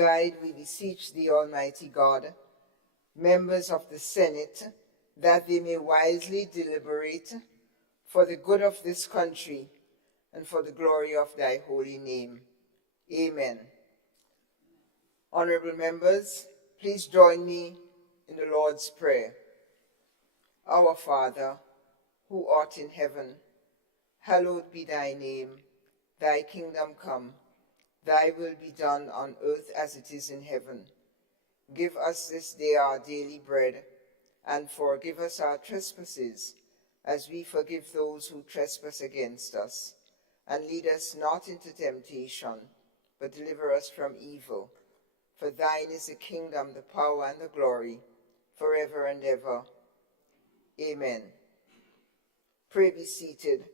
Guide, we beseech thee, Almighty God, members of the Senate, that they may wisely deliberate for the good of this country and for the glory of thy holy name. Amen. Honorable members, please join me in the Lord's Prayer. Our Father, who art in heaven, hallowed be thy name. Thy kingdom come, thy will be done on earth as it is in heaven. Give us this day our daily bread, and forgive us our trespasses, as we forgive those who trespass against us. And lead us not into temptation, but deliver us from evil. For thine is the kingdom, the power, and the glory, forever and ever. Amen. Pray be seated.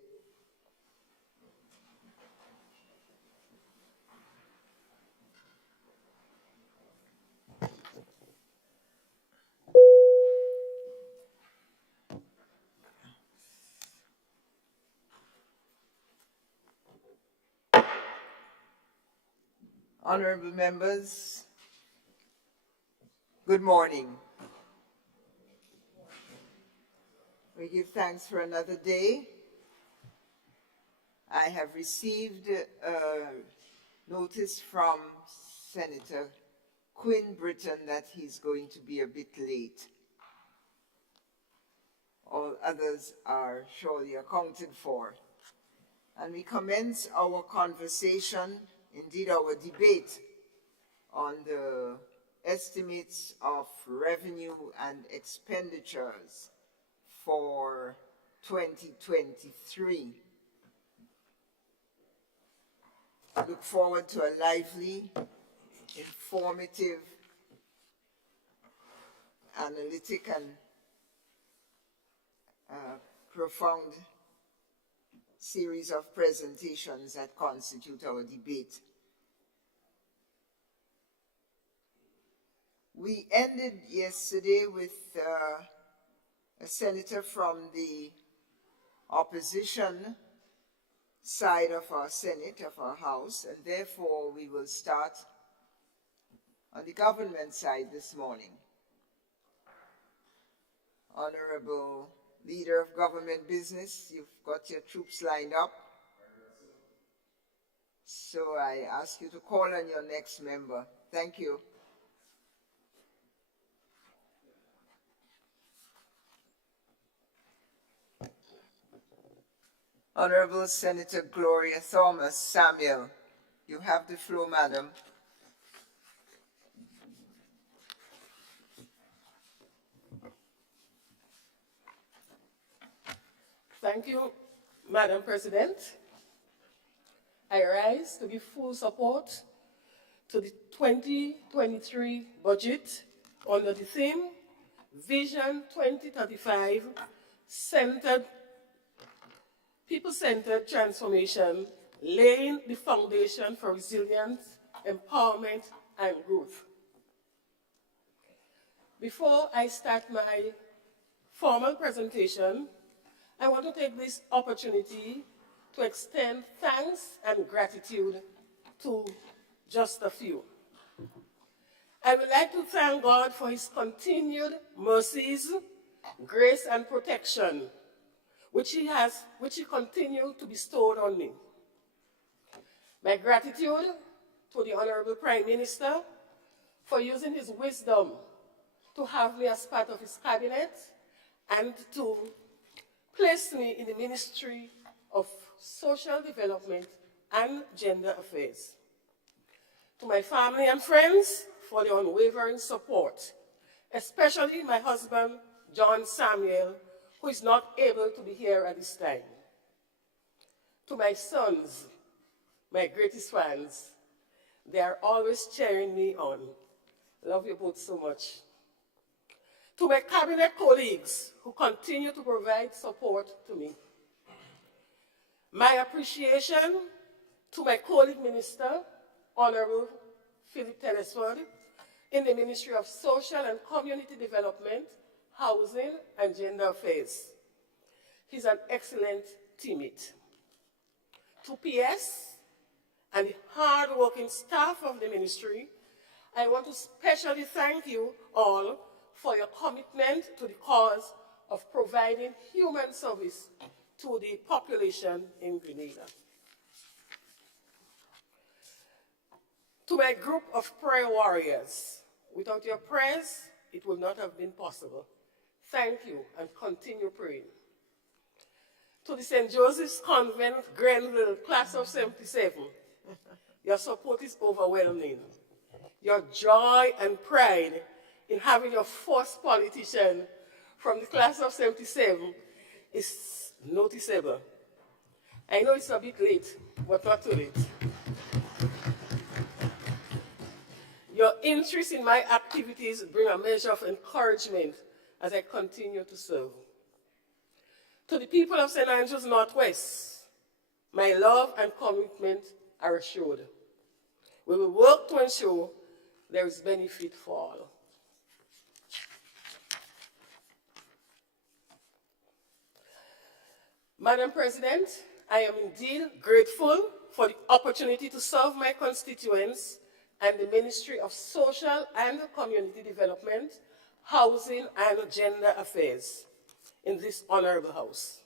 Honorable members, good morning. We give thanks for another day. I have received a notice from Senator Quinn Britton that he's going to be a bit late. All others are surely accounted for. And we commence our conversation, indeed our debate, on the estimates of revenue and expenditures for 2023. I look forward to a lively, informative, analytic, and profound series of presentations that constitute our debate. We ended yesterday with a senator from the opposition side of our Senate, of our House, and therefore we will start on the government side this morning. Honorable Leader of Government Business, you've got your troops lined up. So I ask you to call on your next member. Thank you. Honorable Senator Gloria Thomas Samuel, you have the floor, madam. Thank you, Madam President. I rise to give full support to the 2023 budget under the theme Vision 2035, people-centered transformation, laying the foundation for resilience, empowerment, and growth. Before I start my formal presentation, I want to take this opportunity to extend thanks and gratitude to just a few. I would like to thank God for his continued mercies, grace, and protection, which he continued to bestow on me. My gratitude to the Honorable Prime Minister for using his wisdom to have me as part of his cabinet and to place me in the Ministry of Social Development and Gender Affairs. To my family and friends for their unwavering support, especially my husband, John Samuel, who is not able to be here at this time. To my sons, my greatest fans, they are always cheering me on. Love you both so much. To my cabinet colleagues who continue to provide support to me. My appreciation to my colleague minister, Honorable Philip Telesford, in the Ministry of Social and Community Development, Housing and Gender Affairs. He's an excellent teammate. To PS and the hard-working staff of the ministry, I want to specially thank you all for your commitment to the cause of providing human service to the population in Grenada. To my group of prayer warriors, without your prayers, it would not have been possible. Thank you and continue praying. To the St. Joseph's Convent, Grenville, class of 77, your support is overwhelming. Your joy and pride in having your first politician from the class of 77 is noticeable. I know it's a bit late, but not too late. Your interest in my activities bring a measure of encouragement as I continue to serve. To the people of St. Andrews Northwest, my love and commitment are assured. We will work to ensure there is benefit for all. Madam President, I am indeed grateful for the opportunity to serve my constituents and the Ministry of Social and Community Development, Housing and Gender Affairs in this honorable House.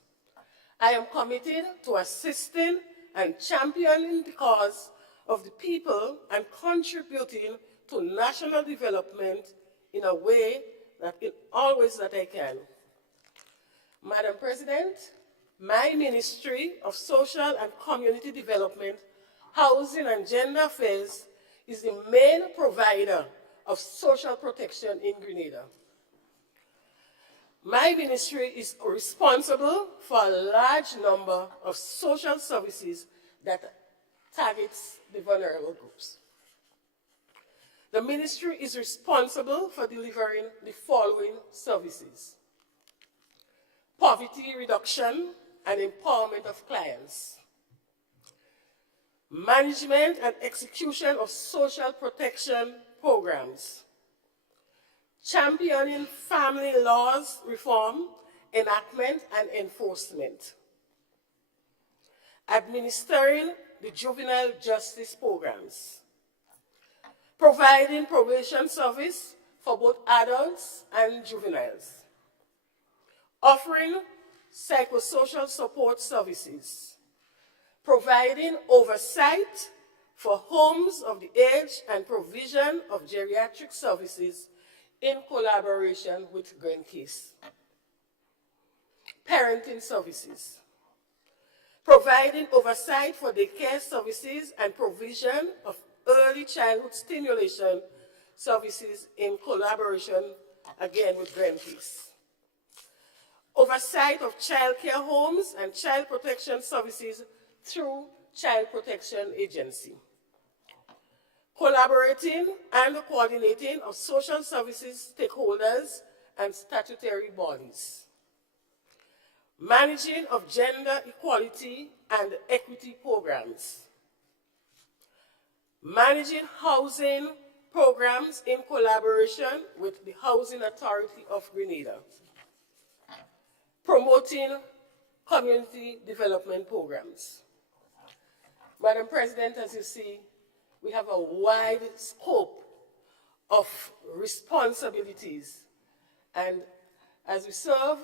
I am committed to assisting and championing the cause of the people and contributing to national development in a way that in all ways that I can. Madam President, my Ministry of Social and Community Development, Housing and Gender Affairs is the main provider of social protection in Grenada. My ministry is responsible for a large number of social services that targets the vulnerable groups. The ministry is responsible for delivering the following services: poverty reduction and empowerment of clients, management and execution of social protection programs, championing family laws reform, enactment and enforcement, administering the juvenile justice programs, providing probation service for both adults and juveniles, offering psychosocial support services, providing oversight for homes of the aged and provision of geriatric services in collaboration with Grenkeys, parenting services, providing oversight for daycare services and provision of early childhood stimulation services in collaboration, again, with Grenkeys, oversight of child care homes and child protection services through Child Protection Agency, collaborating and coordinating of social services stakeholders and statutory bodies, managing of gender equality and equity programs, managing housing programs in collaboration with the Housing Authority of Grenada, promoting community development programs. Madam President, as you see, we have a wide scope of responsibilities. And as we serve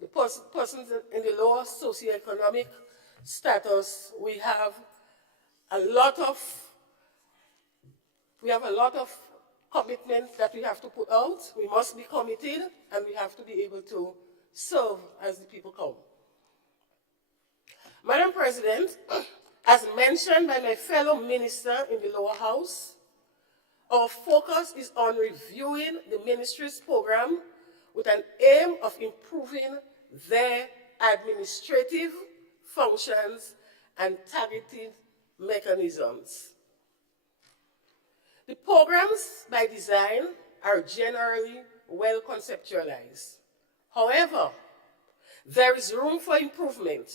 the persons in the lower socioeconomic status, we have a lot of commitment that we have to put out. We must be committed, and we have to be able to serve as the people come. Madam President, as mentioned by my fellow minister in the lower house, our focus is on reviewing the ministry's program with an aim of improving their administrative functions and targeted mechanisms. The programs by design are generally well conceptualized. However, there is room for improvement.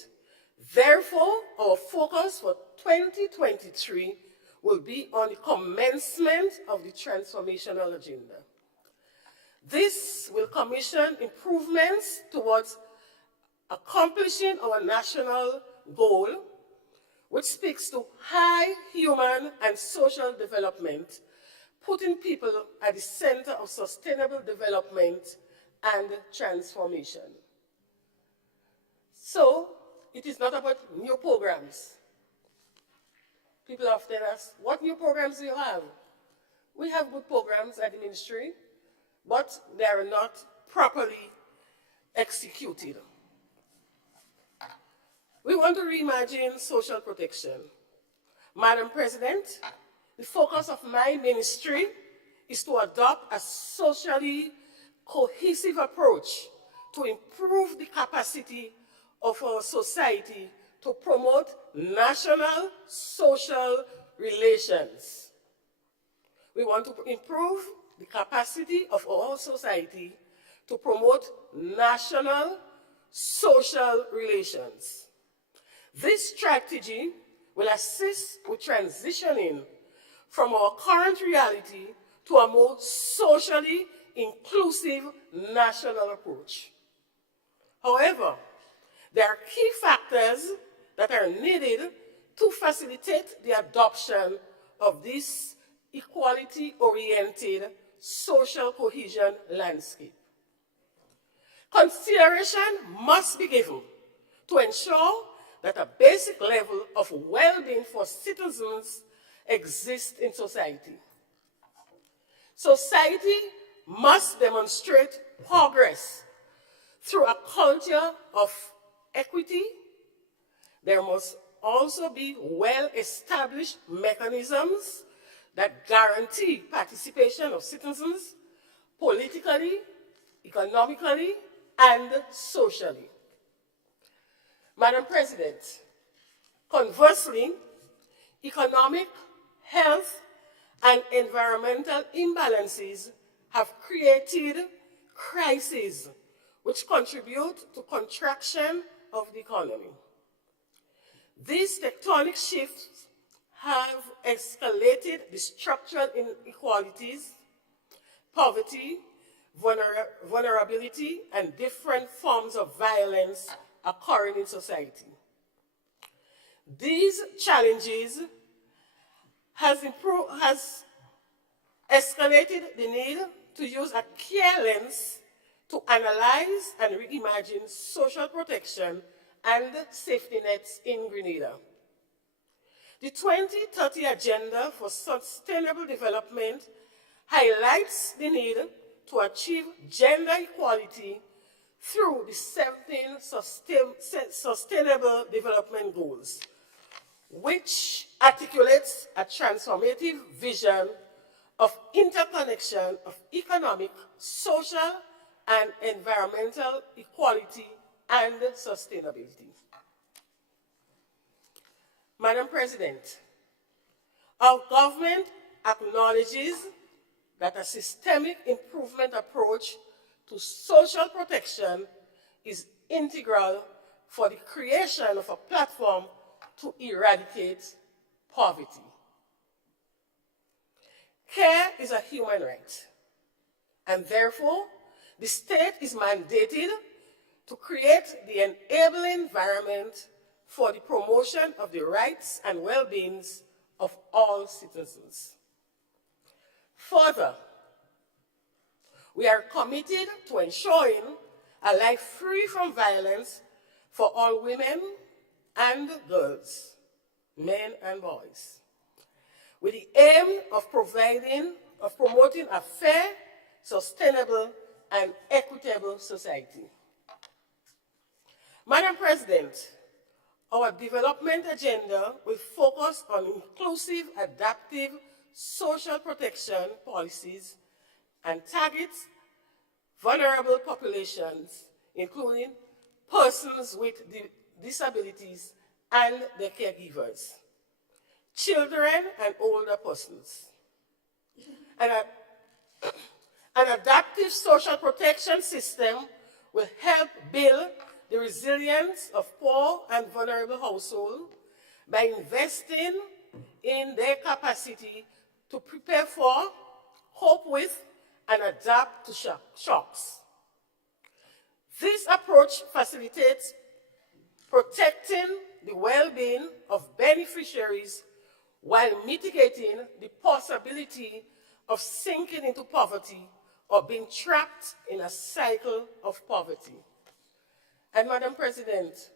Therefore, our focus for 2023 will be on the commencement of the transformational agenda. This will commission improvements towards accomplishing our national goal, which speaks to high human and social development, putting people at the center of sustainable development and transformation. So, it is not about new programs. People often ask, what new programs do you have? We have good programs at the ministry, but they are not properly executed. We want to reimagine social protection. Madam President, the focus of my ministry is to adopt a socially cohesive approach to improve the capacity of our society to promote national social relations. We want to improve the capacity of our society to promote national social relations. This strategy will assist with transitioning from our current reality to a more socially inclusive national approach. However, there are key factors that are needed to facilitate the adoption of this equality-oriented social cohesion landscape. Consideration must be given to ensure that a basic level of well-being for citizens exists in society. Society must demonstrate progress through a culture of equity. There must also be well-established mechanisms that guarantee participation of citizens politically, economically, and socially. Madam President, conversely, economic, health, and environmental imbalances have created crises which contribute to contraction of the economy. These tectonic shifts have escalated the structural inequalities, poverty, vulnerability, and different forms of violence occurring in society. These challenges has escalated the need to use a care lens to analyze and reimagine social protection and safety nets in Grenada. The 2030 Agenda for Sustainable Development highlights the need to achieve gender equality through the 17 Sustainable Development Goals, which articulates a transformative vision of interconnection of economic, social, and environmental equality and sustainability. Madam President, our government acknowledges that a systemic improvement approach to social protection is integral for the creation of a platform to eradicate poverty. Care is a human right, and therefore, the state is mandated to create the enabling environment for the promotion of the rights and well-being of all citizens. Further, we are committed to ensuring a life free from violence for all women and girls, men and boys, with the aim of promoting a fair, sustainable, and equitable society. Madam President, our development agenda will focus on inclusive, adaptive social protection policies and targets vulnerable populations, including persons with disabilities and their caregivers, children and older persons. An adaptive social protection system will help build the resilience of poor and vulnerable households by investing in their capacity to prepare for, cope with, and adapt to shocks. This approach facilitates protecting the well-being of beneficiaries while mitigating the possibility of sinking into poverty or being trapped in a cycle of poverty. And Madam President,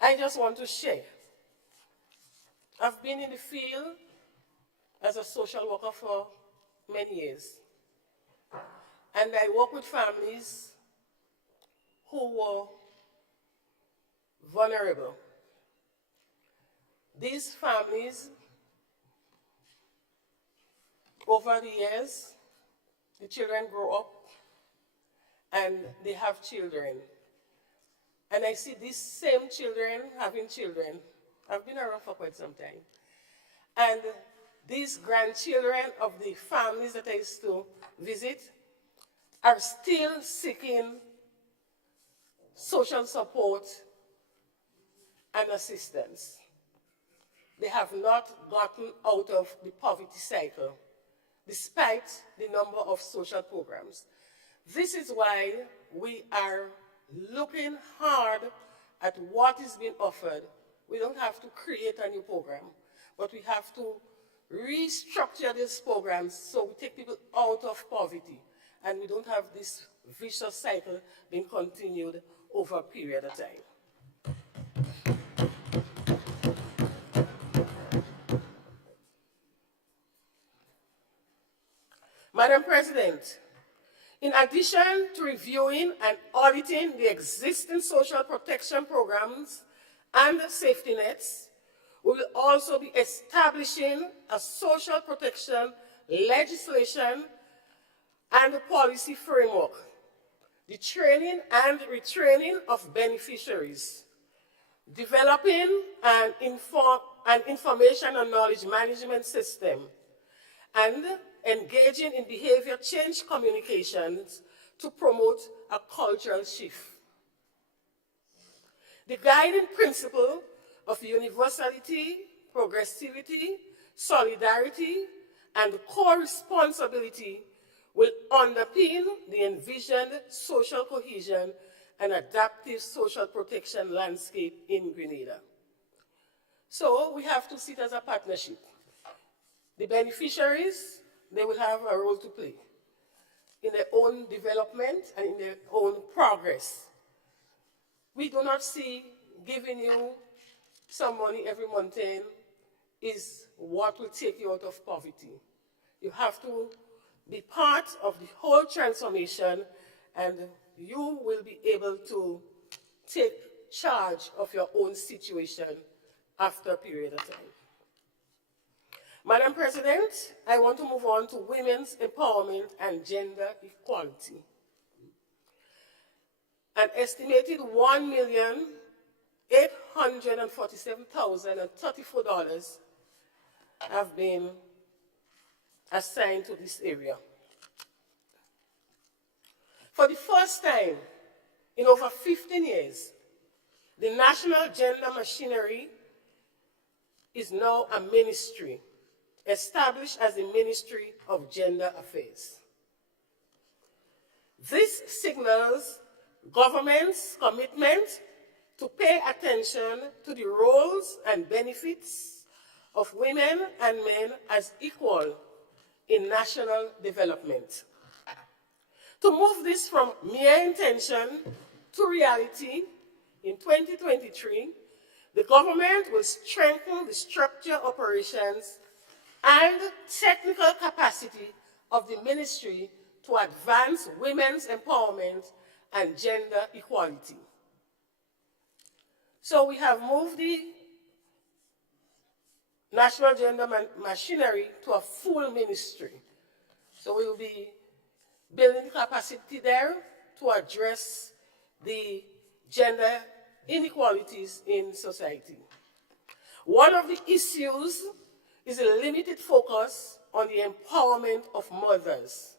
I just want to share. I've been in the field as a social worker for many years. And I work with families who were vulnerable. These families, over the years, the children grow up and they have children. And I see these same children having children. I've been around for quite some time. And these grandchildren of the families that I used to visit are still seeking social support and assistance. They have not gotten out of the poverty cycle, despite the number of social programs. This is why we are looking hard at what is being offered. We don't have to create a new program, but we have to restructure these programs so we take people out of poverty and we don't have this vicious cycle being continued over a period of time. Madam President, in addition to reviewing and auditing the existing social protection programs and safety nets, we will also be establishing a social protection legislation and policy framework, the training and retraining of beneficiaries, developing an information and knowledge management system, and engaging in behavior change communications to promote a cultural shift. The guiding principle of universality, progressivity, solidarity, and co-responsibility will underpin the envisioned social cohesion and adaptive social protection landscape in Grenada. So we have to see it as a partnership. The beneficiaries, they will have a role to play in their own development and in their own progress. We do not see giving you some money every month is what will take you out of poverty. You have to be part of the whole transformation and you will be able to take charge of your own situation after a period of time. Madam President, I want to move on to women's empowerment and gender equality. An estimated $1,847,034 have been assigned to this area. For the first time in over 15 years, the National Gender Machinery is now a ministry, established as the Ministry of Gender Affairs. This signals government's commitment to pay attention to the roles and benefits of women and men as equal in national development. To move this from mere intention to reality, in 2023, the government will strengthen the structure, operations, and technical capacity of the ministry to advance women's empowerment and gender equality. So we have moved the National Gender Machinery to a full ministry. So we will be building capacity there to address the gender inequalities in society. One of the issues is a limited focus on the empowerment of mothers,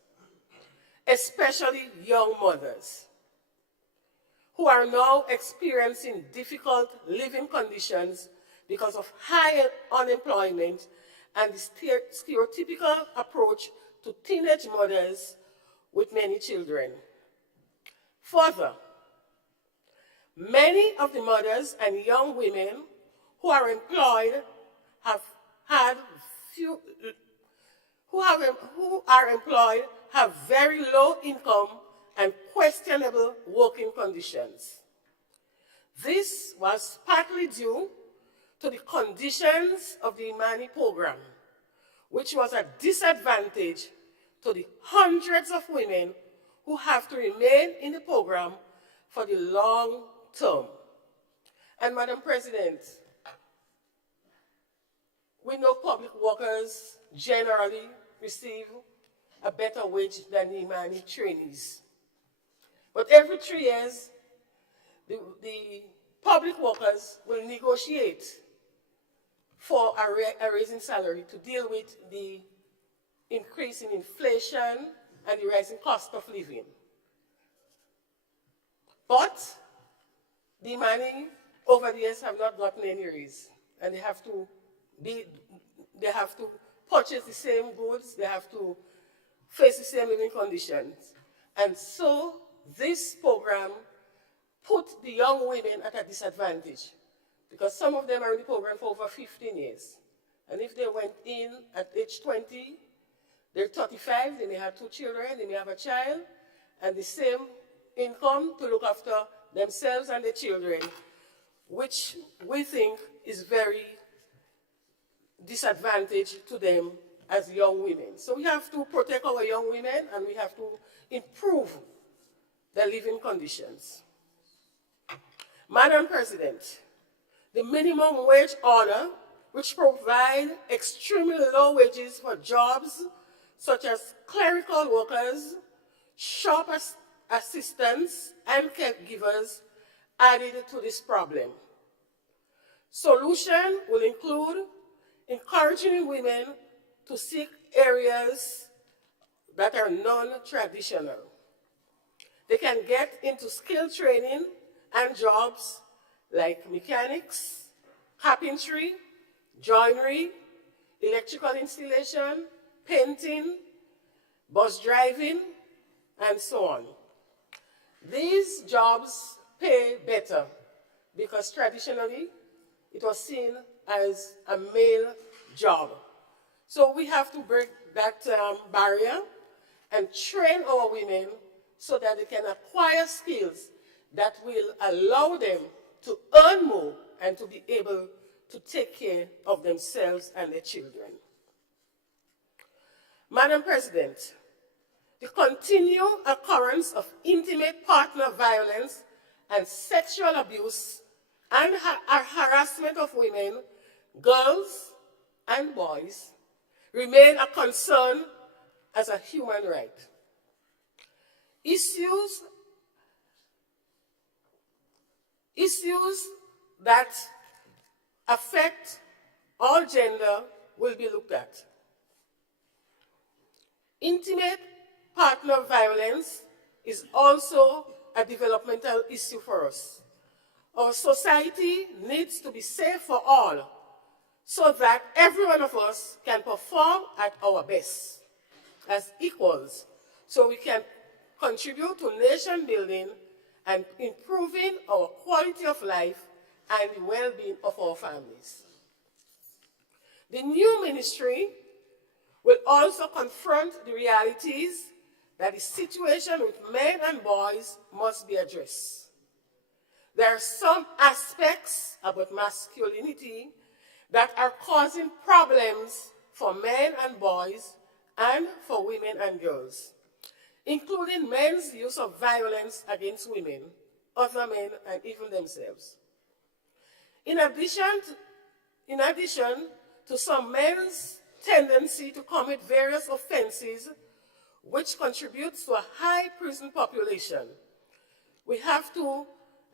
especially young mothers, who are now experiencing difficult living conditions because of high unemployment and the stereotypical approach to teenage mothers with many children. Further, many of the mothers and young women who are employed who are employed have very low income and questionable working conditions. This was partly due to the conditions of the Imani program, which was a disadvantage to the hundreds of women who have to remain in the program for the long term. And Madam President, we know public workers generally receive a better wage than the Imani trainees. But every 3 years, the public workers will negotiate for a raise in salary to deal with the increase in inflation and the rising cost of living. But the Imani over the years have not gotten any raise, and they have to purchase the same goods, they have to face the same living conditions. And so this program put the young women at a disadvantage, because some of them are in the program for over 15 years. And if they went in at age 20, they're 35, they may have 2 children, they may have a child, and the same income to look after themselves and their children, which we think is very disadvantage to them as young women. So we have to protect our young women, and we have to improve their living conditions. Madam President, the minimum wage order, which provides extremely low wages for jobs such as clerical workers, shop assistants, and caregivers, added to this problem. Solution will include encouraging women to seek areas that are non-traditional. They can get into skill training and jobs like mechanics, carpentry, joinery, electrical installation, painting, bus driving, and so on. These jobs pay better because traditionally it was seen as a male job. So we have to break that barrier and train our women so that they can acquire skills that will allow them to earn more and to be able to take care of themselves and their children. Madam President, the continued occurrence of intimate partner violence and sexual abuse and harassment of women, girls, and boys remain a concern as a human right. Issues that affect all gender will be looked at. Intimate partner violence is also a developmental issue for us. Our society needs to be safe for all so that every one of us can perform at our best as equals, so we can contribute to nation building and improving our quality of life and the well-being of our families. The new ministry will also confront the realities that the situation with men and boys must be addressed. There are some aspects about masculinity that are causing problems for men and boys and for women and girls, including men's use of violence against women, other men, and even themselves. In addition to some men's tendency to commit various offenses which contributes to a high prison population, we have to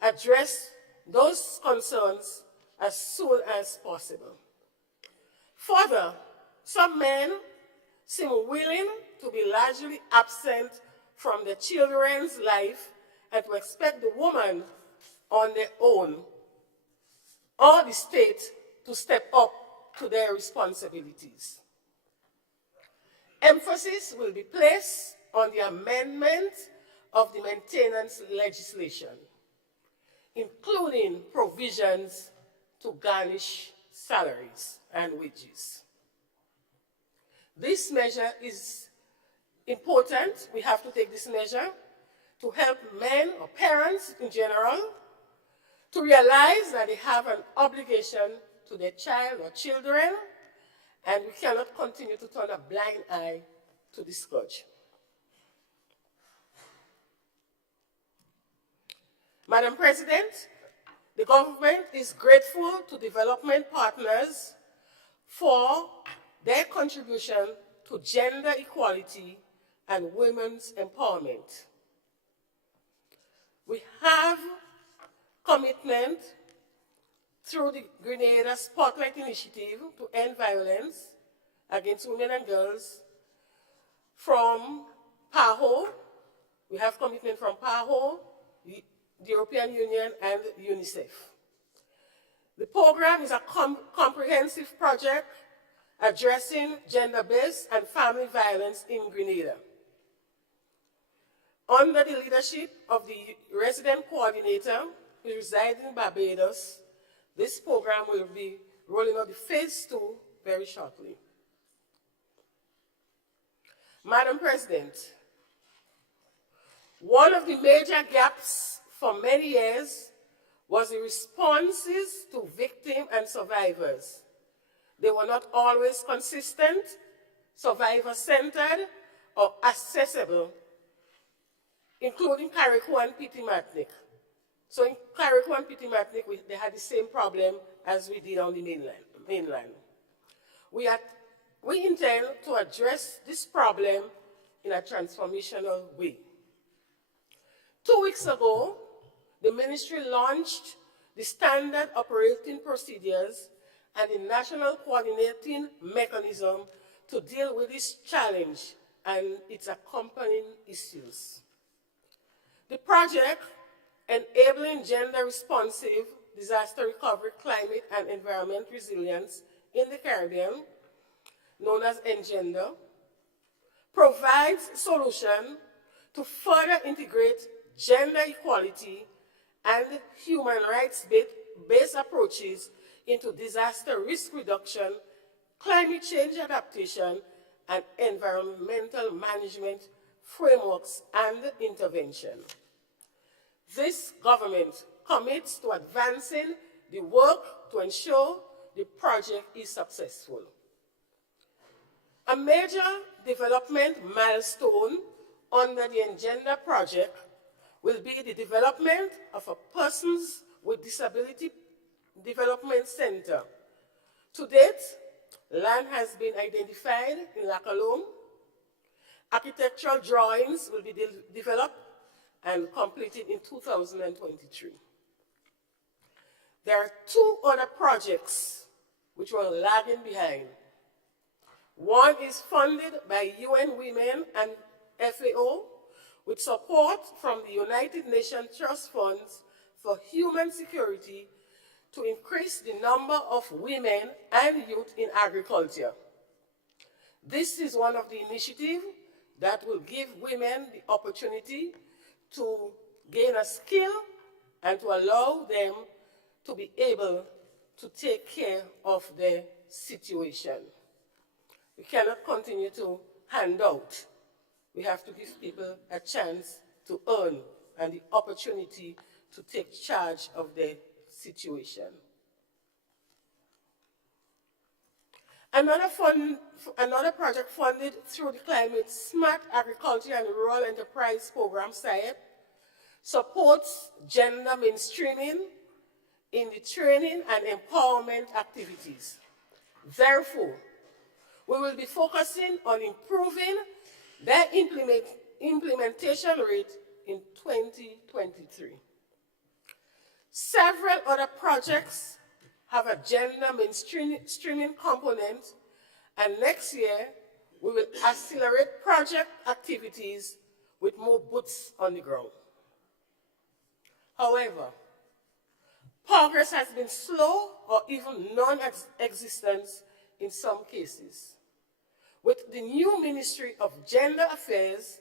address those concerns as soon as possible. Further, some men seem willing to be largely absent from their children's life and to expect the woman on their own or the state to step up to their responsibilities. Emphasis will be placed on the amendment of the maintenance legislation, including provisions to garnish salaries and wages. This measure is important. We have to take this measure to help men or parents in general to realize that they have an obligation to their child or children, and we cannot continue to turn a blind eye to this scourge. Madam President, the government is grateful to development partners for their contribution to gender equality and women's empowerment. We have commitment through the Grenada Spotlight Initiative to end violence against women and girls from PAHO. We have commitment from PAHO, the European Union, and UNICEF. The program is a comprehensive project addressing gender-based and family violence in Grenada. Under the leadership of the resident coordinator who resides in Barbados, this program will be rolling out the phase 2 very shortly. Madam President, one of the major gaps for many years was the responses to victims and survivors. They were not always consistent, survivor-centered, or accessible, including Carriacou and Petite Martinique. So in Carriacou and Petite Martinique, they had the same problem as we did on the mainland. We intend to address this problem in a transformational way. 2 weeks ago, the ministry launched the standard operating procedures and the national coordinating mechanism to deal with this challenge and its accompanying issues. The project, Enabling Gender-Responsive Disaster Recovery, Climate and Environment Resilience in the Caribbean, known as ENGENDER, provides a solution to further integrate gender equality and human rights-based approaches into disaster risk reduction, climate change adaptation, and environmental management frameworks and intervention. This government commits to advancing the work to ensure the project is successful. A major development milestone under the ENGENDER project will be the development of a Persons with Disability Development Center. To date, land has been identified in La Colombe. Architectural drawings will be developed and completed in 2023. There are 2 other projects which were lagging behind. One is funded by UN Women and FAO with support from the United Nations Trust Funds for Human Security to increase the number of women and youth in agriculture. This is one of the initiatives that will give women the opportunity to gain a skill and to allow them to be able to take care of their situation. We cannot continue to hand out. We have to give people a chance to earn and the opportunity to take charge of their situation. Another project funded through the Climate Smart Agriculture and Rural Enterprise Program, SIAP, supports gender mainstreaming in the training and empowerment activities. Therefore, we will be focusing on improving their implementation rate in 2023. Several other projects have a gender mainstreaming component, and next year we will accelerate project activities with more boots on the ground. However, progress has been slow or even non-existent in some cases. With the new Ministry of Gender Affairs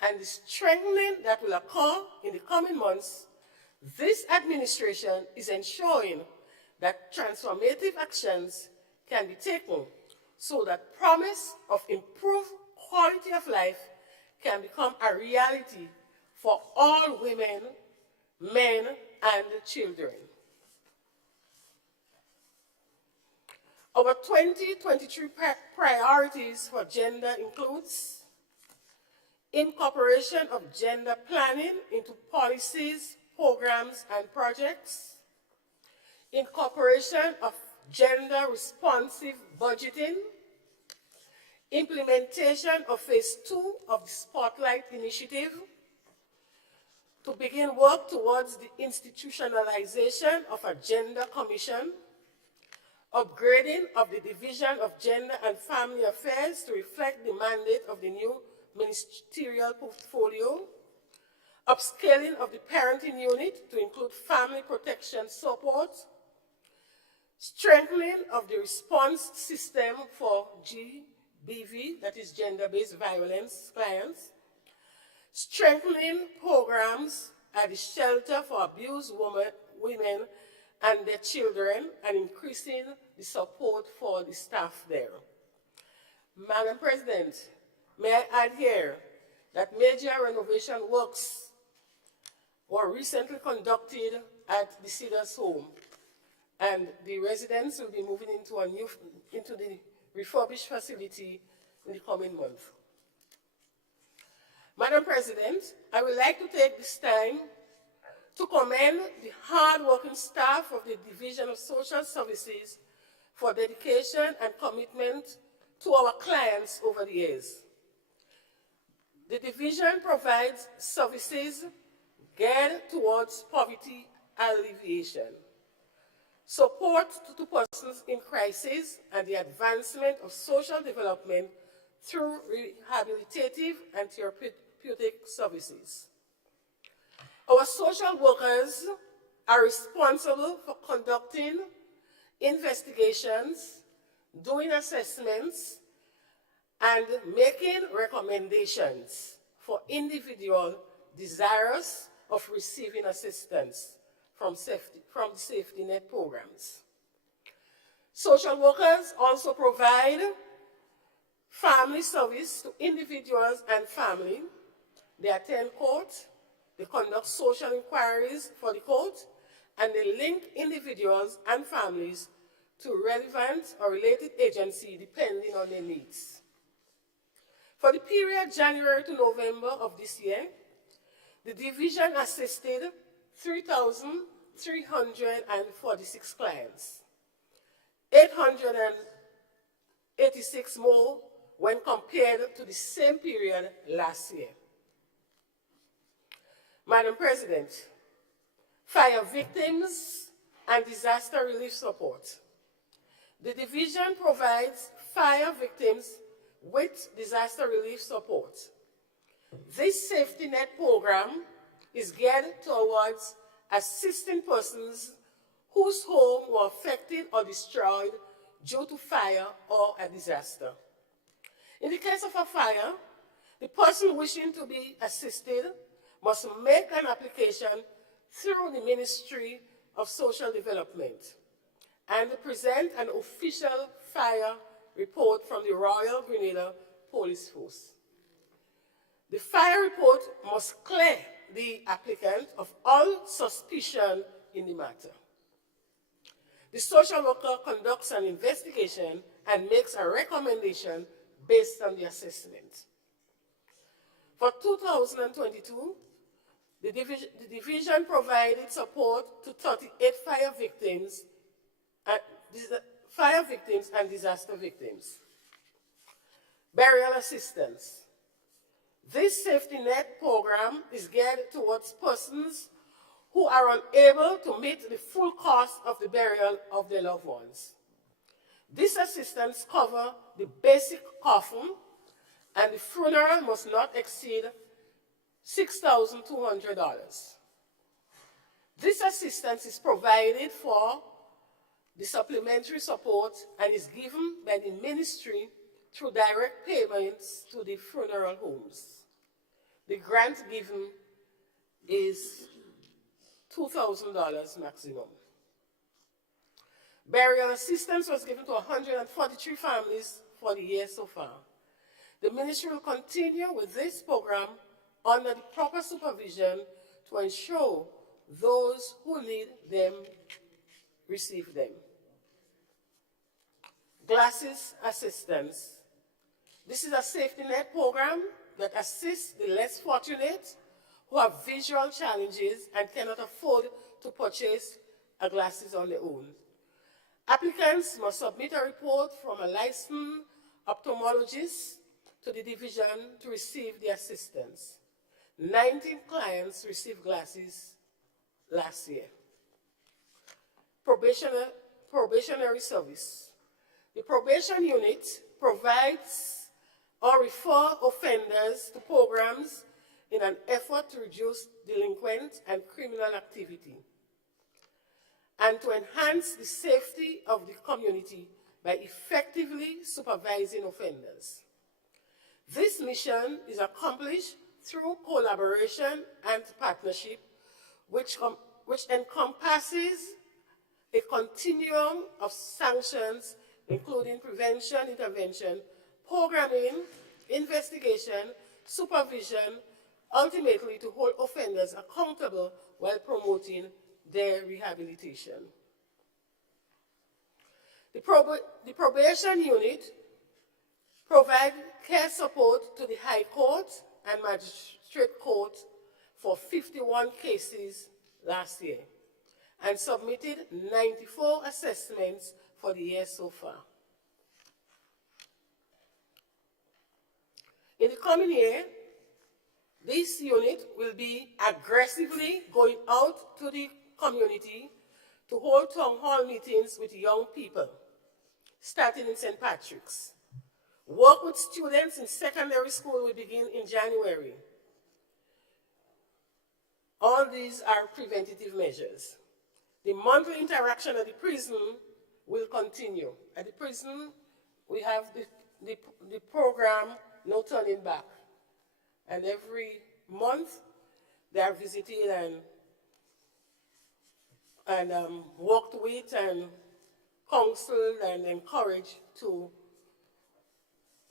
and the strengthening that will occur in the coming months, this administration is ensuring that transformative actions can be taken so that promise of improved quality of life can become a reality for all women, men, and children. Our 2023 priorities for gender includes incorporation of gender planning into policies, programs, and projects, incorporation of gender-responsive budgeting, implementation of Phase 2 of the Spotlight Initiative, to begin work towards the institutionalization of a gender commission, upgrading of the Division of Gender and Family Affairs to reflect the mandate of the new ministerial portfolio, upscaling of the parenting unit to include family protection support, strengthening of the response system for GBV, that is gender-based violence clients, strengthening programs at the shelter for abused women and their children, and increasing the support for the staff there. Madam President, may I add here that major renovation works were recently conducted at the Cedars home, and the residents will be moving into the refurbished facility in the coming month. Madam President, I would like to take this time to commend the hard-working staff of the Division of Social Services for dedication and commitment to our clients over the years. The division provides services geared towards poverty alleviation, support to persons in crisis, and the advancement of social development through rehabilitative and therapeutic services. Our social workers are responsible for conducting investigations, doing assessments, and making recommendations for individuals desirous of receiving assistance from the safety net programs. Social workers also provide family service to individuals and family. They attend court, they conduct social inquiries for the court, and they link individuals and families to relevant or related agency depending on their needs. For the period January to November of this year, the division assisted 3,346 clients, 886 more when compared to the same period last year. Madam President, fire victims and disaster relief support. The division provides fire victims with disaster relief support. This safety net program is geared towards assisting persons whose homes were affected or destroyed due to fire or a disaster. In the case of a fire, the person wishing to be assisted must make an application through the Ministry of Social Development and present an official fire report from the Royal Grenada Police Force. The fire report must clear the applicant of all suspicion in the matter. The social worker conducts an investigation and makes a recommendation based on the assessment. For 2022, the division provided support to 38 fire victims and disaster victims. Burial assistance. This safety net program is geared towards persons who are unable to meet the full cost of the burial of their loved ones. This assistance covers the basic coffin, and the funeral must not exceed $6,200. This assistance is provided for the supplementary support and is given by the ministry through direct payments to the funeral homes. The grant given is $2,000 maximum. Burial assistance was given to 143 families for the year so far. The ministry will continue with this program under the proper supervision to ensure those who need them receive them. Glasses assistance. This is a safety net program that assists the less fortunate who have visual challenges and cannot afford to purchase glasses on their own. Applicants must submit a report from a licensed ophthalmologist to the division to receive the assistance. 19 clients received glasses last year. Probationary service. The probation unit provides or refer offenders to programs in an effort to reduce delinquent and criminal activity and to enhance the safety of the community by effectively supervising offenders. This mission is accomplished through collaboration and partnership, which encompasses a continuum of sanctions, including prevention, intervention, programming, investigation, supervision, ultimately to hold offenders accountable while promoting their rehabilitation. The probation unit provides care support to the High Court and Magistrate Court for 51 cases last year and submitted 94 assessments for the year so far. In the coming year, this unit will be aggressively going out to the community to hold town hall meetings with young people, starting in St. Patrick's. Work with students in secondary school will begin in January. All these are preventative measures. The monthly interaction at the prison will continue. At the prison, we have the program No Turning Back. And every month, they are visited and worked with and counseled and encouraged to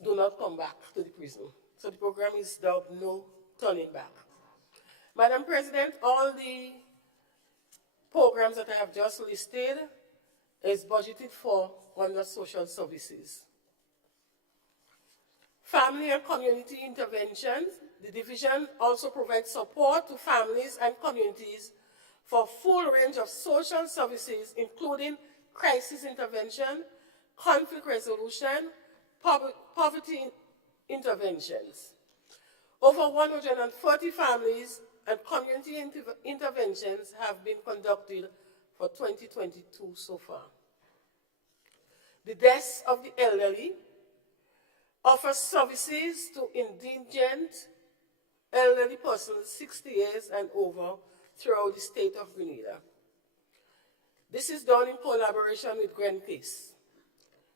do not come back to the prison. So the program is dubbed No Turning Back. Madam President, all the programs that I have just listed is budgeted for under social services. Family and community interventions. The division also provides support to families and communities for a full range of social services, including crisis intervention, conflict resolution, poverty interventions. Over 140 families and community interventions have been conducted for 2022 so far. The Desk of the Elderly offers services to indigent elderly persons 60 years and over throughout the state of Grenada. This is done in collaboration with Grenpeace.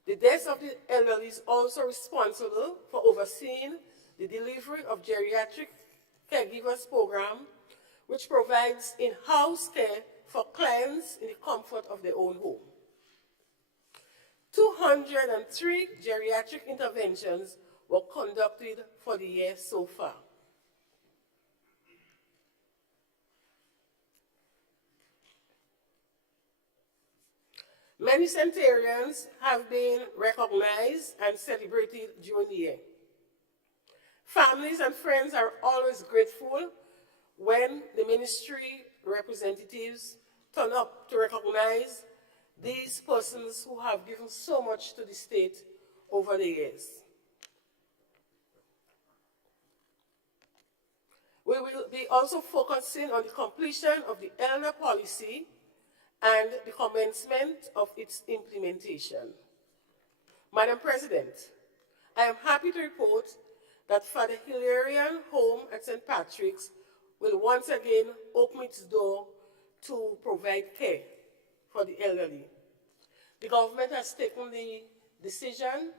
The Desk of the Elderly is also responsible for overseeing the delivery of geriatric caregivers program, which provides in-house care for clients in the comfort of their own home. 203 geriatric interventions were conducted for the year so far. Many centenarians have been recognized and celebrated during the year. Families and friends are always grateful when the ministry representatives turn up to recognize these persons who have given so much to the state over the years. We will be also focusing on the completion of the elder policy and the commencement of its implementation. Madam President, I am happy to report that Father Hilarion Home at St. Patrick's will once again open its door to provide care for the elderly. The government has taken the decision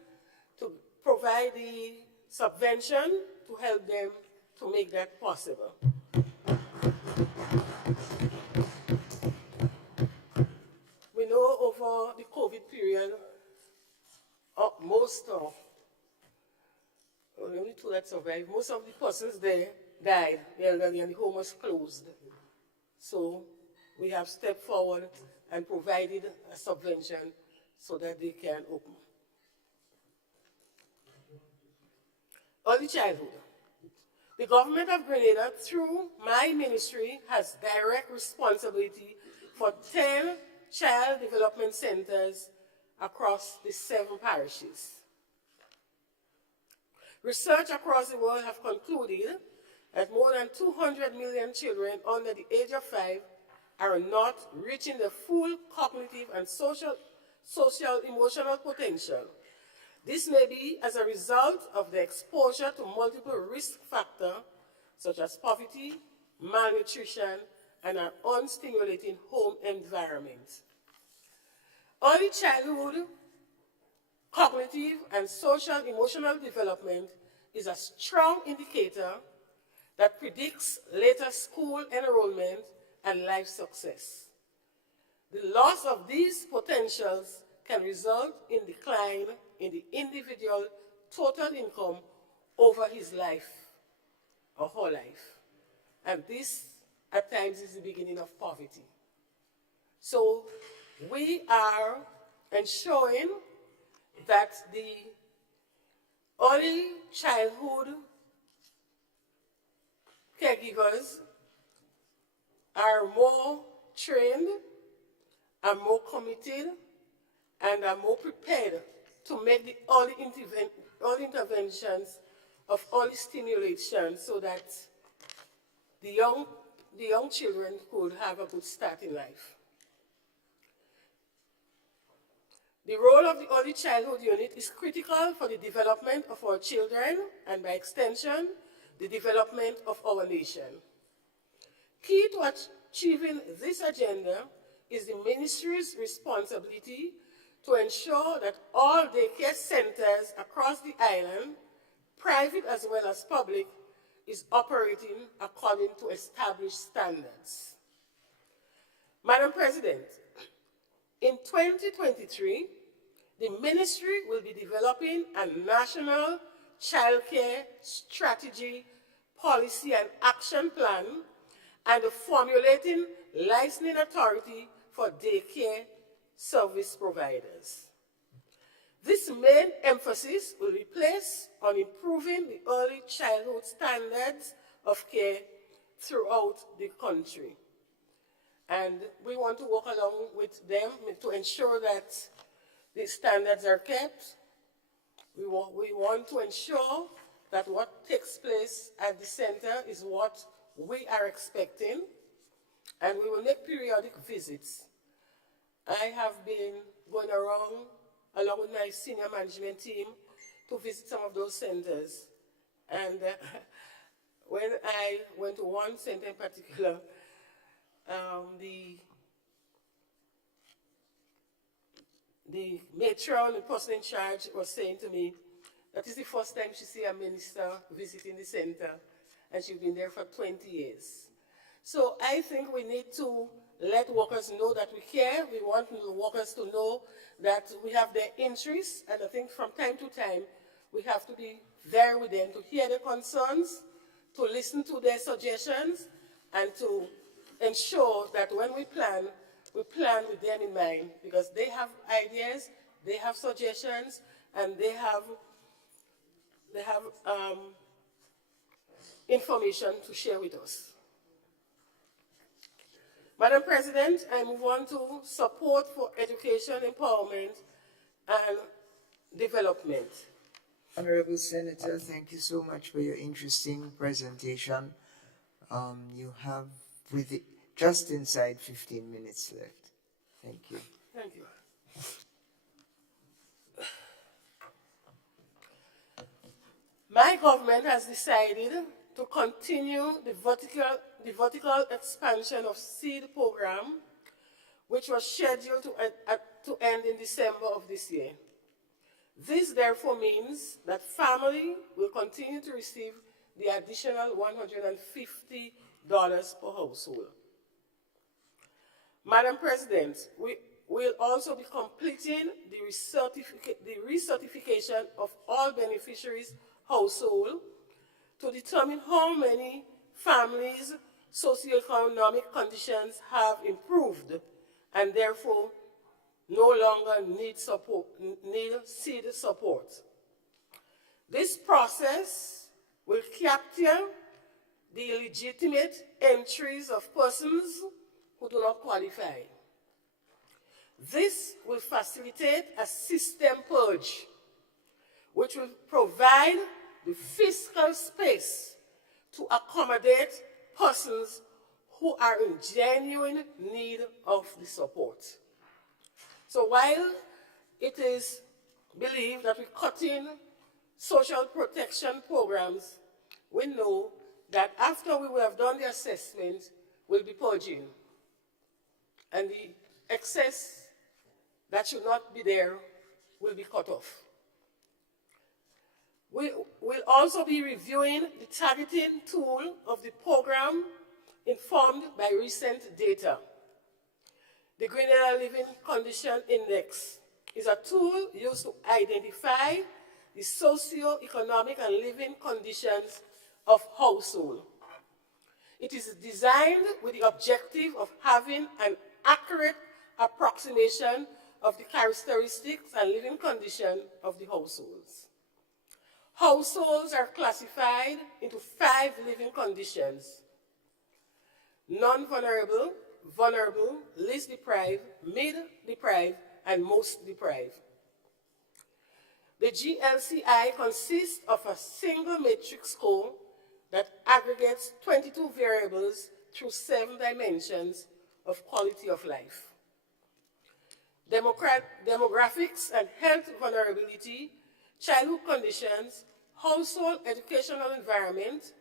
to provide the subvention to help them to make that possible. We know over the period, only two that survived, most of the persons there died, the elderly, and the home was closed. So we have stepped forward and provided a subvention so that they can open. Early childhood. The government of Grenada, through my ministry, has direct responsibility for 10 child development centers across the 7 parishes. Research across the world have concluded that more than 200 million children under the age of 5 are not reaching their full cognitive and social emotional potential. This may be as a result of the exposure to multiple risk factors such as poverty, malnutrition, and an unstimulating home environment. Early childhood cognitive and social emotional development is a strong indicator that predicts later school enrollment and life success. The loss of these potentials can result in decline in the individual total income over his life or her life. And this, at times, is the beginning of poverty. So we are ensuring that the early childhood caregivers are more trained, are more committed, and are more prepared to make the early interventions of early stimulation so that the young children could have a good start in life. The role of the early childhood unit is critical for the development of our children and, by extension, the development of our nation. Key to achieving this agenda is the ministry's responsibility to ensure that all daycare centers across the island, private as well as public, is operating according to established standards. Madam President, in 2023, the ministry will be developing a national childcare strategy, policy, and action plan, and formulating licensing authority for daycare service providers. This main emphasis will be placed on improving the early childhood standards of care throughout the country. And we want to work along with them to ensure that the standards are kept. We want to ensure that what takes place at the center is what we are expecting, and we will make periodic visits. I have been going around along with my senior management team to visit some of those centers. And when I went to one center in particular, the matron, the person in charge, was saying to me that is the first time she see a minister visiting the center, and she's been there for 20 years. So I think we need to let workers know that we care. We want the workers to know that we have their interests, and I think from time to time, we have to be there with them to hear their concerns, to listen to their suggestions, and to ensure that when we plan with them in mind, because they have ideas, they have suggestions, and they have information to share with us. Madam President, I move on to support for education, empowerment, and development. Honorable Senator, thank you so much for your interesting presentation. You have just inside 15 minutes left. Thank you. Thank you. My government has decided to continue the vertical expansion of SEED program, which was scheduled to end in December of this year. This therefore means that family will continue to receive the additional $150 per household. Madam President, We'll also be completing the recertification of all beneficiaries' household to determine how many families' socioeconomic conditions have improved and therefore no longer need seed support. This process will capture the legitimate entries of persons who do not qualify. This will facilitate a system purge, which will provide the fiscal space to accommodate persons who are in genuine need of the support. So while it is believed that we're cutting social protection programs, we know that after we will have done the assessment, we'll be purging. And the excess that should not be there will be cut off. We will also be reviewing the targeting tool of the program informed by recent data. The Grenada Living Condition Index is a tool used to identify the socio-economic and living conditions of households. It is designed with the objective of having an accurate approximation of the characteristics and living condition of the households. Households are classified into 5 living conditions: non-vulnerable, vulnerable, least deprived, mid-deprived, and most deprived. The GLCI consists of a single matrix score that aggregates 22 variables through 7 dimensions of quality of life. Demographics and health vulnerability, childhood conditions, household educational environment,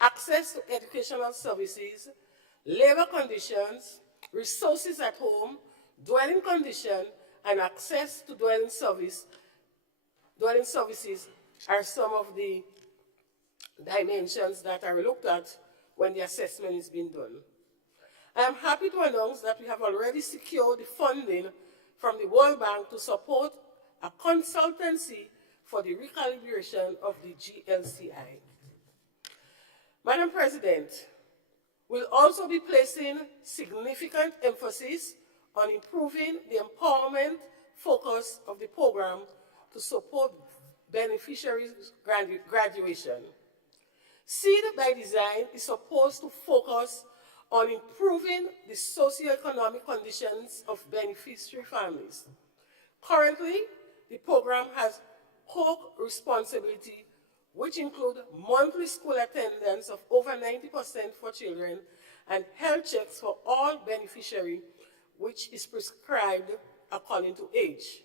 access to educational services, labor conditions, resources at home, dwelling condition, and access to dwelling services are some of the dimensions that are looked at when the assessment is being done. I am happy to announce that we have already secured the funding from the World Bank to support a consultancy for the recalibration of the GLCI. Madam President, we'll also be placing significant emphasis on improving the empowerment focus of the program to support beneficiaries' graduation. SEED by Design is supposed to focus on improving the socioeconomic conditions of beneficiary families. Currently, the program has core responsibility, which include monthly school attendance of over 90% for children and health checks for all beneficiaries, which is prescribed according to age.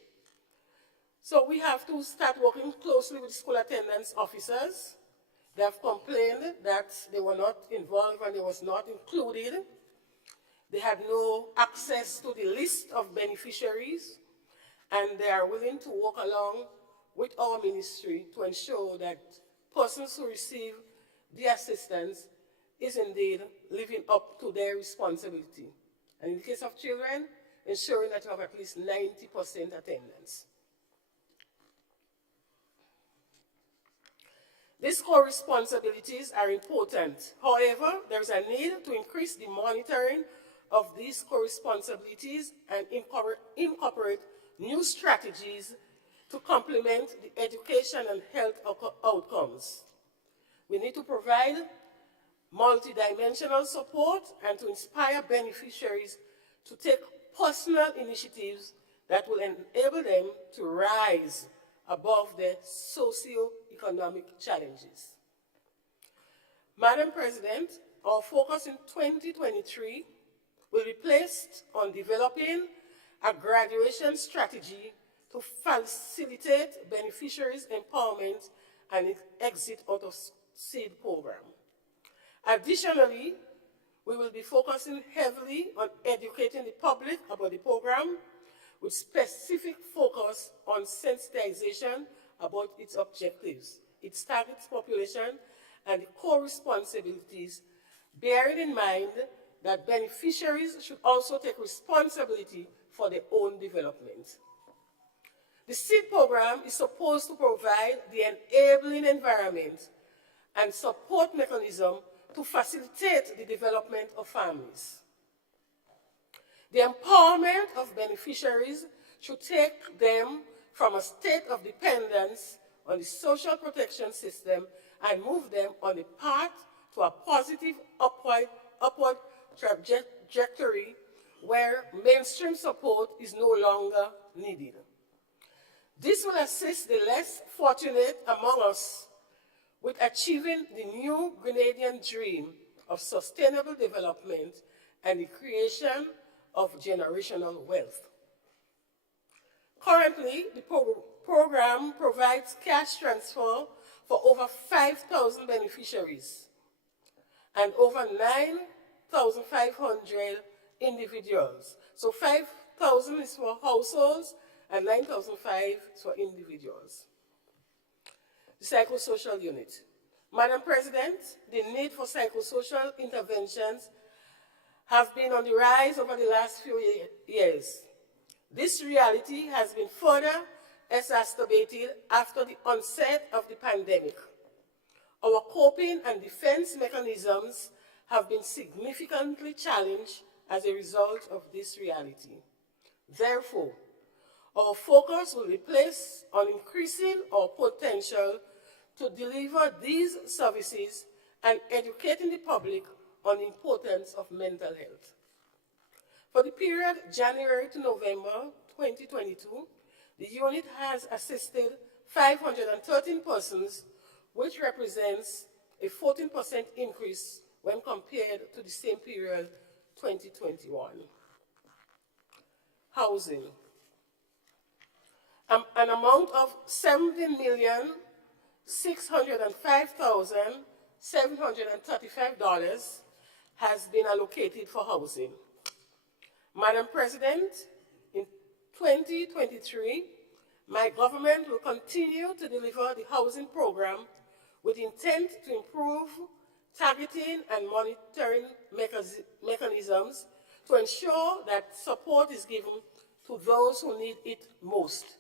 So we have to start working closely with school attendance officers. They have complained that they were not involved and they was not included. They had no access to the list of beneficiaries, and they are willing to work along with our ministry to ensure that persons who receive the assistance is indeed living up to their responsibility. And in the case of children, ensuring that you have at least 90% attendance. These core responsibilities are important. However, there is a need to increase the monitoring of these core responsibilities and incorporate new strategies to complement the education and health outcomes. We need to provide multidimensional support and to inspire beneficiaries to take personal initiatives that will enable them to rise above their socio-economic challenges. Madam President, our focus in 2023 will be placed on developing a graduation strategy to facilitate beneficiaries' empowerment and exit out of SEED program. Additionally, we will be focusing heavily on educating the public about the program with specific focus on sensitization about its objectives, its target population, and the core responsibilities, bearing in mind that beneficiaries should also take responsibility for their own development. The SEED program is supposed to provide the enabling environment and support mechanism to facilitate the development of families. The empowerment of beneficiaries should take them from a state of dependence on the social protection system and move them on a path to a positive upward trajectory where mainstream support is no longer needed. This will assist the less fortunate among us with achieving the new Grenadian dream of sustainable development and the creation of generational wealth. Currently, the program provides cash transfer for over 5,000 beneficiaries and over 9,500 individuals. So 5,000 is for households and 9,500 is for individuals. The psychosocial unit. Madam President, the need for psychosocial interventions has been on the rise over the last few years. This reality has been further exacerbated after the onset of the pandemic. Our coping and defense mechanisms have been significantly challenged as a result of this reality. Therefore, our focus will be placed on increasing our potential to deliver these services and educating the public on the importance of mental health. For the period January to November 2022, the unit has assisted 513 persons, which represents a 14% increase when compared to the same period 2021. Housing. An amount of $17,605,735 has been allocated for housing. Madam President, in 2023, my government will continue to deliver the housing program with intent to improve targeting and monitoring mechanisms to ensure that support is given to those who need it most,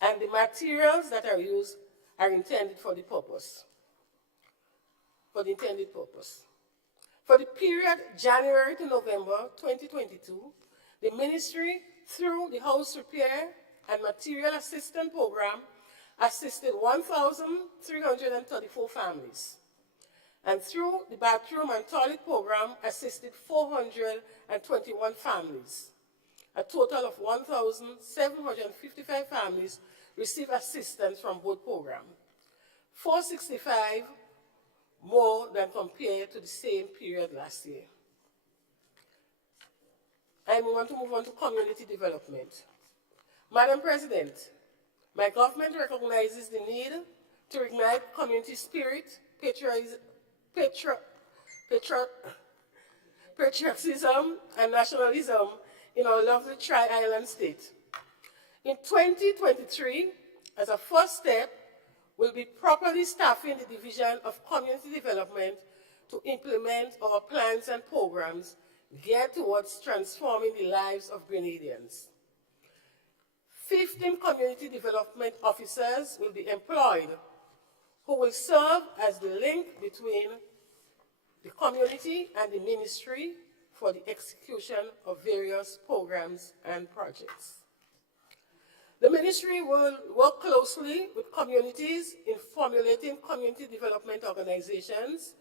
and the materials that are used are intended for the purpose, for the intended purpose. For the period January to November 2022, the ministry, through the House Repair and Material Assistance Program, assisted 1,334 families. And through the Bathroom and Toilet Program, assisted 421 families. A total of 1,755 families received assistance from both programs, 465 more than compared to the same period last year. And we want to move on to community development. Madam President, my government recognizes the need to ignite community spirit, patriotism, and nationalism in our lovely Tri-Island state. In 2023, as a first step, we'll be properly staffing the Division of Community Development to implement our plans and programs geared towards transforming the lives of Grenadians. 15 community development officers will be employed who will serve as the link between the community and the ministry for the execution of various programs and projects. The ministry will work closely with communities in formulating community development organizations,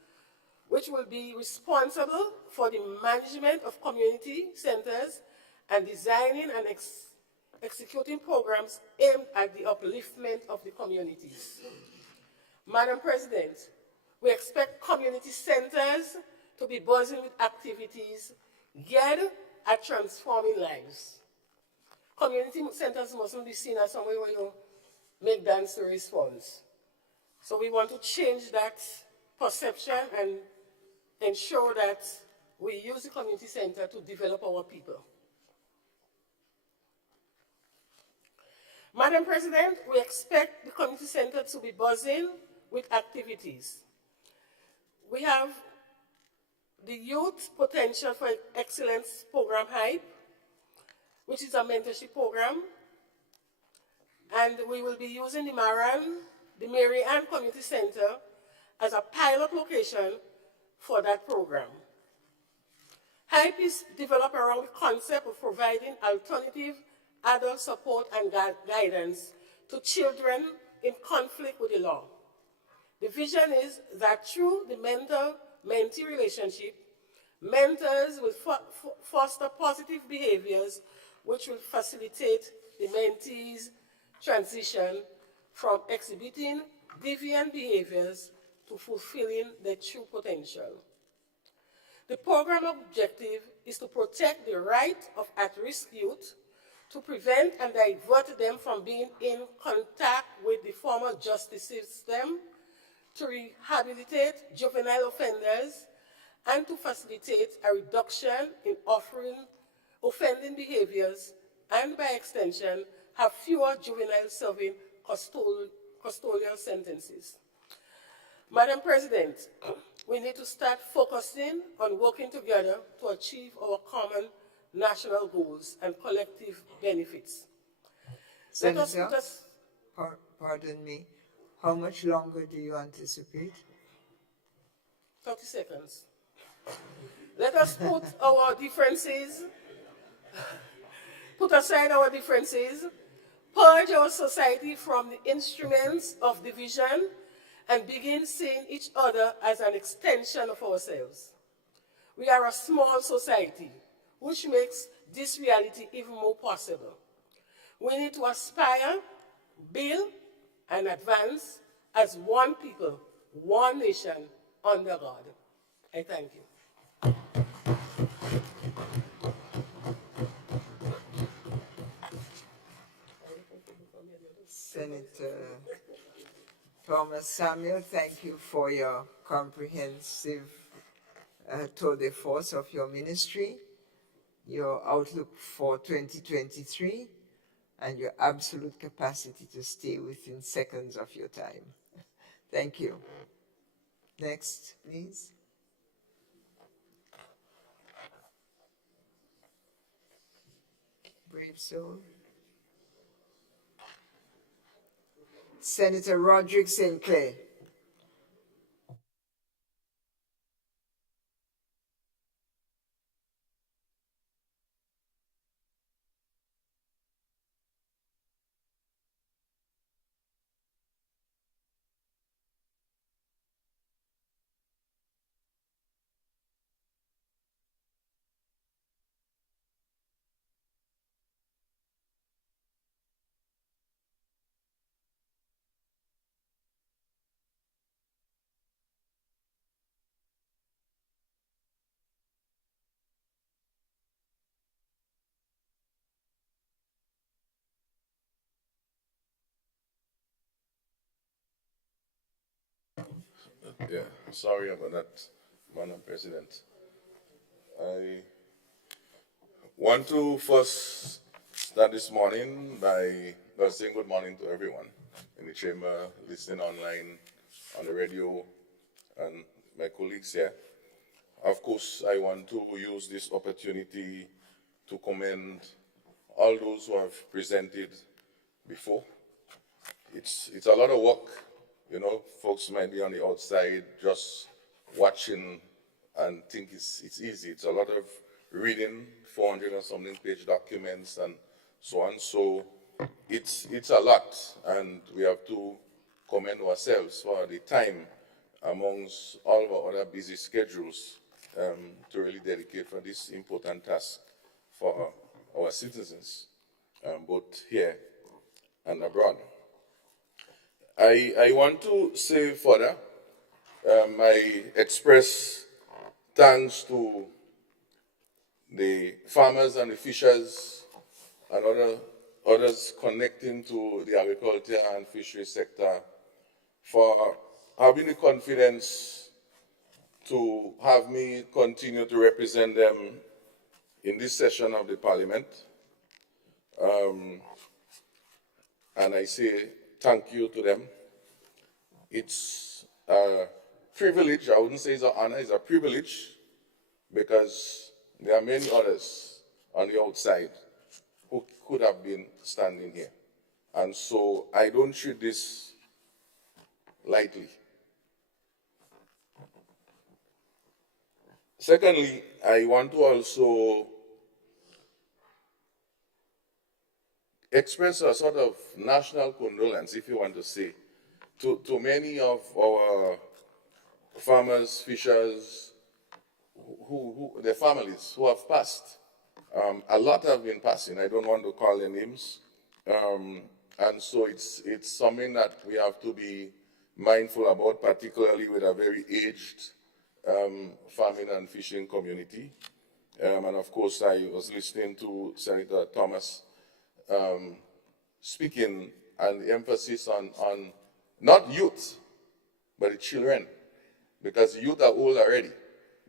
which will be responsible for the management of community centers and designing and executing programs aimed at the upliftment of the communities. Madam President, we expect community centers to be buzzing with activities geared at transforming lives. Community centers mustn't be seen as somewhere where you make dance to response. So we want to change that perception and ensure that we use the community center to develop our people. Madam President, we expect the community center to be buzzing with activities. We have the Youth Potential for Excellence Program HYPE, which is a mentorship program. And we will be using the Mary Ann Community Center as a pilot location for that program. HYPE is developed around the concept of providing alternative adult support and guidance to children in conflict with the law. The vision is that through the mentor-mentee relationship, mentors will foster positive behaviors which will facilitate the mentees' transition from exhibiting deviant behaviors to fulfilling their true potential. The program objective is to protect the right of at-risk youth, to prevent and divert them from being in contact with the formal justice system, to rehabilitate juvenile offenders, and to facilitate a reduction in offending behaviors, and by extension, have fewer juveniles serving custodial sentences. Madam President, we need to start focusing on working together to achieve our common national goals and collective benefits. Senator, pardon me, how much longer do you anticipate? 30 seconds. Let us put our differences, put aside our differences, purge our society from the instruments of division, and begin seeing each other as an extension of ourselves. We are a small society, which makes this reality even more possible. We need to aspire, build, and advance as one people, one nation, under God. I thank you. Senator Thomas Samuel, thank you for your comprehensive tour de force of your ministry, your outlook for 2023, and your absolute capacity to stay within seconds of your time. Thank you. Next, please. Brave soul. Senator Roderick St. Clair. Yeah, sorry about that, Madam President. I want to first start this morning by saying good morning to everyone in the chamber, listening online, on the radio, and my colleagues here. Of course, I want to use this opportunity to commend all those who have presented before. It's a lot of work. You know, folks might be on the outside just watching and think it's easy. It's a lot of reading, 400 and something page documents and so on. So it's a lot, and we have to commend ourselves for the time amongst all of our other busy schedules to really dedicate for this important task for our citizens, both here and abroad. I want to say further, I express thanks to the farmers and the fishers and others connecting to the agriculture and fishery sector for having the confidence to have me continue to represent them in this session of the Parliament. And I say thank you to them. It's a privilege. I wouldn't say it's an honor, it's a privilege, because there are many others on the outside who could have been standing here. And so I don't treat this lightly. Secondly, I want to also express a sort of national condolence, if you want to say, to many of our farmers, fishers, their families who have passed. A lot have been passing. I don't want to call their names. And so it's something that we have to be mindful about, particularly with a very aged farming and fishing community. And of course, I was listening to Senator Thomas speaking, and the emphasis on not youth, but the children, because the youth are old already.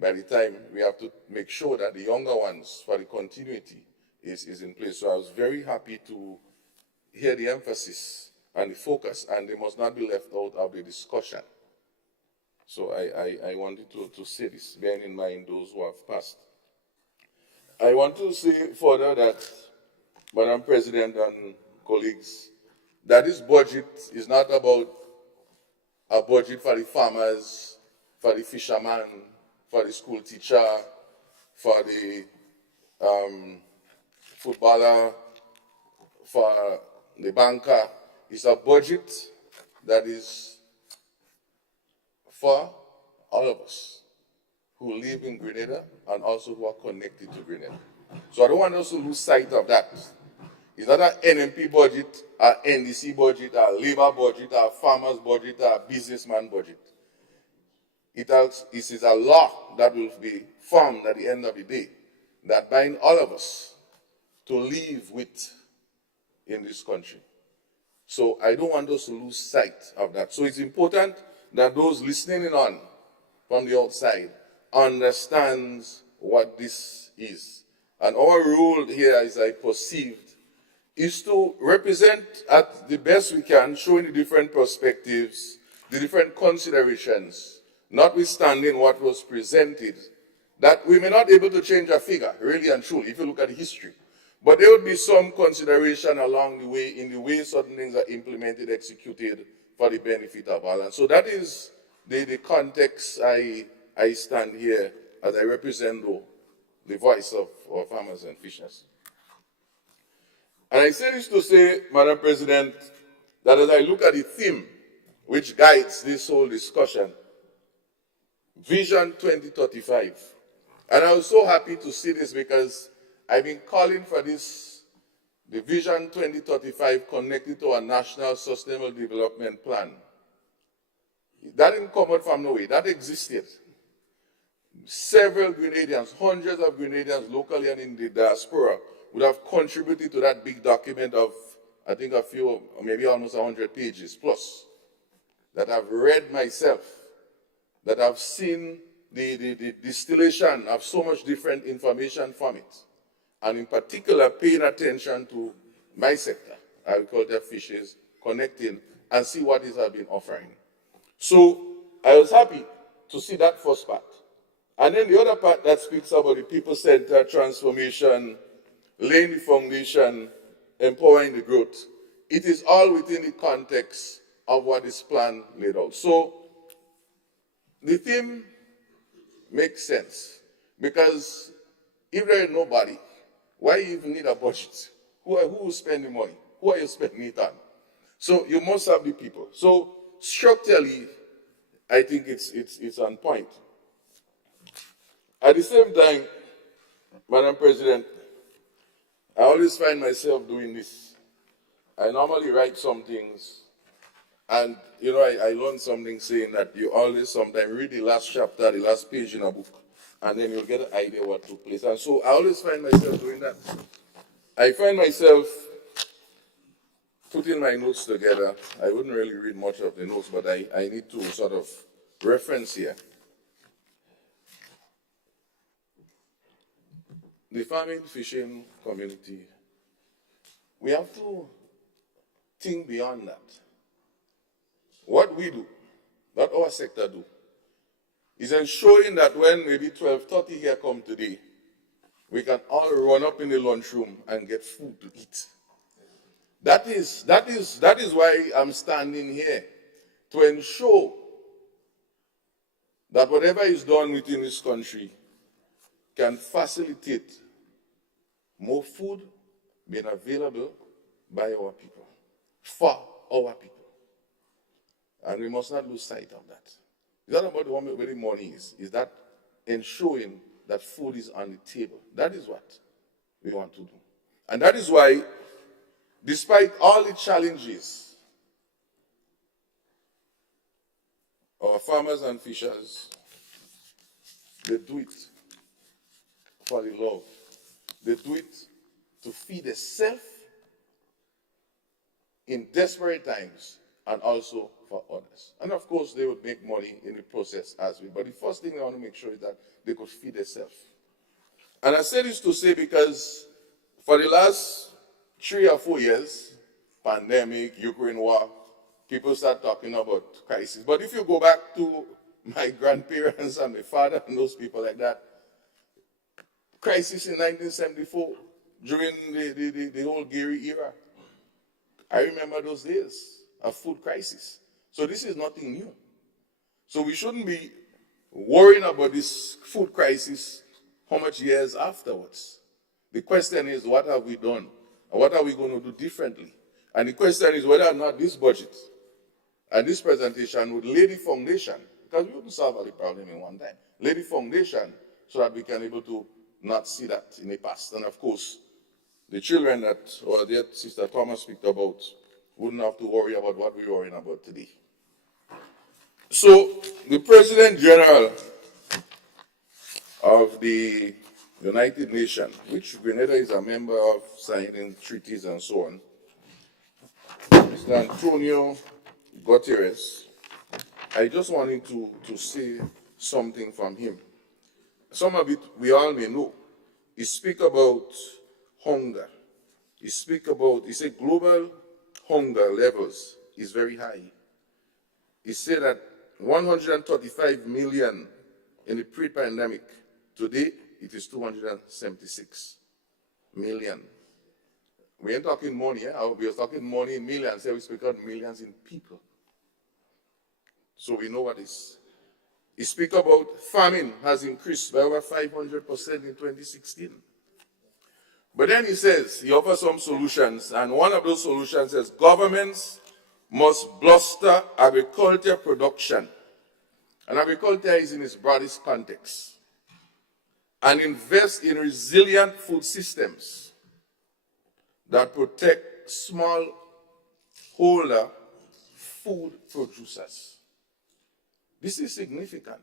By the time we have to make sure that the younger ones, for the continuity, is in place. So I was very happy to hear the emphasis and the focus, and they must not be left out of the discussion. So I wanted to say this, bearing in mind those who have passed. I want to say further that, Madam President and colleagues, that this budget is not about a budget for the farmers, for the fisherman, for the school teacher, for the footballer, for the banker. It's a budget that is for all of us who live in Grenada and also who are connected to Grenada. So I don't want us to lose sight of that. It's not an NMP budget, an NDC budget, a labor budget, a farmer's budget, a businessman budget. It is a law that will be formed at the end of the day that binds all of us to live with in this country. So I don't want us to lose sight of that. So it's important that those listening in on from the outside understands what this is. And our role here, as I perceived, is to represent at the best we can, showing the different perspectives, the different considerations, notwithstanding what was presented, that we may not be able to change a figure, really and truly, if you look at the history. But there would be some consideration along the way, in the way certain things are implemented, executed for the benefit of all. And so that is the context I stand here as I represent the voice of our farmers and fishers. And I say this to say, Madam President, that as I look at the theme which guides this whole discussion, Vision 2035, and I was so happy to see this because I've been calling for this, the Vision 2035 connected to our National Sustainable Development Plan. That didn't come out from nowhere, that existed. Several Grenadians, hundreds of Grenadians locally and in the diaspora would have contributed to that big document of, I think, a few, maybe almost 100 pages plus, that I've read myself, that I've seen the distillation of so much different information from it, and in particular paying attention to my sector, agriculture, fishes, connecting, and see what it has been offering. So I was happy to see that first part. And then the other part that speaks about the people-centered transformation, laying the foundation, empowering the growth. It is all within the context of what this plan laid out. So the theme makes sense, because if there is nobody, why you even need a budget? Who will spend the money? Who are you spending it on? So you must have the people. So structurally, I think it's on point. At the same time, Madam President, I always find myself doing this. I normally write some things, and I learned something saying that you always sometimes read the last chapter, the last page in a book, and then you'll get an idea what took place. And so I always find myself doing that. I find myself putting my notes together. I wouldn't really read much of the notes, but I need to sort of reference here. The farming, fishing community, we have to think beyond that. What we do, what our sector do, is ensuring that when maybe 12:30 here come today, we can all run up in the lunchroom and get food to eat. That is why I'm standing here, to ensure that whatever is done within this country can facilitate more food being available by our people, for our people. And we must not lose sight of that. It's not about where the money is that ensuring that food is on the table. That is what we want to do. And that is why, despite all the challenges, our farmers and fishers, they do it for the love. They do it to feed themselves in desperate times and also for others. And of course, they would make money in the process as well. But the first thing they want to make sure is that they could feed themselves. And I say this to say because for the last 3 or 4 years, pandemic, Ukraine war, people start talking about crisis. But if you go back to my grandparents and my father and those people like that, crisis in 1974, during the whole Gary era, I remember those days of food crisis. So this is nothing new. So we shouldn't be worrying about this food crisis how much years afterwards. The question is, what have we done? And what are we going to do differently? And the question is whether or not this budget and this presentation would lay the foundation, because we wouldn't solve all the problem in one time, lay the foundation so that we can be able to not see that in the past. And of course, the children that our dear Sister Thomas speak about wouldn't have to worry about what we're worrying about today. So the President General of the United Nations, which Grenada is a member of, signing treaties and so on, Mr. Antonio Guterres, I just wanted to say something from him. Some of it we all may know. He speak about hunger. He said global hunger levels is very high. He said that 135 million in the pre-pandemic. Today, it is 276 million. We ain't talking money, we are talking money in millions. Here we speak about millions in people. So we know what is. He speak about famine has increased by over 500% in 2016. But then he says, he offers some solutions, and one of those solutions is governments must bolster agriculture production. And agriculture is in its broadest context. And invest in resilient food systems that protect smallholder food producers. This is significant.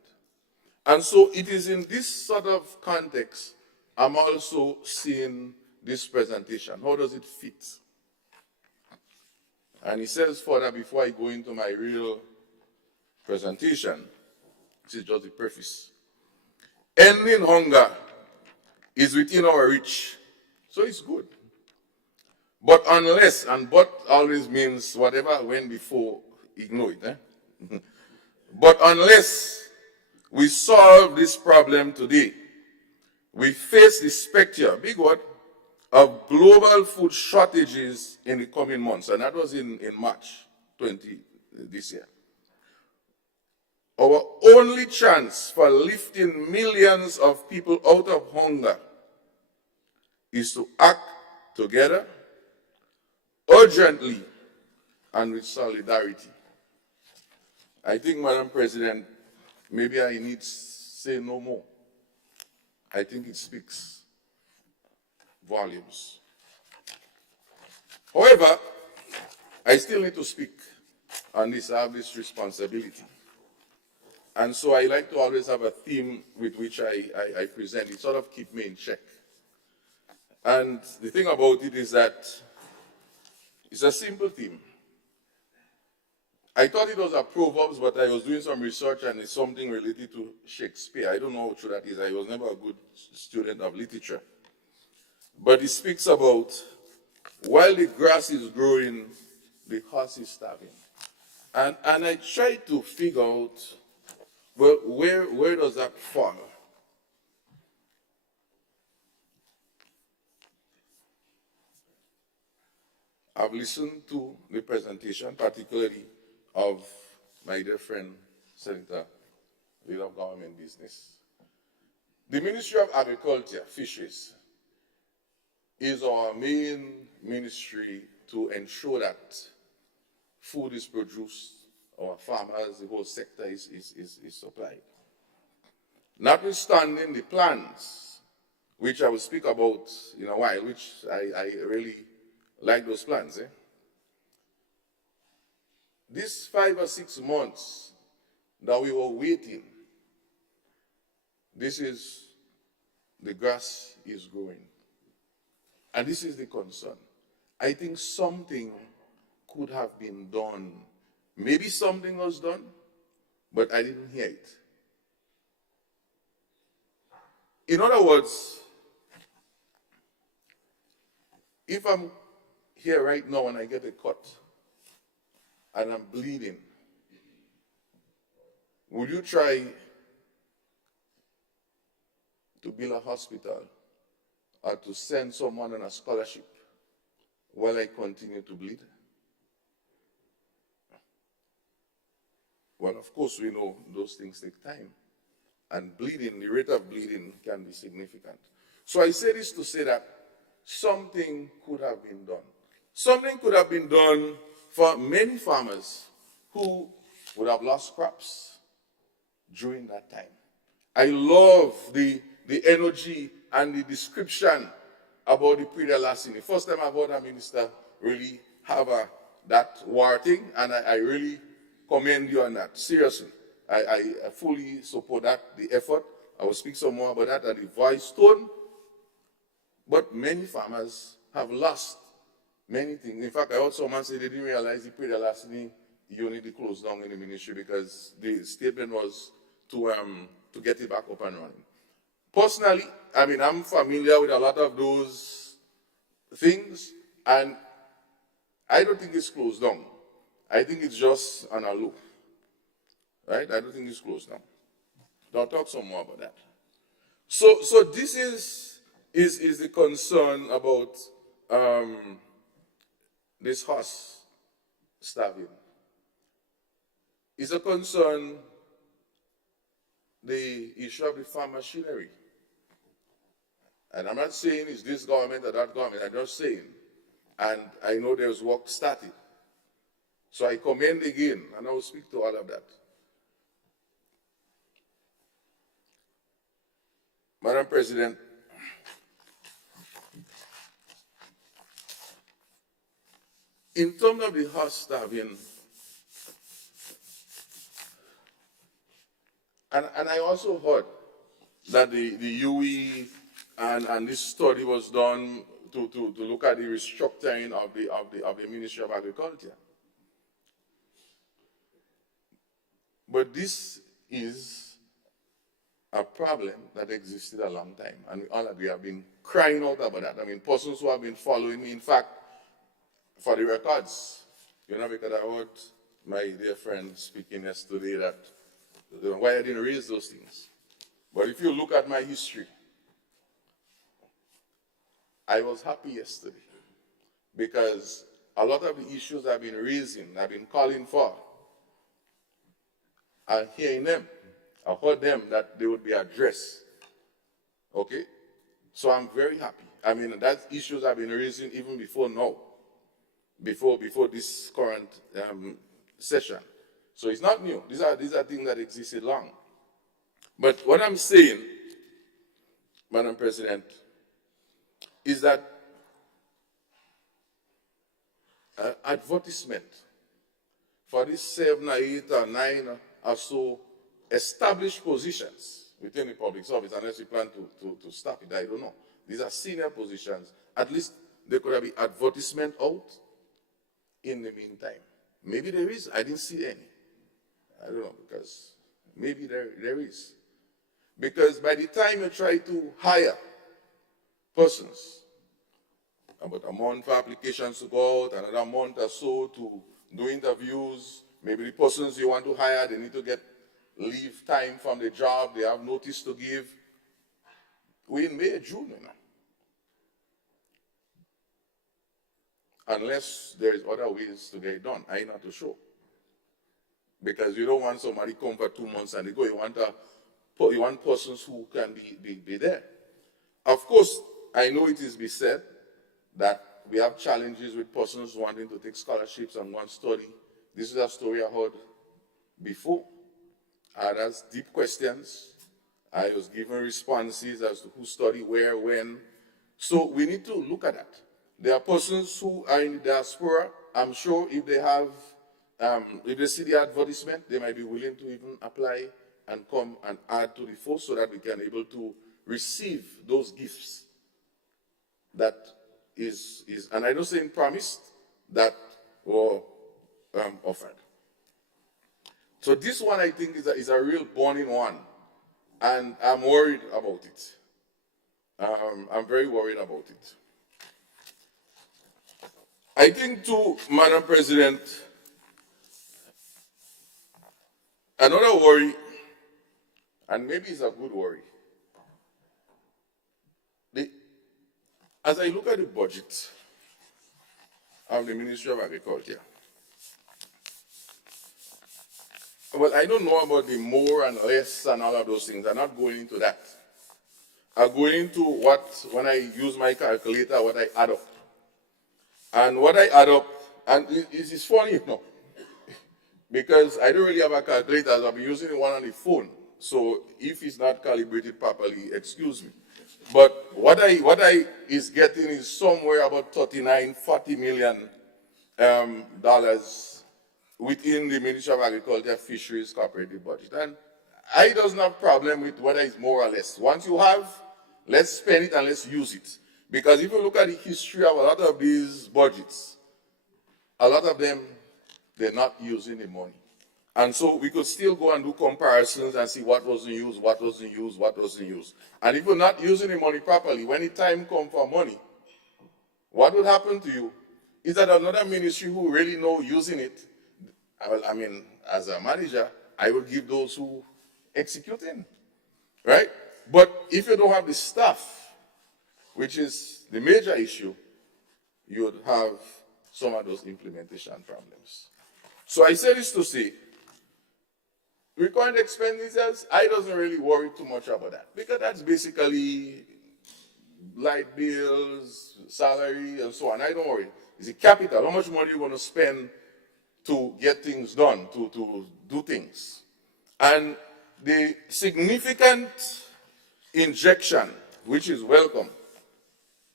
And so it is in this sort of context I'm also seeing this presentation. How does it fit? And he says further, before I go into my real presentation, this is just the preface. Ending hunger is within our reach, so it's good. But unless, and but always means whatever went before, ignore it. But unless we solve this problem today, we face the specter, big word, of global food shortages in the coming months. And that was in March 20 this year. Our only chance for lifting millions of people out of hunger is to act together, urgently, and with solidarity. I think, Madam President, maybe I need to say no more. I think it speaks volumes. However, I still need to speak on this. I have this responsibility. And so I like to always have a theme with which I present. It sort of keeps me in check. And the thing about it is that it's a simple theme. I thought it was a Proverbs, but I was doing some research and it's something related to Shakespeare. I don't know how true that is. I was never a good student of literature. But it speaks about, while the grass is growing, the horse is starving. And I tried to figure out, well, where does that fall? I've listened to the presentation, particularly of my dear friend, Senator, leader of government business. The Ministry of Agriculture, Fisheries, is our main ministry to ensure that food is produced, our farmers, the whole sector is supplied. Notwithstanding the plans, which I will speak about in a while, which I really like those plans. These 5 or 6 months that we were waiting, the grass is growing. And this is the concern. I think something could have been done. Maybe something was done, but I didn't hear it. In other words, if I'm here right now and I get a cut and I'm bleeding, would you try to build a hospital or to send someone on a scholarship while I continue to bleed? Well, of course, we know those things take time. And bleeding, the rate of bleeding can be significant. So I say this to say that something could have been done. Something could have been done for many farmers who would have lost crops during that time. I love the energy and the description about the Prix de la Cine. First time I've heard a minister really have that war thing, and I really commend you on that. Seriously, I fully support that, the effort. I will speak some more about that and the voice tone. But many farmers have lost many things. In fact, I heard someone say they didn't realize the Prix de la Cine unit to close down in the ministry because the statement was to get it back up and running. Personally, I mean, I'm familiar with a lot of those things, and I don't think it's closed down. I think it's just on a low. Right? I don't think it's closed down. I'll talk some more about that. So this is the concern about this horse starving. It's a concern, the issue of the farm machinery. And I'm not saying it's this government or that government, I'm just saying, and I know there's work started. So I commend again, and I will speak to all of that. Madam President, in terms of the horse starving, and I also heard that the UE and this study was done to look at the restructuring of the Ministry of Agriculture. But this is a problem that existed a long time, and we have been crying out about that. I mean, persons who have been following me, in fact, for the records, because I heard my dear friend speaking yesterday that why I didn't raise those things. But if you look at my history, I was happy yesterday because a lot of the issues I've been raising, I've been calling for, and hearing them, I heard them that they would be addressed. Okay? So I'm very happy. I mean, that's issues I've been raising even before now, before this current session. So it's not new. These are things that existed long. But what I'm saying, Madam President, is that advertisement for these 7 or 8 or 9 or so established positions within the public service, unless you plan to stop it, I don't know. These are senior positions. At least there could have been advertisement out in the meantime. Maybe there is. I didn't see any. I don't know, because maybe there is. Because by the time you try to hire persons, about a month for applications to go out, another month or so to do interviews, maybe the persons you want to hire, they need to get leave time from the job, they have notice to give. We're in May, June, unless there is other ways to get it done. I'm not too sure. Because you don't want somebody come for 2 months and they go. You want persons who can be there. Of course, I know it is be said that we have challenges with persons wanting to take scholarships and want to study. This is a story I heard before. I had asked deep questions. I was given responses as to who study where, when. So we need to look at that. There are persons who are in the diaspora. I'm sure if they have, if they see the advertisement, they might be willing to even apply and come and add to the force so that we can be able to receive those gifts that is and I don't say promised, that were offered. So this one I think is a real burning one, and I'm worried about it. I'm very worried about it. I think too, Madam President, another worry, and maybe it's a good worry, as I look at the budget of the Ministry of Agriculture, well, I don't know about the more and less and all of those things. I'm not going into that. I'm going into when I use my calculator, what I add up. And what I add up, and it's funny, you know, because I don't really have a calculator, I'll be using one on the phone. So if it's not calibrated properly, excuse me. But what I is getting is somewhere about $39-40 million dollars within the Ministry of Agriculture Fisheries Cooperative budget. And I doesn't have problem with whether it's more or less. Once you have, let's spend it and let's use it. Because if you look at the history of a lot of these budgets, a lot of them, they're not using the money. And so we could still go and do comparisons and see what wasn't used, what wasn't used, what wasn't used. And if you're not using the money properly, when the time comes for money, what would happen to you is that another ministry who really know using it, I mean, as a manager, I will give those who executing, right? But if you don't have the staff, which is the major issue, you would have some of those implementation problems. So I say this to say, recurrent expenditures, I doesn't really worry too much about that, because that's basically light bills, salary, and so on. I don't worry. It's the capital. How much money are you going to spend to get things done, to do things? And the significant injection, which is welcome,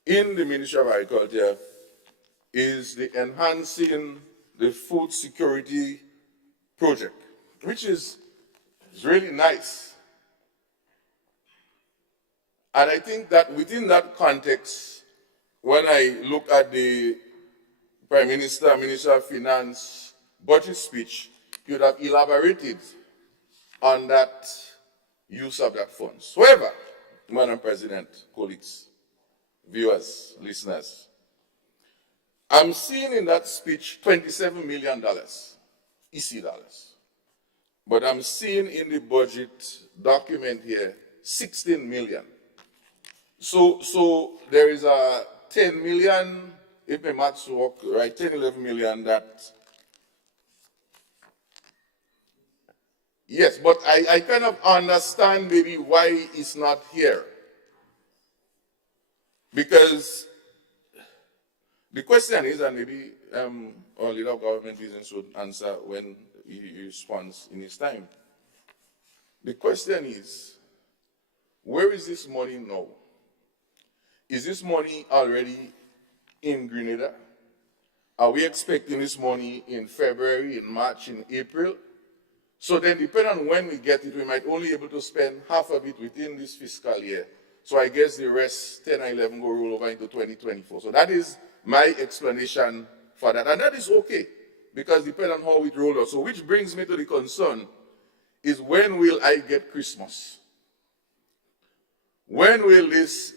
in the Ministry of Agriculture is the enhancing the food security project, which is really nice. And I think that within that context, when I look at the Prime Minister, Minister of Finance budget speech, you would have elaborated on that use of that funds. However, Madam President, colleagues, viewers, listeners, I'm seeing in that speech $27 million, EC dollars. But I'm seeing in the budget document here 16 million. So there is a 10 million, if my maths work right, 10, 11 million that. Yes, but I kind of understand maybe why it's not here. Because the question is, and maybe our leader of government should answer when he responds in his time. The question is, where is this money now? Is this money already in Grenada? Are we expecting this money in February, in March, in April? So then, depending on when we get it, we might only be able to spend half of it within this fiscal year. So I guess the rest, 10 or 11, will roll over into 2024. So that is my explanation for that. And that is okay, because depending on how it rolls out. So which brings me to the concern is, when will I get Christmas? When will this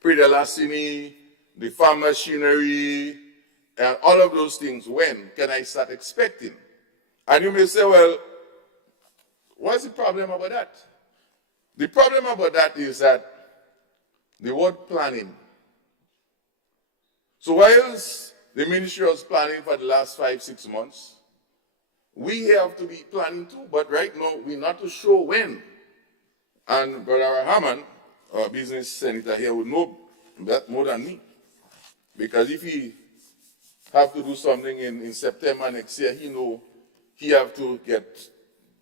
Pre-Delasini, the farm machinery, and all of those things, when can I start expecting? And you may say, well, what's the problem about that? The problem about that is that the word planning. So whilst the ministry was planning for the last 5-6 months. We have to be planning too, but right now we're not too sure when. And Brother Hammond, our business senator here, would know that more than me. Because if he have to do something in September next year, he have to get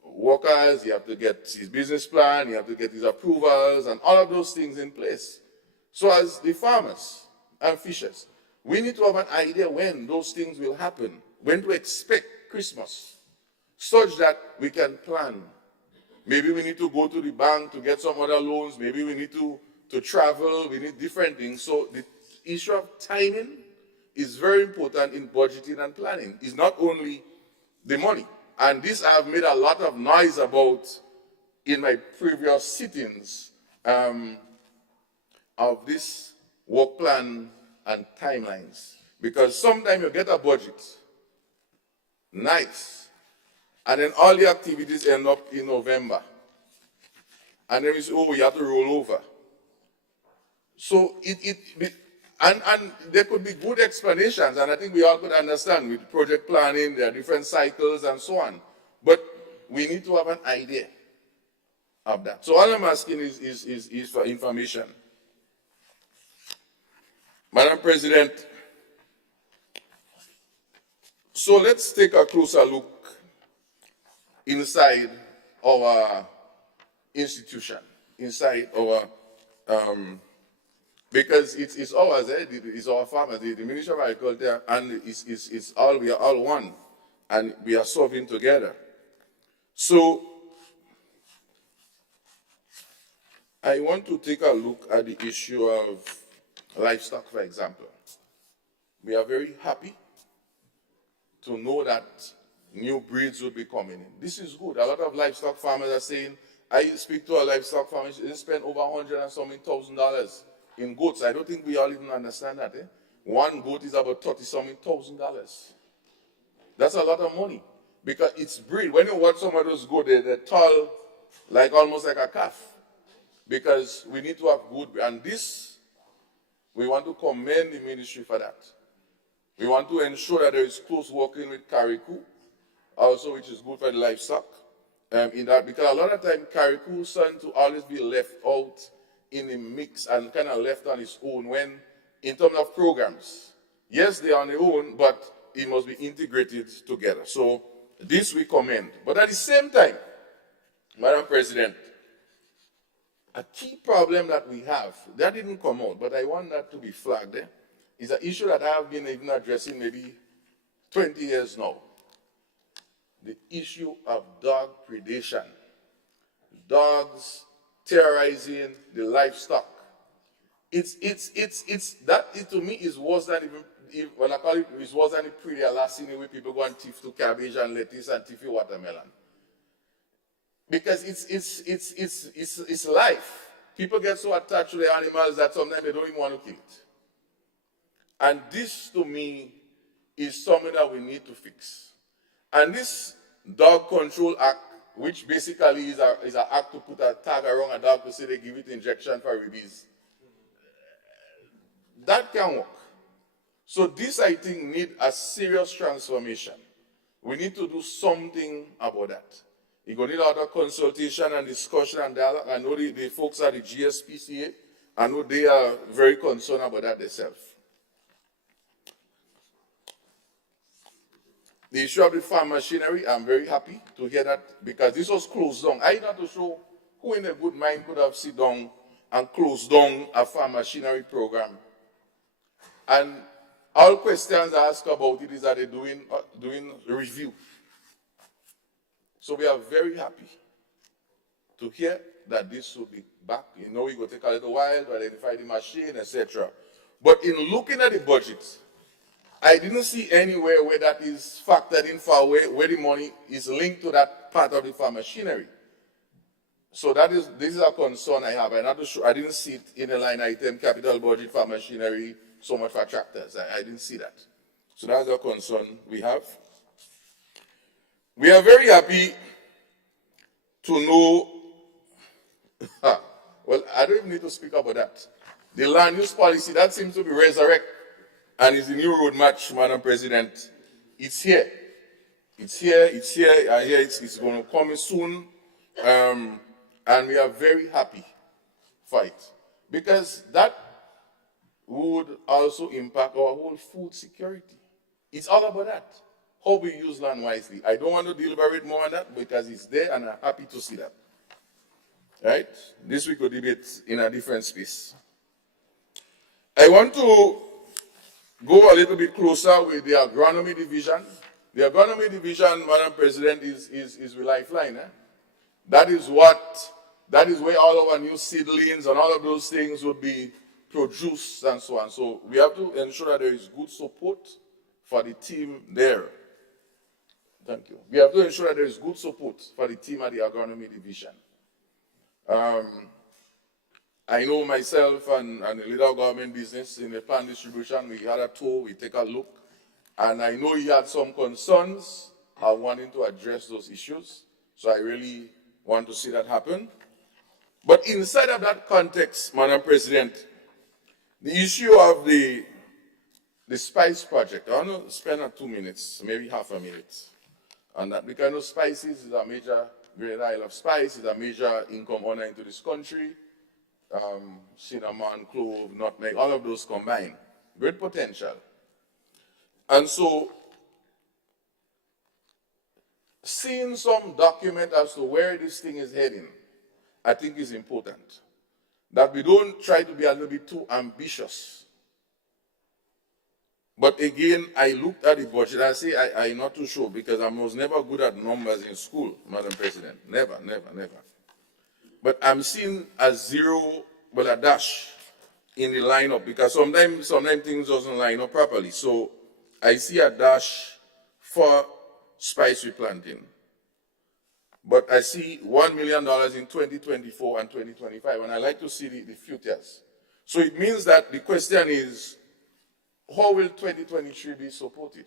workers, he have to get his business plan, he have to get his approvals, and all of those things in place. So as the farmers and fishers, we need to have an idea when those things will happen, when to expect Christmas, such that we can plan. Maybe we need to go to the bank to get some other loans, maybe we need to travel, we need different things. So the issue of timing is very important in budgeting and planning. It's not only the money. And this I have made a lot of noise about in my previous sittings of this work plan and timelines. Because sometimes you get a budget, nice, and then all the activities end up in November. And then we say, oh, we have to roll over. So and there could be good explanations, and I think we all could understand with project planning, there are different cycles and so on. But we need to have an idea of that. So all I'm asking is for information. Madam President, so let's take a closer look inside our institution, inside our because it's ours, it's our farmers, the Ministry of Agriculture, and we are all one, and we are solving together. So I want to take a look at the issue of livestock, for example. We are very happy to know that new breeds will be coming in. This is good. A lot of livestock farmers are saying, I speak to a livestock farmer, they spend over $100,000 and something in goats. I don't think we all even understand that. One goat is about $30,000. That's a lot of money because it's breed. When you watch some of those goats, they're tall, like almost like a calf. Because we need to have good, and this, we want to commend the ministry for that. We want to ensure that there is close working with Carriacou, also which is good for the livestock. In that, because a lot of times Carriacou tend to always be left out in the mix and kind of left on its own when, in terms of programs, yes, they are on their own, but it must be integrated together. So this we commend. But at the same time, Madam President, a key problem that we have, that didn't come out, but I want that to be flagged there, is an issue that I have been even addressing maybe 20 years now. The issue of dog predation. Dogs terrorizing the livestock. That to me is worse than even well, I call it is worse than the pre-Alasini where people go and thief to cabbage and lettuce and thief watermelon. Because it's life. People get so attached to the animals that sometimes they don't even want to kill it. And this to me is something that we need to fix. And this Dog Control Act, which basically is an act to put a tag around a dog to say they give it injection for rabies, that can work. So this, I think, need a serious transformation. We need to do something about that. You're going to need a lot of consultation and discussion and dialogue. I know the folks at the GSPCA, I know they are very concerned about that themselves. The issue of the farm machinery, I'm very happy to hear that because this was closed down. I not to show who in a good mind could have sit down and closed down a farm machinery program. And all questions asked about it is that they're doing review. So we are very happy to hear that this will be back. You know, it will take a little while to identify the machine, etc. But in looking at the budget, I didn't see anywhere where that is factored in for where the money is linked to that part of the farm machinery. So this is a concern I have. I didn't see it in a line item, capital budget for machinery, so much for tractors. I didn't see that. So that's a concern we have. We are very happy to know, well, I don't even need to speak about that. The land use policy, that seems to be resurrected. and it's the new road match, Madam President. It's here. It's here. I hear it's going to come soon. And we are very happy for it. Because that would also impact our whole food security. It's all about that. How we use land wisely. I don't want to deliberate more on that because it's there and I'm happy to see that. Right? This we could debate in a different space. I want to go a little bit closer with the agronomy division. The agronomy division, Madam President, is the lifeline. That is where all of our new seedlings and all of those things would be produced and so on. So we have to ensure that there is good support for the team there. Thank you. We have to ensure that there is good support for the team at the agronomy division. I know myself and the little government business in the plant distribution, we had a tour, we take a look, and I know he had some concerns of wanting to address those issues. So I really want to see that happen. But inside of that context, Madam President, the issue of the spice project, I want to spend 2 minutes, maybe half a minute on that, because I know spices is a major, Great Isle of Spice is a major income earner into this country. Cinnamon, clove, nutmeg, all of those combined. Great potential. And so, seeing some document as to where this thing is heading, I think is important. That we don't try to be a little bit too ambitious. But again, I looked at the budget. I say I'm not too sure because I was never good at numbers in school, Madam President. Never. But I'm seeing a zero, but a dash in the lineup because sometimes things doesn't line up properly. So I see a dash for spice replanting. But I see $1 million in 2024 and 2025, and I like to see the futures. So it means that the question is, how will 2023 be supported?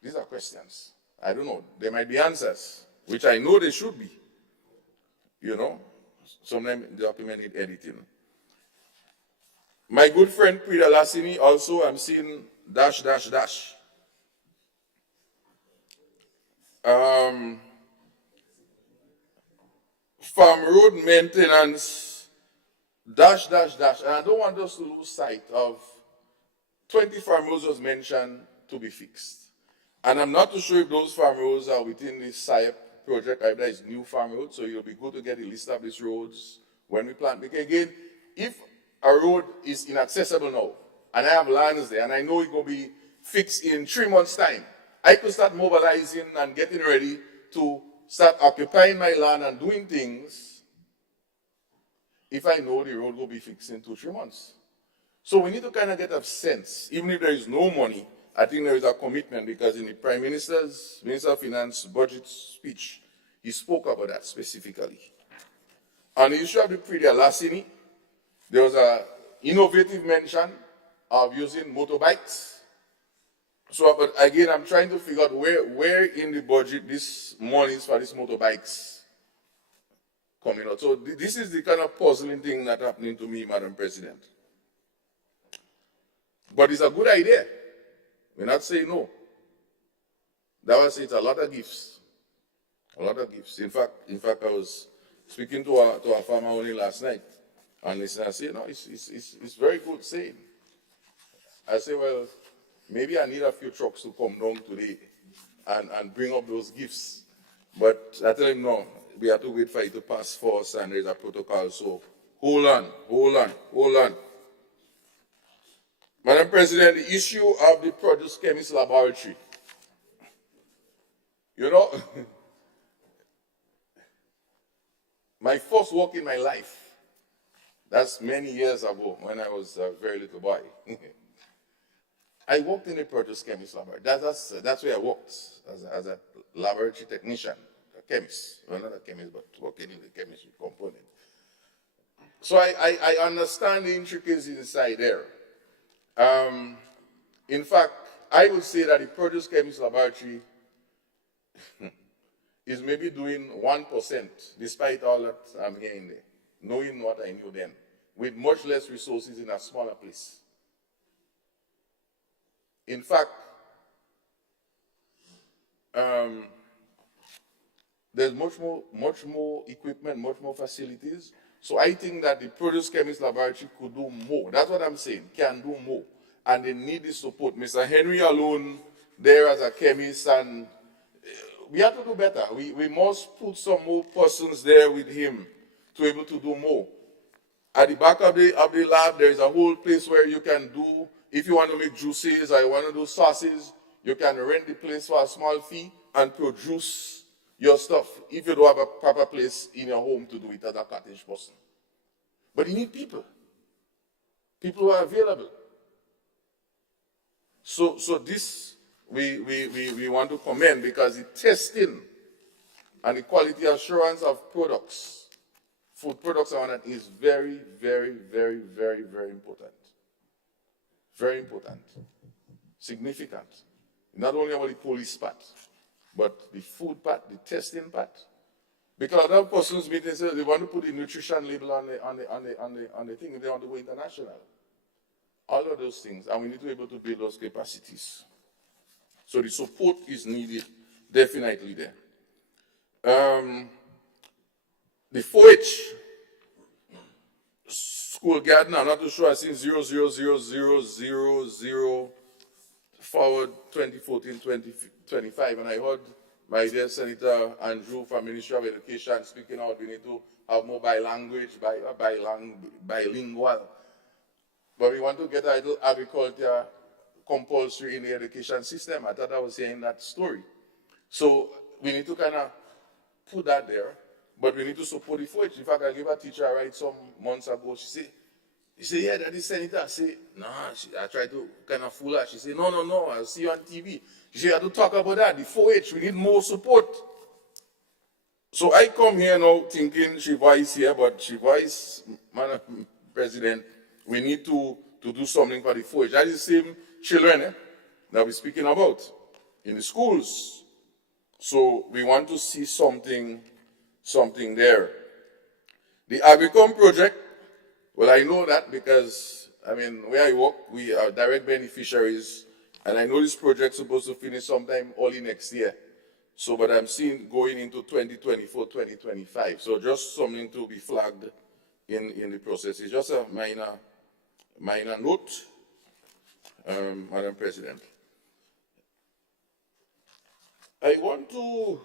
These are questions. I don't know. There might be answers, which I know they should be. You know, sometimes the document need editing. My good friend Prida Lassini also, I'm seeing dash. Farm road maintenance, dash. And I don't want us to lose sight of 20 farm roads was mentioned to be fixed. And I'm not too sure if those farm roads are within this SIAP project, either is new farm roads, so it'll be good to get a list of these roads when we plant. Because again, if a road is inaccessible now, and I have lands there, and I know it's going to be fixed in 3 months' time, I could start mobilizing and getting ready to start occupying my land and doing things if I know the road will be fixed in 2-3 months. So we need to kind of get a sense, even if there is no money, I think there is a commitment because in the Prime Minister's, Minister of Finance budget speech, he spoke about that specifically. On the issue of the Prida Lassini, there was an innovative mention of using motorbikes. So, but again, I'm trying to figure out where in the budget this money is for these motorbikes coming out. So this is the kind of puzzling thing that's happening to me, Madam President. But it's a good idea. We're not saying no. That was it's a lot of gifts. A lot of gifts. In fact, I was speaking to a farmer only last night, and I said, no, it's very good saying. I say, well, maybe I need a few trucks to come down today and bring up those gifts. But I tell him, no, we have to wait for it to pass first, and there's a protocol. So hold on. Madam President, the issue of the produce chemist laboratory. You know, my first work in my life, that's many years ago when I was a very little boy. I worked in a produce chemist laboratory. That's where I worked as a laboratory technician, a chemist. Well, not a chemist, but working in the chemistry component. So I understand the intricacies inside there. In fact, I would say that the produce chemist laboratory is maybe doing 1%, despite all that I'm hearing there, knowing what I knew then, with much less resources in a smaller place. In fact, there's much more equipment, much more facilities. So I think that the produce chemist laboratory could do more. That's what I'm saying, can do more. And they need the support. Mr. Henry alone there as a chemist, and we have to do better. We must put some more persons there with him to be able to do more. At the back of the lab, there is a whole place where you can do, if you want to make juices or you want to do sauces, you can rent the place for a small fee and produce your stuff if you don't have a proper place in your home to do it as a cottage person. But you need people. People who are available. So this we want to commend, because the testing and the quality assurance of products, food products and all that, is very, very, very, very, very important. Very important. Significant. Not only about the police part, but the food part, the testing part. Because other persons meet and say they want to put the nutrition label on the thing if they want to go international. All of those things, and we need to be able to build those capacities. So the support is needed, definitely there. The 4-H school garden, I'm not too sure, I've seen 0000000 forward 2014-2025, and I heard my dear Senator Andrew from Ministry of Education speaking out, we need to have more bilingual. But we want to get agriculture compulsory in the education system. I thought I was saying that story. So we need to kind of put that there, but we need to support the 4-H. In fact, I gave a teacher a ride some months ago. She said, yeah, that is Senator. I said, nah, I tried to kind of fool her. She said, no, I'll see you on TV. She said, you have to talk about that, the 4-H, we need more support. So I come here now thinking she voice here, but she voice, Madam President, we need to do something for the 4-H. That is the same children that we're speaking about in the schools. So we want to see something there. The Agricom project, well, I know that because, I mean, where I work, we are direct beneficiaries, and I know this project is supposed to finish sometime early next year. So, but I'm seeing going into 2024, 2025. So just something to be flagged in the process. It's just a minor note, Madam President. I want to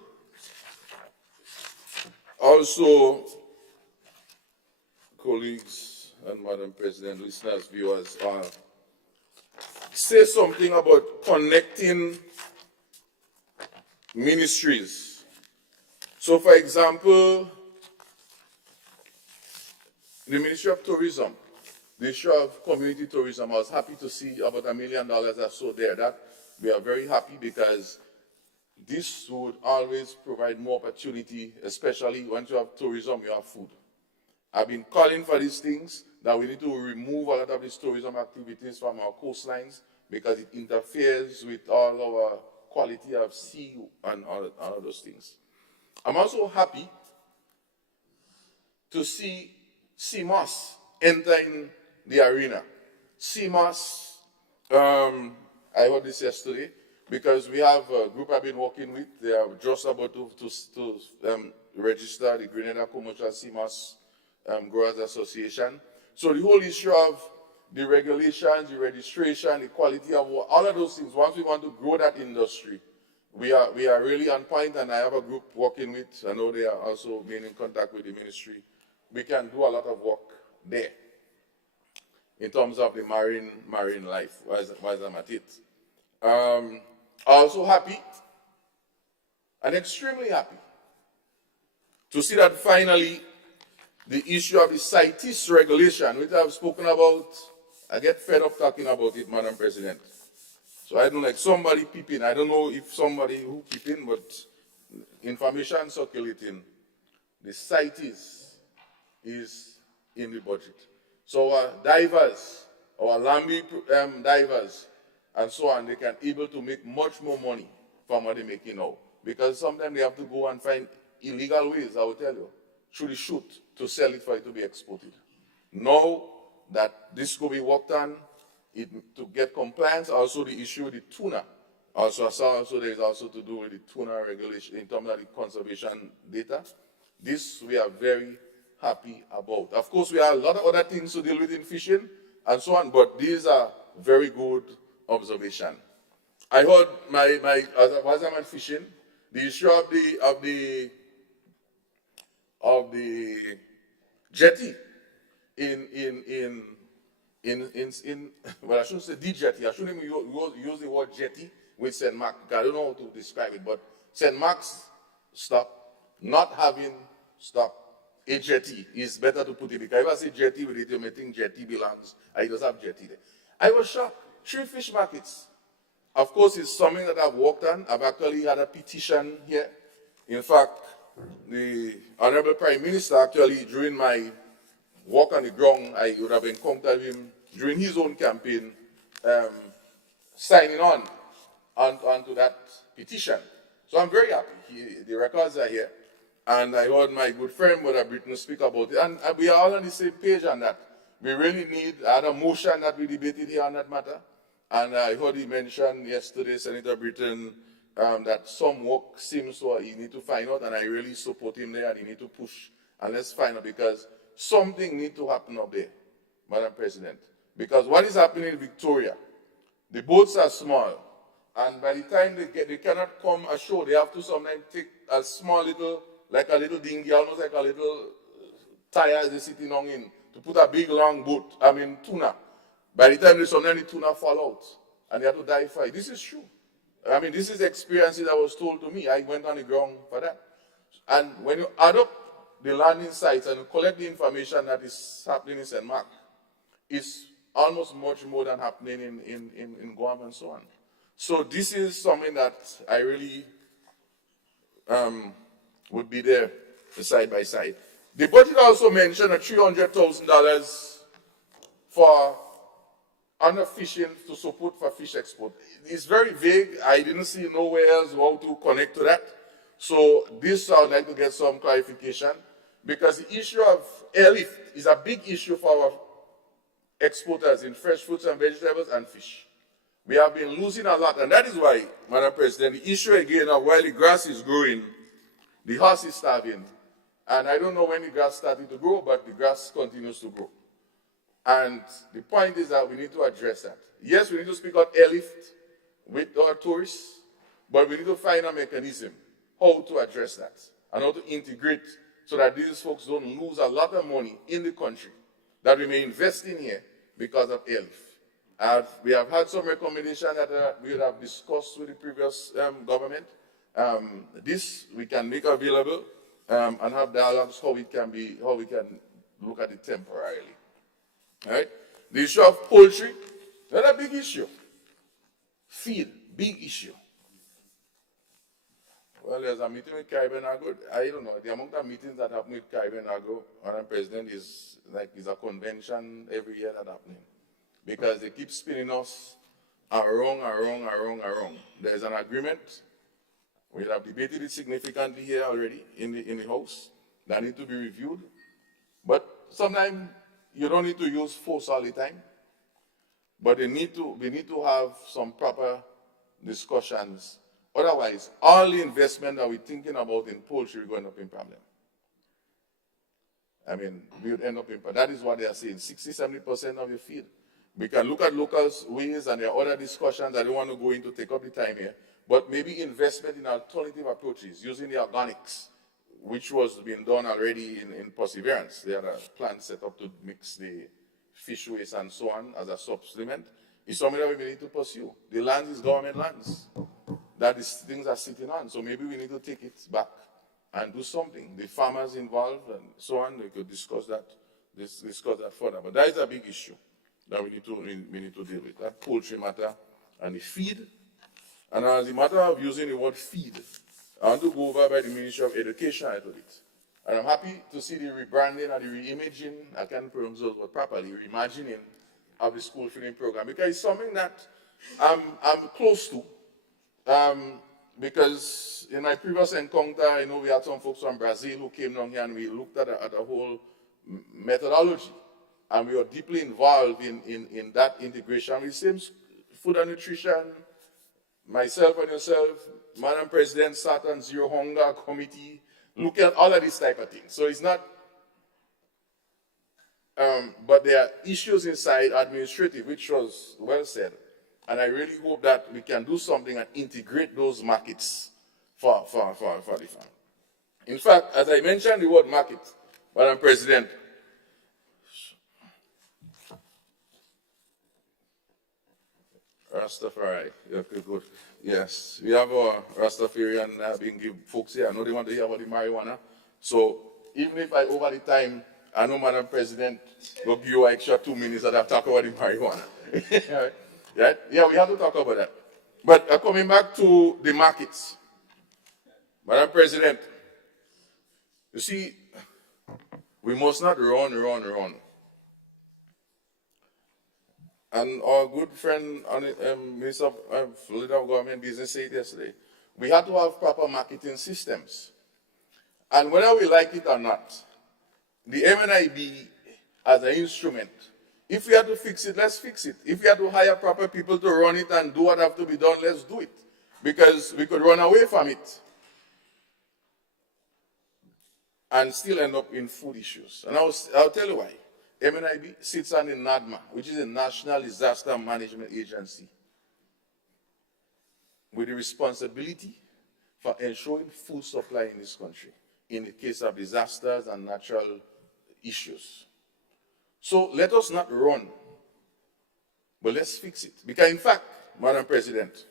also, colleagues and Madam President, listeners, viewers, say something about connecting ministries. So, for example, the Ministry of Tourism, the issue of community tourism, I was happy to see about $1 million or so there. That we are very happy, because this would always provide more opportunity, especially once you have tourism, you have food. I've been calling for these things, that we need to remove a lot of these tourism activities from our coastlines, because it interferes with all our quality of sea and all of those things. I'm also happy to see CMOS entering the arena. CMOS, I heard this yesterday, because we have a group I've been working with. They are just about to register the Grenada Commercial CMOS Growers Association. So the whole issue of the regulations, the registration, the quality of water, all of those things, once we want to grow that industry, we are really on point, and I have a group working with, I know they are also being in contact with the ministry. We can do a lot of work there in terms of the marine life, while I'm at it. Also happy, and extremely happy, to see that finally the issue of the CITES regulation, which I've spoken about, I get fed up talking about it, Madam President. So I don't like somebody peeping. I don't know if somebody who peeping, but information circulating. The CITES is in the budget. So our divers, our Lambi divers, and so on, they can able to make much more money from what they're making now. Because sometimes they have to go and find illegal ways, I will tell you, through the shoot, to sell it for it to be exported. Now that this could be worked on, to get compliance. Also the issue with the tuna. Also, I saw also there is also to do with the tuna regulation in terms of the conservation data. This we are very happy about. Of course, we have a lot of other things to deal with in fishing and so on, but these are very good observation. I heard as I was fishing, the issue of the jetty in well, I shouldn't say the jetty. I shouldn't even use the word jetty with St. Mark. I don't know how to describe it, but St. Mark's not having a jetty is better to put it, because if I say jetty with it, you may think jetty belongs, and it does have jetty there. I was shocked. 3 fish markets. Of course, it's something that I've worked on. I've actually had a petition here. In fact, the Honorable Prime Minister, actually, during my walk on the ground, I would have encountered him during his own campaign, signing onto that petition. So I'm very happy. The records are here. And I heard my good friend, Brother Britton, speak about it. And we are all on the same page on that. We really need a motion that we debated here on that matter. And I heard he mentioned yesterday, Senator Britton, that some work seems to he need to find out, and I really support him there, and he need to push. And let's find out, because something needs to happen up there, Madam President. Because what is happening in Victoria, the boats are small, and by the time they cannot come ashore, they have to sometimes take a small little, like a little dinghy, almost like a little tire they're sitting on in, to put a big long boat, tuna. By the time sometimes the tuna fall out, and they have to dive for it. This is true. This is experiences that was told to me. I went on the ground for that. And when you add up the landing sites and you collect the information that is happening in St. Mark, it's almost much more than happening in Guam and so on. So this is something that I really would be there side by side. The budget also mentioned a $300,000 for under fishing to support for fish export. It's very vague. I didn't see nowhere else how to connect to that. So this I would like to get some clarification, because the issue of airlift is a big issue for our exporters in fresh fruits and vegetables and fish. We have been losing a lot, and that is why, Madam President, the issue again of while the grass is growing, the horse is starving. And I don't know when the grass started to grow, but the grass continues to grow. And the point is that we need to address that. Yes, we need to speak about airlift with our tourists, but we need to find a mechanism how to address that and how to integrate so that these folks don't lose a lot of money in the country that we may invest in here because of airlift. We have had some recommendation that we would have discussed with the previous government. This we can make available and have dialogues how we can look at it temporarily. All right? The issue of poultry, another big issue. Feed, big issue. Well, there's a meeting with Caribbean Agro. I don't know, the amount of meetings that happen with Caribbean Agro, Madam President, is a convention every year that happening. Because they keep spinning us around. There's an agreement. We have debated it significantly here already in the House. That need to be reviewed. But sometimes you don't need to use force all the time. But we need to have some proper discussions. Otherwise, all the investment that we're thinking about in poultry is going up in problem. We would end up in problem. That is what they are saying, 60-70% of your feed. We can look at local ways, and there are other discussions I don't want to go into, take up the time here. But maybe investment in alternative approaches, using the organics, which was being done already in Perseverance. They had a plan set up to mix the fish waste and so on as a supplement. It's something that we need to pursue. The land is government lands that these things are sitting on. So maybe we need to take it back and do something. The farmers involved and so on, we could discuss that further. But that is a big issue that we need to deal with. That poultry matter and the feed. And as the matter of using the word feed, I want to go over by the Ministry of Education a little bit. And I'm happy to see the rebranding and the reimaging, I can't pronounce those words properly, reimagining of the school feeding program. Because it's something that I'm close to. Because in my previous encounter, we had some folks from Brazil who came down here and we looked at a whole methodology. and we are deeply involved in that integration with same food and nutrition. Myself and yourself, Madam President, sat on Zero Hunger Committee, look at all of these type of things. So it's not, but there are issues inside administrative, which was well said. And I really hope that we can do something and integrate those markets for the farm. In fact, as I mentioned the word market, Madam President, Rastafari, okay, good. Yes, we have our Rastafarian being give folks here. I know they want to hear about the marijuana. So even if I over the time, I know Madam President will give you an extra 2 minutes that I've talked about the marijuana. Right? Yeah, we have to talk about that. But coming back to the markets, Madam President, you see, we must not run. And our good friend, Minister of Leader of Government Business said yesterday, we have to have proper marketing systems. And whether we like it or not, the MNIB as an instrument, if we have to fix it, let's fix it. If we have to hire proper people to run it and do what have to be done, let's do it. Because we could run away from it and still end up in food issues. And I'll tell you why. MNIB sits on the NADMA, which is a National Disaster Management Agency, with the responsibility for ensuring food supply in this country in the case of disasters and natural issues. So let us not run, but let's fix it. Because in fact, Madam President,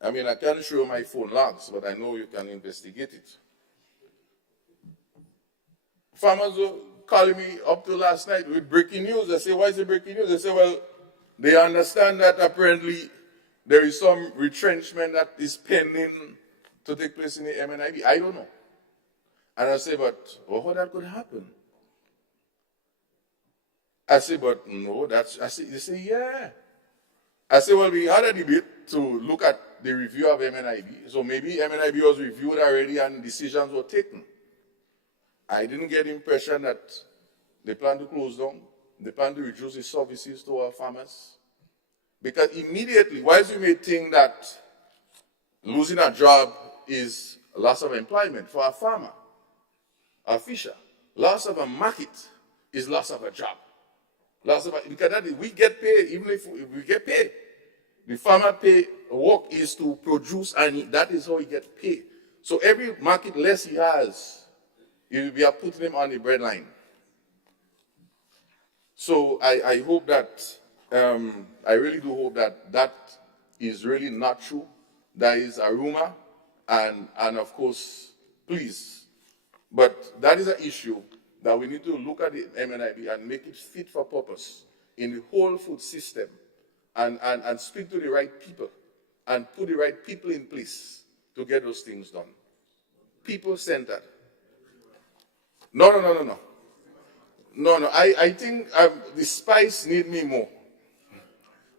I mean, I can't show you my phone logs, but I know you can investigate it. Farmers were calling me up to last night with breaking news. I say, why is it breaking news? They say, well, they understand that apparently there is some retrenchment that is pending to take place in the MNIB. I don't know. And I say, but how that could happen? I say, but no, that's, I say, they say, yeah. I say, well, we had a debate to look at the review of MNIB. So maybe MNIB was reviewed already and decisions were taken. I didn't get the impression that they plan to close down. They plan to reduce the services to our farmers. Because immediately, whilst you may think that losing a job is a loss of employment for a farmer, a fisher, loss of a market is loss of a job. Because we get paid, even if we get paid. The farmer pay work is to produce, and that is how he gets paid. So every market less he has, we are putting him on the breadline. So I hope that, I really do hope that that is really not true. That is a rumor, and of course, please. But that is an issue that we need to look at the MNIB and make it fit for purpose in the whole food system, and speak to the right people and put the right people in place to get those things done. People-centered. No. I think the spice need me more.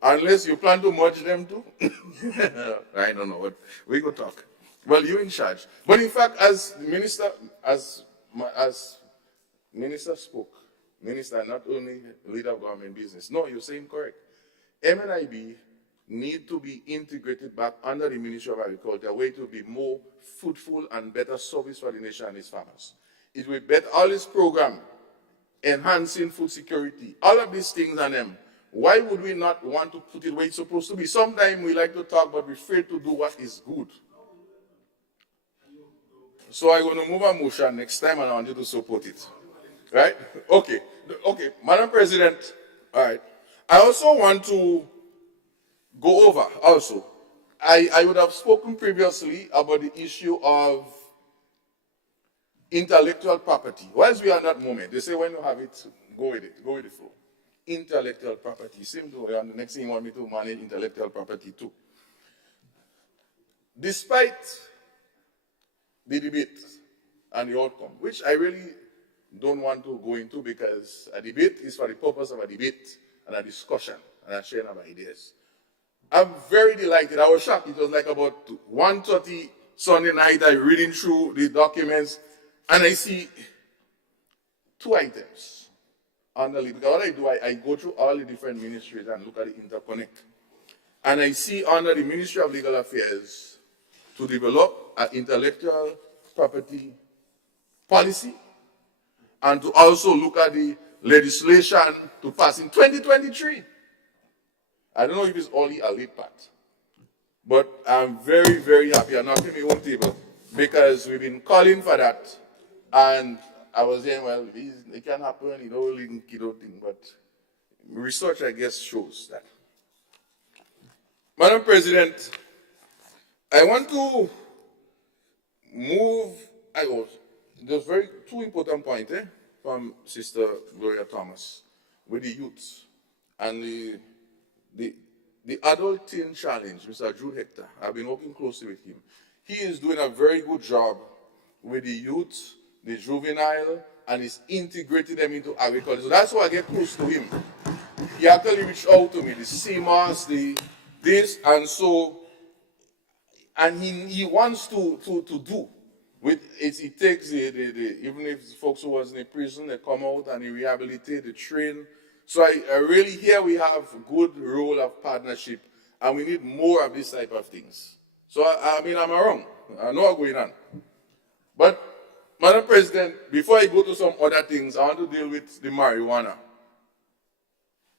Unless you plan to merge them too. I don't know, but we go talk. Well, you're in charge. But in fact, as the minister, as minister spoke, minister, not only leader of government business. No, you're saying correct. MNIB need to be integrated back under the Ministry of Agriculture, where it will be more fruitful and better service for the nation and its farmers. It will better all this program, enhancing food security, all of these things and them. Why would we not want to put it where it's supposed to be? Sometimes we like to talk, but we're afraid to do what is good. So I'm going to move a motion next time, and I want you to support it. Right? Okay. Madam President, all right. I also want to go over, also. I would have spoken previously about the issue of intellectual property. Whilst we are in that moment, they say when you have it, go with it, go with the flow. Intellectual property. Same to and the next thing you want me to manage intellectual property too. Despite the debate and the outcome, which I really don't want to go into, because a debate is for the purpose of a debate and a discussion and a sharing of ideas. I'm very delighted. I was shocked. It was like about 1:30 Sunday night. I'm reading through the documents and I see two items. under legal, because what I do, I go through all the different ministries and look at the interconnect. And I see under the Ministry of Legal Affairs to develop an intellectual property policy and to also look at the legislation to pass in 2023. I don't know if it's only a late part, but I'm very, very happy. I'm knocking my own table because we've been calling for that. And I was saying, well, it can happen, you know, link it out thing, but research, I guess, shows that. Madam President, I want to move, there's two important points from Sister Gloria Thomas with the youth and the adult teen challenge, Mr. Jude Hector. I've been working closely with him. He is doing a very good job with the youth, the juvenile, and he's integrating them into agriculture. So that's why I get close to him. He actually reached out to me, the CMAS, this, and so, and he wants to do with it. It takes even if folks who was in a prison, they come out and they rehabilitate, they train. So I really, here we have a good role of partnership, and we need more of this type of things. So I mean, I'm wrong. I know what's going on. But Madam President, before I go to some other things, I want to deal with the marijuana.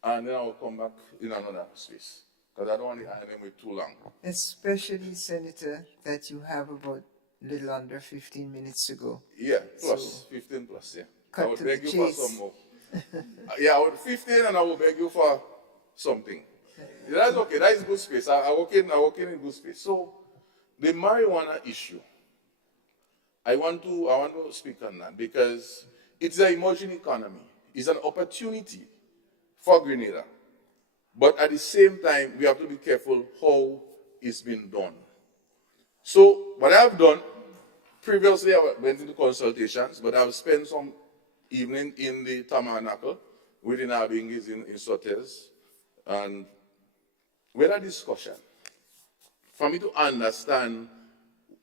And then I'll come back in another space, because I don't want to hang them with too long. Especially, Senator, that you have about a little under 15 minutes to go. Yeah, plus, so 15 plus, yeah. I would beg you for chase. some more. Yeah, I would 15 and I will beg you for something. Yeah, that's okay, that is good space. I work in good space. So, the marijuana issue, I want to speak on that because it's an emerging economy. It's an opportunity for Grenada. But at the same time, we have to be careful how it's been done. So what I've done, previously I went into consultations, but I've spent some evening in the tabernacle within our Abingis in Sotes, and we had a discussion for me to understand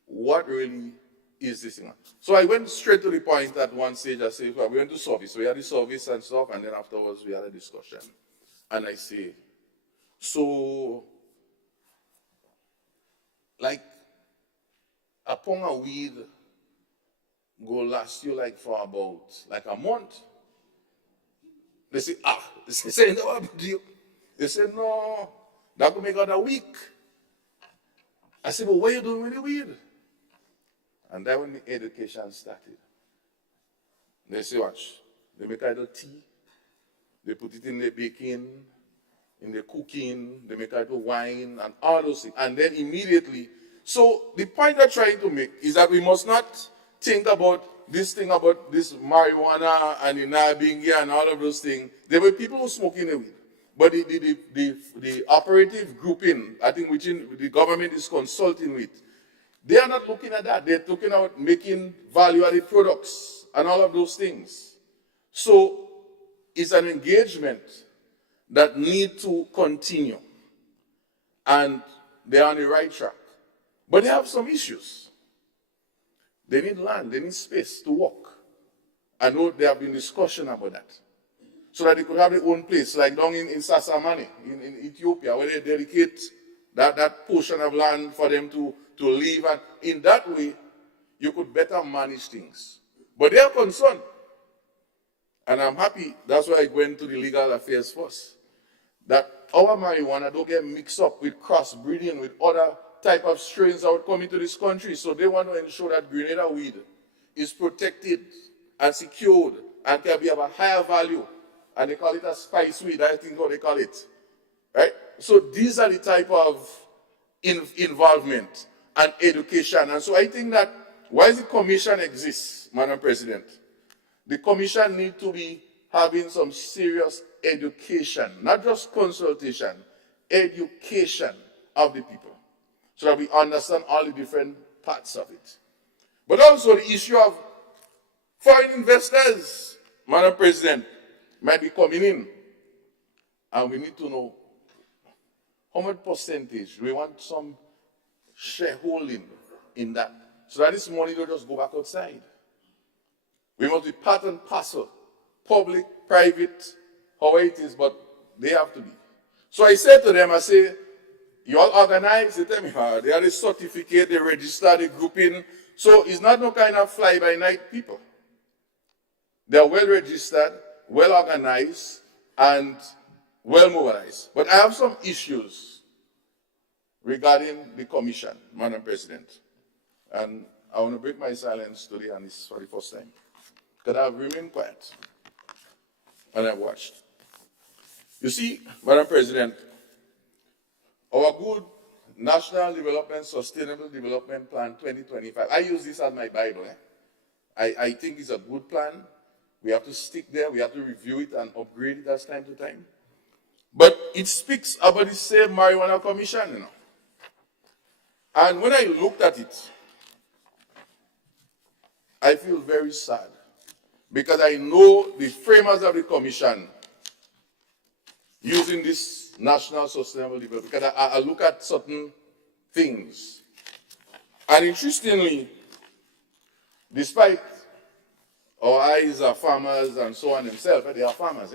what really is this thing. So I went straight to the point at one stage. I said, well, we went to service. So we had the service and stuff, and then afterwards we had a discussion. And I say, so, like, a pound of weed go last you like for about like a month. They say, they say, no, they say, no, that could make out a week. I said, but what are you doing with the weed? And that's when the education started. They say, watch, they make either tea, they put it in the baking, in the cooking, they make either wine, and all those things. And then immediately, so the point they're trying to make is that we must not think about this thing about this marijuana and the nabingi and all of those things. There were people who smoking the weed. But the operative grouping, I think, which the government is consulting with, they are not looking at that. They're looking at making value-added products and all of those things. So it's an engagement that needs to continue. And they're on the right track. But they have some issues. They need land, they need space to work. I know there have been discussion about that. So that they could have their own place, like down in Sasamani, in Ethiopia, where they dedicate that portion of land for them to live. And in that way, you could better manage things. But they are concerned. And I'm happy, that's why I went to the legal affairs first, that our marijuana don't get mixed up with crossbreeding with other type of strains that would come into this country. So they want to ensure that Grenada weed is protected and secured and can be of a higher value. And they call it a spice weed, I think what they call it. Right? So these are the type of involvement and education. And so I think that why the commission exists, Madam President, the commission need to be having some serious education, not just consultation, education of the people, so that we understand all the different parts of it. But also the issue of foreign investors, Madam President, might be coming in. And we need to know how much percentage we want some shareholding in that, so that this money don't just go back outside. We must be part and parcel public, private, how it is, but they have to be. So I said to them, I say, you all organize? They tell me, they have a certificate, they register, they group in. So it's not no kind of fly-by-night people. They are well registered, well organized, and well mobilized. But I have some issues regarding the commission, Madam President. And I want to break my silence today, and this is for the first time. Because I've remained quiet, and I've watched. You see, Madam President, our good National Development, Sustainable Development Plan 2025, I use this as my Bible. I think it's a good plan. We have to stick there. We have to review it and upgrade it as time to time. But it speaks about the same marijuana commission, you know. And when I looked at it, I feel very sad because I know the framers of the commission using this National Sustainable Development, because I look at certain things. And interestingly, despite our eyes are farmers and so on themselves, they are farmers,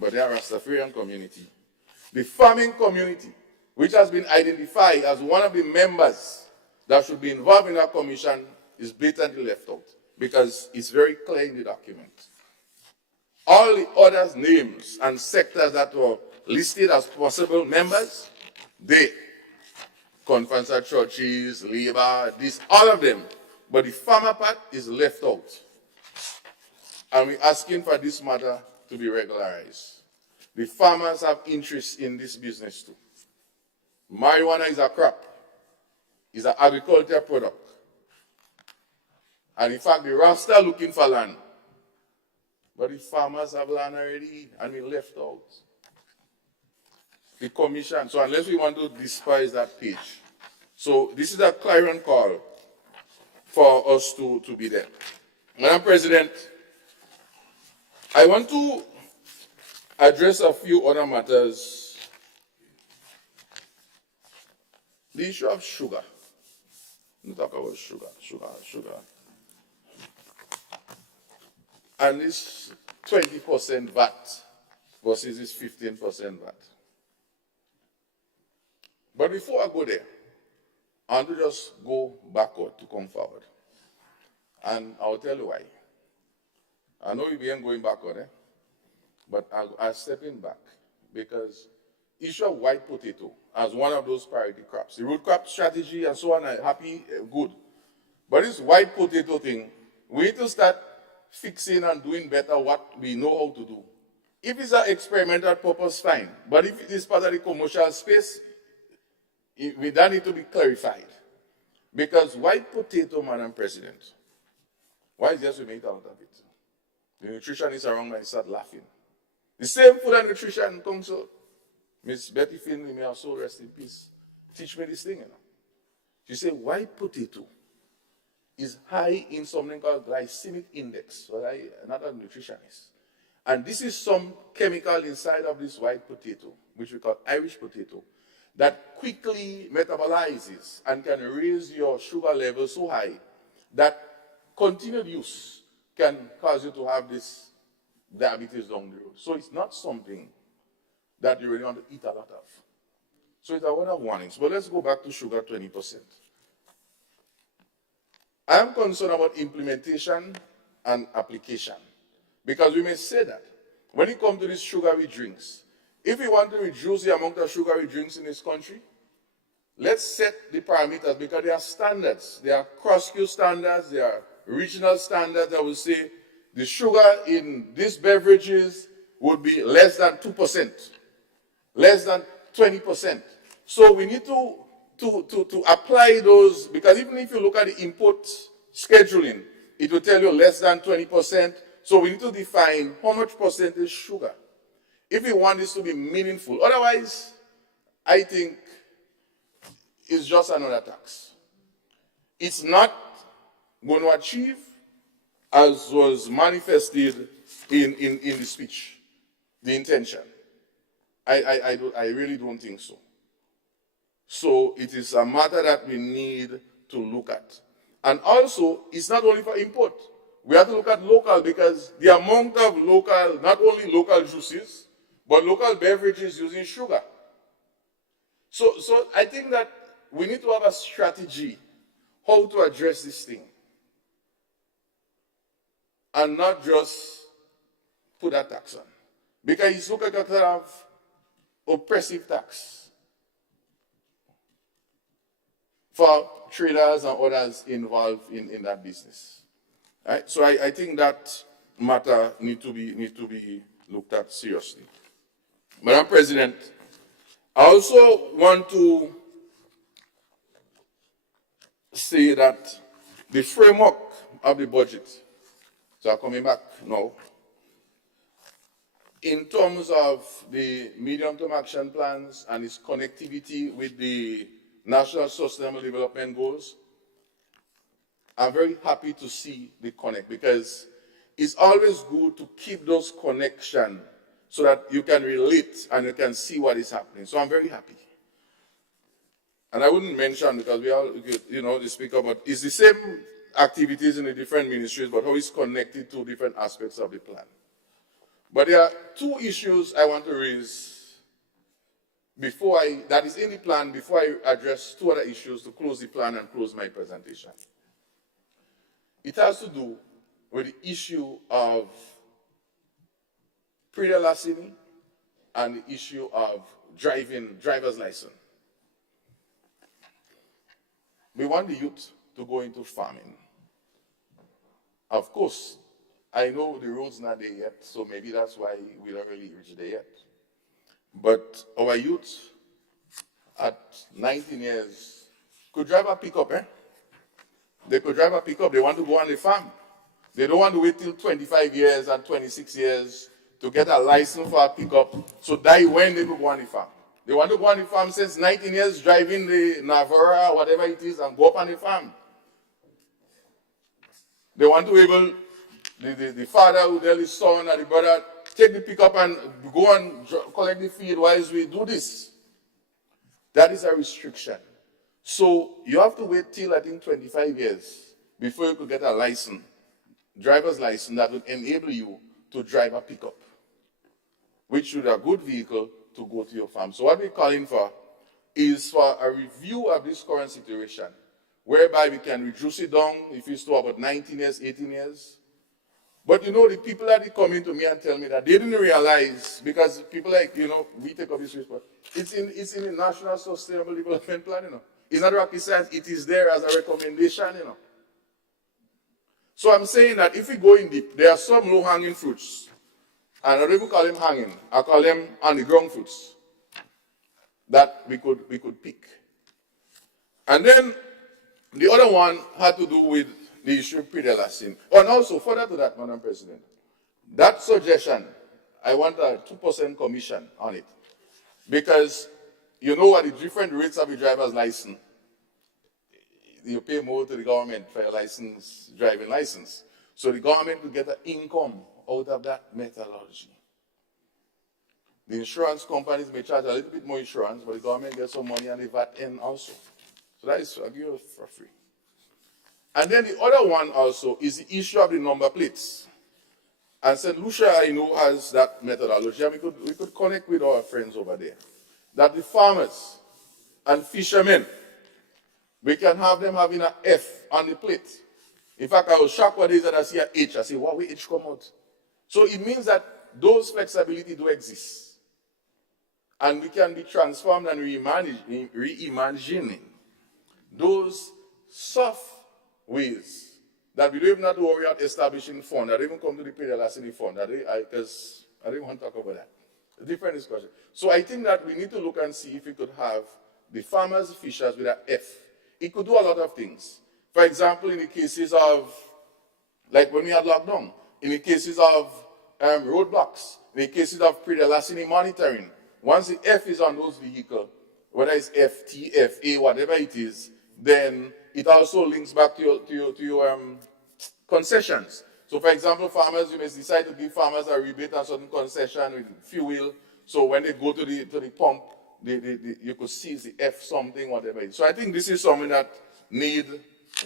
but they are a Rastafarian community. The farming community, which has been identified as one of the members that should be involved in that commission, is blatantly left out because it's very clear in the document. All the other names and sectors that were listed as possible members, they, conference of churches, labor, this, all of them. But the farmer part is left out. And we're asking for this matter to be regularized. The farmers have interest in this business too. Marijuana is a crop, is an agricultural product. And in fact, the Rasta are looking for land. But the farmers have land already, and we left out. The commission, so unless we want to despise that page. So this is a clarion call for us to be there. Madam President, I want to address a few other matters. The issue of sugar. We talk about sugar. And this 20% VAT versus this 15% VAT. But before I go there, I want to just go backward to come forward. And I'll tell you why. I know we ain't going backward, but I'll step in back because issue of white potato as one of those priority crops. The root crop strategy and so on are happy, good. But this white potato thing, we need to start fixing and doing better what we know how to do. If it's an experimental purpose, fine. But if it is part of the commercial space, that need to be clarified. Because white potato, Madam President, why is just we make out of it? The nutritionists around me start laughing. The same Food and Nutrition Council, Miss Betty Finley, may her soul rest in peace, teach me this thing, She said white potato is high in something called glycemic index. So I'm not a nutritionist. And this is some chemical inside of this white potato, which we call Irish potato, that quickly metabolizes and can raise your sugar level so high that continued use can cause you to have this diabetes down the road. So it's not something that you really want to eat a lot of. So it's a word of warnings. But let's go back to sugar 20%. I am concerned about implementation and application because we may say that when it comes to these sugary drinks, if we want to reduce the amount of sugary drinks in this country, let's set the parameters because there are standards. There are cross-Q standards, there are regional standards that will say the sugar in these beverages would be less than 2%, less than 20%. So we need to apply those, because even if you look at the import scheduling, it will tell you less than 20%. So we need to define how much percentage sugar if we want this to be meaningful. Otherwise, I think it's just another tax. It's not going to achieve as was manifested in the speech, the intention. I really don't think so. So it is a matter that we need to look at. And also, it's not only for import. we have to look at local, because the amount of local, not only local juices, but local beverages using sugar. So I think that we need to have a strategy how to address this thing. And not just put a tax on. Because it's looking at have oppressive tax for traders and others involved in that business. Right? So I think that matter need to be looked at seriously. Madam President, I also want to say that the framework of the budget, so I'm coming back now, in terms of the medium-term action plans and its connectivity with the National Sustainable Development Goals, I'm very happy to see the connect, because it's always good to keep those connections so that you can relate and you can see what is happening. So I'm very happy. And I wouldn't mention, because we all, the speaker, but it's the same activities in the different ministries, but how it's connected to different aspects of the plan. But there are two issues I want to raise that is in the plan, before I address two other issues to close the plan and close my presentation. It has to do with the issue of pre-licensing and the issue of driver's license. We want the youth to go into farming. Of course, I know the road's not there yet, so maybe that's why we don't really reach there yet. But our youth at 19 years could drive a pickup, They could drive a pickup. They want to go on the farm. They don't want to wait till 25 years and 26 years to get a license for a pickup, so that when they could go on the farm. They want to go on the farm since 19 years, driving the Navara, whatever it is, and go up on the farm. They want to be able, the father will tell his son or the brother, take the pickup and go and collect the feed whilst we do this. That is a restriction. So you have to wait till, I think, 25 years before you could get a license, driver's license, that would enable you to drive a pickup, which should be a good vehicle to go to your farm. So what we're calling for is for a review of this current situation, whereby we can reduce it down if it's to about 19 years, 18 years. But the people that are coming to me and tell me that they didn't realize, because people like, we take up this report, it's in the National Sustainable Development Plan, It's not rocket science, it is there as a recommendation, So I'm saying that if we go in deep, there are some low-hanging fruits. And I don't even call them hanging, I call them on-the-ground fruits that we could pick. And then the other one had to do with the issue of pre-licensing. And also, further to that, Madam President, that suggestion, I want a 2% commission on it. Because you know what the different rates of the driver's license. You pay more to the government for a driving license. So the government will get an income out of that methodology. The insurance companies may charge a little bit more insurance, but the government gets some money on the VAT end also. So that is, I'll give you for free. And then the other one also is the issue of the number plates. And St. Lucia, has that methodology, and we could connect with our friends over there. That the farmers and fishermen, we can have them having an F on the plate. In fact, I was shocked one day that I see an H. I say, wow, where H come out? So it means that those flexibility do exist. And we can be transformed and reimagining those soft ways that we don't even have to worry about establishing fund. I don't even come to the pre-licensing fund, because I don't want to talk about that. A different discussion. So I think that we need to look and see if we could have the farmers, fishers with an F. It could do a lot of things. For example, in the cases of, like when we had lockdown, in the cases of roadblocks, in the cases of pre-licensing monitoring, once the F is on those vehicles, whether it's F, T, F, A, whatever it is, then it also links back to your concessions. So, for example, farmers, you may decide to give farmers a rebate on certain concession with fuel. So when they go to the pump, you could see the F something, whatever it is. So I think this is something that need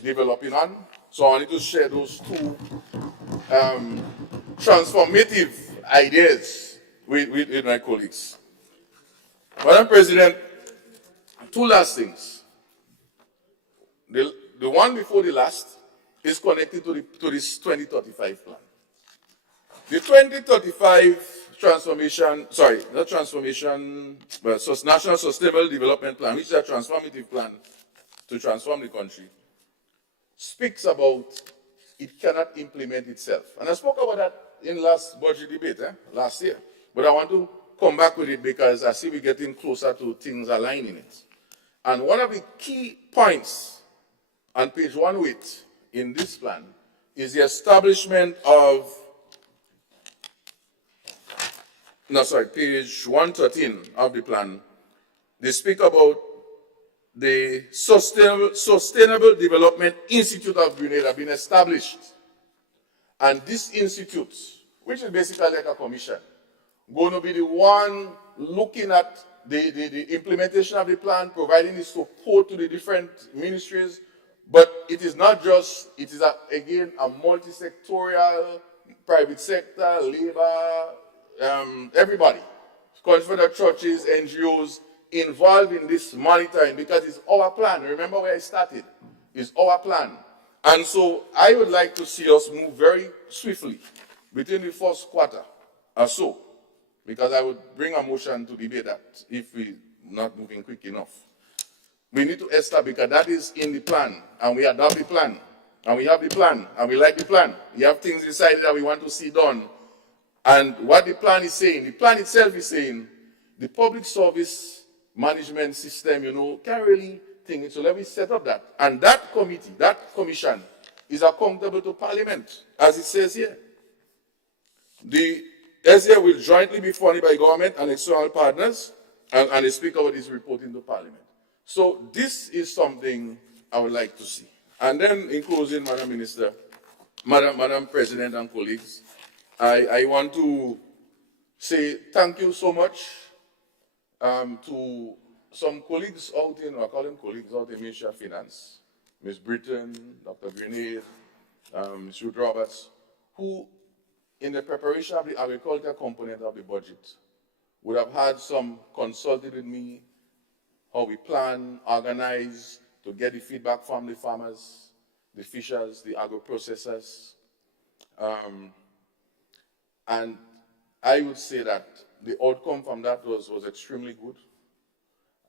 developing on. So I need to share those two transformative ideas with my colleagues. Madam President, two last things. The one before the last is connected to this 2035 plan. The 2035 National Sustainable Development Plan, which is a transformative plan to transform the country, speaks about it cannot implement itself. And I spoke about that in last budget debate, last year. But I want to come back with it because I see we're getting closer to things aligning it. And one of the key points on page 108 in this plan is the establishment of, page 113 of the plan. They speak about the Sustainable Development Institute of Grenada being established. And this institute, which is basically like a commission, going to be the one looking at the implementation of the plan, providing the support to the different ministries. But it is not just, it is again a multi-sectorial, private sector, labor, everybody, confederate churches, NGOs, involved in this monitoring because it's our plan. Remember where I started? It's our plan. And so I would like to see us move very swiftly within the first quarter or so, because I would bring a motion to debate that if we're not moving quick enough. We need to establish, because that is in the plan, and we adopt the plan, and we have the plan, and we like the plan. We have things decided that we want to see done. And what the plan is saying, the plan itself is saying, the public service management system, can really think it. So let me set up that. And that committee, that commission, is accountable to Parliament, as it says here. The SDA will jointly be funded by government and external partners, and the Speaker is reporting to Parliament. So this is something I would like to see. And then in closing, Madam Minister, Madam President and colleagues, I want to say thank you so much to some colleagues out in, I call them colleagues out in Ministry of Finance, Ms. Britton, Dr. Grenade, Ms. Ruth Roberts, who in the preparation of the agriculture component of the budget would have had some consulted with me how we plan, organize to get the feedback from the farmers, the fishers, the agro-processors. And I would say that the outcome from that was extremely good.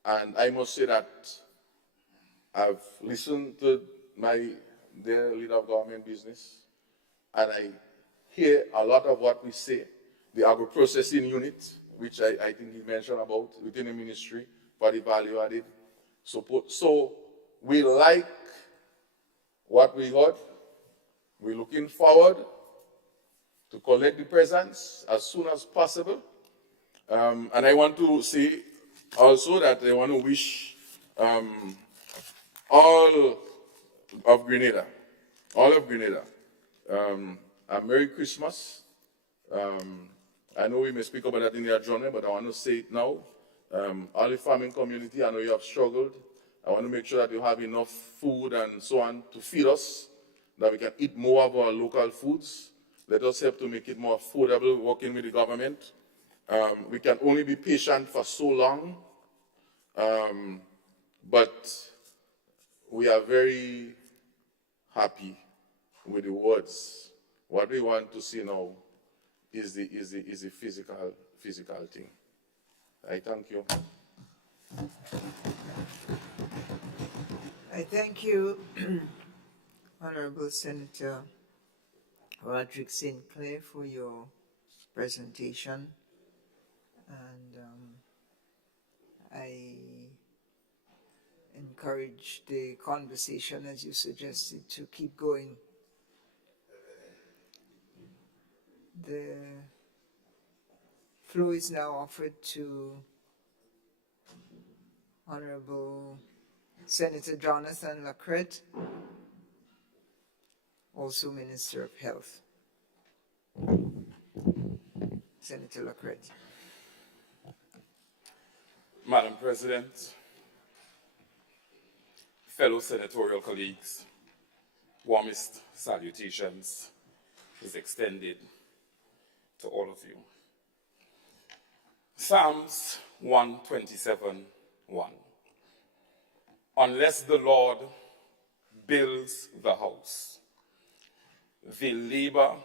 And I must say that I've listened to my dear leader of government business, and I hear a lot of what we say, the agro-processing unit, which I think he mentioned about within the ministry for the value added support. So we like what we got. We're looking forward to collect the presents as soon as possible. And I want to say also that I want to wish all of Grenada, a Merry Christmas. I know we may speak about that in the adjournment, but I want to say it now. All the farming community, I know you have struggled. I want to make sure that you have enough food and so on to feed us, that we can eat more of our local foods. Let us help to make it more affordable, working with the government. We can only be patient for so long, but we are very happy with the words. What we want to see now is the physical thing. I thank you. I thank you, Honorable Senator Roderick Sinclair, for your presentation. And I encourage the conversation, as you suggested, to keep going. The floor is now offered to Honorable Senator Jonathan Lacrette, also Minister of Health. Senator Lacrette. Madam President, fellow senatorial colleagues, warmest salutations is extended to all of you. Psalms 127:1. Unless the Lord builds the house, they labor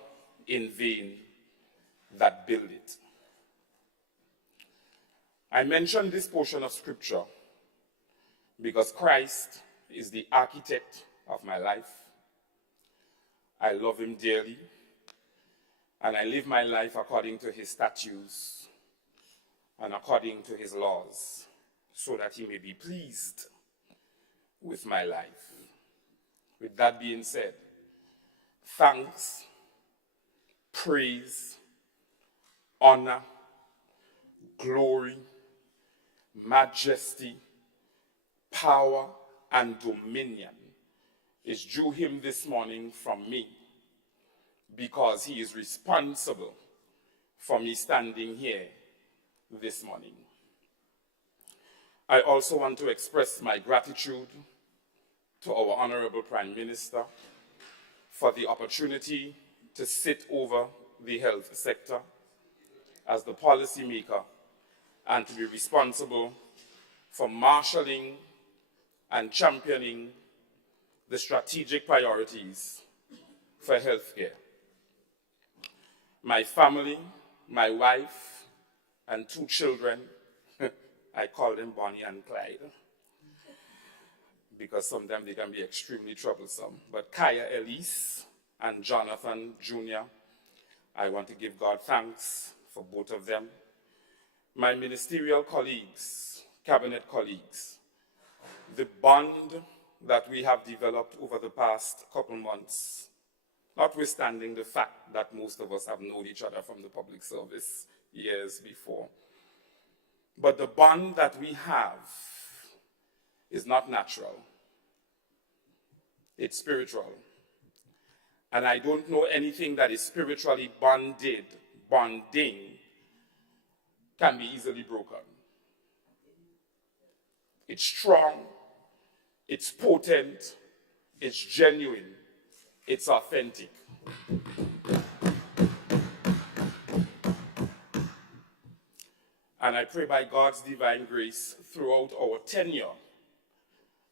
in vain that build it. I mention this portion of scripture because Christ is the architect of my life. I love him dearly, and I live my life according to his statutes and according to his laws, so that he may be pleased with my life. With that being said, thanks, praise, honor, glory, majesty, power, and dominion is due him this morning from me, because he is responsible for me standing here this morning. I also want to express my gratitude to our Honorable Prime Minister for the opportunity to sit over the health sector as the policymaker and to be responsible for marshalling and championing the strategic priorities for healthcare. My family, my wife, and 2 children, I call them Bonnie and Clyde, because sometimes they can be extremely troublesome. But Kaya Elise and Jonathan Jr., I want to give God thanks for both of them. My ministerial colleagues, cabinet colleagues, the bond that we have developed over the past couple months, notwithstanding the fact that most of us have known each other from the public service years before. But the bond that we have is not natural. It's spiritual. And I don't know anything that is spiritually bonding, can be easily broken. It's strong, it's potent, it's genuine, it's authentic. And I pray by God's divine grace throughout our tenure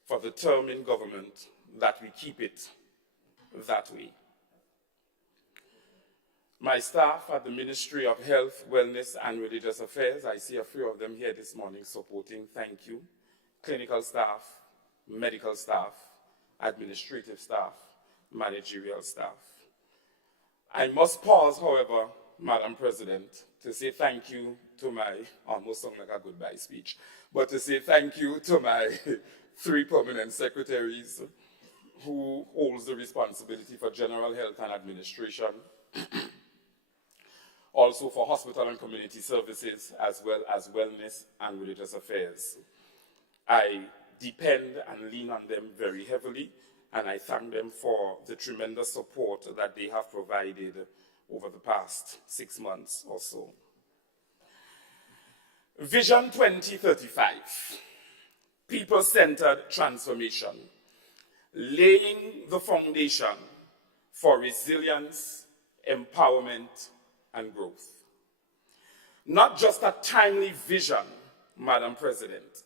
for the term in government that we keep it that way. My staff at the Ministry of Health, Wellness, and Religious Affairs, I see a few of them here this morning supporting, thank you. Clinical staff, medical staff, administrative staff, managerial staff. I must pause, however, Madam President, to say thank you to my, almost sound like a goodbye speech, but to say thank you to my 3 permanent secretaries who holds the responsibility for general health and administration, also for hospital and community services, as well as wellness and religious affairs. I depend and lean on them very heavily, and I thank them for the tremendous support that they have provided over the past 6 months or so. Vision 2035, people-centered transformation, laying the foundation for resilience, empowerment, and growth. Not just a timely vision, Madam President,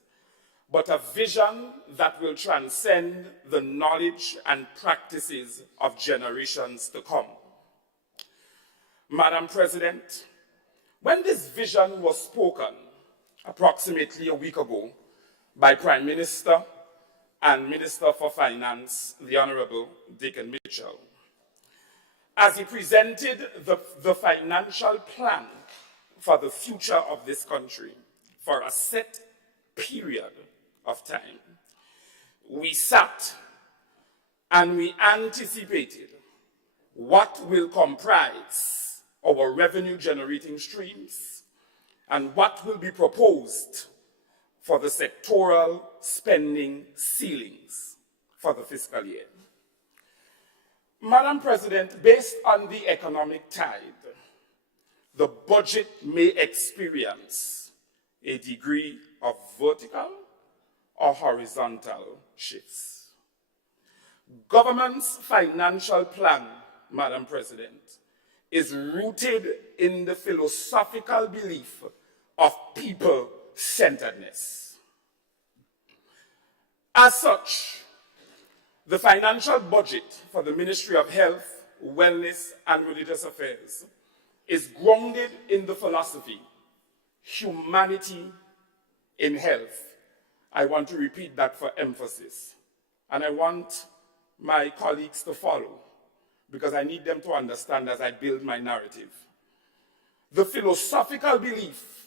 but a vision that will transcend the knowledge and practices of generations to come. Madam President, when this vision was spoken approximately a week ago by Prime Minister and Minister for Finance, the Honorable Dickon Mitchell, as he presented the financial plan for the future of this country for a set period of time, we sat and we anticipated what will comprise our revenue generating streams and what will be proposed for the sectoral spending ceilings for the fiscal year. Madam President, based on the economic tide, the budget may experience a degree of vertical or horizontal shifts. Government's financial plan, Madam President, is rooted in the philosophical belief of people-centeredness. As such, the financial budget for the Ministry of Health, Wellness, and Religious Affairs is grounded in the philosophy, humanity in health. I want to repeat that for emphasis. And I want my colleagues to follow, because I need them to understand as I build my narrative. The philosophical belief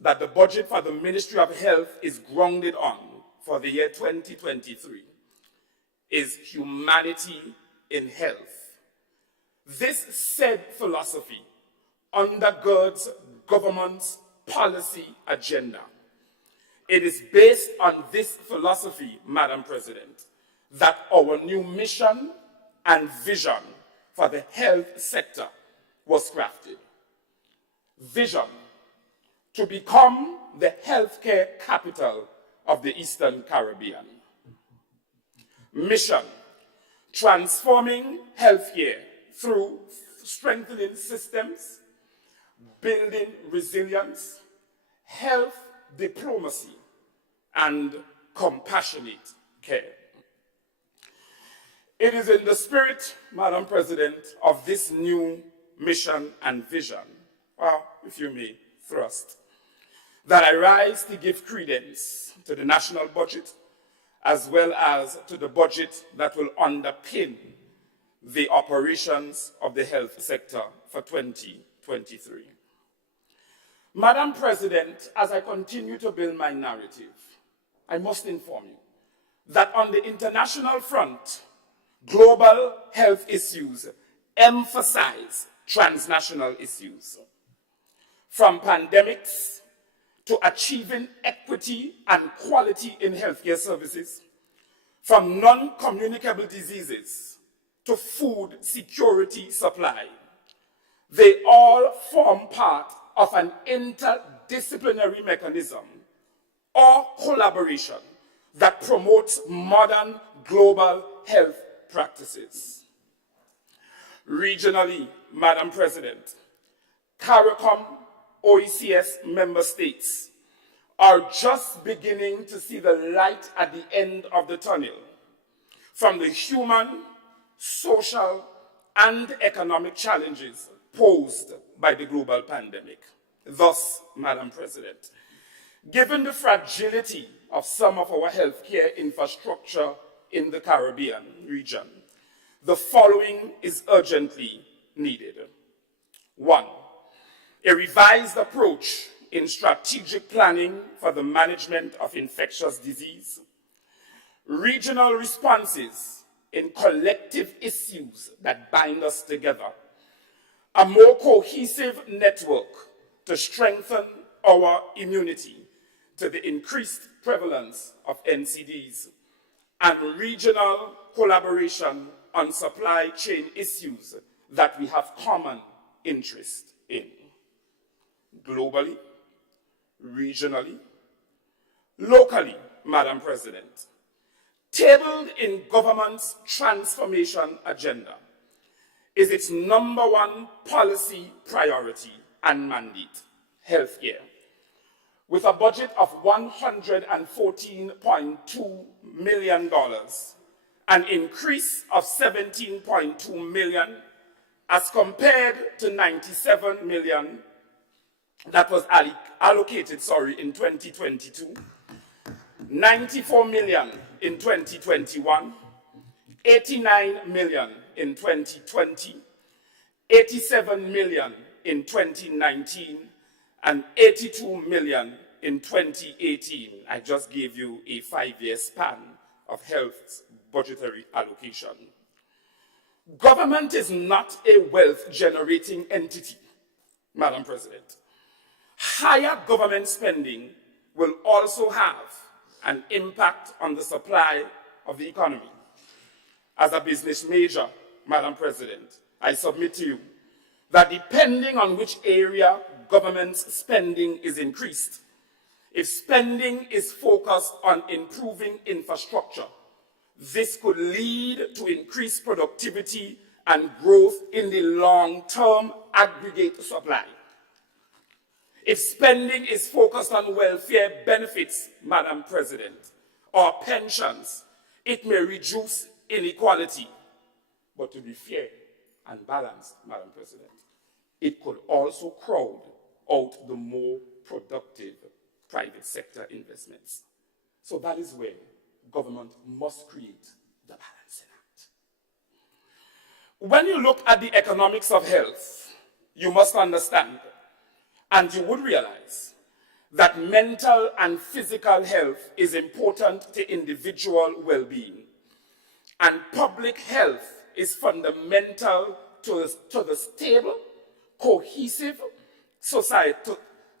that the budget for the Ministry of Health is grounded on for the year 2023 is humanity in health. This said philosophy undergirds government's policy agenda. It is based on this philosophy, Madam President, that our new mission and vision for the health sector was crafted. Vision: to become the healthcare capital of the Eastern Caribbean. Mission: transforming healthcare through strengthening systems, building resilience, health diplomacy, and compassionate care. It is in the spirit, Madam President, of this new mission and vision, or if you may, thrust, that I rise to give credence to the national budget, as well as to the budget that will underpin the operations of the health sector for 2023. Madam President, as I continue to build my narrative, I must inform you that on the international front, global health issues emphasize transnational issues. From pandemics to achieving equity and quality in healthcare services, from non-communicable diseases to food security supply, they all form part of an interdisciplinary mechanism or collaboration that promotes modern global health practices. Regionally, Madam President, CARICOM OECS member states are just beginning to see the light at the end of the tunnel from the human, social, and economic challenges posed by the global pandemic. Thus, Madam President, given the fragility of some of our healthcare infrastructure in the Caribbean region, the following is urgently needed. 1, a revised approach in strategic planning for the management of infectious disease, regional responses in collective issues that bind us together, a more cohesive network to strengthen our immunity to the increased prevalence of NCDs, and regional collaboration on supply chain issues that we have common interest in. Globally, regionally, locally, Madam President, tabled in government's transformation agenda is its #1 policy priority and mandate: healthcare. With a budget of $114.2 million, an increase of $17.2 million as compared to $97 million that was allocated in 2022, $94 million in 2021, $89 million in 2020, $87 million in 2019, and $82 million in 2018. I just gave you a 5-year span of health budgetary allocation. Government is not a wealth-generating entity, Madam President. Higher government spending will also have an impact on the supply of the economy. As a business major, Madam President, I submit to you that depending on which area government's spending is increased, if spending is focused on improving infrastructure, this could lead to increased productivity and growth in the long-term aggregate supply. If spending is focused on welfare benefits, Madam President, or pensions, it may reduce inequality. But to be fair and balanced, Madam President, it could also crowd out the more productive private sector investments. So that is where government must create the balancing act. When you look at the economics of health, you must understand, and you would realize, that mental and physical health is important to individual well-being, and public health is fundamental to the stable, cohesive society,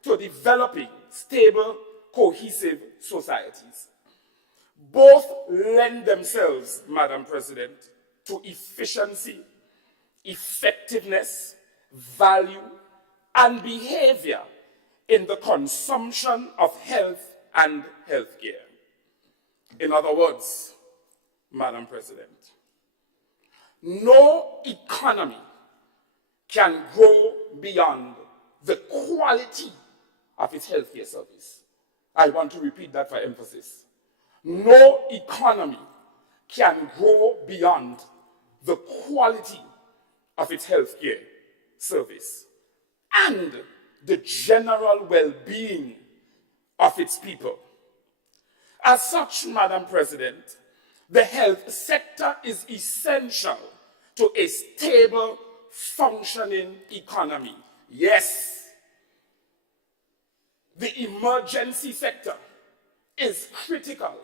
to developing stable, cohesive societies. Both lend themselves, Madam President, to efficiency, effectiveness, value, and behavior in the consumption of health and healthcare. In other words, Madam President, no economy can grow beyond the quality of its healthcare service. I want to repeat that for emphasis. No economy can grow beyond the quality of its healthcare service and the general well-being of its people. As such, Madam President, the health sector is essential to a stable, functioning economy. Yes, the emergency sector is critical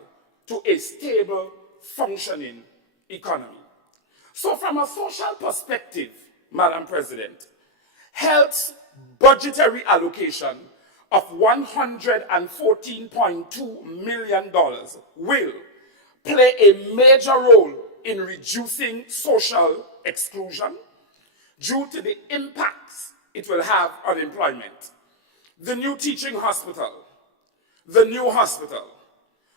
to a stable, functioning economy. So from a social perspective, Madam President, health's budgetary allocation of $114.2 million will play a major role in reducing social exclusion due to the impacts it will have on employment. The new teaching hospital, the new hospital,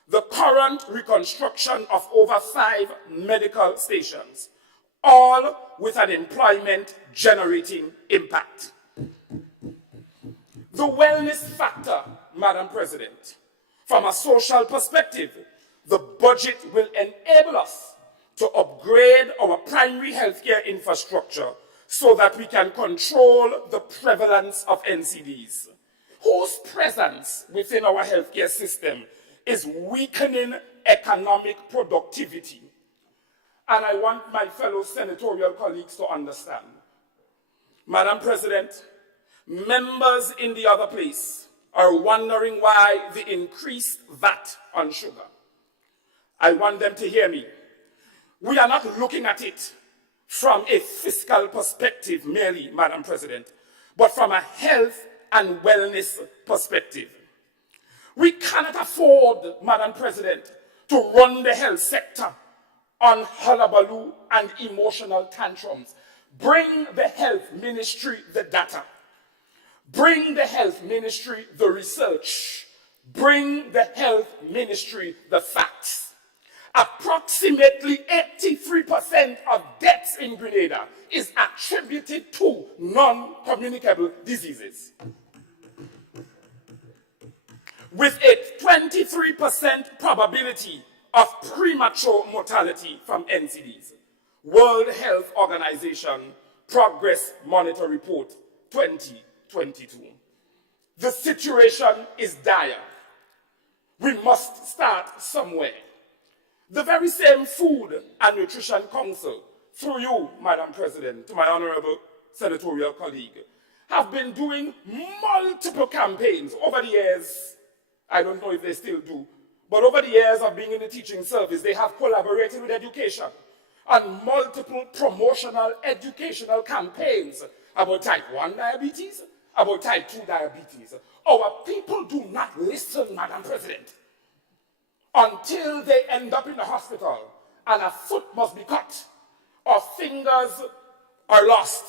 the current reconstruction of over 5 medical stations, all with an employment-generating impact. The wellness factor, Madam President, from a social perspective, the budget will enable us to upgrade our primary healthcare infrastructure so that we can control the prevalence of NCDs, whose presence within our healthcare system is weakening economic productivity. And I want my fellow senatorial colleagues to understand. Madam President, members in the other place are wondering why the increased VAT on sugar. I want them to hear me. We are not looking at it from a fiscal perspective merely, Madam President, but from a health and wellness perspective. We cannot afford, Madam President, to run the health sector on hullabaloo and emotional tantrums. Bring the health ministry the data. Bring the health ministry the research. Bring the health ministry the facts. Approximately 83% of deaths in Grenada is attributed to non-communicable diseases, with a 23% probability of premature mortality from NCDs. World Health Organization Progress Monitor Report 2022. The situation is dire. We must start somewhere. The very same Food and Nutrition Council, through you, Madam President, to my honorable senatorial colleague, have been doing multiple campaigns over the years. I don't know if they still do, but over the years of being in the teaching service, they have collaborated with education on multiple promotional educational campaigns about type 1 diabetes, about type 2 diabetes. Our people do not listen, Madam President, until they end up in the hospital and a foot must be cut or fingers are lost.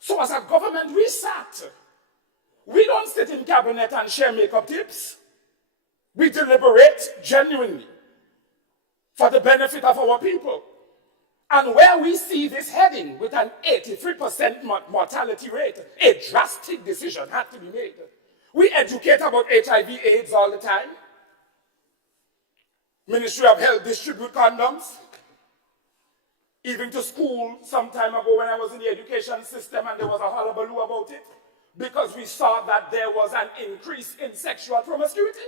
So as a government, we sat. We don't sit in cabinet and share makeup tips. We deliberate genuinely for the benefit of our people. And where we see this heading with an 83% mortality rate, a drastic decision had to be made. We educate about HIV/AIDS all the time. Ministry of Health distribute condoms. Even to school some time ago when I was in the education system, and there was a hullabaloo about it because we saw that there was an increase in sexual promiscuity.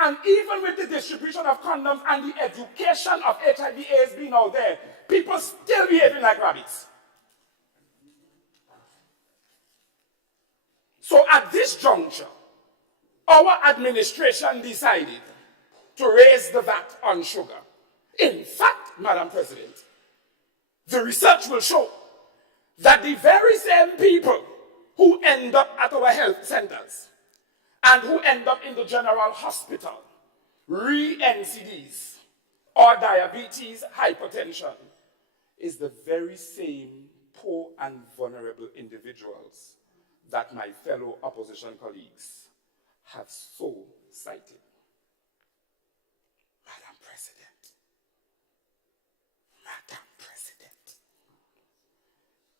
And even with the distribution of condoms and the education of HIV/AIDS being out there, people still behaving like rabbits. So at this juncture, our administration decided to raise the VAT on sugar. In fact, Madam President, the research will show that the very same people who end up at our health centers and who end up in the general hospital, re-NCDs, or diabetes, hypertension, is the very same poor and vulnerable individuals that my fellow opposition colleagues have so cited. Madam President,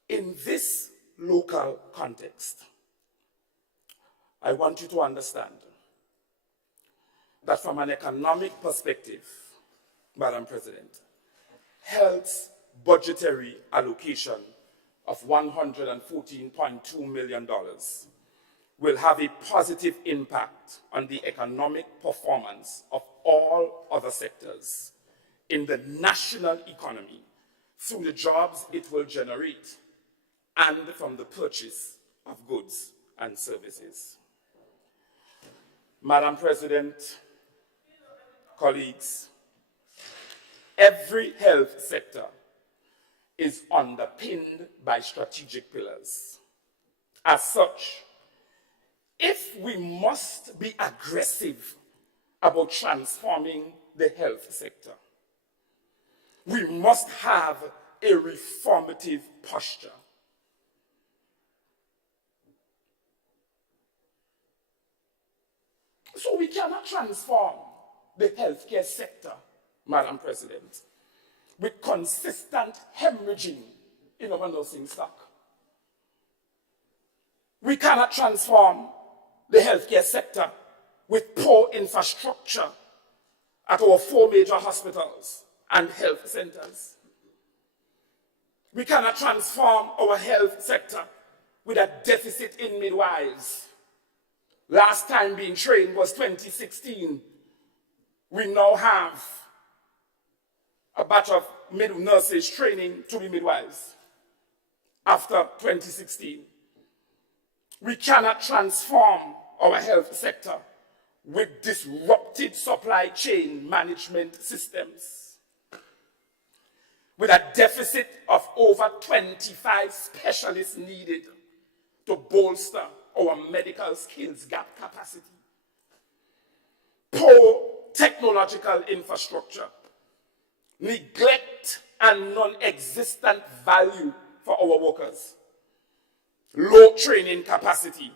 in this local context, I want you to understand that from an economic perspective, Madam President, health's budgetary allocation of $114.2 million will have a positive impact on the economic performance of all other sectors in the national economy through the jobs it will generate and from the purchase of goods and services. Madam President, colleagues, every health sector is underpinned by strategic pillars. As such, if we must be aggressive about transforming the health sector, we must have a reformative posture. So we cannot transform the healthcare sector, Madam President, with consistent hemorrhaging in our nursing stock. We cannot transform the healthcare sector with poor infrastructure at our 4 major hospitals and health centers. We cannot transform our health sector with a deficit in midwives. Last time being trained was 2016. We now have a batch of nurses training to be midwives after 2016. We cannot transform our health sector with disrupted supply chain management systems, with a deficit of over 25 specialists needed to bolster our medical skills gap capacity, poor technological infrastructure, neglect and non-existent value for our workers, low training capacity,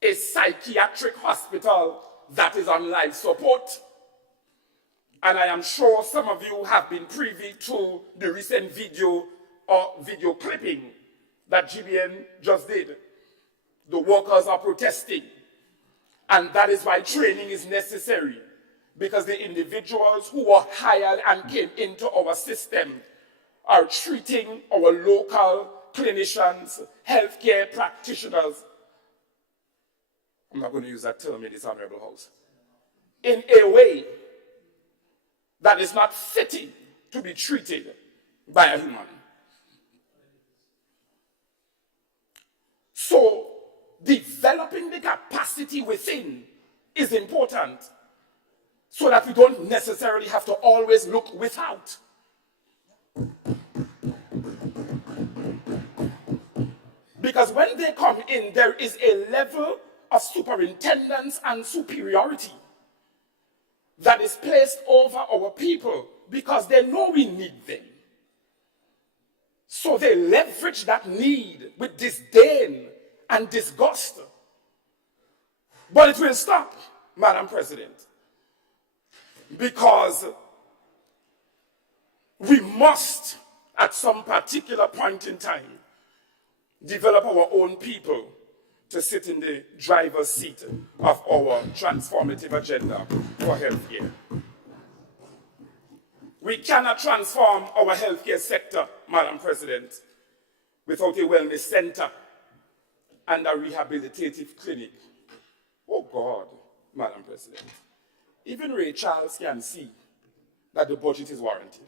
a psychiatric hospital that is on life support. And I am sure some of you have been privy to the recent video or video clipping that GBN just did. The workers are protesting, and that is why training is necessary, because the individuals who were hired and came into our system are treating our local clinicians, healthcare practitioners, I'm not going to use that term in this honorable house, in a way that is not fitting to be treated by a human. So, developing the capacity within is important so that we don't necessarily have to always look without. Because when they come in, there is a level of superintendence and superiority that is placed over our people because they know we need them. So they leverage that need with disdain and disgust. But it will stop, Madam President, because We must, at some particular point in time, develop our own people to sit in the driver's seat of our transformative agenda for healthcare. We cannot transform our healthcare sector, Madam President, without a wellness center and a rehabilitative clinic. Oh God, Madam President. Even Ray Charles can see that the budget is warranted.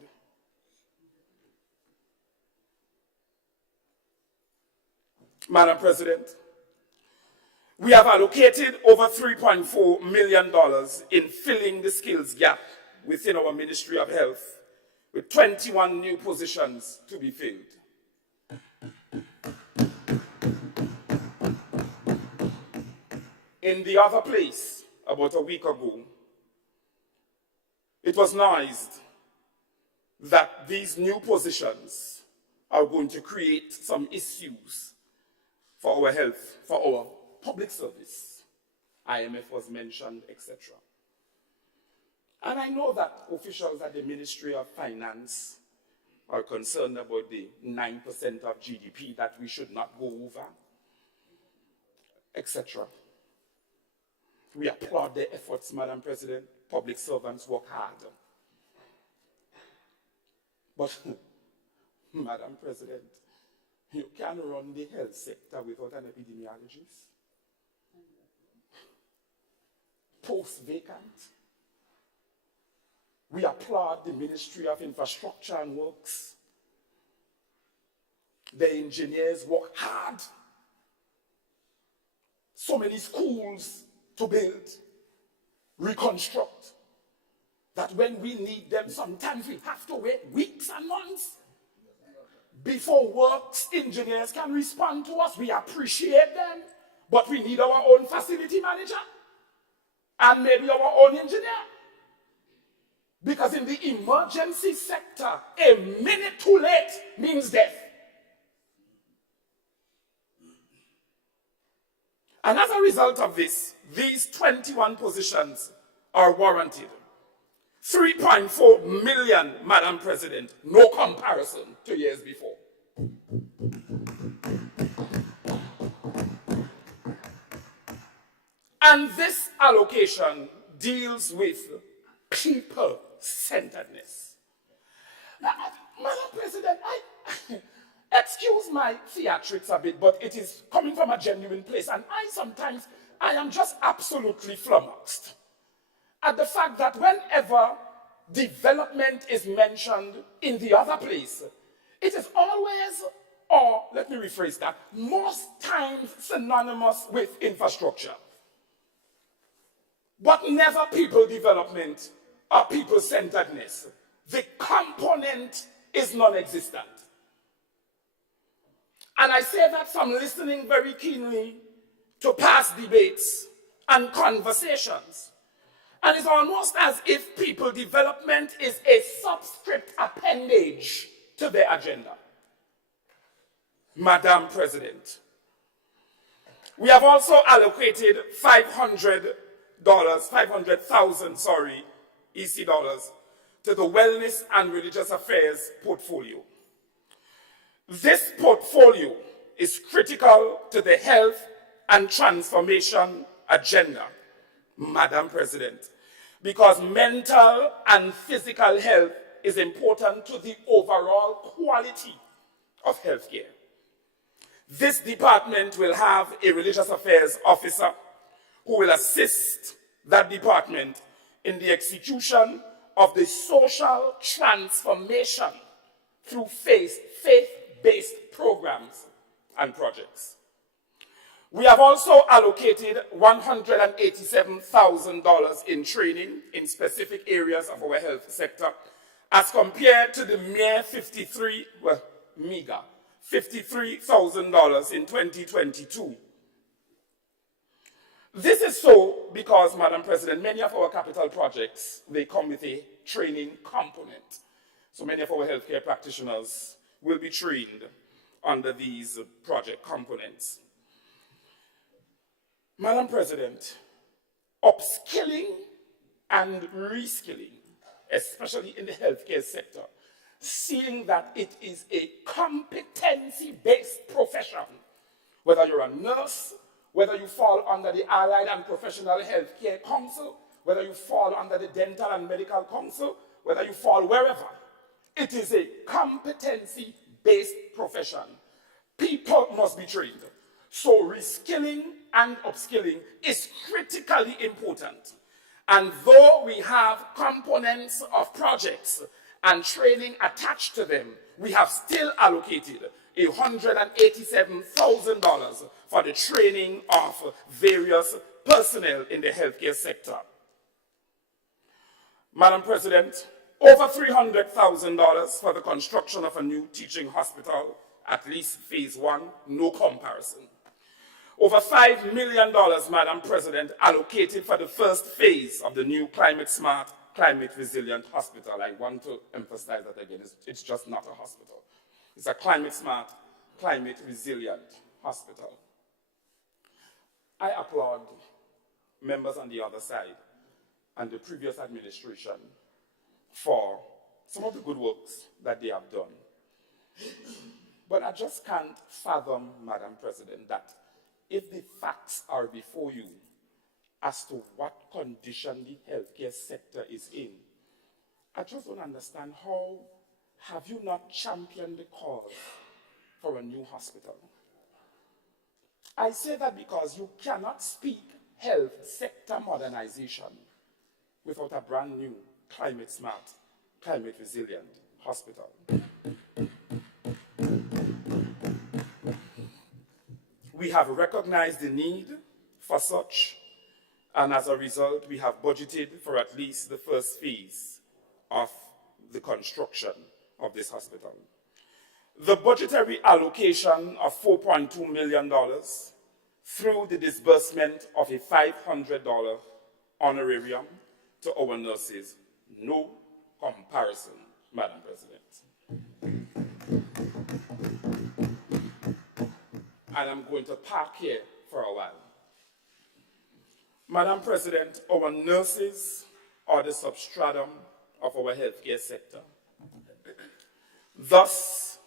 Madam President, we have allocated over $3.4 million in filling the skills gap within our Ministry of Health, with 21 new positions to be filled. In the other place, about a week ago, it was noised that these new positions are going to create some issues for our health, for our public service. IMF was mentioned, etc. And I know that officials at the Ministry of Finance are concerned about the 9% of GDP that we should not go over, etc. We applaud their efforts, Madam President. Public servants work hard. But, Madam President, you can run the health sector without an epidemiologist. Post vacant. We applaud the Ministry of Infrastructure and Works. The engineers work hard. So many schools to build, reconstruct, that when we need them, sometimes we have to wait weeks and months before works engineers can respond to us. We appreciate them, but we need our own facility manager and maybe our own engineer. Because in the emergency sector, a minute too late means death. And as a result of this, these 21 positions are warranted. 3.4 million, Madam President, no comparison to years before. And this allocation deals with people-centeredness. Madam President, excuse my theatrics a bit, but it is coming from a genuine place, and I am just absolutely flummoxed at the fact that whenever development is mentioned in the other place, it is always, or let me rephrase that, most times synonymous with infrastructure, but never people development or people-centeredness. The component is non-existent. And I say that from listening very keenly to past debates and conversations. And it's almost as if people development is a subscript appendage to their agenda. Madam President, we have also allocated $500,000 EC dollars to the Wellness and Religious Affairs portfolio. This portfolio is critical to the health and transformation agenda, Madam President, because mental and physical health is important to the overall quality of healthcare. This department will have a religious affairs officer who will assist that department in the execution of the social transformation through faith-based programs and projects. We have also allocated $187,000 in training in specific areas of our health sector, as compared to the mere $53,000 in 2022. This is so because, Madam President, many of our capital projects, they come with a training component. So many of our healthcare practitioners will be trained under these project components. Madam President, upskilling and reskilling, especially in the healthcare sector, seeing that it is a competency-based profession. Whether you're a nurse, whether you fall under the Allied and Professional Healthcare Council, whether you fall under the Dental and Medical Council, whether you fall wherever, it is a competency-based profession. People must be trained. So reskilling and upskilling is critically important. And though we have components of projects and training attached to them, we have still allocated $187,000 for the training of various personnel in the healthcare sector. Madam President, over $300,000 for the construction of a new teaching hospital, at least phase 1, no comparison. Over $5 million, Madam President, allocated for the first phase of the new climate smart, climate resilient hospital. I want to emphasize that again. It's just not a hospital. It's a climate smart, climate resilient hospital. I applaud members on the other side and the previous administration for some of the good works that they have done. But I just can't fathom, Madam President, that if the facts are before you as to what condition the healthcare sector is in, I just don't understand how have you not championed the cause for a new hospital? I say that because you cannot speak health sector modernization without a brand new climate smart, climate resilient hospital. We have recognized the need for such, and as a result, we have budgeted for at least the first phase of the construction of this hospital. The budgetary allocation of $4.2 million through the disbursement of a $500 honorarium to our nurses, no comparison, Madam President. And I'm going to park here for a while. Madam President, our nurses are the substratum of our healthcare sector. Thus,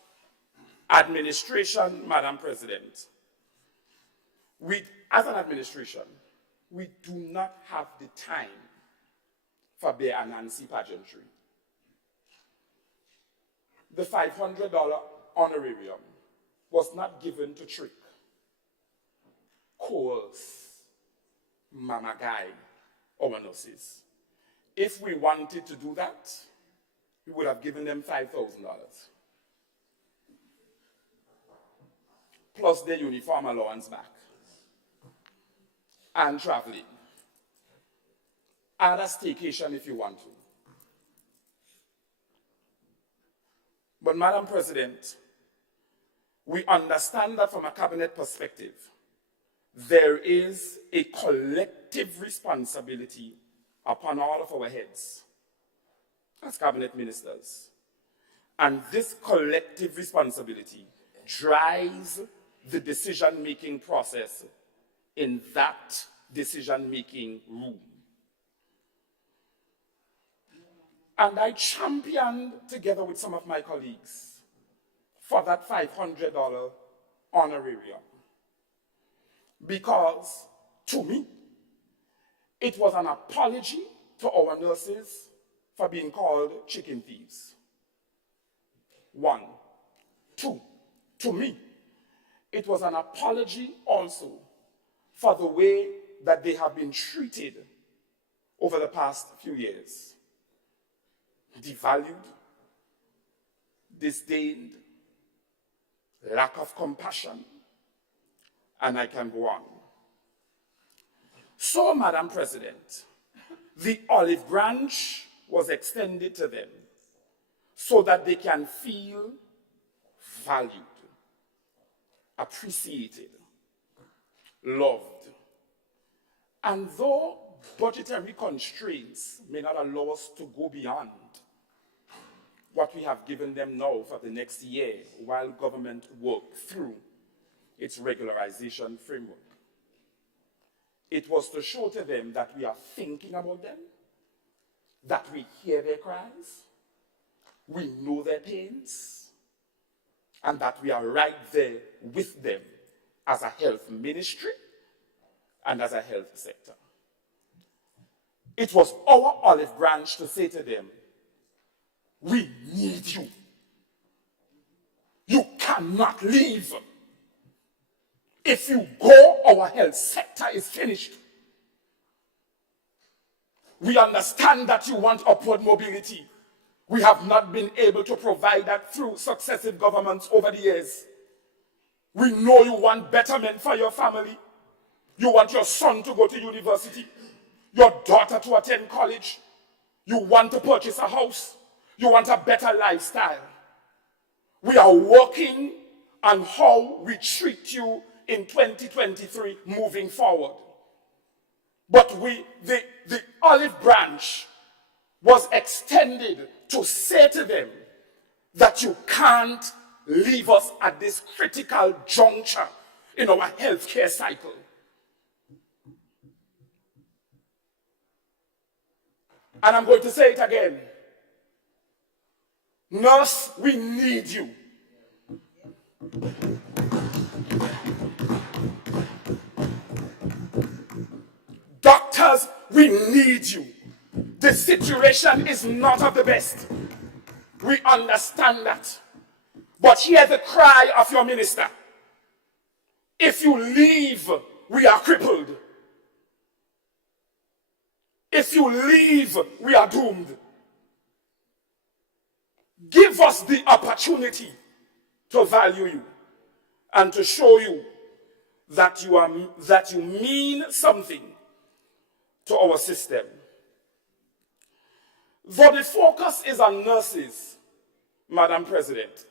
administration, Madam President, as an administration, we do not have the time for Bear and Nancy pageantry. The $500 honorarium was not given to trick, coerce, mama guy, our nurses. If we wanted to do that, we would have given them $5,000. Plus their uniform allowance back. And traveling. Add a staycation if you want to. But Madam President, we understand that from a cabinet perspective, there is a collective responsibility upon all of our heads as cabinet ministers. And this collective responsibility drives the decision-making process in that decision-making room. And I championed, together with some of my colleagues, for that $500 honorarium. Because, to me, it was an apology to our nurses for being called chicken thieves. 1. 2, to me, it was an apology also for the way that they have been treated over the past few years. Devalued, disdained, lack of compassion, and I can go on. So, Madam President, the olive branch was extended to them so that they can feel valued, appreciated, loved. And though budgetary constraints may not allow us to go beyond what we have given them now for the next year while government works through its regularization framework, it was to show to them that we are thinking about them, that we hear their cries, we know their pains, and that we are right there with them as a health ministry and as a health sector. It was our olive branch to say to them, we need you. You cannot leave. If you go, our health sector is finished. We understand that you want upward mobility. We have not been able to provide that through successive governments over the years. We know you want betterment for your family. You want your son to go to university, your daughter to attend college. You want to purchase a house. You want a better lifestyle. We are working on how we treat you in 2023 moving forward. But the olive branch was extended to say to them that you can't leave us at this critical juncture in our healthcare cycle. And I'm going to say it again. Nurse, we need you. Doctors, we need you. The situation is not of the best. We understand that. But hear the cry of your minister. If you leave, we are crippled. If you leave, we are doomed. Give us the opportunity to value you and to show you that you mean something to our system. Though the focus is on nurses, Madam President,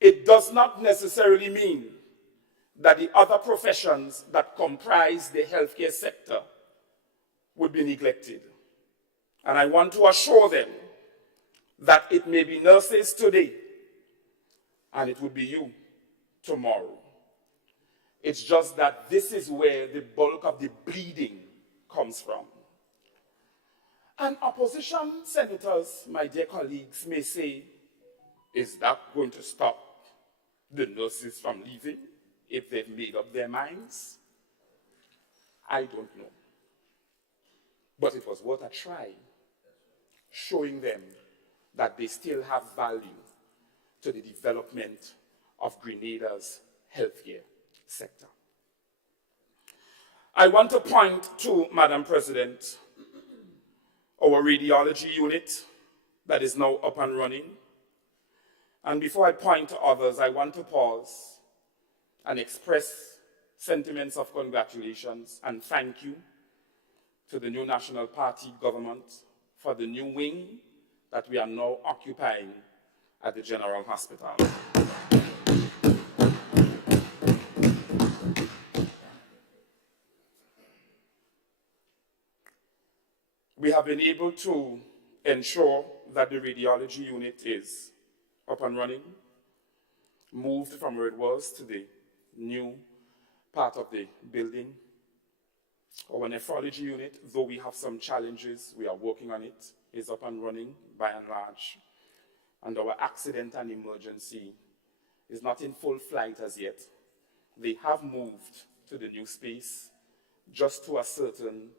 it does not necessarily mean that the other professions that comprise the healthcare sector would be neglected. And I want to assure them that it may be nurses today, and it would be you tomorrow. It's just that this is where the bulk of the bleeding comes from. And opposition senators, my dear colleagues, may say, is that going to stop the nurses from leaving if they've made up their minds? I don't know. But it was worth a try, showing them that they still have value to the development of Grenada's healthcare sector. I want to point to, Madam President, our radiology unit that is now up and running. And before I point to others, I want to pause and express sentiments of congratulations and thank you to the new National Party government for the new wing that we are now occupying at the General Hospital. We have been able to ensure that the radiology unit is up and running, moved from where it was to the new part of the building. Our nephrology unit, though we have some challenges, we are working on it, is up and running by and large. And our accident and emergency is not in full flight as yet. They have moved to the new space just to ascertain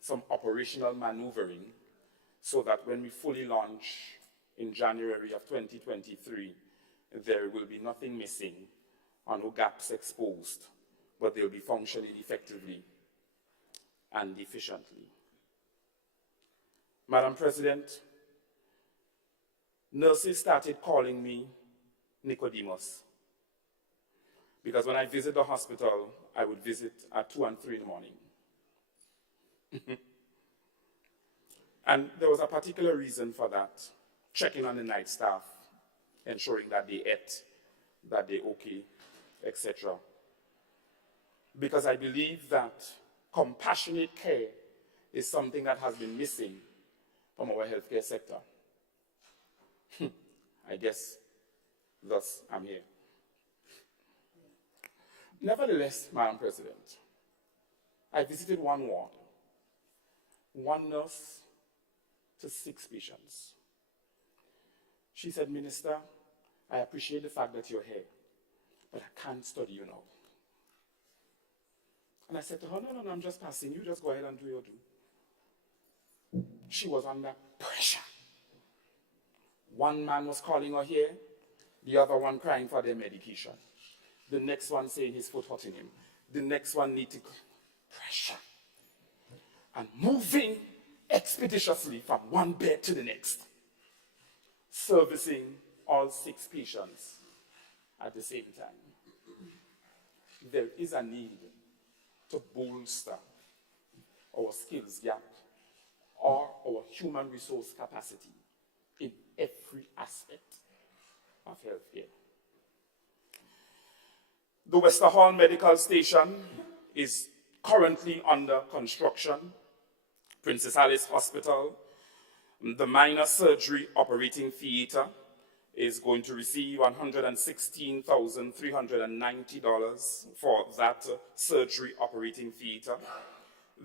some operational maneuvering so that when we fully launch in January of 2023, there will be nothing missing or no gaps exposed, but they'll be functioning effectively and efficiently. Madam President, nurses started calling me Nicodemus, because when I visit the hospital, I would visit at 2 and 3 in the morning. And there was a particular reason for that, checking on the night staff, ensuring that they ate, that they're okay, etc. Because I believe that compassionate care is something that has been missing from our healthcare sector. I guess thus I'm here. Nevertheless, Madam President, I visited one ward, one nurse to 6 patients. She said, Minister, I appreciate the fact that you're here, but I can't study you now. And I said to her, no, I'm just passing. You just go ahead and do your do. She was under pressure. One man was calling her here, the other one crying for their medication. The next one saying his foot hurting him. The next one needing pressure. And moving expeditiously from one bed to the next. Servicing all 6 patients at the same time. There is a need to bolster our skills gap or our human resource capacity in every aspect of healthcare. The Westerhall Medical Station is currently under construction. Princess Alice Hospital, the minor surgery operating theater, is going to receive $116,390 for that surgery operating theater.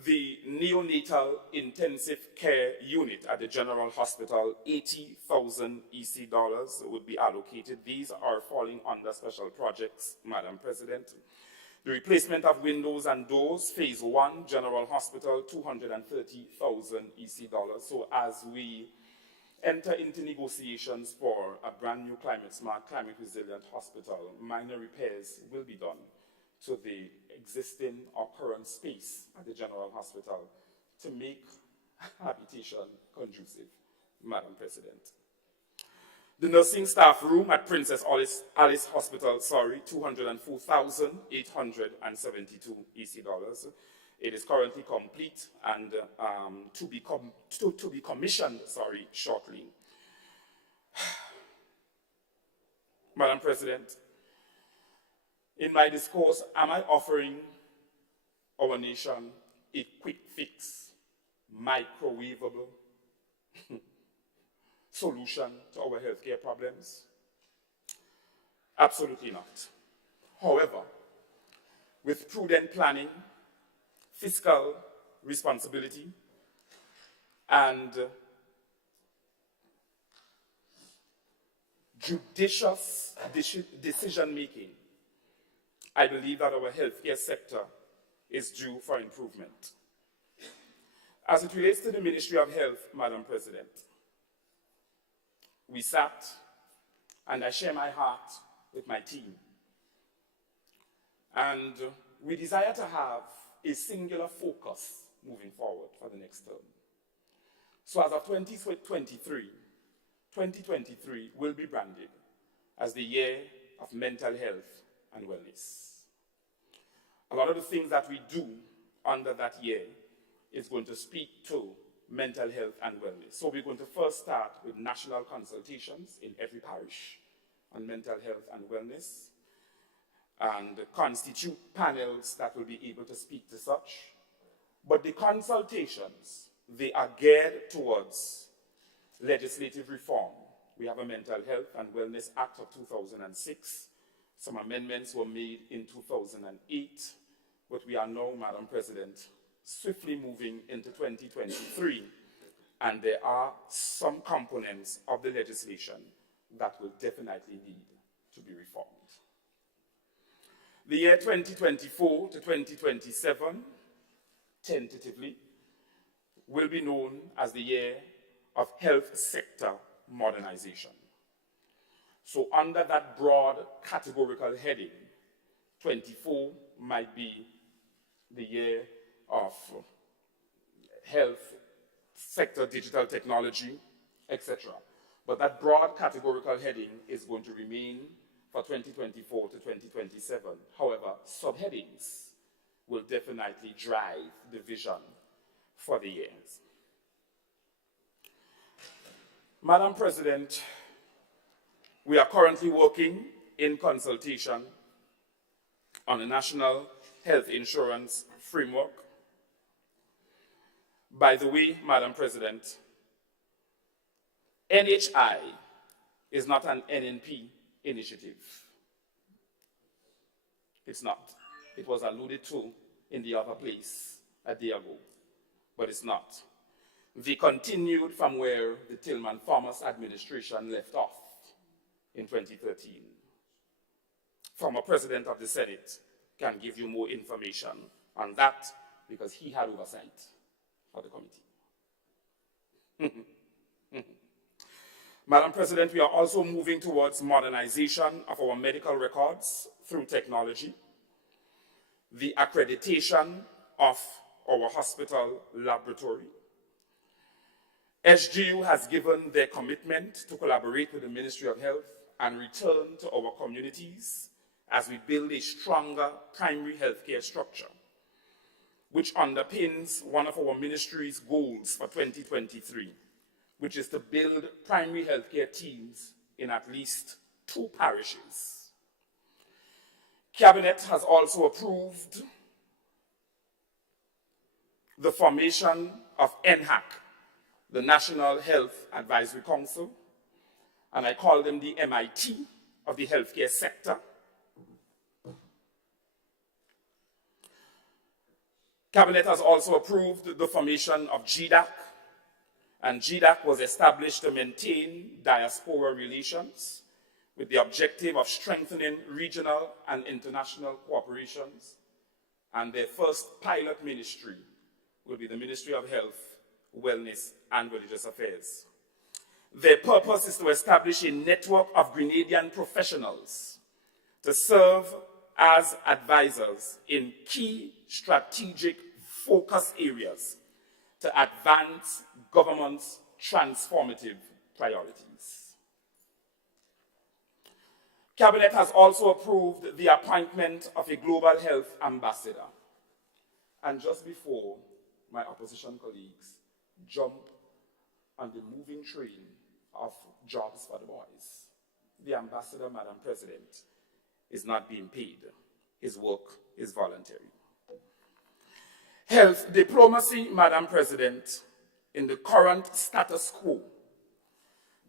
The neonatal intensive care unit at the General Hospital, 80,000 EC dollars would be allocated. These are falling under special projects, Madam President. The replacement of windows and doors, phase 1, General Hospital, 230,000 EC dollars. So as we enter into negotiations for a brand new climate smart, climate resilient hospital, minor repairs will be done to the existing or current space at the General Hospital to make habitation conducive, Madam President. The nursing staff room at Princess Alice Hospital, 204,872 EC dollars. It is currently complete and to be commissioned, shortly. Madam President, in my discourse, am I offering our nation a quick fix, microwavable solution to our healthcare problems? Absolutely not. However, with prudent planning, fiscal responsibility, and judicious decision-making, I believe that our healthcare sector is due for improvement. As it relates to the Ministry of Health, Madam President, we sat, and I share my heart with my team, and we desire to have a singular focus moving forward for the next term. So as of 2023 will be branded as the year of mental health and wellness. A lot of the things that we do under that year is going to speak to mental health and wellness. So we're going to first start with national consultations in every parish on mental health and wellness, and constitute panels that will be able to speak to such. But the consultations, they are geared towards legislative reform. We have a Mental Health and Wellness Act of 2006. Some amendments were made in 2008, but we are now, Madam President, swiftly moving into 2023, and there are some components of the legislation that will definitely need to be reformed. The year 2024 to 2027, tentatively, will be known as the year of health sector modernization. So under that broad categorical heading, 24 might be the year of health sector digital technology, etc. But that broad categorical heading is going to remain for 2024 to 2027. However, subheadings will definitely drive the vision for the years. Madam President, we are currently working in consultation on a national health insurance framework. By the way, Madam President, NHI is not an NNP initiative. It's not. It was alluded to in the other place a day ago, but it's not. they continued from where the Tillman Thomas administration left off in 2013. Former President of the Senate can give you more information on that because he had oversight of the committee. Madam President, we are also moving towards modernization of our medical records through technology, the accreditation of our hospital laboratory. SGU has given their commitment to collaborate with the Ministry of Health and return to our communities as we build a stronger primary healthcare structure, which underpins one of our ministry's goals for 2023, which is to build primary healthcare teams in at least 2 parishes. Cabinet has also approved the formation of NHAC, the National Health Advisory Council, and I call them the MIT of the healthcare sector. Cabinet has also approved the formation of GDAC, and GDAC was established to maintain diaspora relations with the objective of strengthening regional and international cooperations, and their first pilot ministry will be the Ministry of Health, Wellness, and Religious Affairs. Their purpose is to establish a network of Grenadian professionals to serve as advisors in key strategic focus areas to advance government's transformative priorities. Cabinet has also approved the appointment of a global health ambassador. And just before my opposition colleagues jump on the moving train of jobs for the boys, the ambassador, Madam President, is not being paid. His work is voluntary. Health diplomacy, Madam President, in the current status quo,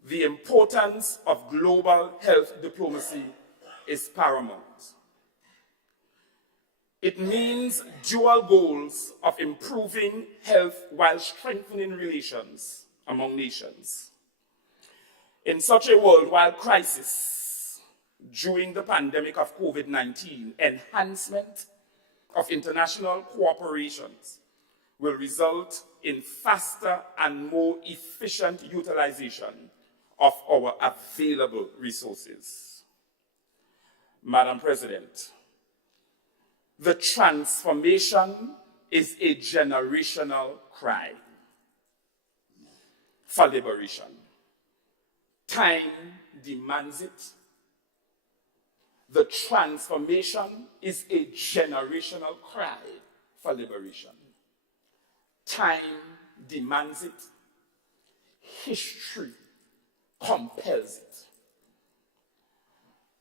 the importance of global health diplomacy is paramount. It means dual goals of improving health while strengthening relations among nations. In such a worldwide crisis, during the pandemic of COVID-19, enhancement of international cooperations will result in faster and more efficient utilization of our available resources. Madam President, the transformation is a generational cry for liberation. Time demands it. The transformation is a generational cry for liberation. Time demands it. History compels it.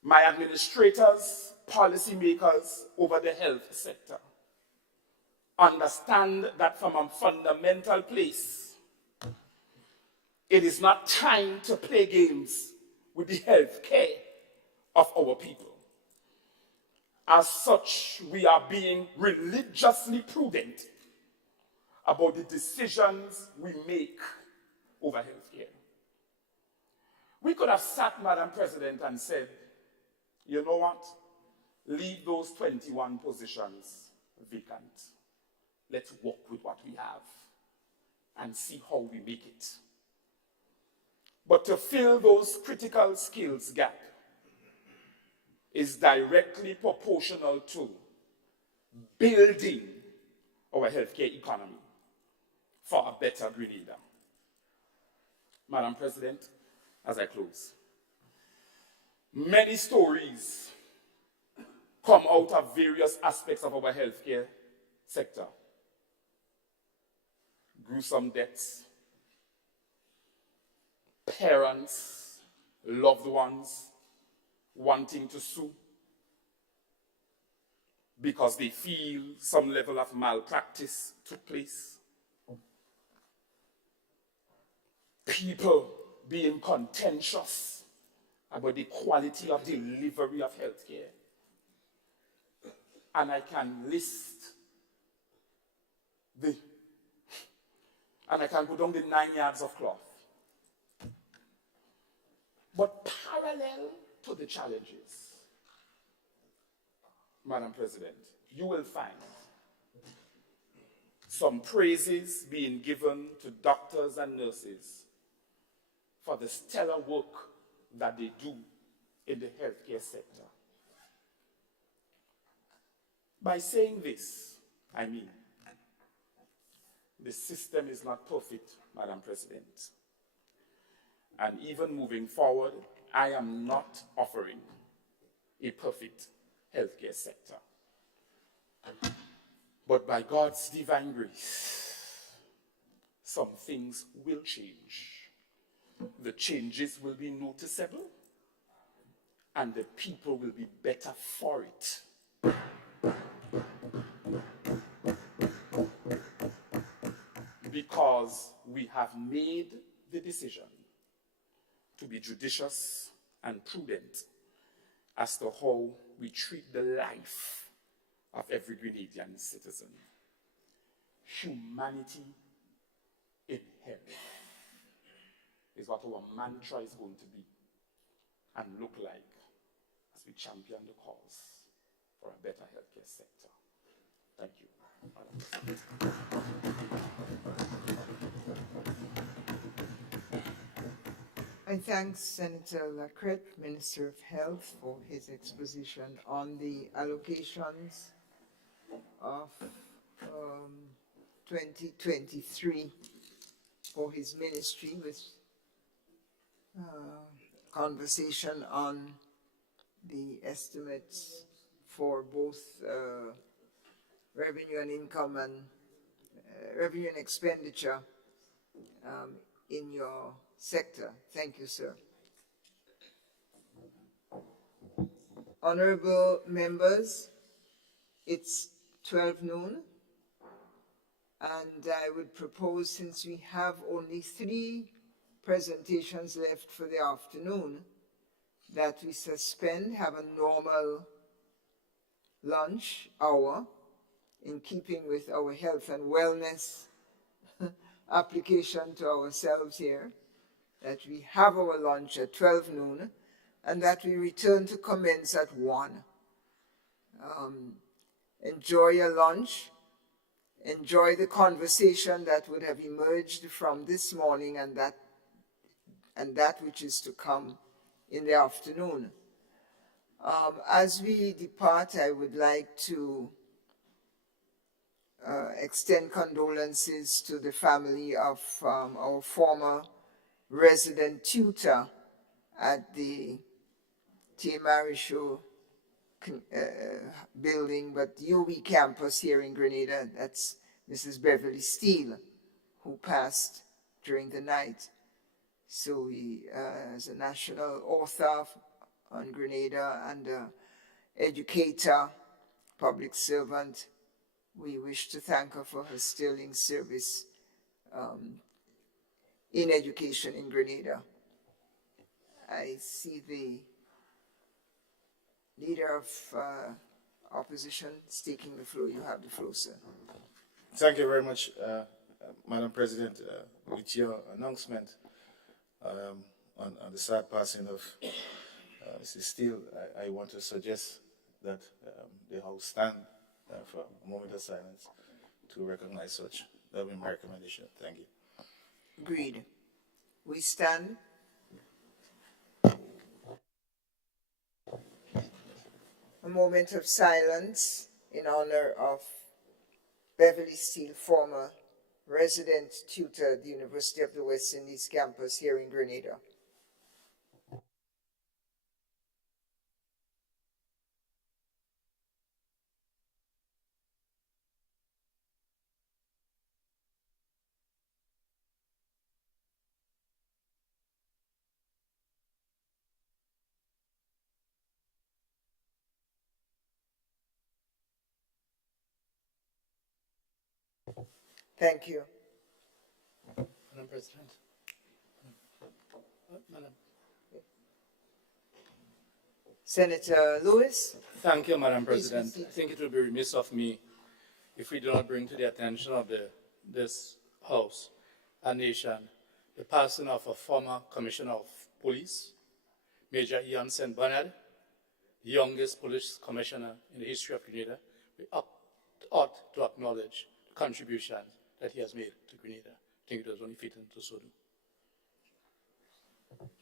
My administrators, policymakers over the health sector understand that from a fundamental place, it is not time to play games with the health care of our people. As such, we are being religiously prudent about the decisions we make over health care. We could have sat, Madam President, and said, you know what? Leave those 21 positions vacant. Let's work with what we have and see how we make it. But to fill those critical skills gap is directly proportional to building our healthcare economy for a better Grenada. Madam President, as I close, many stories come out of various aspects of our healthcare sector. Gruesome deaths, parents, loved ones wanting to sue because they feel some level of malpractice took place. People being contentious about the quality of delivery of healthcare. And I can list and I can go down the 9 yards of cloth. But parallel to the challenges, Madam President, you will find some praises being given to doctors and nurses for the stellar work that they do in the healthcare sector. By saying this, I mean, the system is not perfect, Madam President. And even moving forward, I am not offering a perfect healthcare sector. But by God's divine grace, some things will change. The changes will be noticeable, and the people will be better for it. Because we have made the decision to be judicious and prudent as to how we treat the life of every Grenadian citizen. Humanity in health is what our mantra is going to be and look like as we champion the cause for a better healthcare sector. Thank you, Madam President. I thank Senator Lacrette, Minister of Health, for his exposition on the allocations of 2023 for his ministry, with conversation on the estimates for both revenue and income and revenue and expenditure in your sector. Thank you, sir. Honorable members, it's 12 noon, and I would propose, since we have only 3 presentations left for the afternoon, that we suspend, have a normal lunch hour in keeping with our health and wellness application to ourselves here, that we have our lunch at 12 noon, and that we return to commence at 1. Enjoy your lunch, enjoy the conversation that would have emerged from this morning and that which is to come in the afternoon. As we depart, I would like to extend condolences to the family of our former resident tutor at the T. Marichaud building, but UWI campus here in Grenada. That's Mrs. Beverly Steele, who passed during the night. So we, as a national author on Grenada and educator, public servant, we wish to thank her for her sterling service in education in Grenada. I see the leader of opposition is taking the floor. You have the floor, sir. Thank you very much, Madam President. With your announcement on the sad passing of Mrs. Steele, I want to suggest that the House stand for a moment of silence to recognize such. That will be my recommendation. Thank you. Agreed. We stand. A moment of silence in honor of Beverly Steele, former resident tutor at the University of the West Indies campus here in Grenada. Thank you. Madam President. Madam. Senator Lewis. Thank you, Madam Please President. I think it would be remiss of me if we do not bring to the attention of this House our nation, the passing of a former Commissioner of Police, Major Ian St. Bernard, the youngest police commissioner in the history of Grenada. We ought to acknowledge the contributions that he has made to Grenada. I think it was only fitting to so do.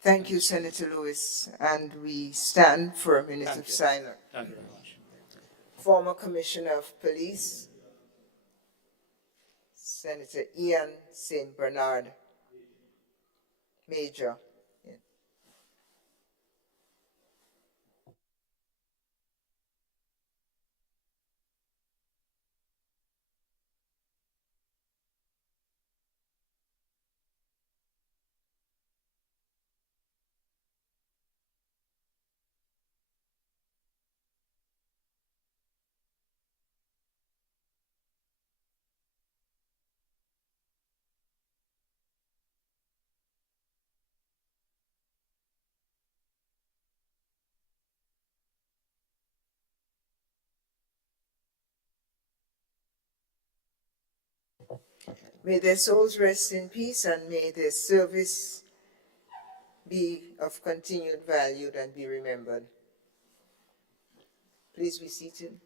Thank you, Senator Lewis. And we stand for a minute Thank of you. silence. Thank you very much. Former Commissioner of Police, Senator Ian St. Bernard, Major. Yeah. May their souls rest in peace, and may their service be of continued value and be remembered. Please be seated.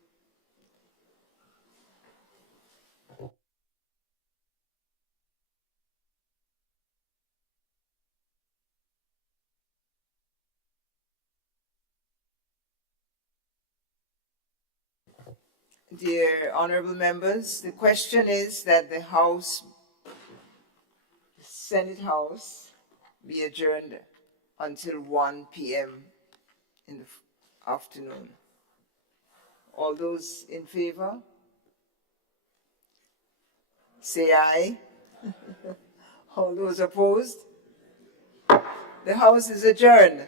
Dear honorable members, the question is that the Senate House be adjourned until 1 p.m. in the afternoon. All those in favor? Say aye. All those opposed? The House is adjourned.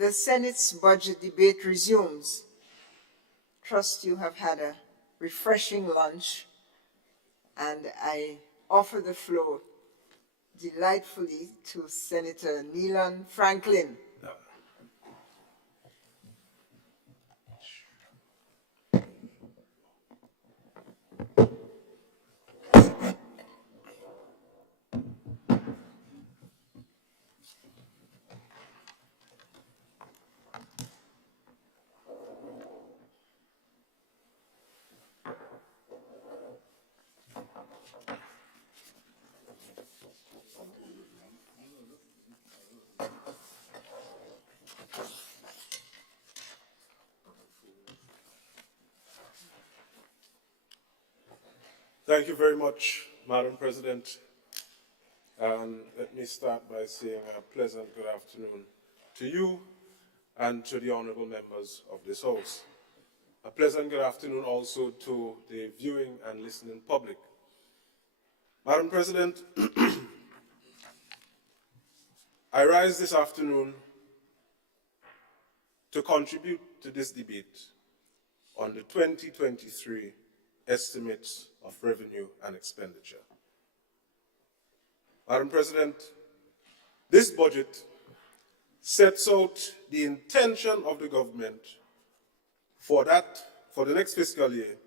The Senate's budget debate resumes. Trust you have had a refreshing lunch, and I offer the floor delightfully to Senator Neelan Franklin. Thank you very much, Madam President. And let me start by saying a pleasant good afternoon to you and to the honorable members of this House. A pleasant good afternoon also to the viewing and listening public. Madam President, I rise this afternoon to contribute to this debate on the 2023 estimates of revenue and expenditure. Madam President, this budget sets out the intention of the government for the next fiscal year,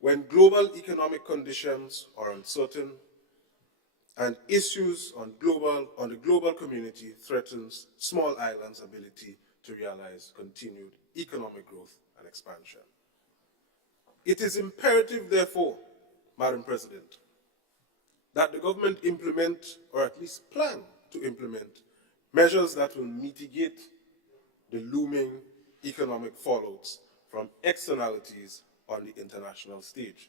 when global economic conditions are uncertain and issues on the global community threatens small islands' ability to realize continued economic growth and expansion. It is imperative, therefore, Madam President, that the government implement, or at least plan to implement, measures that will mitigate the looming economic fallouts from externalities on the international stage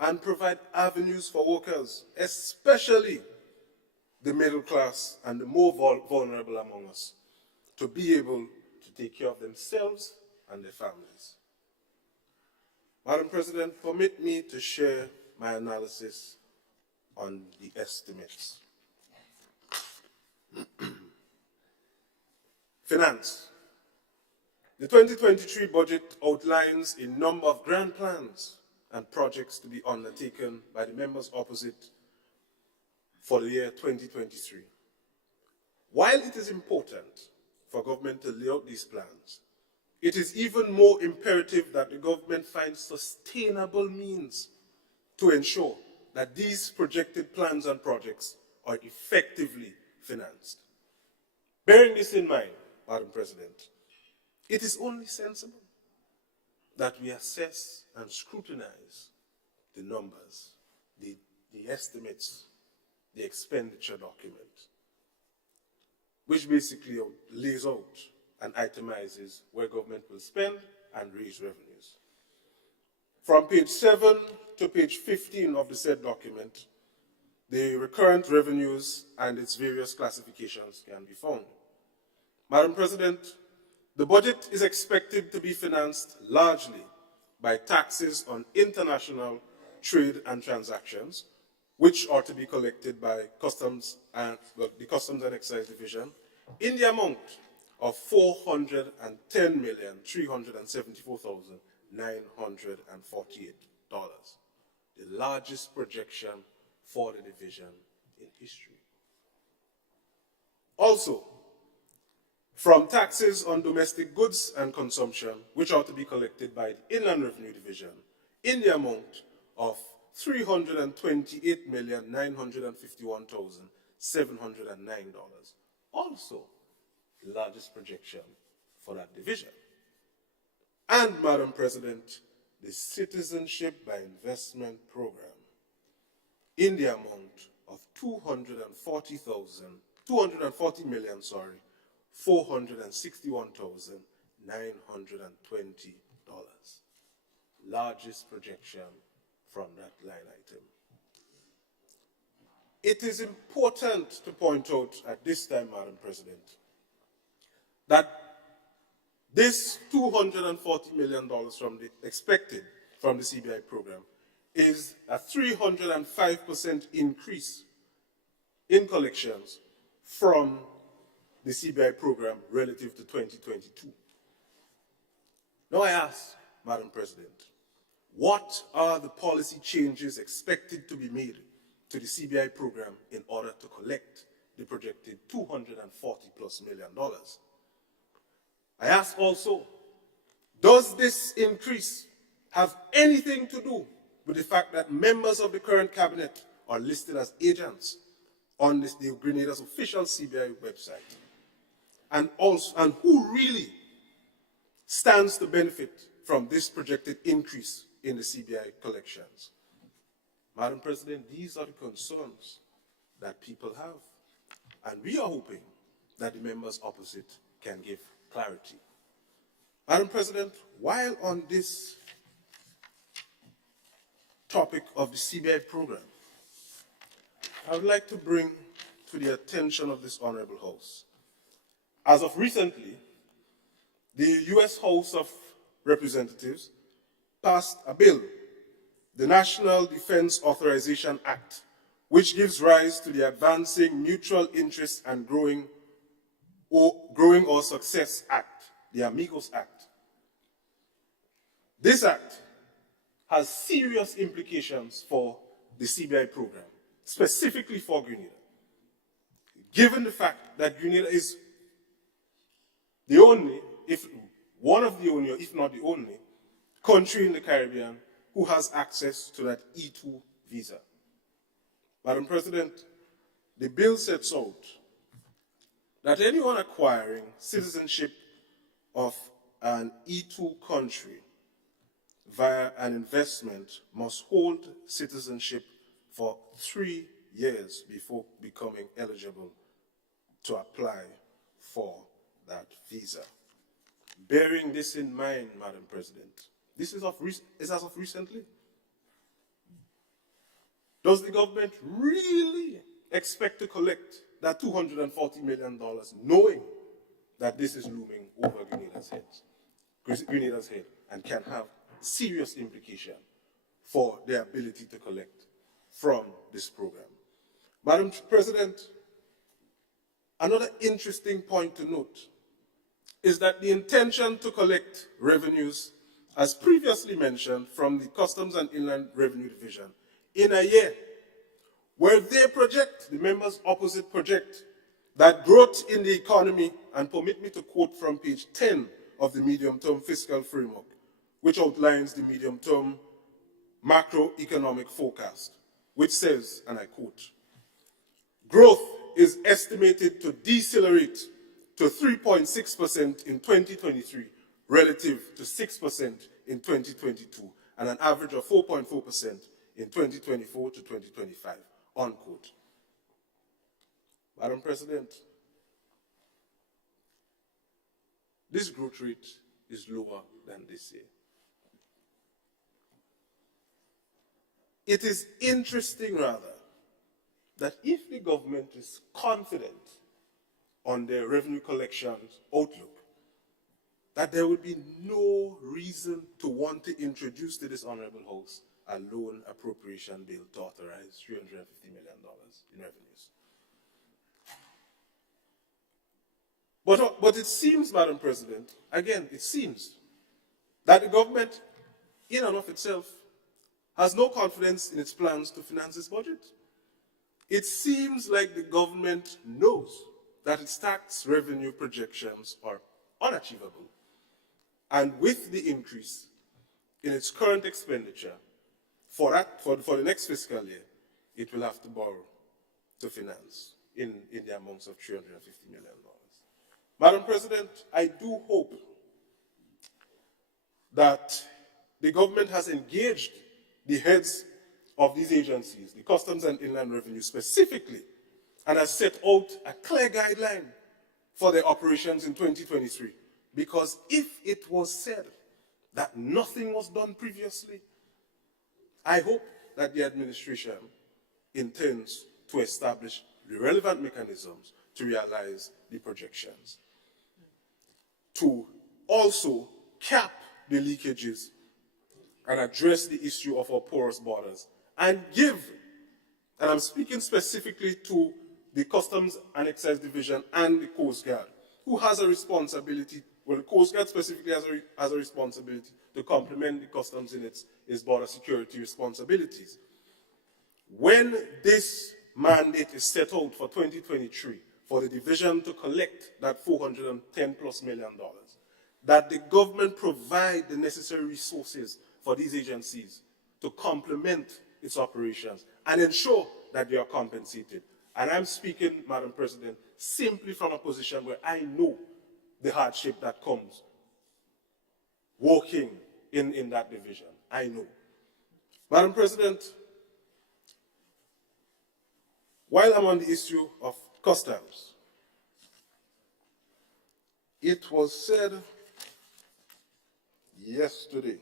and provide avenues for workers, especially the middle class and the more vulnerable among us, to be able to take care of themselves and their families. Madam President, permit me to share my analysis on the estimates. Finance. The 2023 budget outlines a number of grand plans and projects to be undertaken by the members opposite for the year 2023. While it is important for government to lay out these plans, it is even more imperative that the government finds sustainable means to ensure that these projected plans and projects are effectively financed. Bearing this in mind, Madam President, it is only sensible that we assess and scrutinize the numbers, the estimates, the expenditure document, which basically lays out and itemizes where government will spend and raise revenues. From page 7 to page 15 of the said document, the recurrent revenues and its various classifications can be found. Madam President, the budget is expected to be financed largely by taxes on international trade and transactions, which are to be collected by the Customs and Excise Division in the amount of $410,374,948, the largest projection for the division in history. Also, from taxes on domestic goods and consumption, which are to be collected by the Inland Revenue Division in the amount of $328,951,709, also the largest projection for that division. And, Madam President, the Citizenship by Investment Program in the amount of $461,920, largest projection from that line item. It is important to point out at this time, Madam President, that this $240 million expected from the CBI program is a 305% increase in collections from the CBI program relative to 2022. Now I ask, Madam President, what are the policy changes expected to be made to the CBI program in order to collect the projected $240+ million? I ask also, does this increase have anything to do with the fact that members of the current cabinet are listed as agents on the Grenada's official CBI website? And who really stands to benefit from this projected increase in the CBI collections? Madam President, these are the concerns that people have, and we are hoping that the members opposite can give clarity. Madam President, while on this topic of the CBI program, I would like to bring to the attention of this Honorable House, as of recently, the U.S. House of Representatives passed a bill, the National Defense Authorization Act, which gives rise to the Advancing Mutual Interest and Growing or Success Act, the Amigos Act. This act has serious implications for the CBI program, specifically for Grenada, given the fact that Grenada is the only, if one of the only, or if not the only, country in the Caribbean who has access to that E2 visa. Madam President, the bill sets out that anyone acquiring citizenship of an E2 country via an investment must hold citizenship for 3 years before becoming eligible to apply for that visa. Bearing this in mind, Madam President, this is as of recently. Does the government really expect to collect that $240 million, knowing that this is looming over Grenada's head and can have serious implication for their ability to collect from this program? Madam President, another interesting point to note is that the intention to collect revenues, as previously mentioned, from the Customs and Inland Revenue Division in a year, where they project, the members opposite project, that growth in the economy, and permit me to quote from page 10 of the medium-term fiscal framework, which outlines the medium-term macroeconomic forecast, which says, and I quote, growth is estimated to decelerate to 3.6% in 2023 relative to 6% in 2022 and an average of 4.4% in 2024 to 2025, unquote. Madam President, this growth rate is lower than this year. It is interesting, rather, that if the government is confident on their revenue collections outlook, that there would be no reason to want to introduce to this Honorable House a loan appropriation bill to authorize $350 million in revenues. But it seems, Madam President, again, it seems that the government, in and of itself, has no confidence in its plans to finance its budget. It seems like the government knows that its tax revenue projections are unachievable, and with the increase in its current expenditure for the next fiscal year, it will have to borrow to finance in the amounts of $350 million. Madam President, I do hope that the government has engaged the heads of these agencies, the Customs and Inland Revenue specifically, and has set out a clear guideline for their operations in 2023. Because if it was said that nothing was done previously, I hope that the administration intends to establish the relevant mechanisms to realize the projections, to also cap the leakages and address the issue of our porous borders, and give, and I'm speaking specifically to the Customs and Excise Division and the Coast Guard, who has a responsibility, well, the Coast Guard specifically has a responsibility to complement the customs in its border security responsibilities. When this mandate is set out for 2023 for the division to collect that $410+ million, that the government provide the necessary resources for these agencies to complement its operations and ensure that they are compensated. And I'm speaking, Madam President, simply from a position where I know the hardship that comes working in that division. I know. Madam President, while I'm on the issue of customs, it was said yesterday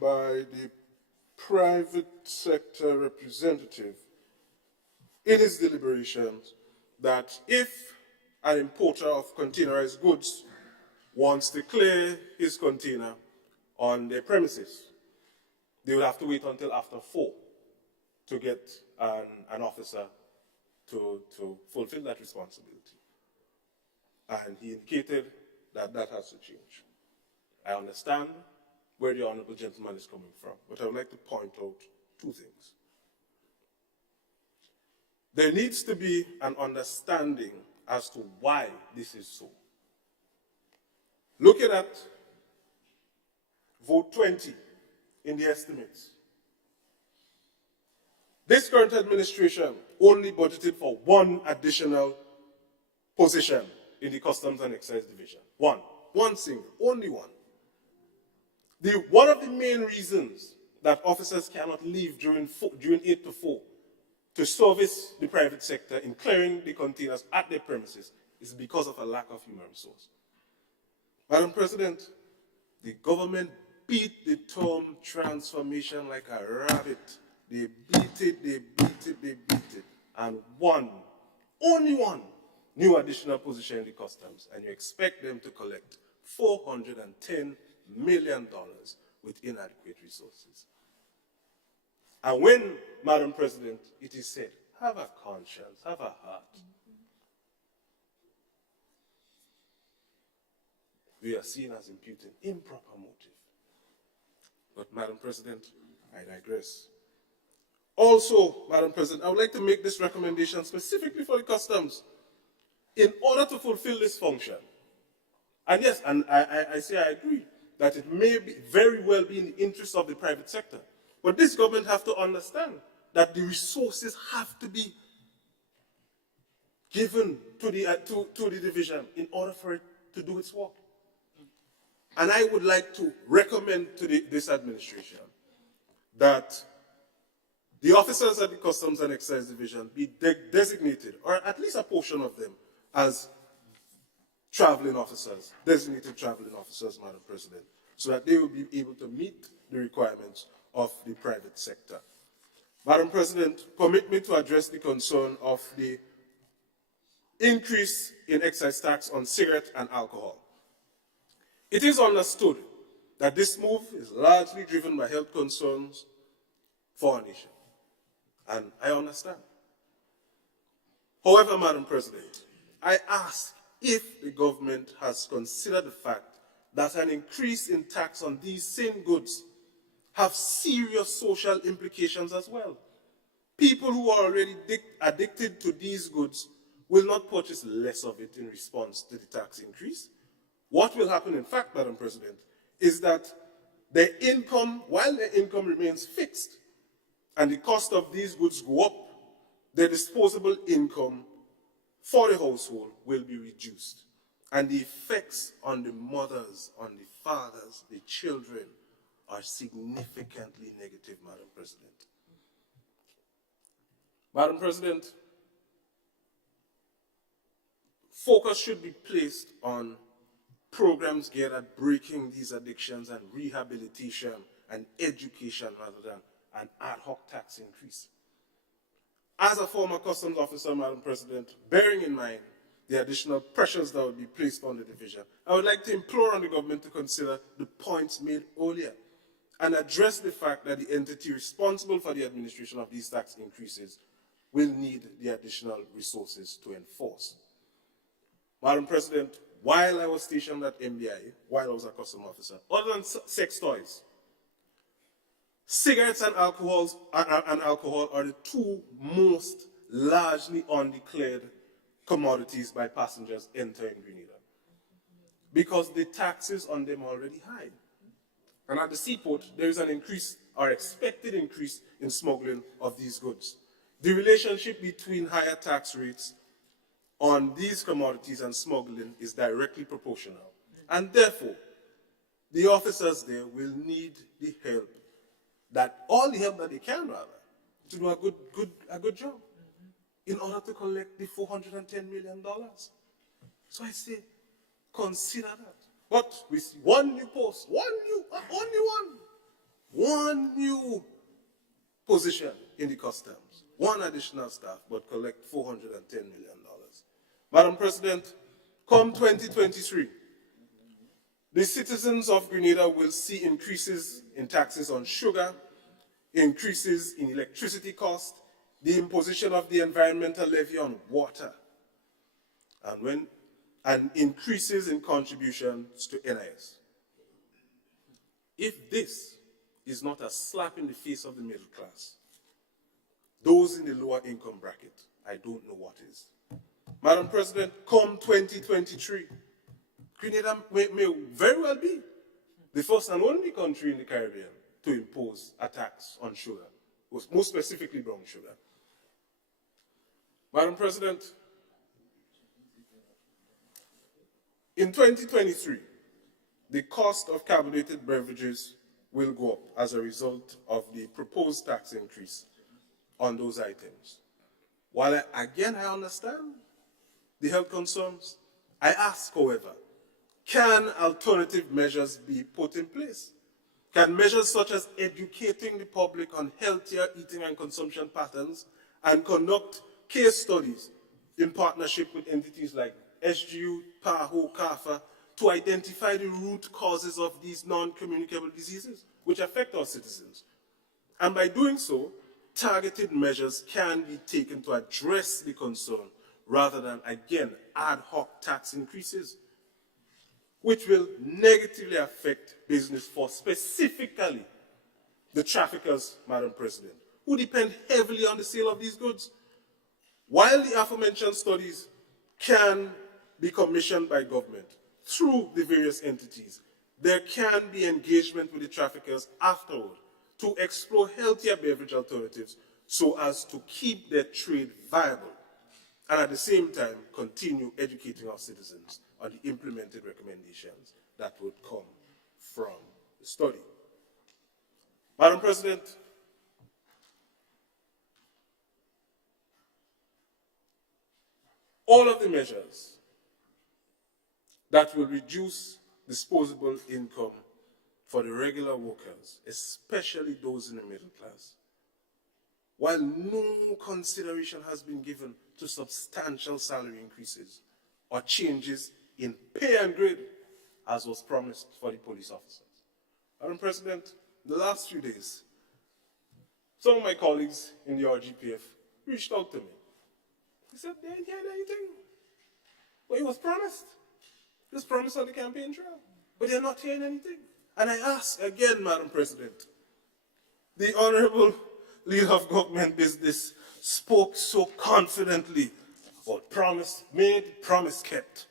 by the private sector representative in his deliberations that if an importer of containerized goods wants to clear his container on their premises, they would have to wait until after 4 to get an officer to fulfill that responsibility. And he indicated that that has to change. I understand where the honorable gentleman is coming from, but I would like to point out 2 things. There needs to be an understanding as to why this is so. Looking at vote 20 in the estimates, this current administration only budgeted for 1 additional position in the Customs and Excise Division. One single, only one. One of the main reasons that officers cannot leave during 8 to 4 to service the private sector in clearing the containers at their premises is because of a lack of human resource. Madam President, the government beat the term transformation like a rabbit. They beat it, they beat it, they beat it. And only one new additional position in the customs, and you expect them to collect $410 million with inadequate resources. And when, Madam President, it is said, have a conscience, have a heart, we are seen as imputing improper motive. But, Madam President, I digress. Also, Madam President, I would like to make this recommendation specifically for the customs. In order to fulfill this function, and yes, and I say I agree, that it may very well be in the interest of the private sector, but this government have to understand that the resources have to be given to the division in order for it to do its work. And I would like to recommend to this administration that the officers at the Customs and Excise Division be designated, or at least a portion of them, as traveling officers, designated traveling officers, Madam President, so that they will be able to meet the requirements of the private sector. Madam President, permit me to address the concern of the increase in excise tax on cigarette and alcohol. It is understood that this move is largely driven by health concerns for our nation, and I understand. However, Madam President, I ask if the government has considered the fact that an increase in tax on these same goods have serious social implications as well. People who are already addicted to these goods will not purchase less of it in response to the tax increase. What will happen, in fact, Madam President, is that their income, while their income remains fixed and the cost of these goods go up, their disposable income for the household will be reduced. And the effects on the mothers, on the fathers, the children are significantly negative, Madam President. Madam President, focus should be placed on programs geared at breaking these addictions and rehabilitation and education rather than an ad hoc tax increase. As a former customs officer, Madam President, bearing in mind the additional pressures that would be placed on the division, I would like to implore on the government to consider the points made earlier and address the fact that the entity responsible for the administration of these tax increases will need the additional resources to enforce. Madam President, while I was stationed at MBI, while I was a custom officer, other than sex toys, cigarettes and alcohol are the two most largely undeclared commodities by passengers entering Grenada, because the taxes on them are already high. And at the seaport, there is an increase, or expected increase, in smuggling of these goods. The relationship between higher tax rates on these commodities and smuggling is directly proportional. And therefore, the officers there will need the help, all the help that they can, rather, to do a good job in order to collect the $410 million. So I say, consider that. But with one new post, one new position in the customs, one additional staff, but collect $410 million. Madam President, come 2023, the citizens of Grenada will see increases in taxes on sugar, increases in electricity costs, the imposition of the environmental levy on water, and increases in contributions to NIS. If this is not a slap in the face of the middle class, those in the lower income bracket, I don't know what is. Madam President, come 2023, Grenada may very well be the first and only country in the Caribbean to impose a tax on sugar, most specifically brown sugar. Madam President, in 2023, the cost of carbonated beverages will go up as a result of the proposed tax increase on those items. While I understand the health concerns, I ask, however, can alternative measures be put in place? Can measures such as educating the public on healthier eating and consumption patterns and conduct case studies in partnership with entities like SGU, PAHO, CAFA, to identify the root causes of these non-communicable diseases which affect our citizens? And by doing so, targeted measures can be taken to address the concern rather than, again, ad hoc tax increases, which will negatively affect business for specifically the traffickers, Madam President, who depend heavily on the sale of these goods. While the aforementioned studies can be commissioned by government through the various entities, there can be engagement with the traffickers afterward to explore healthier beverage alternatives so as to keep their trade viable and at the same time continue educating our citizens on the implemented recommendations that would come from the study. Madam President, all of the measures that will reduce disposable income for the regular workers, especially those in the middle class, while no consideration has been given to substantial salary increases or changes in pay and grade, as was promised for the police officers. Madam President, in the last few days, some of my colleagues in the RGPF reached out to me. They said they didn't hear anything. But it was promised. It was promised on the campaign trail. But they're not hearing anything. And I ask again, Madam President, the Honorable Leader of Government Business spoke so confidently about promise made, promise kept.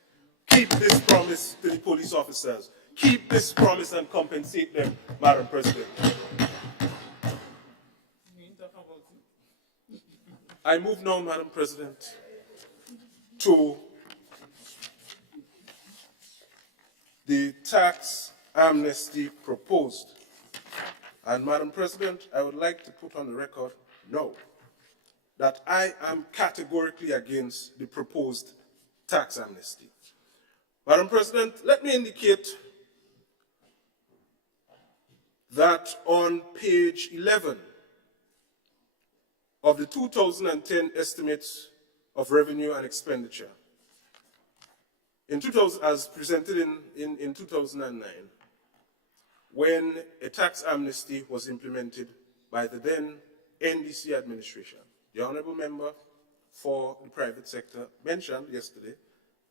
Keep this promise to the police officers. Keep this promise and compensate them, Madam President. I move now, Madam President, to the tax amnesty proposed. And Madam President, I would like to put on the record, no, that I am categorically against the proposed tax amnesty. Madam President, let me indicate that on page 11 of the 2010 estimates of revenue and expenditure, as presented in 2009, when a tax amnesty was implemented by the then NDC administration. The honorable member for the private sector mentioned yesterday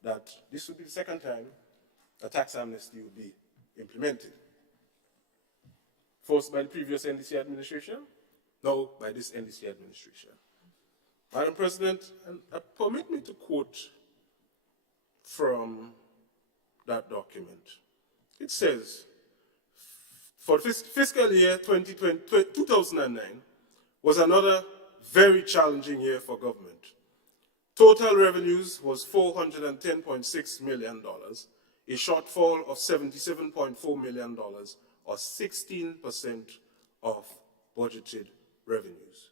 that this would be the second time a tax amnesty would be implemented. First by the previous NDC administration, now by this NDC administration. Madam President, and permit me to quote from that document. It says, for fiscal year 2009 was another very challenging year for government. Total revenues was $410.6 million, a shortfall of $77.4 million, or 16% of budgeted revenues,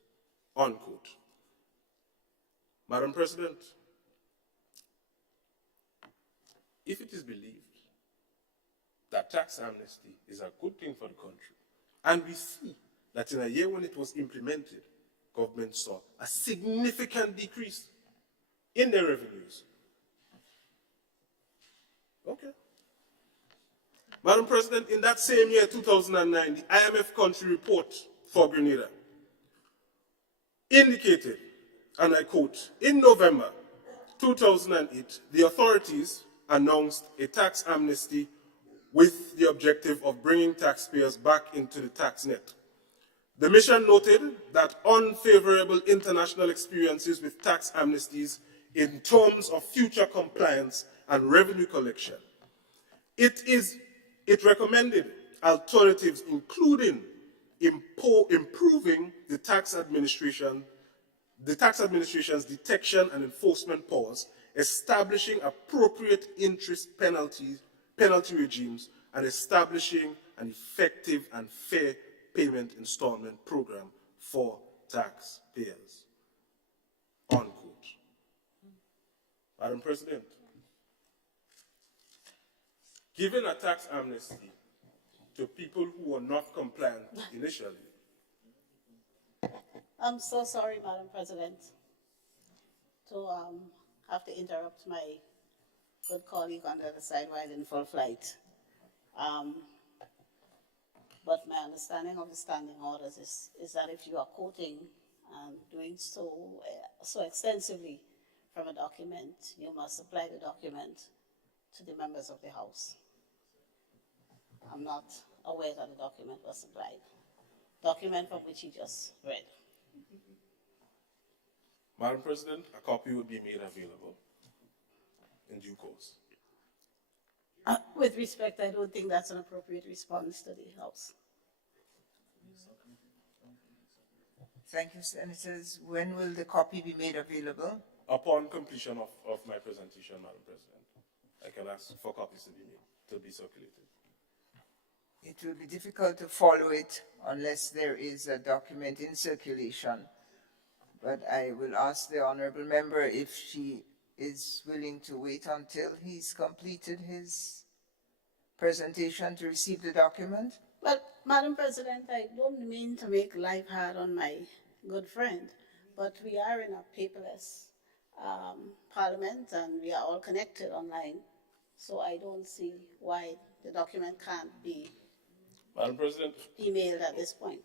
unquote. Madam President, if it is believed that tax amnesty is a good thing for the country, and we see that in a year when it was implemented, government saw a significant decrease in their revenues. Okay. Madam President, in that same year, 2009, the IMF country report for Grenada indicated, and I quote, in November 2008, the authorities announced a tax amnesty with the objective of bringing taxpayers back into the tax net. The mission noted that unfavorable international experiences with tax amnesties in terms of future compliance and revenue collection. It recommended alternatives, including improving the tax administration's detection and enforcement powers, establishing appropriate interest penalty regimes, and establishing an effective and fair payment installment program for taxpayers. Unquote. Madam President, giving a tax amnesty to people who are not compliant initially. I'm so sorry, Madam President, to have to interrupt my good colleague on the other side while in full flight. But my understanding of the standing orders is that if you are quoting and doing so extensively from a document, you must supply the document to the members of the House. I'm not aware that the document was supplied. Document from which he just read. Madam President, a copy would be made available in due course. With respect, I don't think that's an appropriate response to the House. Thank you, Senators. When will the copy be made available? Upon completion of my presentation, Madam President, I can ask for copies to be circulated. It will be difficult to follow it unless there is a document in circulation. But I will ask the honourable member if she is willing to wait until he's completed his presentation to receive the document. Well, Madam President, I don't mean to make life hard on my good friend, but we are in a paperless parliament and we are all connected online. So I don't see why the document can't be Madam President. Emailed at this point.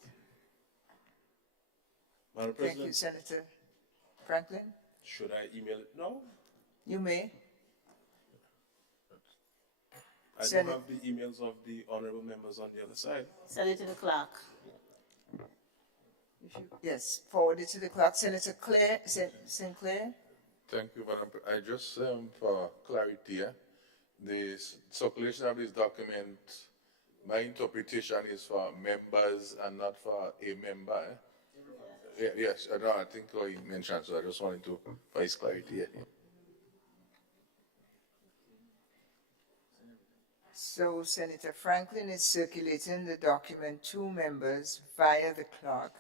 Madam President. Thank you, Senator Franklin. Should I email it now? You may. I don't have the emails of the honourable members on the other side. Send it to the clerk. Yes, forward it to the clerk. Senator Sinclair. Thank you, Madam I just, for clarity, the circulation of this document, my interpretation is for members and not for a member. Yes, I think he mentioned, so I just wanted to, for his clarity. So Senator Franklin is circulating the document to members via the clerk.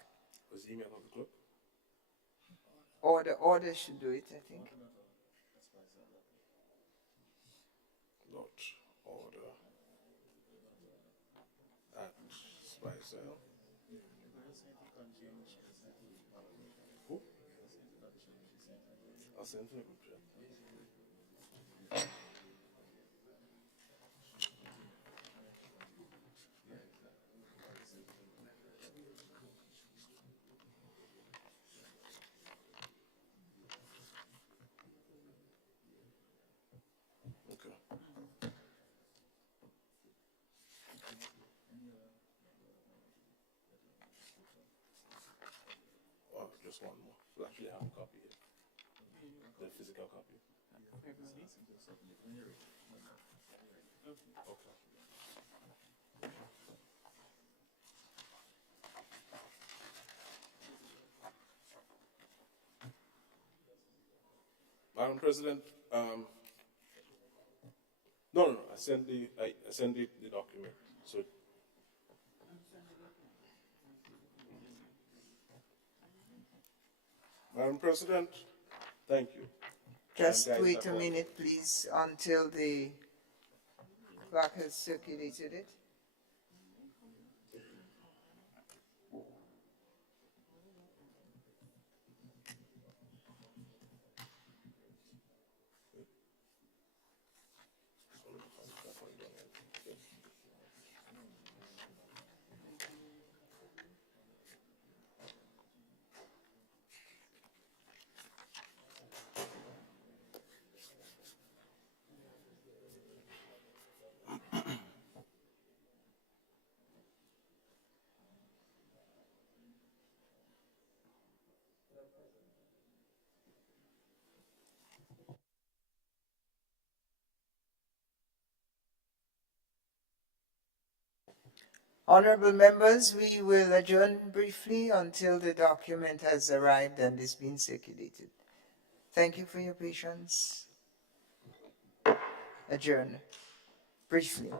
Was the email of the clerk? Or the order should do it, I think. Not order at Spicer. Who? I'll send it to the group chat. just one more. So actually, I have a copy here. The physical copy. Okay. Madam President, no, I send the document. So, Madam President, thank you. Just Guys, wait that's a all. minute, please, until the clerk has circulated it. Honorable members, we will adjourn briefly until the document has arrived and is being circulated. Thank you for your patience. Adjourn briefly.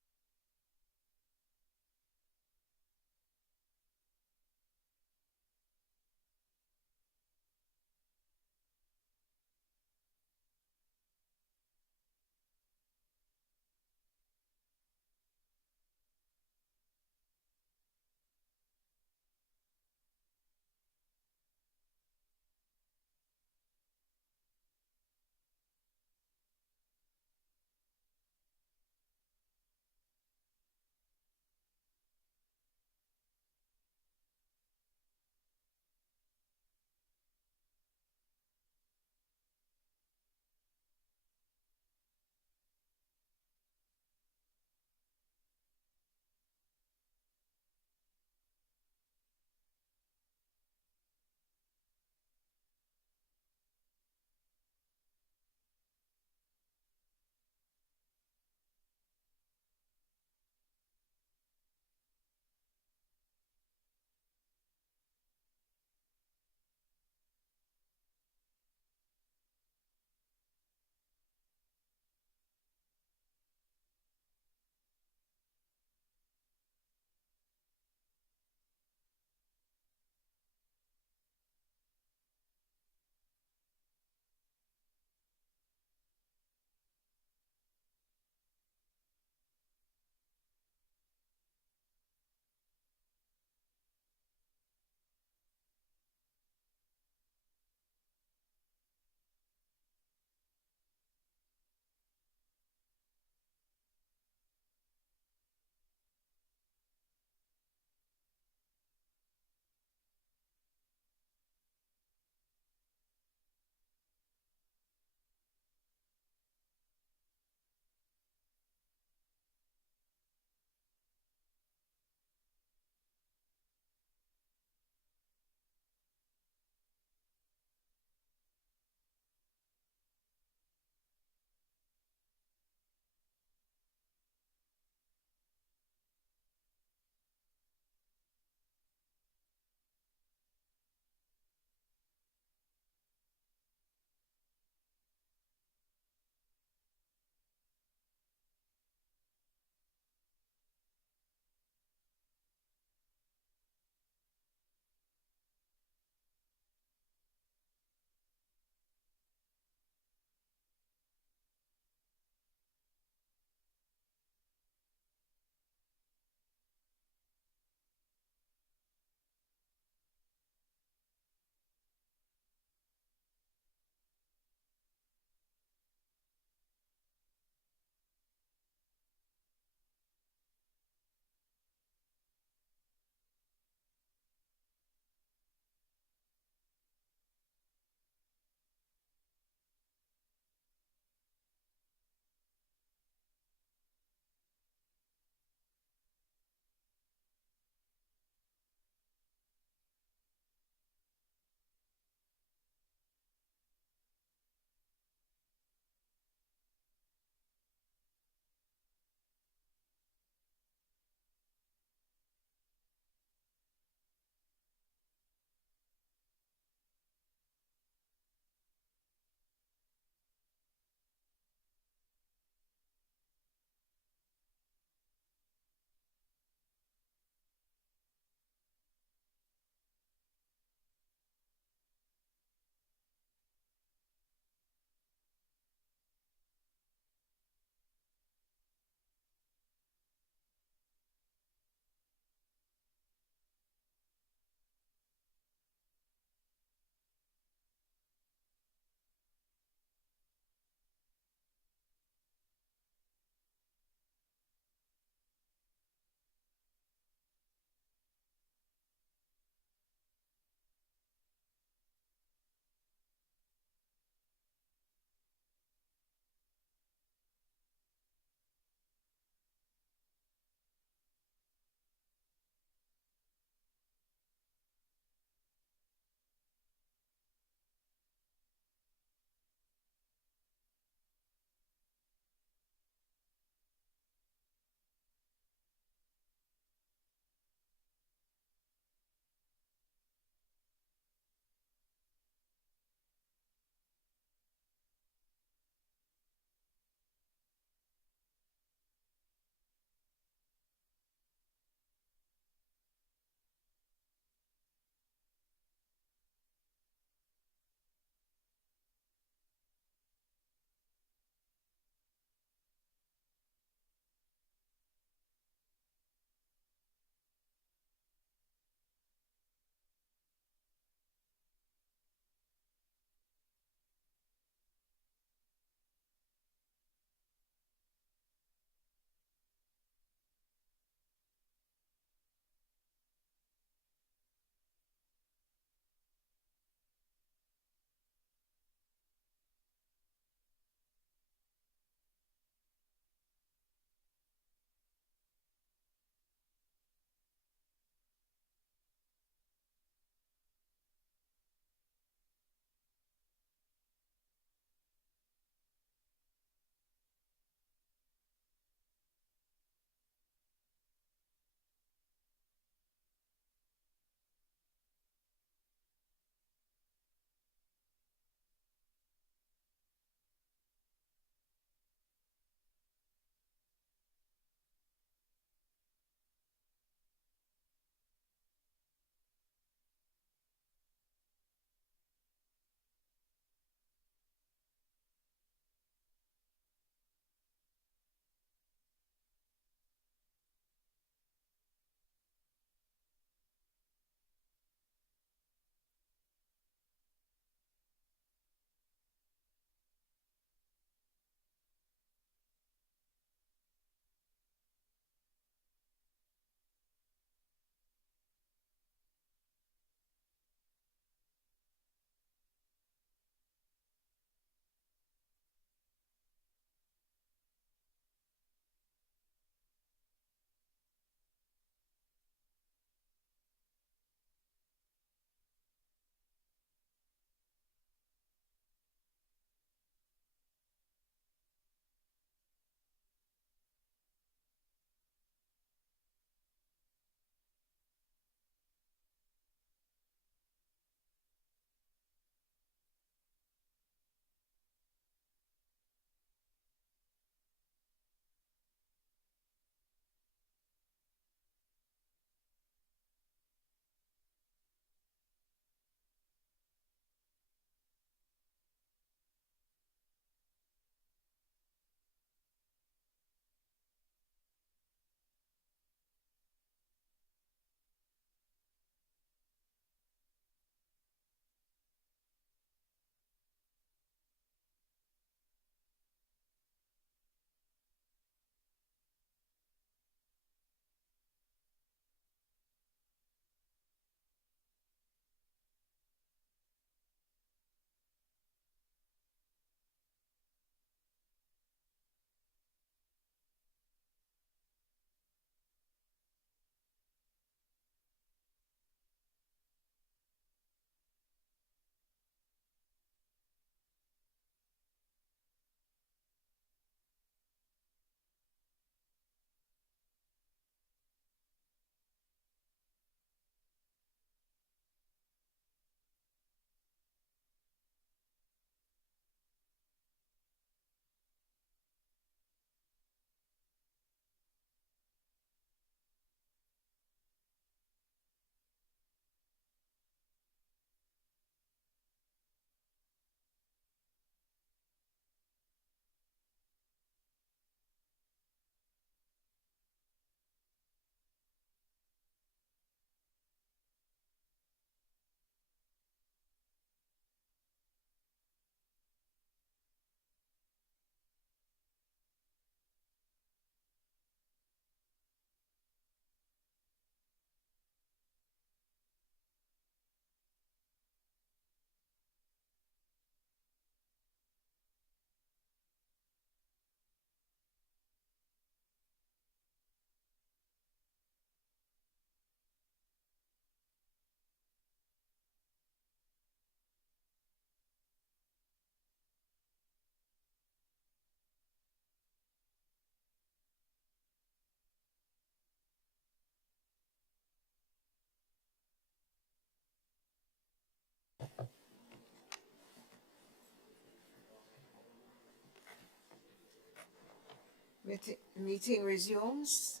Meeting resumes.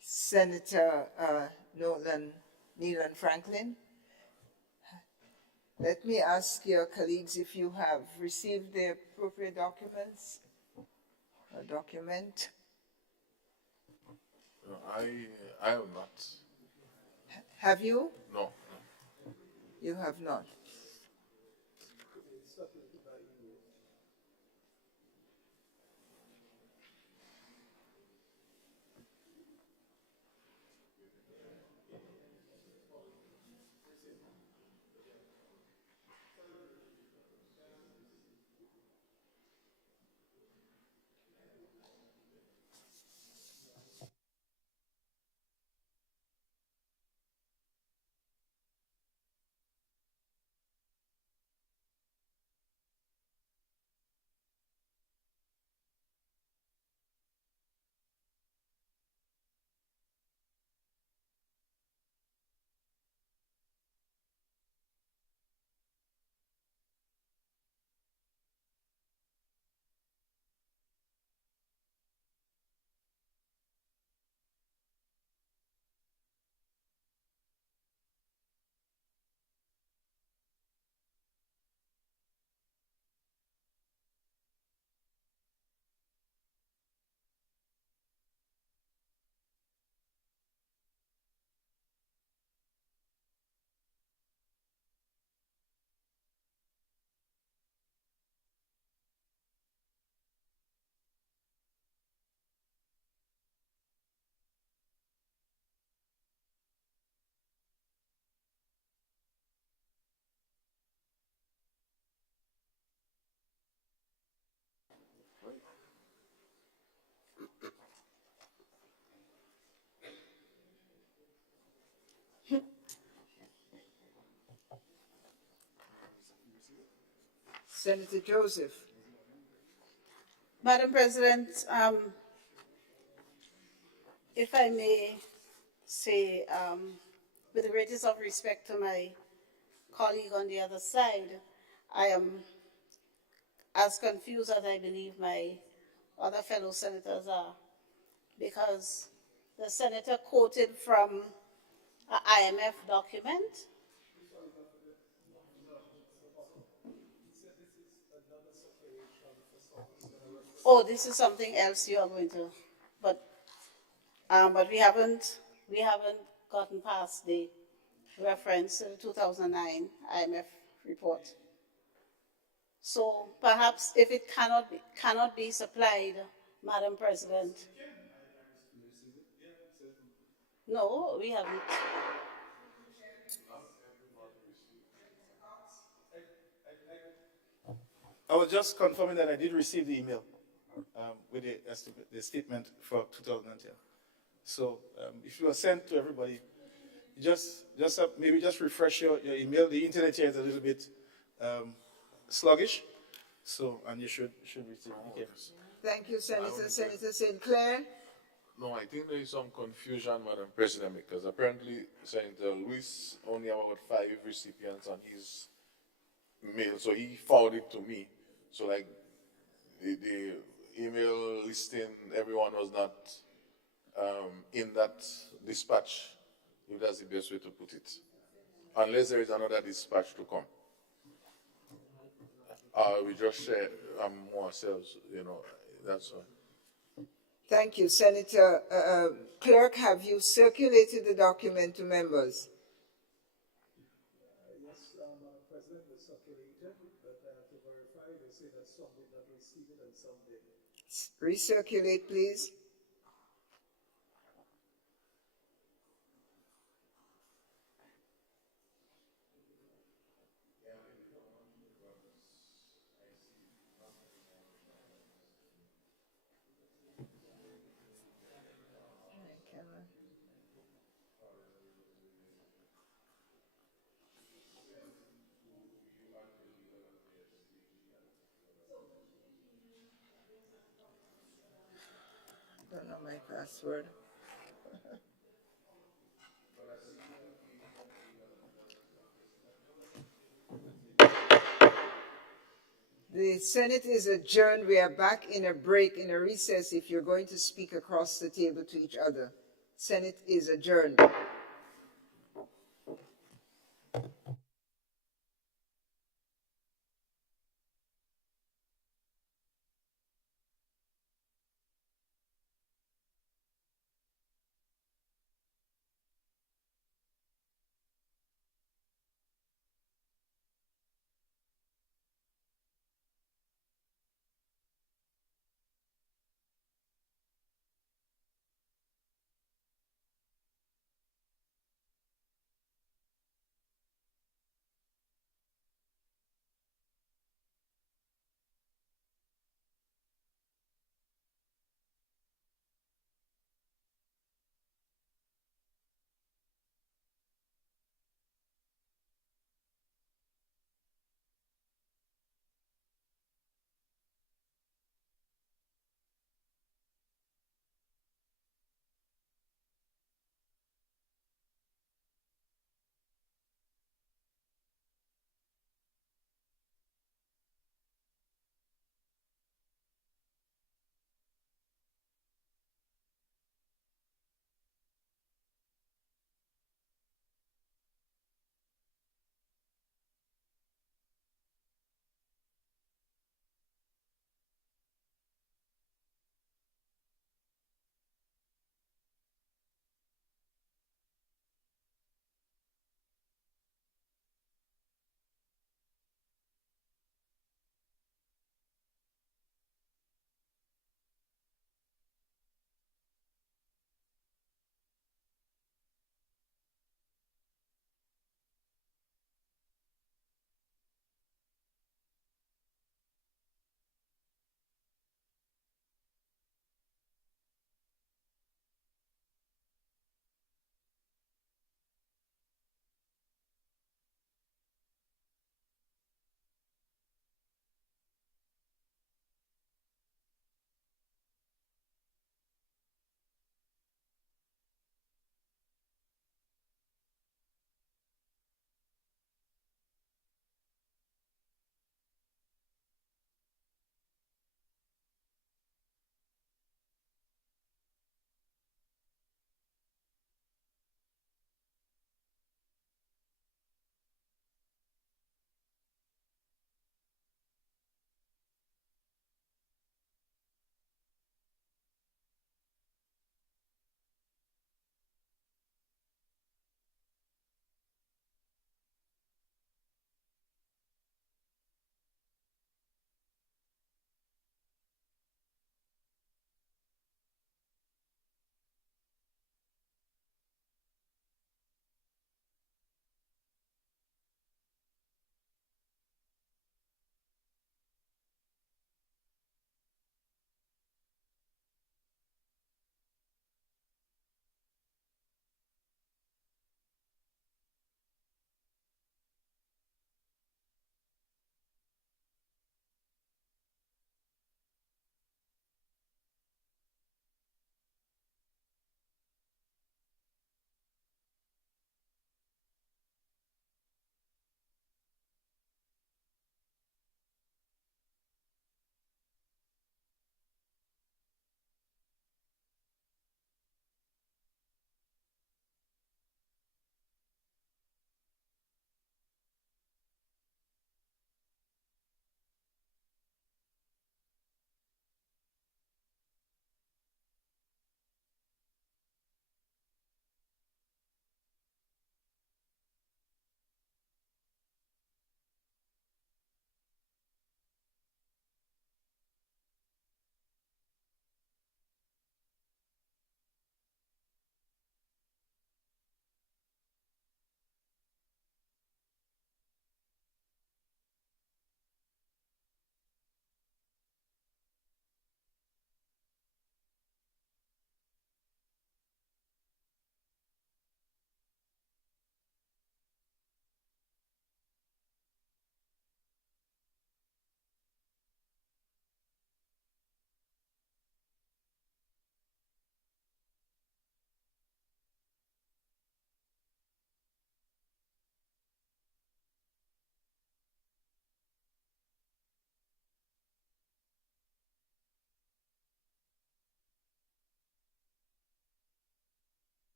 Senator Neelan Franklin. Let me ask your colleagues if you have received the appropriate documents. A document. No, I have not. Have you? No. You have not. Senator Joseph. Madam President, if I may say, with the greatest of respect to my colleague on the other side, I am as confused as I believe my other fellow senators are, because the senator quoted from an IMF document. Oh, this is something else you are going to, but we haven't gotten past the reference to the 2009 IMF report. So perhaps if it cannot be supplied, Madam President. No, we haven't. I was just confirming that I did receive the email with the statement for 2010. So if you are sent to everybody, maybe just refresh your email. The internet here is a little bit sluggish, so and you should receive it. Okay. Thank you, Senator. Senator St. Clair. No, I think there is some confusion, Madam President, because apparently Senator Luis only have about 5 recipients on his mail, so he forwarded it to me. So like the email listing, everyone was not in that dispatch, if that's the best way to put it. Unless there is another dispatch to come. We just share more ourselves, that's all. Thank you, Senator. Clerk, have you circulated the document to members? Yes, Madam President, it's circulated, but I have to verify. They say that some did not receive it and some did. Recirculate, please. Don't know my password. The Senate is adjourned. We are back in a break, in a recess, if you're going to speak across the table to each other. Senate is adjourned.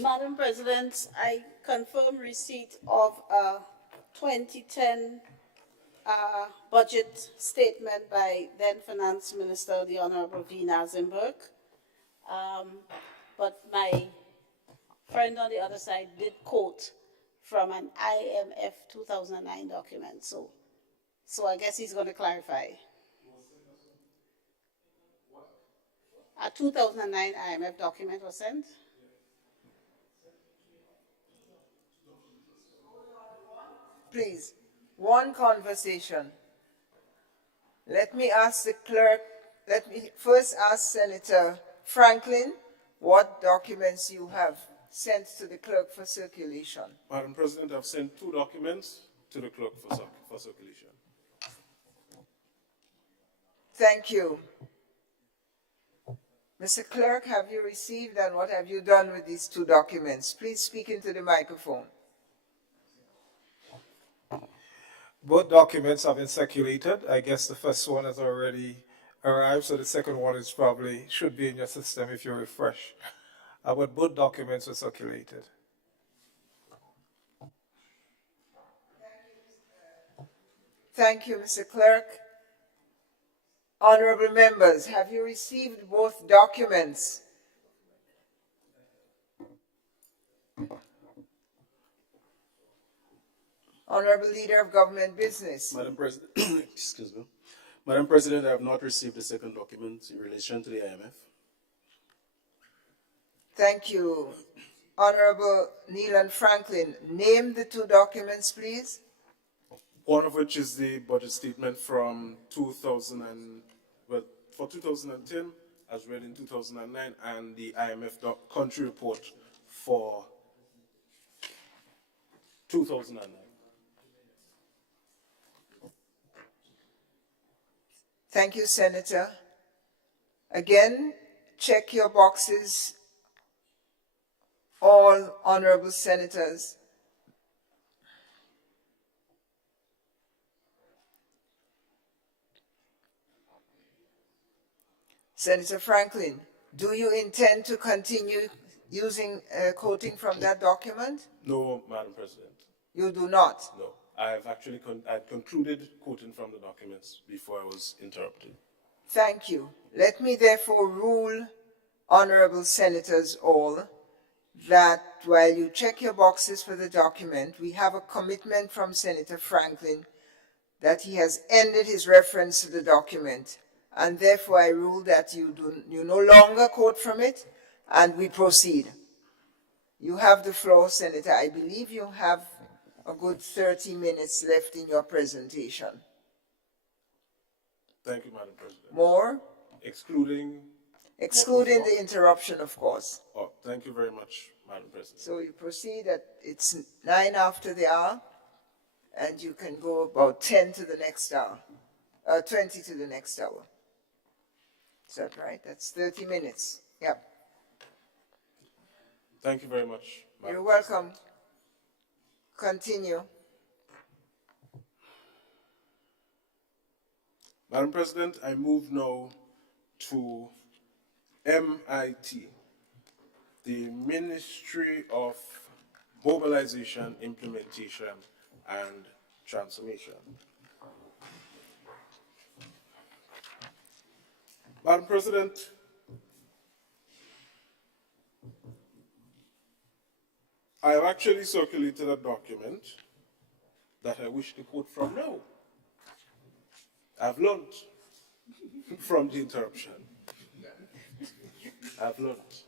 Madam President, I confirm receipt of a 2010 budget statement by then Finance Minister, the Honorable V. Nazenberg. But my friend on the other side did quote from an IMF 2009 document. So I guess he's going to clarify. A 2009 IMF document was sent. Please, one conversation. Let me ask the clerk, let me first ask Senator Franklin what documents you have sent to the clerk for circulation. Madam President, I've sent 2 documents to the clerk for circulation. Thank you. Mr. Clerk, have you received and what have you done with these 2 documents? Please speak into the microphone. Both documents have been circulated. I guess the first one has already arrived, so the second one is probably should be in your system if you refresh. But both documents were circulated. Thank you, Mr. Clerk. Honorable members, have you received both documents? Honorable Leader of Government Business. Madam President, excuse me. Madam President, I have not received the second document in relation to the IMF. Thank you. Honorable Neelan Franklin, name the 2 documents, please. One of which is the budget statement from 2010, as read in 2009, and the IMF country report for 2009. Thank you, Senator. Again, check your boxes, all honorable senators. Senator Franklin, do you intend to continue using quoting from that document? No, Madam President. You do not? No. I've actually concluded quoting from the documents before I was interrupted. Thank you. Let me therefore rule, honorable senators all, that while you check your boxes for the document, we have a commitment from Senator Franklin that he has ended his reference to the document, and therefore I rule that you no longer quote from it, and we proceed. You have the floor, Senator. I believe you have a good 30 minutes left in your presentation. Thank you, Madam President. More? Excluding the interruption, of course. Oh, thank you very much, Madam President. So you proceed at, it's 9 after the hour, and you can go about 10 to the next hour, 20 to the next hour. Is that right? That's 30 minutes. Yep. Thank you very much, Madam You're welcome. Continue. Madam President, I move now to MIT, the Ministry of Mobilization, Implementation, and Transformation. Madam President, I have actually circulated a document that I wish to quote from now. I've learned from the interruption. I've learned.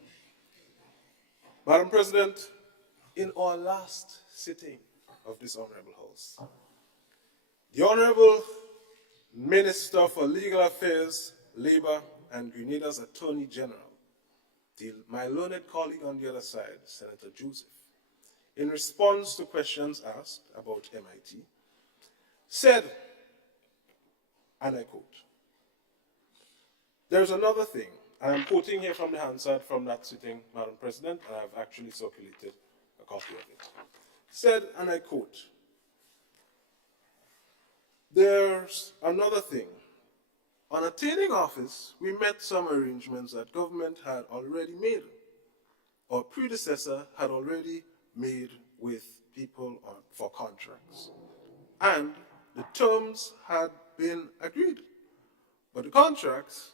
Madam President, in our last sitting of this Honorable House, the Honorable Minister for Legal Affairs, Labor, and Grenada's Attorney General, my learned colleague on the other side, Senator Joseph, in response to questions asked about MIT, said, and I quote, "There's another thing," and I'm quoting here from the Hansard from that sitting, Madam President, and I've actually circulated a copy of it. Said, and I quote, "There's another thing. On attaining office, we met some arrangements that government had already made. our predecessor had already made with people for contracts. And the terms had been agreed, but the contracts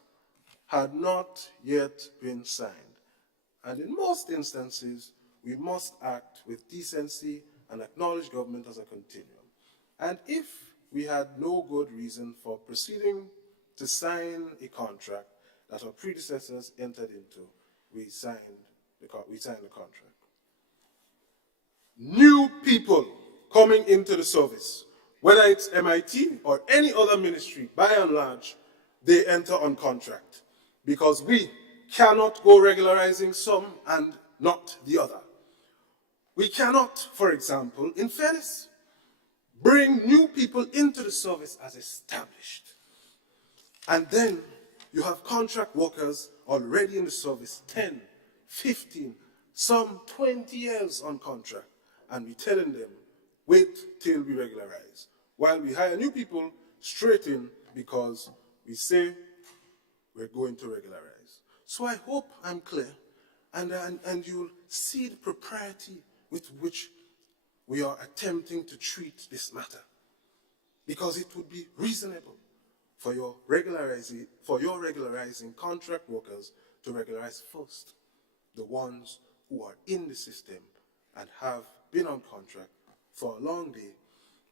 had not yet been signed. And in most instances, we must act with decency and acknowledge government as a continuum. And if we had no good reason for proceeding to sign a contract that our predecessors entered into, we signed the contract. New people coming into the service, whether it's MIT or any other ministry, by and large, they enter on contract because we cannot go regularizing some and not the other. We cannot, for example, in fairness, bring new people into the service as established. And then you have contract workers already in the service, 10, 15, some 20 years on contract. And we're telling them, wait till we regularize. While we hire new people straight in because we say we're going to regularize. So I hope I'm clear and you'll see the propriety with which we are attempting to treat this matter. Because it would be reasonable for your regularizing contract workers to regularize first, the ones who are in the system and have been on contract for a long day,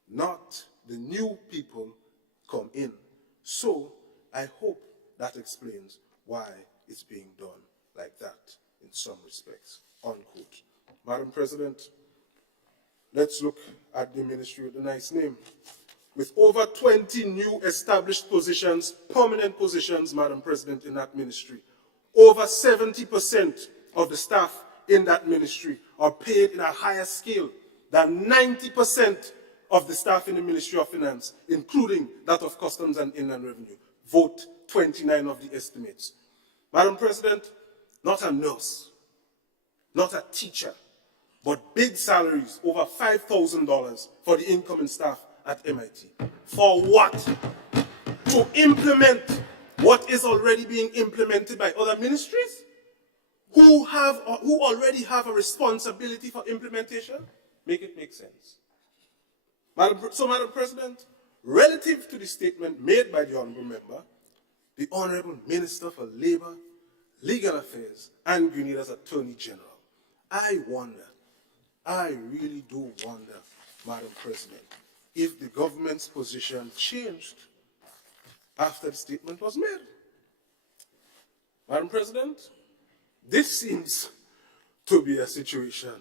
not the new people come in. So I hope that explains why it's being done like that in some respects, unquote. Madam President, let's look at the ministry with a nice name. With over 20 new established positions, permanent positions, Madam President, in that ministry, over 70% of the staff in that ministry are paid in a higher scale than 90% of the staff in the Ministry of Finance, including that of Customs and Inland Revenue. Vote 29 of the estimates. Madam President, not a nurse, not a teacher, but big salaries, over $5,000 for the incoming staff at MIT. For what? To implement what is already being implemented by other ministries who already have a responsibility for implementation? Make it make sense. Madam President, relative to the statement made by the Honourable Member, the Honourable Minister for Labour, Legal Affairs, and Grenada's Attorney General, I really do wonder, Madam President, if the government's position changed after the statement was made. Madam President, this seems to be a situation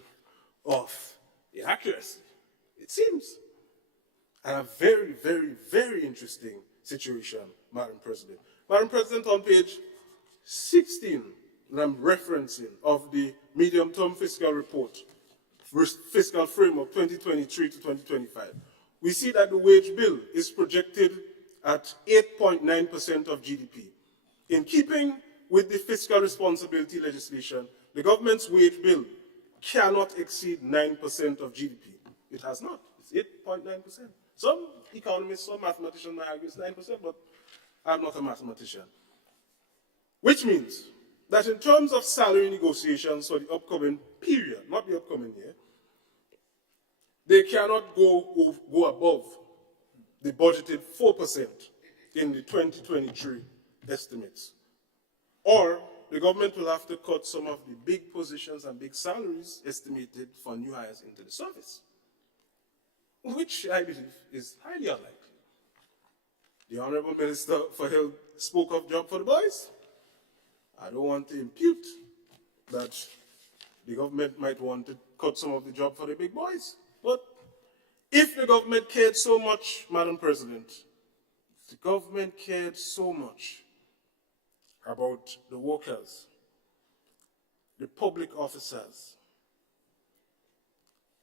of inaccuracy. It seems. And a very, very, very interesting situation, Madam President. Madam President, on page 16, that I'm referencing, of the medium-term fiscal report, fiscal framework 2023 to 2025, we see that the wage bill is projected at 8.9% of GDP. In keeping with the fiscal responsibility legislation, the government's wage bill cannot exceed 9% of GDP. It has not. It's 8.9%. Some economists, some mathematicians might argue it's 9%, but I'm not a mathematician. Which means that in terms of salary negotiations for the upcoming period, not the upcoming year, they cannot go above the budgeted 4% in the 2023 estimates. Or the government will have to cut some of the big positions and big salaries estimated for new hires into the service, which I believe is highly unlikely. The Honourable Minister for Health spoke of job for the boys. I don't want to impute that the government might want to cut some of the job for the big boys. But if the government cared so much, Madam President, if the government cared so much about the workers, the public officers,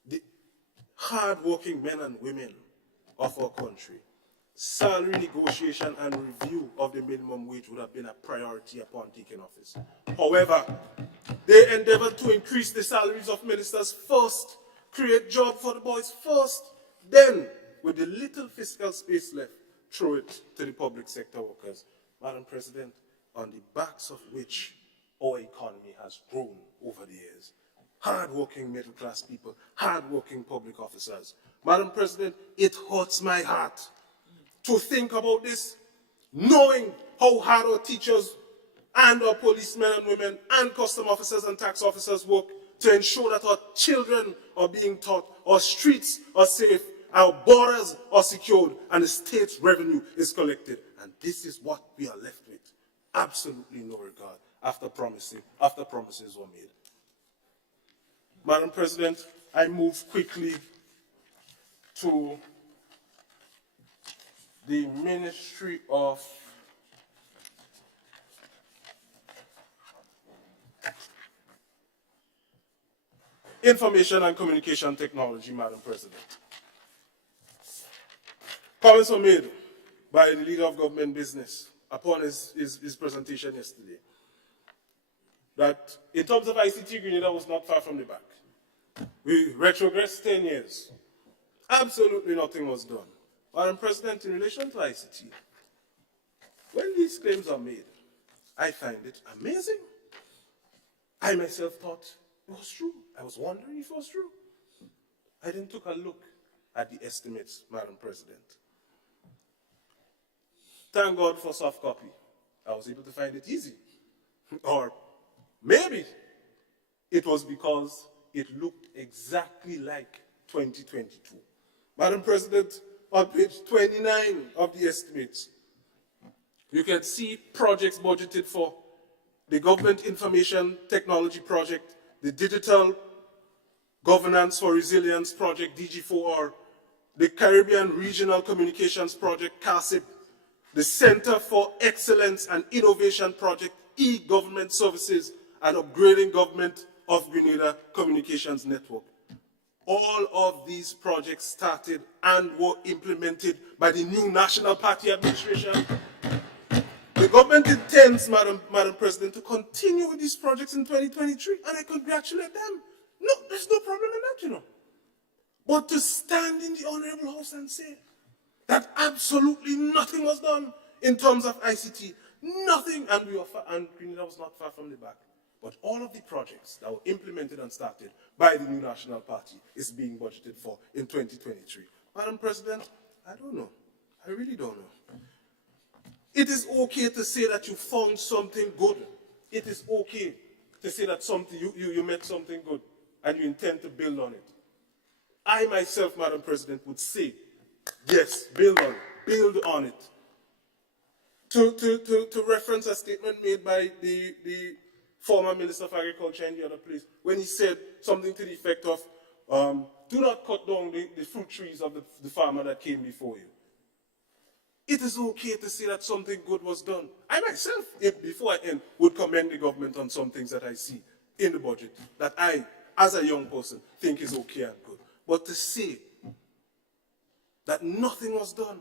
the hard-working men and women of our country, salary negotiation and review of the minimum wage would have been a priority upon taking office. However, they endeavored to increase the salaries of ministers first, create jobs for the boys first, then, with the little fiscal space left, throw it to the public sector workers. Madam President, on the backs of which our economy has grown over the years. Hard-working middle-class people, hard-working public officers. Madam President, it hurts my heart to think about this, knowing how hard our teachers and our policemen and women and custom officers and tax officers work to ensure that our children are being taught, our streets are safe, our borders are secured, and the state's revenue is collected. And this is what we are left with. Absolutely no regard after promises were made. Madam President, I move quickly to the Ministry of Information and Communication Technology, Madam President. Comments were made by the leader of government business upon his presentation yesterday that in terms of ICT, Grenada was not far from the back. We retrogressed 10 years. Absolutely nothing was done. Madam President, in relation to ICT, when these claims are made, I find it amazing. I myself thought it was true. I was wondering if it was true. I then took a look at the estimates, Madam President. Thank God for soft copy. I was able to find it easy. Or maybe it was because it looked exactly like 2022. Madam President, on page 29 of the estimates, you can see projects budgeted for the Government Information Technology Project, the Digital Governance for Resilience Project, DG4R, the Caribbean Regional Communications Project, CARSIP, the Center for Excellence and Innovation Project, e-Government Services, and Upgrading Government of Grenada Communications Network. All of these projects started and were implemented by the new National Party administration. The government intends, Madam President, to continue with these projects in 2023, and I congratulate them. No, there's no problem in that, you know. But to stand in the Honorable House and say that absolutely nothing was done in terms of ICT, nothing, and Grenada was not far from the back. But all of the projects that were implemented and started by the new National Party is being budgeted for in 2023. Madam President, I don't know. I really don't know. It is okay to say that you found something good. It is okay to say that you met something good and you intend to build on it. I myself, Madam President, would say, yes, build on it. Build on it. To reference a statement made by the former Minister of Agriculture in the other place, when he said something to the effect of, do not cut down the fruit trees of the farmer that came before you. It is okay to say that something good was done. I myself, before I end, would commend the government on some things that I see in the budget that I, as a young person, think is okay and good. But to say that nothing was done,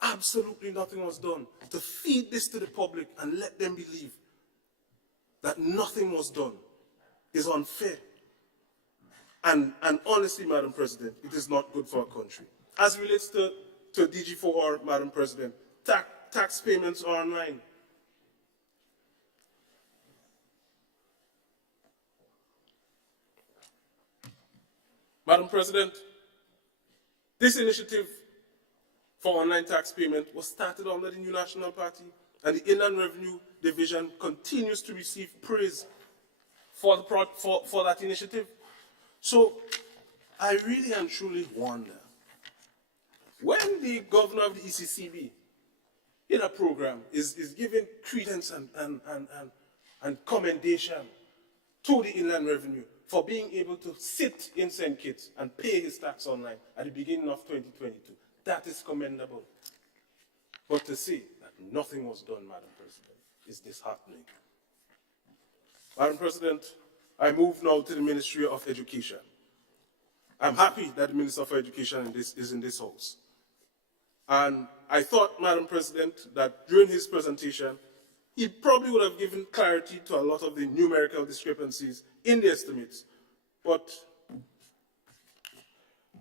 absolutely nothing was done, to feed this to the public and let them believe that nothing was done is unfair. And honestly, Madam President, it is not good for our country. As it relates to DG4R, Madam President, tax payments are online. Madam President, this initiative for online tax payment was started under the new National Party, and the Inland Revenue Division continues to receive praise for that initiative. So I really and truly wonder, when the governor of the ECCB in a program is giving credence and commendation to the Inland Revenue for being able to sit in St. Kitts and pay his tax online at the beginning of 2022, that is commendable. But to say that nothing was done, Madam President, is disheartening. Madam President, I move now to the Ministry of Education. I'm happy that the Minister for Education is in this house. And I thought, Madam President, that during his presentation, he probably would have given clarity to a lot of the numerical discrepancies in the estimates. But,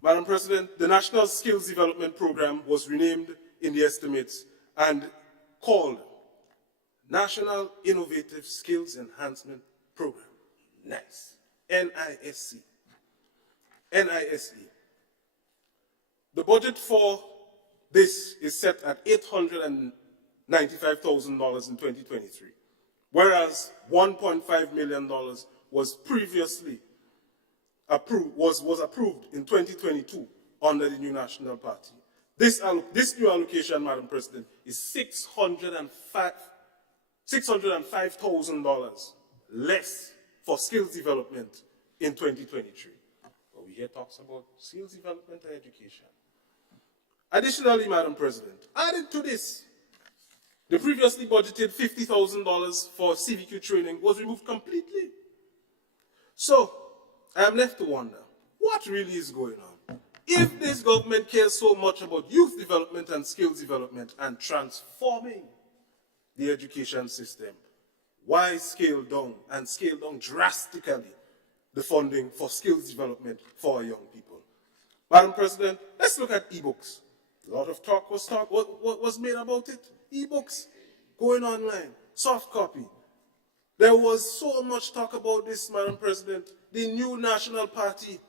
Madam President, the National Skills Development Program was renamed in the estimates and called National Innovative Skills Enhancement Program, NISE, NISC, NISE. The budget for this is set at $895,000 in 2023, whereas $1.5 million was previously approved, was approved in 2022 under the new National Party. This new allocation, Madam President, is $605,000 less for skills development in 2023. But we hear talks about skills development and education. Additionally, Madam President, added to this, the previously budgeted $50,000 for CVQ training was removed completely. So, I am left to wonder, what really is going on? If this government cares so much about youth development and skills development and transforming the education system, why scale down drastically the funding for skills development for our young people? Madam President, let's look at e-books. A lot of talk was made about it. E-books, going online, soft copy. There was so much talk about this, Madam President. The new National Party,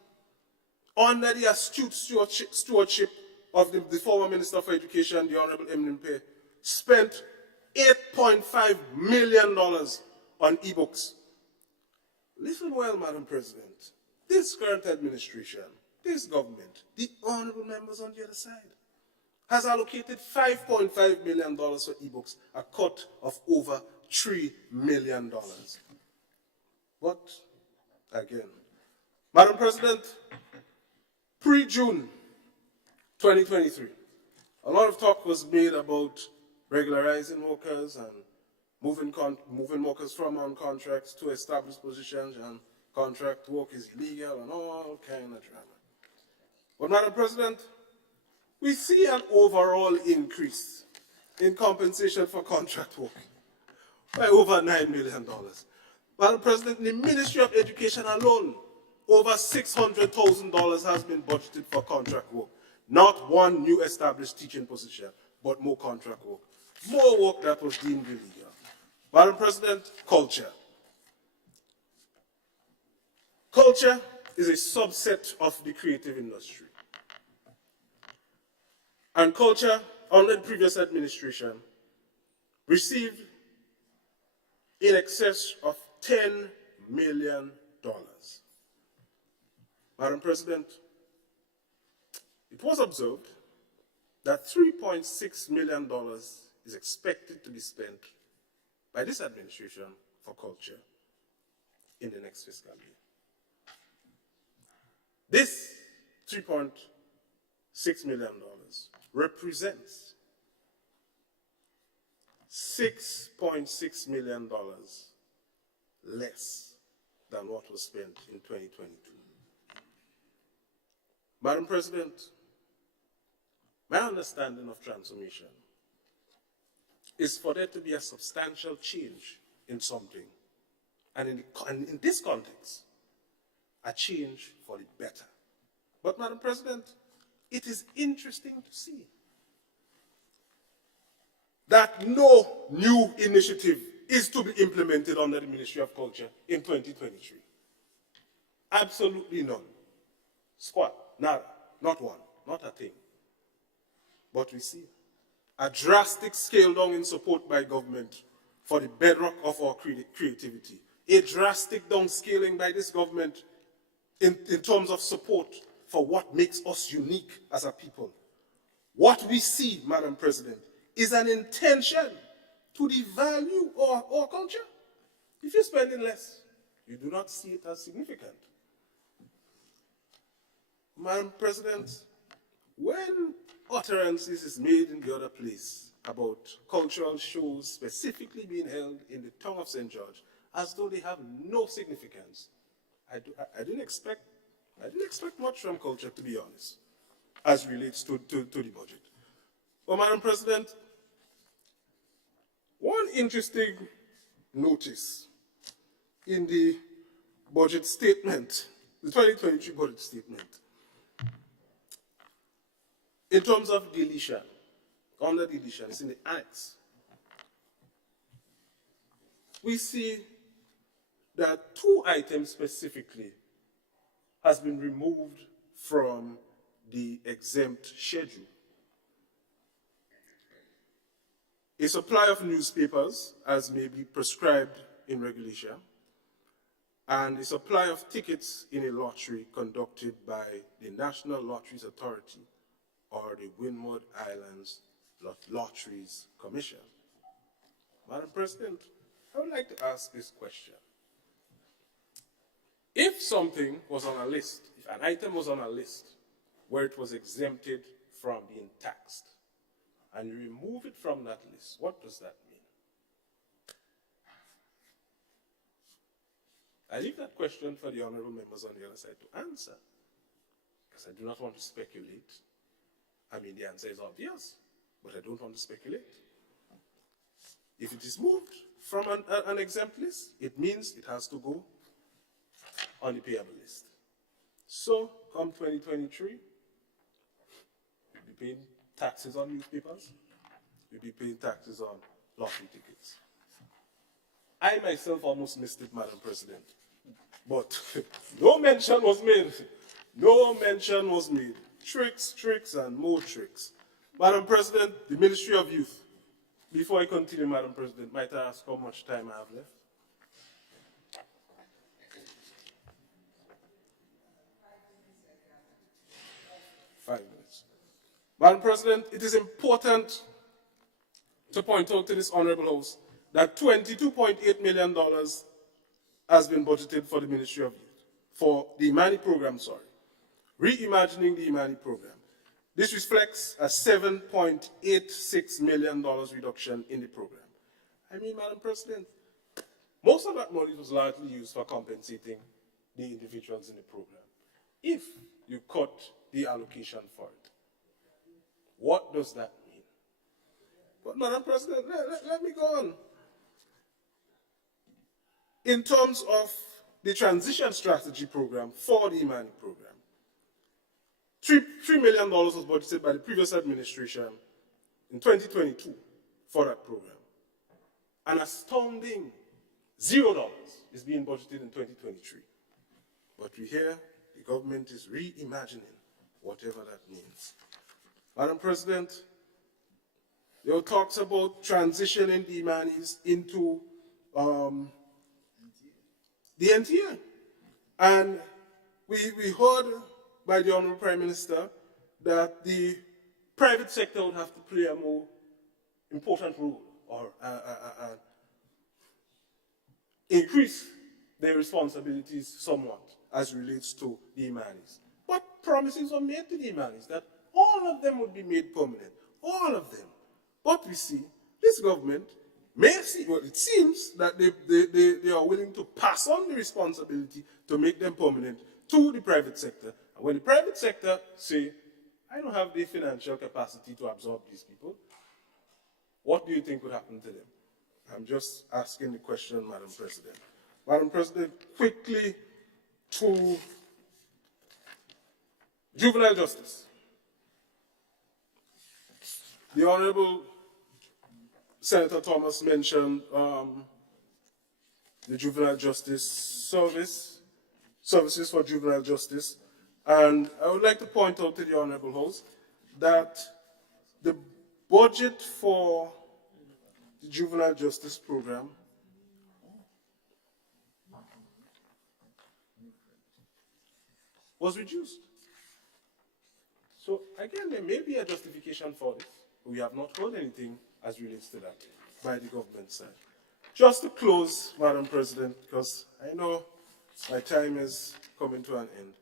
under the astute stewardship of the former Minister for Education, the Honorable Emin Mpe, spent $8.5 million on e-books. Listen well, Madam President. This current administration, this government, the honorable members on the other side, has allocated $5.5 million for e-books, a cut of over $3 million. But, again, Madam President, pre-June 2023, a lot of talk was made about regularizing workers and moving workers from on contracts to established positions, and contract work is illegal and all kind of drama. But, Madam President, we see an overall increase in compensation for contract work by over $9 million. Madam President, in the Ministry of Education alone, over $600,000 has been budgeted for contract work. Not one new established teaching position, but more contract work. More work that was deemed illegal. Madam President, culture. Culture is a subset of the creative industry. And culture, under the previous administration, received in excess of $10 million. Madam President, it was observed that $3.6 million is expected to be spent by this administration for culture in the next fiscal year. This $3.6 million represents $6.6 million less than what was spent in 2022. Madam President, my understanding of transformation is for there to be a substantial change in something, and in this context, a change for the better. But, Madam President, it is interesting to see that no new initiative is to be implemented under the Ministry of Culture in 2023. Absolutely none. Squat, nada, not one, not a thing. But we see a drastic scale down in support by government for the bedrock of our creativity. A drastic downscaling by this government in terms of support for what makes us unique as a people. What we see, Madam President, is an intention to devalue our culture. If you're spending less, you do not see it as significant. Madam President, when utterances is made in the other place about cultural shows specifically being held in the town of St. George, as though they have no significance, I didn't expect much from culture, to be honest, as relates to the budget. But, Madam President, one interesting notice in the budget statement, the 2023 budget statement, in terms of deletion, under deletion, it's in the annex. we see that 2 items specifically has been removed from the exempt schedule. A supply of newspapers, as may be prescribed in regulation, and a supply of tickets in a lottery conducted by the National Lotteries Authority or the Windward Islands Lotteries Commission. Madam President, I would like to ask this question. If something was on a list, if an item was on a list where it was exempted from being taxed, and you remove it from that list, what does that mean? I leave that question for the honorable members on the other side to answer, because I do not want to speculate. I mean, the answer is obvious, but I don't want to speculate. If it is moved from an exempt list, it means it has to go on the payable list. So, come 2023, we'll be paying taxes on newspapers, we'll be paying taxes on lottery tickets. I myself almost missed it, Madam President, but no mention was made. No mention was made. Tricks, tricks, and more tricks. Madam President, the Ministry of Youth. Before I continue, Madam President, might I ask how much time I have left? Five minutes. Madam President, it is important to point out to this Honorable House that $22.8 million has been budgeted for the Ministry of Youth, for the Imani program, reimagining the Imani program. This reflects a $7.86 million reduction in the program. I mean, Madam President, most of that money was largely used for compensating the individuals in the program. If you cut the allocation for it, what does that mean? But Madam President, let me go on. In terms of the transition strategy program for the Imani program, $3 million was budgeted by the previous administration in 2022 for that program. An astounding $0 is being budgeted in 2023. But we hear the government is reimagining whatever that means. Madam President, there were talks about transitioning the Imanis into the NTA. And we heard by the Honorable Prime Minister that the private sector would have to play a more important role or increase their responsibilities somewhat as relates to the Imanis. But promises were made to the Imanis that all of them would be made permanent, all of them. But we see this government it seems that they are willing to pass on the responsibility to make them permanent to the private sector. And when the private sector say, I don't have the financial capacity to absorb these people, what do you think would happen to them? I'm just asking the question, Madam President. Madam President, quickly to juvenile justice. The Honorable Senator Thomas mentioned the Juvenile Justice Services for Juvenile Justice, and I would like to point out to the Honorable House that the budget for the Juvenile Justice Program was reduced. So again, there may be a justification for this. We have not heard anything as relates to that by the government side. Just to close, Madam President, because I know my time is coming to an end.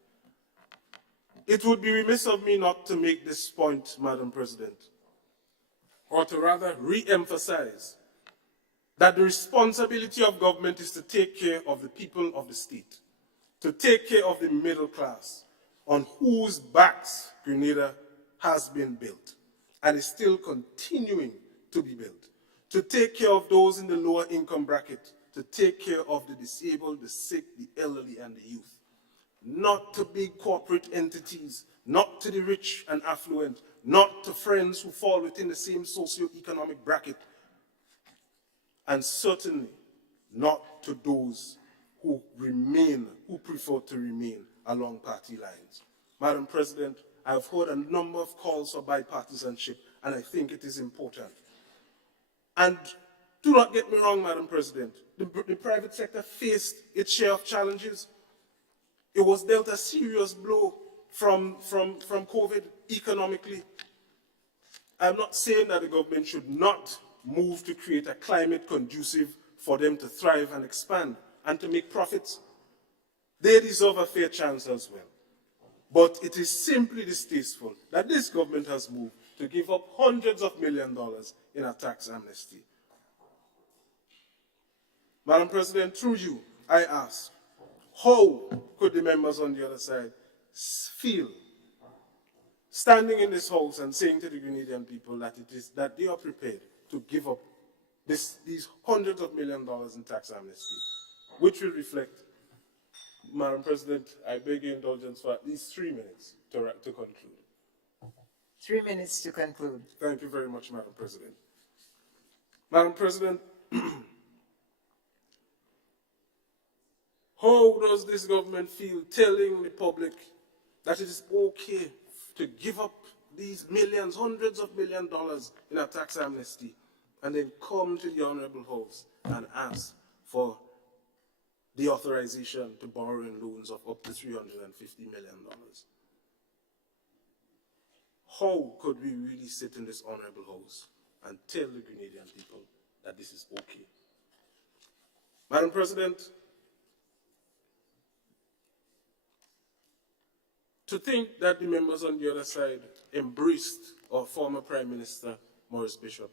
It would be remiss of me not to make this point, Madam President, or to rather re-emphasize that the responsibility of government is to take care of the people of the state, to take care of the middle class, on whose backs Grenada has been built and is still continuing to be built, to take care of those in the lower income bracket, to take care of the disabled, the sick, the elderly, and the youth. Not to big corporate entities, not to the rich and affluent, not to friends who fall within the same socio-economic bracket, and certainly not to those who prefer to remain along party lines. Madam President, I've heard a number of calls for bipartisanship, and I think it is important. And do not get me wrong, Madam President, the private sector faced its share of challenges. It was dealt a serious blow from COVID economically. I'm not saying that the government should not move to create a climate conducive for them to thrive and expand and to make profits. They deserve a fair chance as well. But it is simply distasteful that this government has moved to give up hundreds of millions of dollars in a tax amnesty. Madam President, through you, I ask, how could the members on the other side feel standing in this house and saying to the Grenadian people that they are prepared to give up these hundreds of millions of dollars in tax amnesty, which will reflect, Madam President, I beg your indulgence for at least 3 minutes to conclude. 3 minutes to conclude. Thank you very much, Madam President. Madam President, how does this government feel telling the public that it is okay to give up these millions, hundreds of millions of dollars in a tax amnesty, and then come to the Honorable House and ask for the authorization to borrow in loans of up to $350 million? How could we really sit in this Honorable House and tell the Grenadian people that this is okay? Madam President, to think that the members on the other side embraced our former Prime Minister, Maurice Bishop,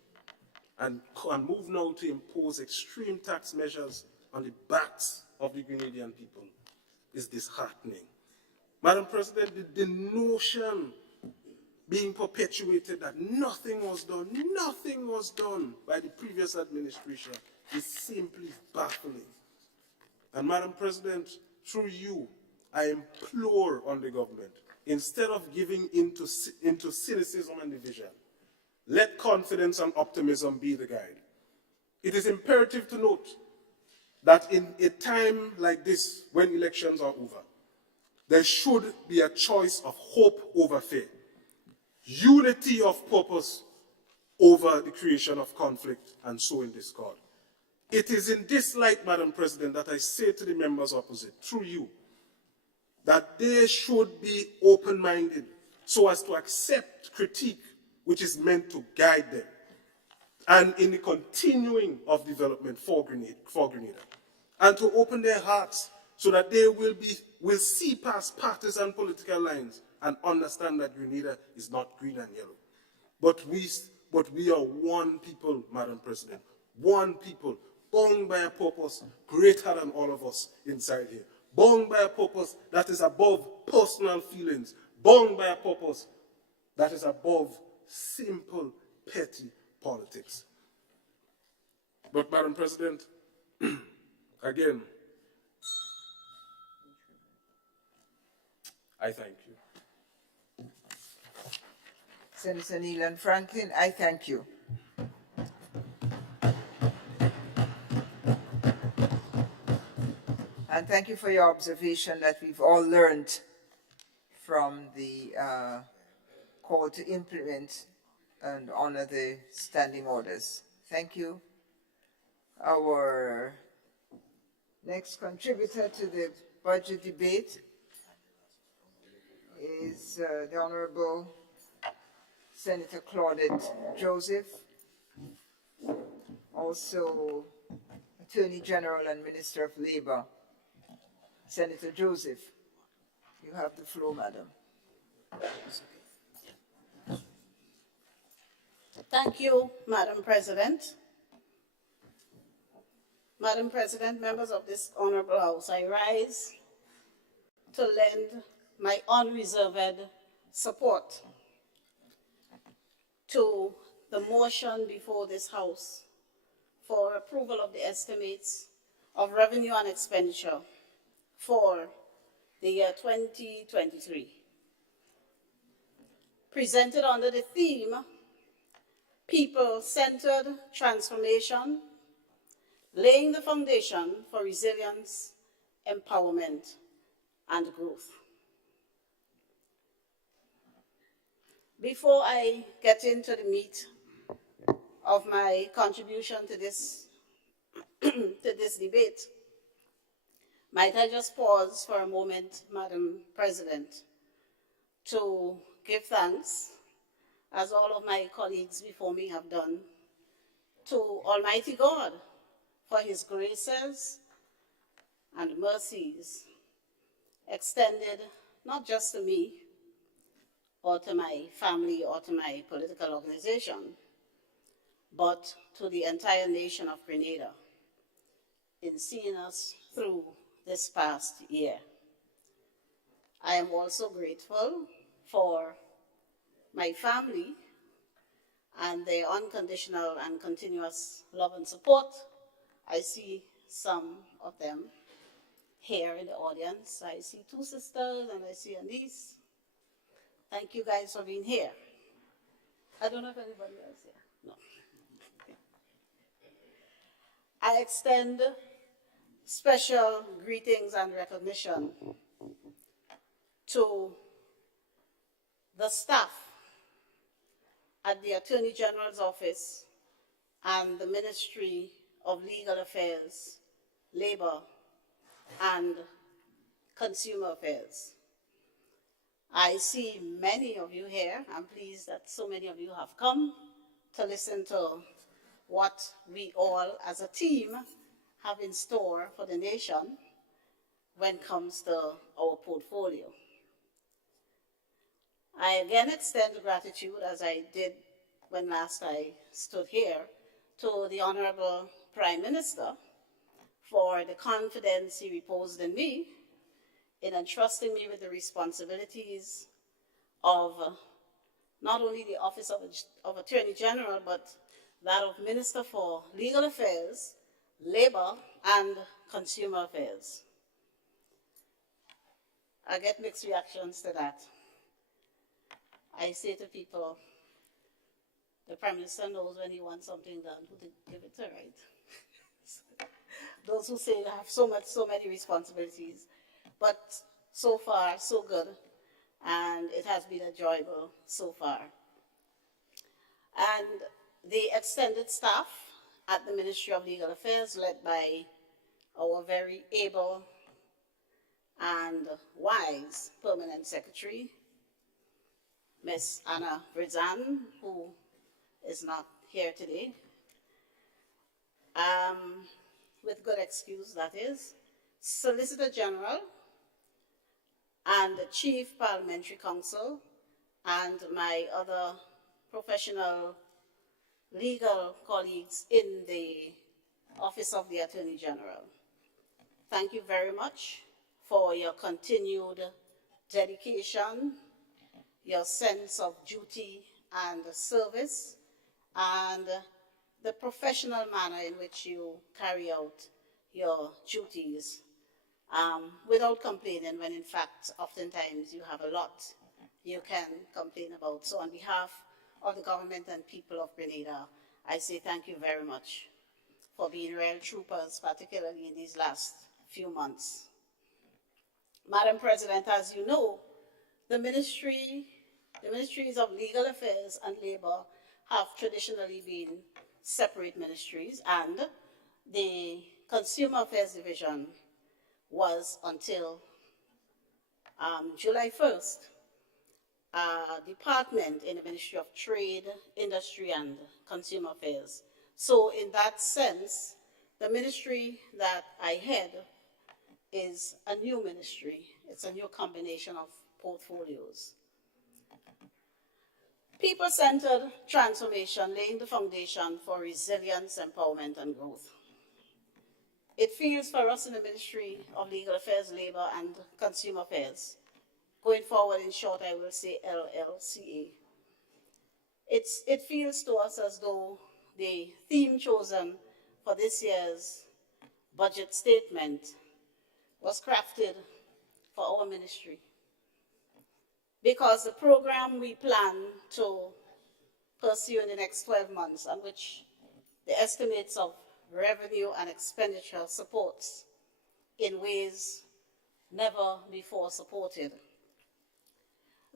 and move now to impose extreme tax measures on the backs of the Grenadian people is disheartening. Madam President, the notion being perpetuated that nothing was done by the previous administration is simply baffling. And Madam President, through you, I implore on the government, instead of giving into cynicism and division, let confidence and optimism be the guide. It is imperative to note that in a time like this, when elections are over, there should be a choice of hope over fear, unity of purpose over the creation of conflict and sowing discord. It is in this light, Madam President, that I say to the members opposite, through you, that they should be open-minded so as to accept critique which is meant to guide them and in the continuing of development for Grenada, and to open their hearts so that they will see past partisan political lines and understand that Grenada is not green and yellow. But we are one people, Madam President, one people, bound by a purpose greater than all of us inside here, bound by a purpose that is above personal feelings, bound by a purpose that is above simple, petty politics. But, Madam President, again, I thank you. Senator Neelan Franklin, I thank you. And thank you for your observation that we've all learned from the call to implement and honor the standing orders. Thank you. Our next contributor to the budget debate is the Honorable Senator Claudette Joseph, also Attorney General and Minister of Labor. Senator Joseph, you have the floor, madam. Thank you, Madam President. Madam President, members of this Honorable House, I rise to lend my unreserved support to the motion before this House for approval of the estimates of revenue and expenditure for the year 2023. Presented under the theme, People-Centered Transformation, laying the foundation for resilience, empowerment, and growth. Before I get into the meat of my contribution to this, to this debate, might I just pause for a moment, Madam President, to give thanks, as all of my colleagues before me have done, to Almighty God for his graces and mercies extended not just to me or to my family or to my political organization, but to the entire nation of Grenada in seeing us through this past year. I am also grateful for my family and their unconditional and continuous love and support. I see some of them here in the audience. I see two sisters and I see a niece. Thank you guys for being here. I don't know if anybody else here. No. I extend special greetings and recognition to the staff at the Attorney General's office and the Ministry of Legal Affairs, Labor, and Consumer Affairs. I see many of you here. I'm pleased that so many of you have come to listen to what we all as a team have in store for the nation when it comes to our portfolio. I again extend gratitude, as I did when last I stood here, to the Honorable Prime Minister for the confidence he reposed in me in entrusting me with the responsibilities of not only the Office of Attorney General, but that of Minister for Legal Affairs, Labor, and Consumer Affairs. I get mixed reactions to that. I say to people, the Prime Minister knows when he wants something done, who to give it to, right? Those who say they have so many responsibilities, but so far, so good, and it has been enjoyable so far. And the extended staff at the Ministry of Legal Affairs, led by our very able and wise Permanent Secretary, Ms. Anna Brizan, who is not here today, with good excuse, that is, Solicitor General and the Chief Parliamentary Counsel, and my other professional legal colleagues in the Office of the Attorney General. Thank you very much for your continued dedication, your sense of duty and service, and the professional manner in which you carry out your duties without complaining, when in fact oftentimes you have a lot you can complain about. So on behalf of the government and people of Grenada, I say thank you very much for being real troopers, particularly in these last few months. Madam President, as you know, the Ministries of Legal Affairs and Labor have traditionally been separate ministries, and the Consumer Affairs Division was until July 1st, a department in the Ministry of Trade, Industry, and Consumer Affairs. So in that sense, the ministry that I head is a new ministry. It's a new combination of portfolios. People-centered transformation, laying the foundation for resilience, empowerment, and growth. It feels for us in the Ministry of Legal Affairs, Labor, and Consumer Affairs. Going forward, in short, I will say LLCA. It feels to us as though the theme chosen for this year's budget statement was crafted for our ministry, because the program we plan to pursue in the next 12 months, on which the estimates of revenue and expenditure supports in ways never before supported.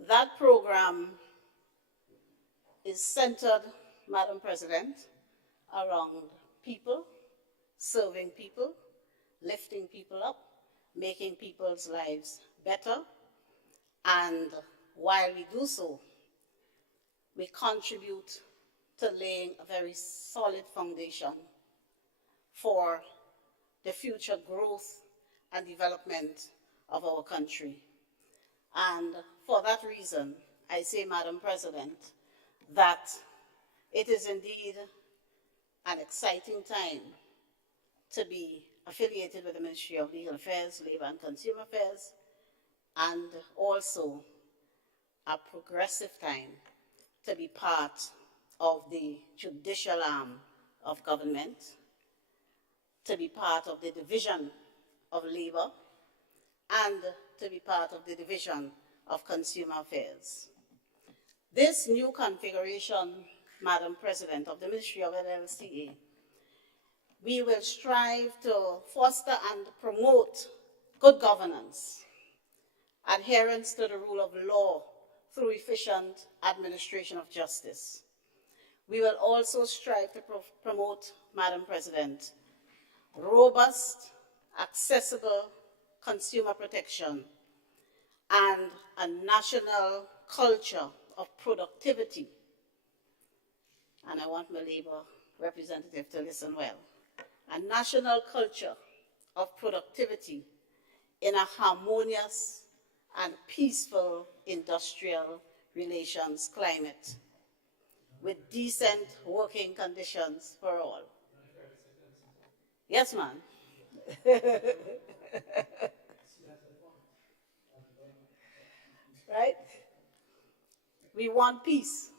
That program is centered, Madam President, around people, serving people, lifting people up, making people's lives better, and while we do so, we contribute to laying a very solid foundation for the future growth and development of our country. And for that reason, I say, Madam President, that it is indeed an exciting time to be affiliated with the Ministry of Legal Affairs, Labor and Consumer Affairs, and also a progressive time to be part of the judicial arm of government, to be part of the division of labor, and to be part of the division of consumer affairs. This new configuration, Madam President, of the Ministry of LLCA, we will strive to foster and promote good governance, adherence to the rule of law through efficient administration of justice. We will also strive to promote, Madam President, robust, accessible consumer protection and a national culture of productivity. And I want my labor representative to listen well. A national culture of productivity in a harmonious and peaceful industrial relations climate with decent working conditions for all. Yes, ma'am. Right? We want peace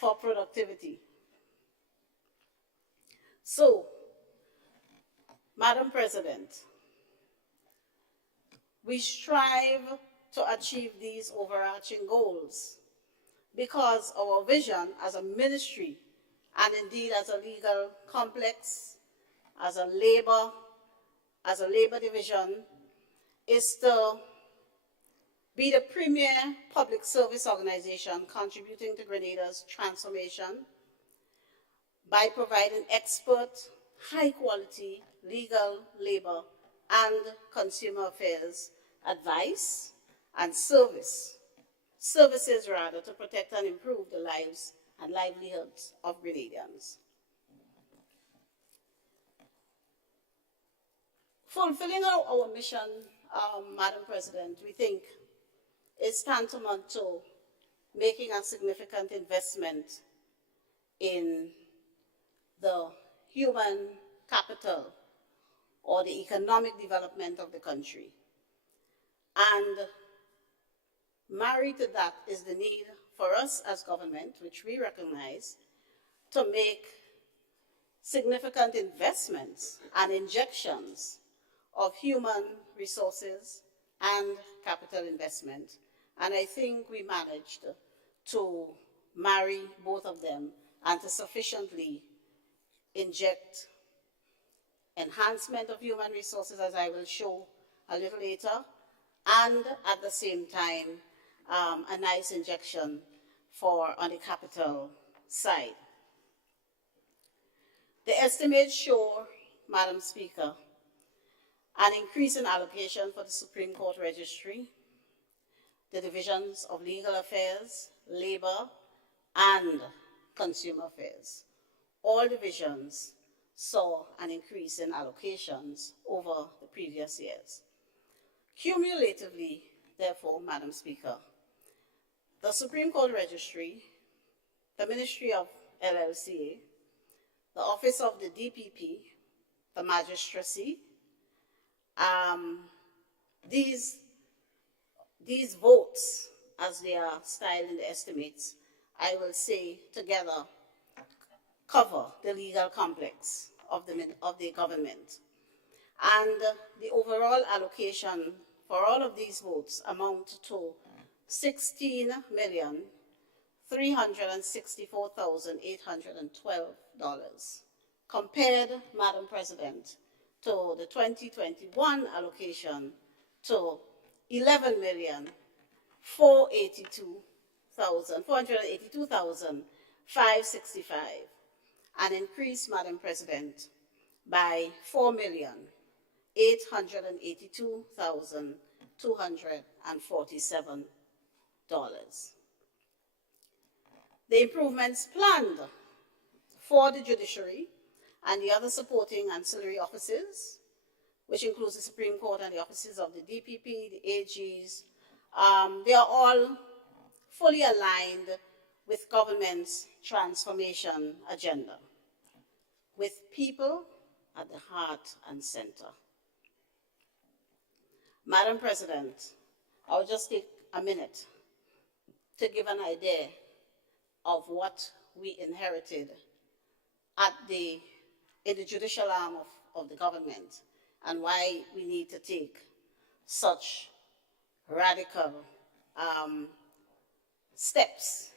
for productivity. So, Madam President, we strive to achieve these overarching goals because our vision as a ministry and indeed as a legal complex, as a labor division, is to be the premier public service organization contributing to Grenada's transformation by providing expert, high-quality legal, labor, and consumer affairs advice and services to protect and improve the lives and livelihoods of Grenadians. Fulfilling our mission, Madam President, we think is tantamount to making a significant investment in the human capital or the economic development of the country. And married to that is the need for us as government, which we recognize, to make significant investments and injections of human resources and capital investment. And I think we managed to marry both of them and to sufficiently inject enhancement of human resources, as I will show a little later, and at the same time, a nice injection on the capital side. The estimates show, Madam Speaker, an increase in allocation for the Supreme Court Registry, the divisions of legal affairs, labor, and consumer affairs. All divisions saw an increase in allocations over the previous years. Cumulatively, therefore, Madam Speaker, the Supreme Court Registry, the Ministry of LLCA, the Office of the DPP, the Magistracy, these votes, as they are styled in the estimates, I will say together, cover the legal complex of the government. And the overall allocation for all of these votes amount to $16,364,812. compared, Madam President, to the 2021 allocation to 482,565, an increase, Madam President, by $4,882,247. The improvements planned for the judiciary and the other supporting ancillary offices, which includes the Supreme Court and the offices of the DPP, the AGs, they are all fully aligned with government's transformation agenda, with people at the heart and center. Madam President, I'll just take a minute to give an idea of what we inherited in the judicial arm of the government, and why we need to take such radical steps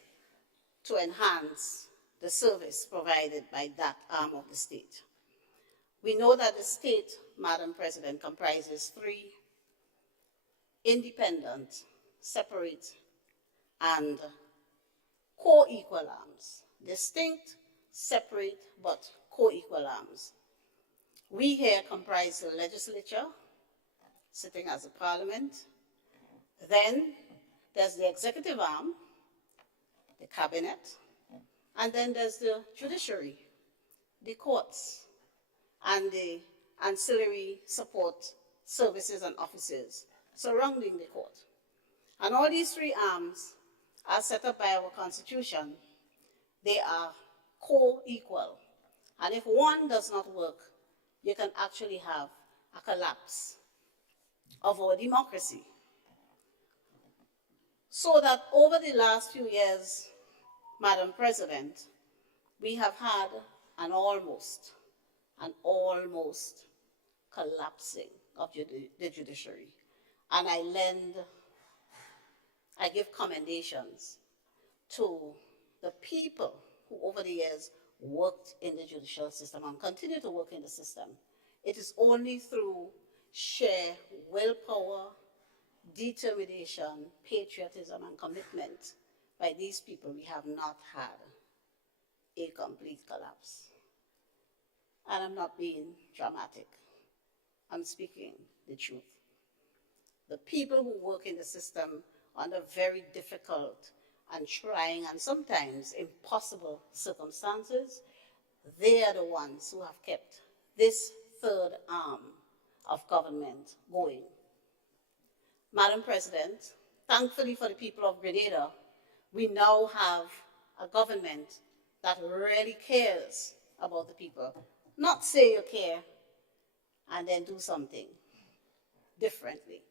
to enhance the service provided by that arm of the state. We know that the state, Madam President, comprises three independent, separate, and co-equal arms. Distinct, separate, but co-equal arms. We here comprise the legislature, sitting as a parliament. Then there's the executive arm, the cabinet, and then there's the judiciary, the courts, and the ancillary support services and offices surrounding the court. And all these three arms are set up by our Constitution. They are co-equal. And if one does not work, you can actually have a collapse of our democracy. So that over the last few years, Madam President, we have had an almost collapsing of the judiciary. And I give commendations to the people who over the years worked in the judicial system and continue to work in the system. It is only through sheer willpower, determination, patriotism, and commitment by these people we have not had a complete collapse. And I'm not being dramatic. I'm speaking the truth. The people who work in the system under very difficult and trying and sometimes impossible circumstances, they are the ones who have kept this third arm of government going. Madam President, thankfully for the people of Grenada, we now have a government that really cares about the people. Not say you care and then do something differently.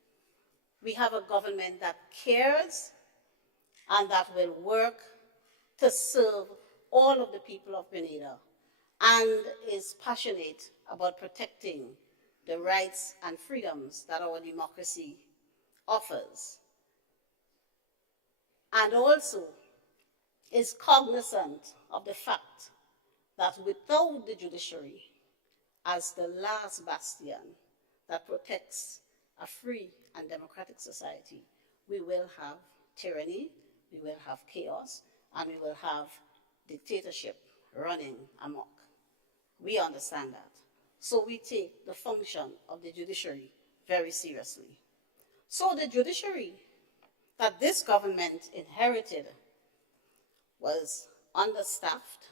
We have a government that cares and that will work to serve all of the people of Grenada and is passionate about protecting the rights and freedoms that our democracy offers. And also is cognizant of the fact that without the judiciary as the last bastion that protects a free and democratic society, we will have tyranny, we will have chaos, and we will have dictatorship running amok. We understand that. So we take the function of the judiciary very seriously. So the judiciary that this government inherited was understaffed,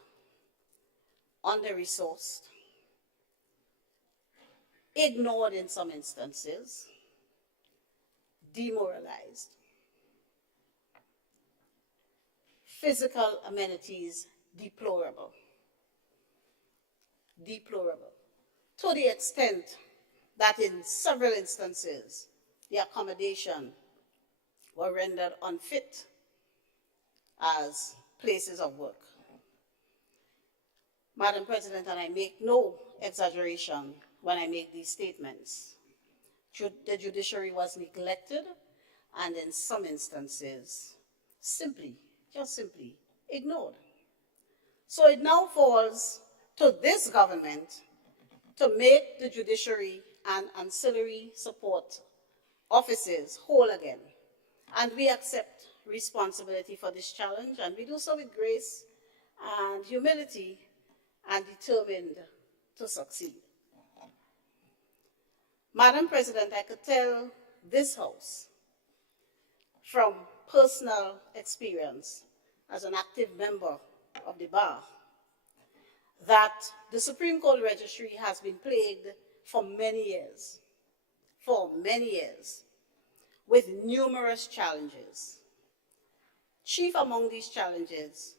under-resourced, ignored in some instances, demoralized, physical amenities deplorable, to the extent that in several instances, the accommodation were rendered unfit as places of work. Madam President, and I make no exaggeration when I make these statements, the judiciary was neglected and in some instances just simply ignored. So it now falls to this government to make the judiciary and ancillary support offices whole again. And we accept responsibility for this challenge, and we do so with grace and humility and determined to succeed. Madam President, I could tell this House from personal experience as an active member of the bar that the Supreme Court Registry has been plagued for many years, with numerous challenges. Chief among these challenges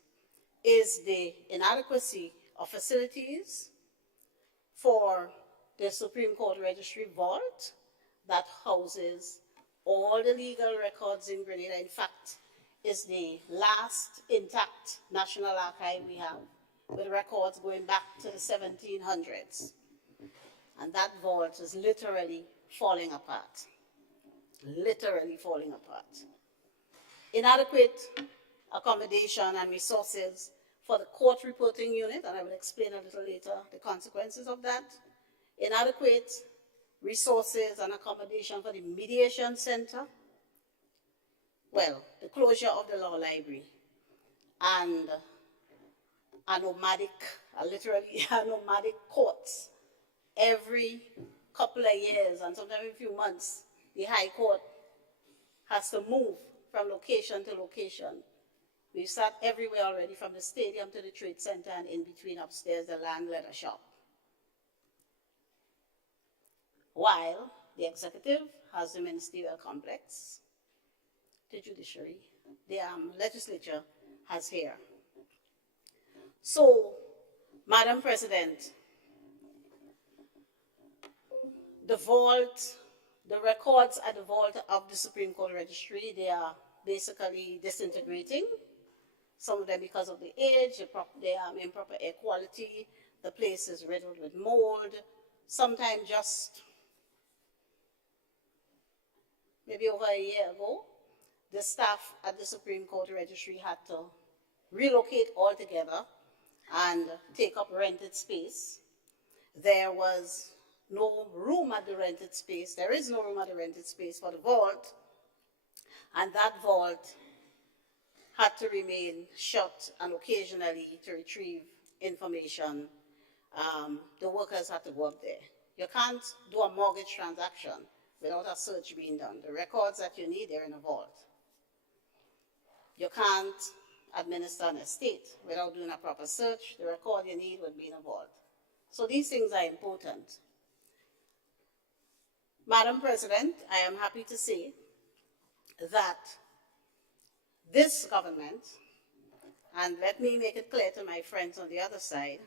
is the inadequacy of facilities for the Supreme Court Registry Vault that houses all the legal records in Grenada. In fact, is the last intact National Archive we have, with records going back to the 1700s. And that vault is literally falling apart. Literally falling apart. Inadequate accommodation and resources for the court reporting unit, and I will explain a little later the consequences of that. Inadequate resources and accommodation for the mediation center. Well, the closure of the law library and literally a nomadic courts. Every couple of years and sometimes a few months, the High Court has to move from location to location. We've sat everywhere already, from the stadium to the trade center, and in between upstairs, the land leather shop. While the executive has the ministerial complex, the judiciary, the legislature has here. So, Madam President, the vault, the records at the vault of the Supreme Court Registry, they are basically disintegrating. Some of them because of the age, they are improper air quality, the place is riddled with mold. Sometime just maybe over a year ago, the staff at the Supreme Court Registry had to relocate altogether and take up rented space. There was no room at the rented space. There is no room at the rented space for the vault, and that vault had to remain shut, and occasionally to retrieve information, the workers had to go up there. You can't do a mortgage transaction without a search being done. The records that you need, they're in a vault. You can't administer an estate without doing a proper search. The record you need would be in a vault. So these things are important. Madam President, I am happy to say that this government, and let me make it clear to my friends on the other side,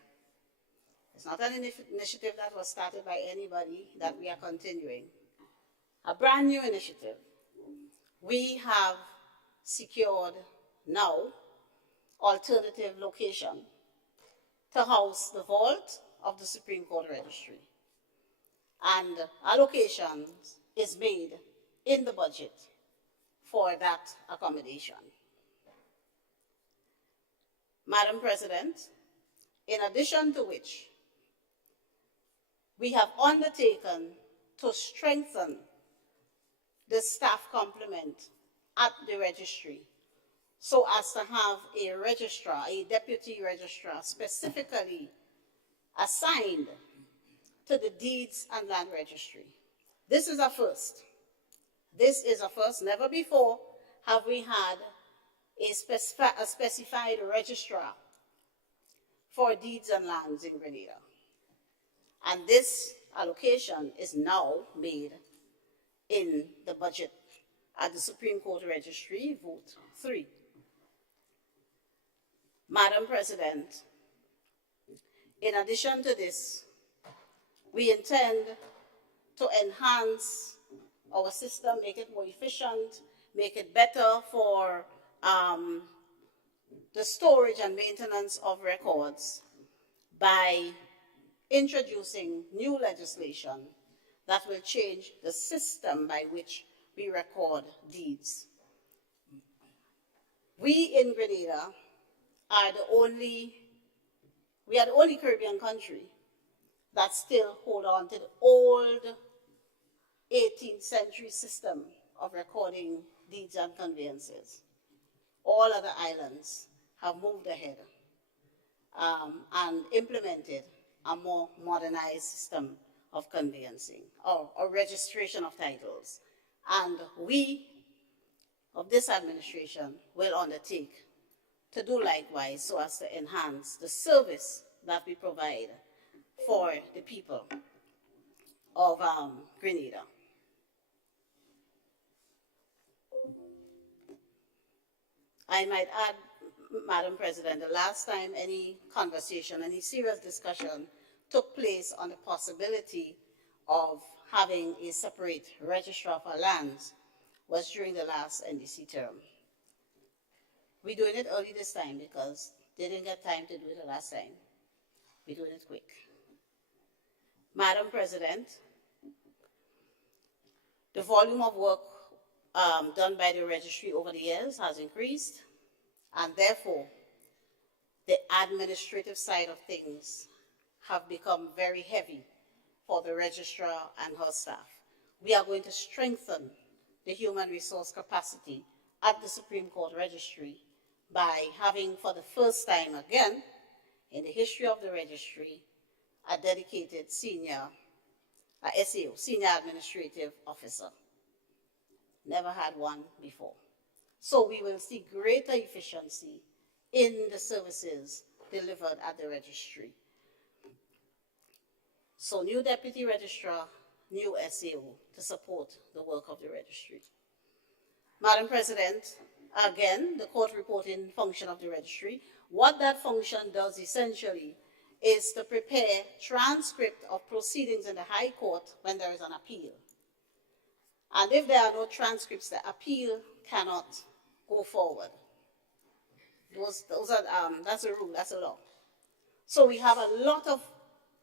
it's not an initiative that was started by anybody that we are continuing. A brand new initiative. We have secured now alternative location to house the vault of the Supreme Court Registry. And allocation is made in the budget for that accommodation. Madam President, in addition to which, we have undertaken to strengthen the staff complement at the registry so as to have a registrar, a deputy registrar specifically assigned to the Deeds and Land Registry. This is a first. This is a first. Never before have we had a specified registrar for deeds and lands in Grenada. And this allocation is now made in the budget at the Supreme Court Registry, Vote 3. Madam President, in addition to this, we intend to enhance our system, make it more efficient, make it better for the storage and maintenance of records by introducing new legislation that will change the system by which we record deeds. We in Grenada are the only We are the only Caribbean country that still hold on to the old 18th century system of recording deeds and conveyances. All other islands have moved ahead and implemented a more modernized system of conveyancing or registration of titles. And we of this administration will undertake to do likewise so as to enhance the service that we provide for the people of Grenada. I might add, Madam President, the last time any conversation, any serious discussion took place on the possibility of having a separate registrar for lands was during the last NDC term. We're doing it early this time because they didn't get time to do it the last time. We're doing it quick. Madam President, the volume of work done by the registry over the years has increased, and therefore the administrative side of things have become very heavy for the registrar and her staff. We are going to strengthen the human resource capacity at the Supreme Court Registry by having, for the first time again in the history of the registry, a dedicated senior SAO, Senior Administrative Officer. Never had one before. So we will see greater efficiency in the services delivered at the registry. So new Deputy Registrar, new SAO to support the work of the registry. Madam President, again, the court reporting function of the registry. What that function does essentially is to prepare transcript of proceedings in the High Court when there is an appeal. And if there are no transcripts, the appeal cannot go forward. That's a rule, that's a law. So we have a lot of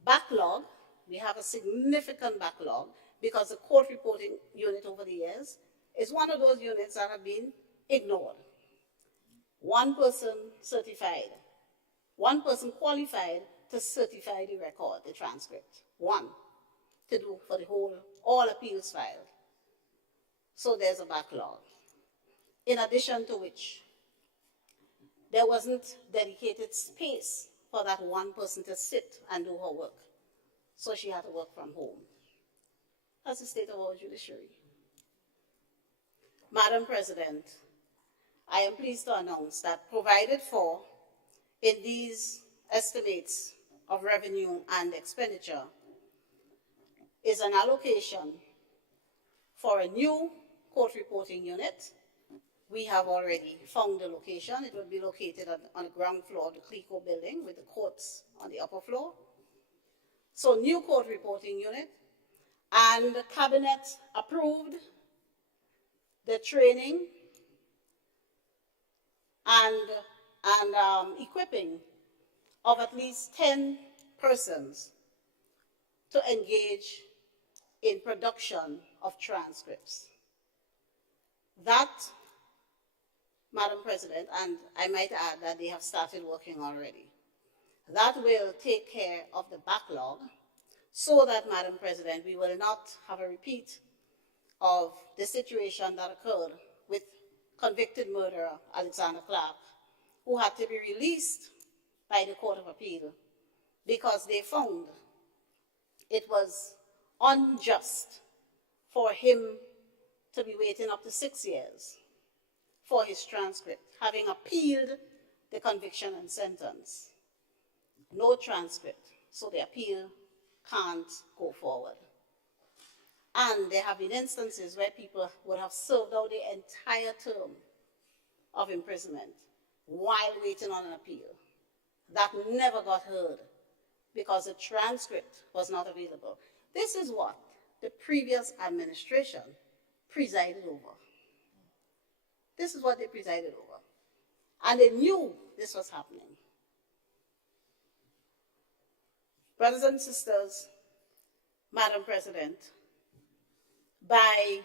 backlog. We have a significant backlog because the court reporting unit over the years is one of those units that have been ignored. One person certified, one person qualified to certify the record, the transcript. One to do for the whole, all appeals filed. So there's a backlog. In addition to which, there wasn't dedicated space for that one person to sit and do her work. So she had to work from home. That's the state of our judiciary. Madam President, I am pleased to announce that provided for in these estimates of revenue and expenditure is an allocation for a new court reporting unit. We have already found the location. It will be located on the ground floor of the CLECO building with the courts on the upper floor. So new court reporting unit, and the cabinet approved the training and equipping of at least 10 persons to engage in production of transcripts. That, Madam President, and I might add that they have started working already, that will take care of the backlog so that, Madam President, we will not have a repeat of the situation that occurred with convicted murderer Alexander Clark, who had to be released by the Court of Appeal because they found it was unjust for him to be waiting up to 6 years for his transcript, having appealed the conviction and sentence. No transcript, so the appeal can't go forward. And there have been instances where people would have served out the entire term of imprisonment while waiting on an appeal. That never got heard because the transcript was not available. This is what the previous administration presided over. This is what they presided over. And they knew this was happening. Brothers and sisters, Madam President, by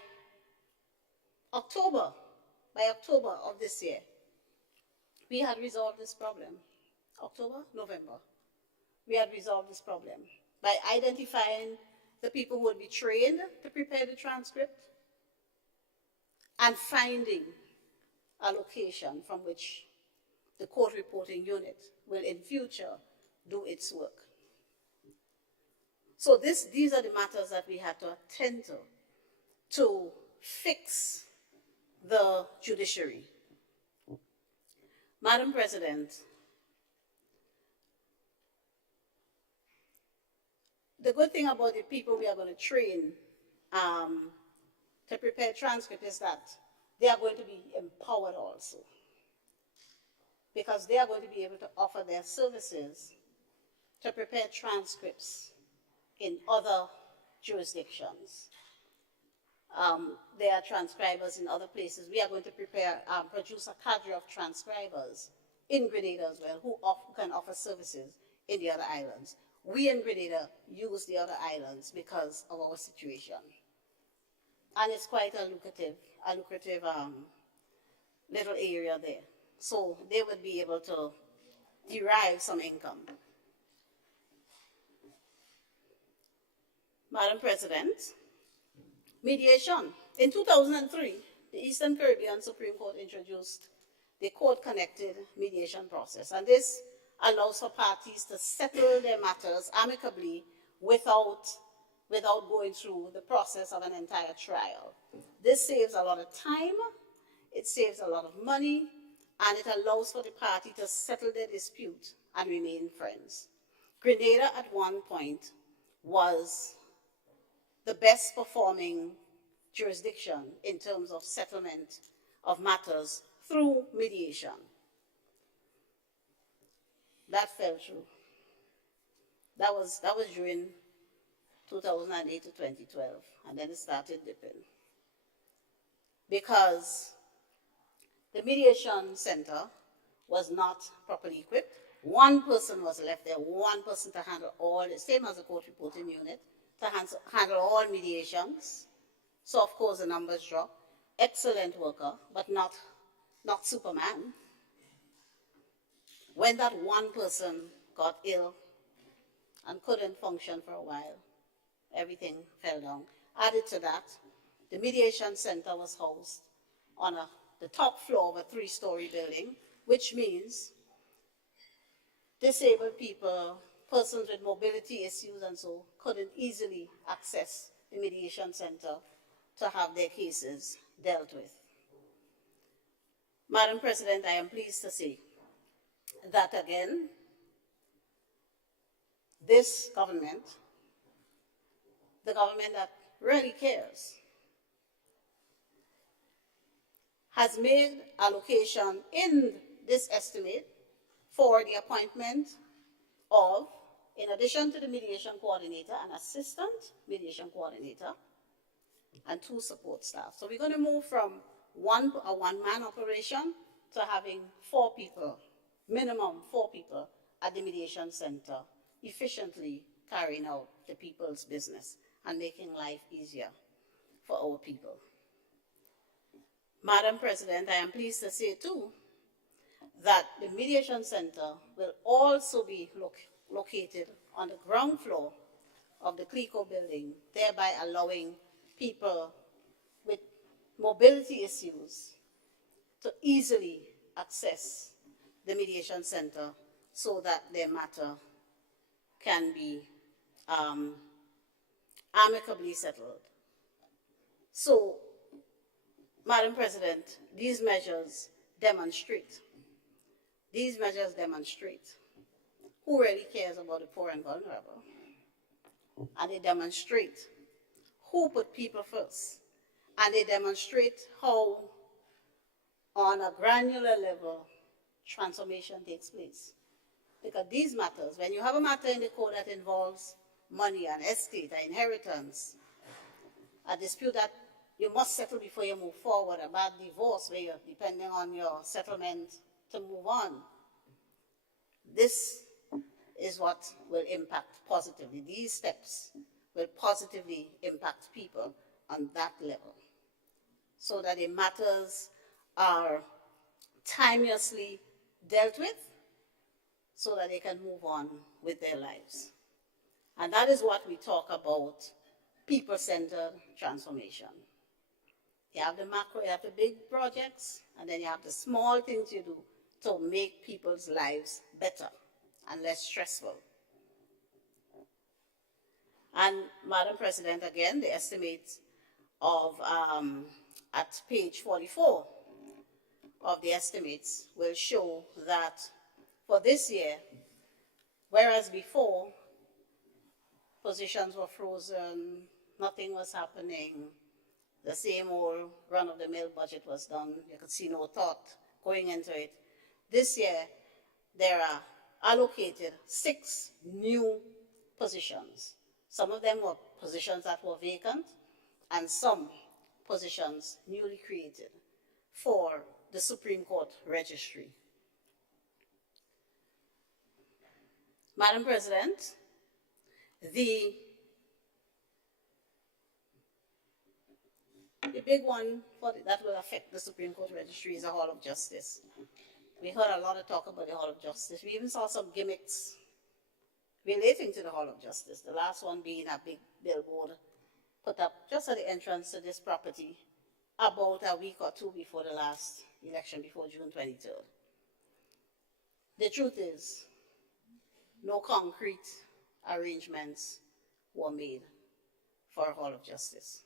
October of this year, we had resolved this problem. October, November. we had resolved this problem by identifying the people who would be trained to prepare the transcript and finding a location from which the court reporting unit will in future do its work. So these are the matters that we had to attend to fix the judiciary. Madam President, the good thing about the people we are going to train to prepare transcript is that they are going to be empowered also, because they are going to be able to offer their services to prepare transcripts in other jurisdictions. There are transcribers in other places. We are going to produce a cadre of transcribers in Grenada as well, who can offer services in the other islands. We in Grenada use the other islands because of our situation. And it's quite a lucrative little area there. So they would be able to derive some income. Madam President, mediation. In 2003, the Eastern Caribbean Supreme Court introduced the court-connected mediation process, and this allows for parties to settle their matters amicably without going through the process of an entire trial. This saves a lot of time, it saves a lot of money, and it allows for the party to settle their dispute and remain friends. Grenada at one point was the best performing jurisdiction in terms of settlement of matters through mediation. That fell through. That was during 2008 to 2012, and then it started dipping. Because the mediation center was not properly equipped. One person was left there, one person to handle all, the same as the court reporting unit, to handle all mediations. So of course the numbers drop. Excellent worker, but not Superman. When that one person got ill and couldn't function for a while, everything fell down. Added to that, the mediation center was housed on the top floor of a 3-story building, which means disabled people, persons with mobility issues and so, couldn't easily access the mediation center to have their cases dealt with. Madam President, I am pleased to say that again, this government, the government that really cares, has made allocation in this estimate for the appointment of, in addition to the mediation coordinator, an assistant mediation coordinator, and 2 support staff. So we're going to move from a one-man operation to having 4 people, minimum 4 people at the mediation center, efficiently carrying out the people's business and making life easier for our people. Madam President, I am pleased to say too that the mediation center will also be located on the ground floor of the CLECO building, thereby allowing people with mobility issues to easily access the mediation center so that their matter can be amicably settled. So, Madam President, these measures demonstrate who really cares about the poor and vulnerable. And they demonstrate who put people first. And they demonstrate how, on a granular level, transformation takes place. Because these matters, when you have a matter in the court that involves money, an estate, an inheritance, a dispute that you must settle before you move forward, a bad divorce where you're depending on your settlement to move on, this is what will impact positively. These steps will positively impact people on that level, so that the matters are timelessly dealt with, so that they can move on with their lives. And that is what we talk about, people-centered transformation. You have the macro, you have the big projects, and then you have the small things you do to make people's lives better and less stressful. And Madam President, again, the estimate of, at page 44 of the estimates will show that for this year, whereas before, positions were frozen, nothing was happening, the same old run-of-the-mill budget was done, you could see no thought going into it. This year, there are allocated 6 new positions. Some of them were positions that were vacant, and some positions newly created for the Supreme Court Registry. Madam President, the big one that will affect the Supreme Court Registry is the Hall of Justice. We heard a lot of talk about the Hall of Justice. We even saw some gimmicks relating to the Hall of Justice. The last one being a big billboard put up just at the entrance to this property about a week or two before the last election, before June 23rd. The truth is, no concrete arrangements were made for a Hall of Justice.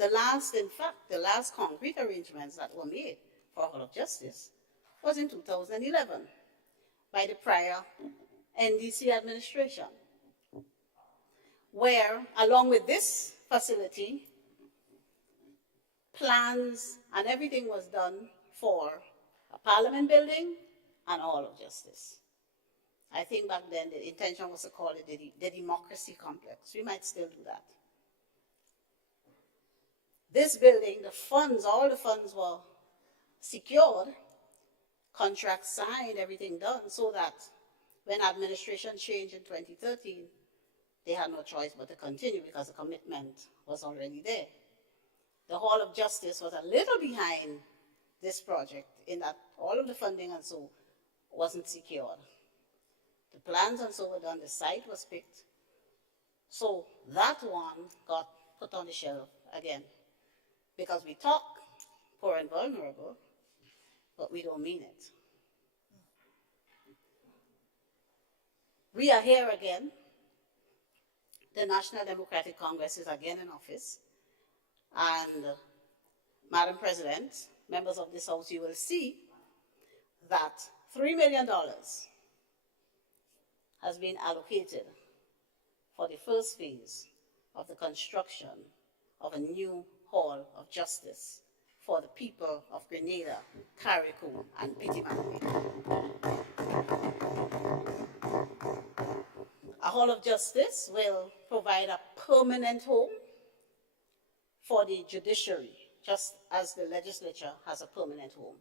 In fact, the last concrete arrangements that were made for a Hall of Justice was in 2011 by the prior NDC administration, where, along with this facility, plans and everything was done for a parliament building and a Hall of Justice. I think back then the intention was to call it the Democracy Complex. We might still do that. This building, the funds, all the funds were secured, contracts signed, everything done, so that when administration changed in 2013, they had no choice but to continue because the commitment was already there. The Hall of Justice was a little behind this project in that all of the funding and so wasn't secured. The plans and so were done, the site was picked. So that one got put on the shelf again. Because we talk poor and vulnerable, but we don't mean it. We are here again. The National Democratic Congress is again in office. And Madam President, members of this House, you will see that $3 million has been allocated for the first phase of the construction of a new Hall of Justice for the people of Grenada, Carriacou, and Pitimanti. A Hall of Justice will provide a permanent home for the judiciary, just as the legislature has a permanent home.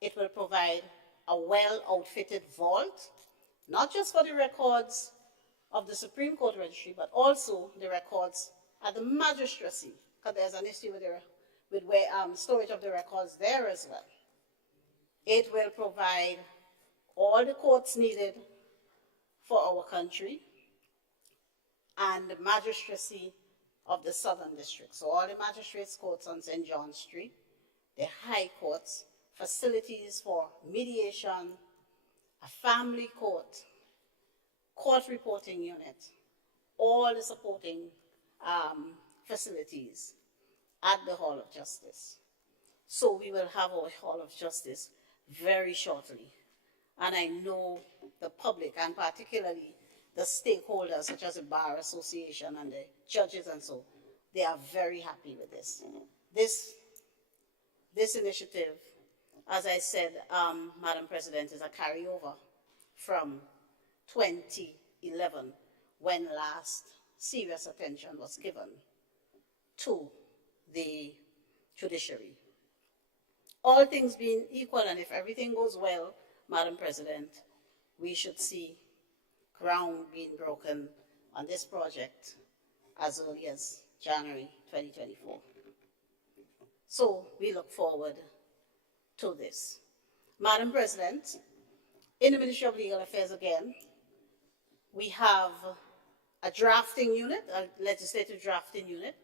It will provide a well-outfitted vault, not just for the records of the Supreme Court Registry, but also the records at the magistracy, because there's an issue with storage of the records there as well. It will provide all the courts needed for our country and the magistracy of the Southern District. So all the magistrates' courts on St. John Street, the high courts, facilities for mediation, a family court, court reporting unit, all the supporting facilities at the Hall of Justice. So we will have our Hall of Justice very shortly. And I know the public, and particularly the stakeholders, such as the Bar Association and the judges and so, they are very happy with this. This initiative, as I said, Madam President, is a carryover from 2011, when last serious attention was given to the judiciary. All things being equal, and if everything goes well, Madam President, we should see ground being broken on this project as early as January 2024. So we look forward to this. Madam President, in the Ministry of Legal Affairs again, we have a drafting unit, a legislative drafting unit.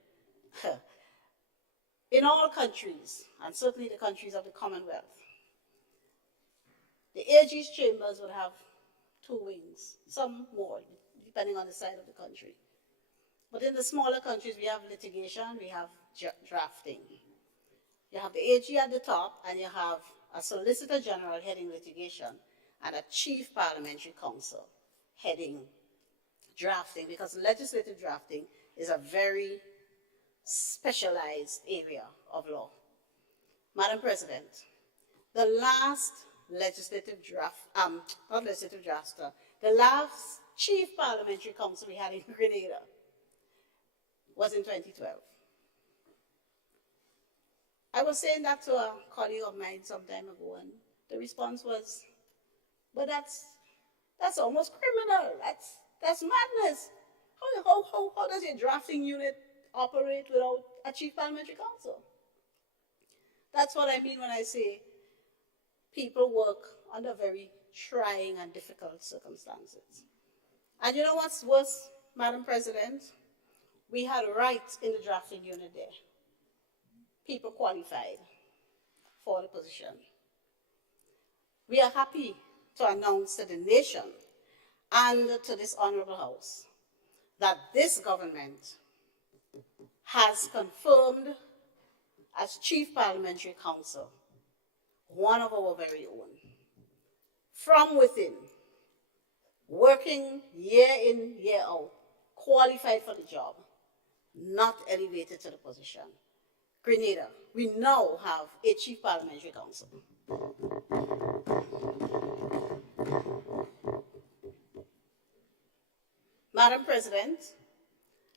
In all countries, and certainly the countries of the Commonwealth, the AG's chambers would have two wings, some more, depending on the side of the country. But in the smaller countries, we have litigation, we have drafting. You have the AG at the top, and you have a Solicitor General heading litigation, and a Chief Parliamentary Counsel heading drafting, because legislative drafting is a very specialized area of law. Madam President, the last legislative draft, not legislative drafter, the last Chief Parliamentary Counsel we had in Grenada was in 2012. I was saying that to a colleague of mine some time ago, and the response was, but that's almost criminal. That's madness. How does a drafting unit operate without a Chief Parliamentary Counsel? That's what I mean when I say people work under very trying and difficult circumstances. And you know what's worse, Madam President? We had rights in the drafting unit there. People qualified for the position. We are happy to announce to the nation and to this Honorable House that this government has confirmed as Chief Parliamentary Counsel one of our very own, from within, working year in, year out, qualified for the job, not elevated to the position. Grenada, we now have a Chief Parliamentary Counsel. Madam President,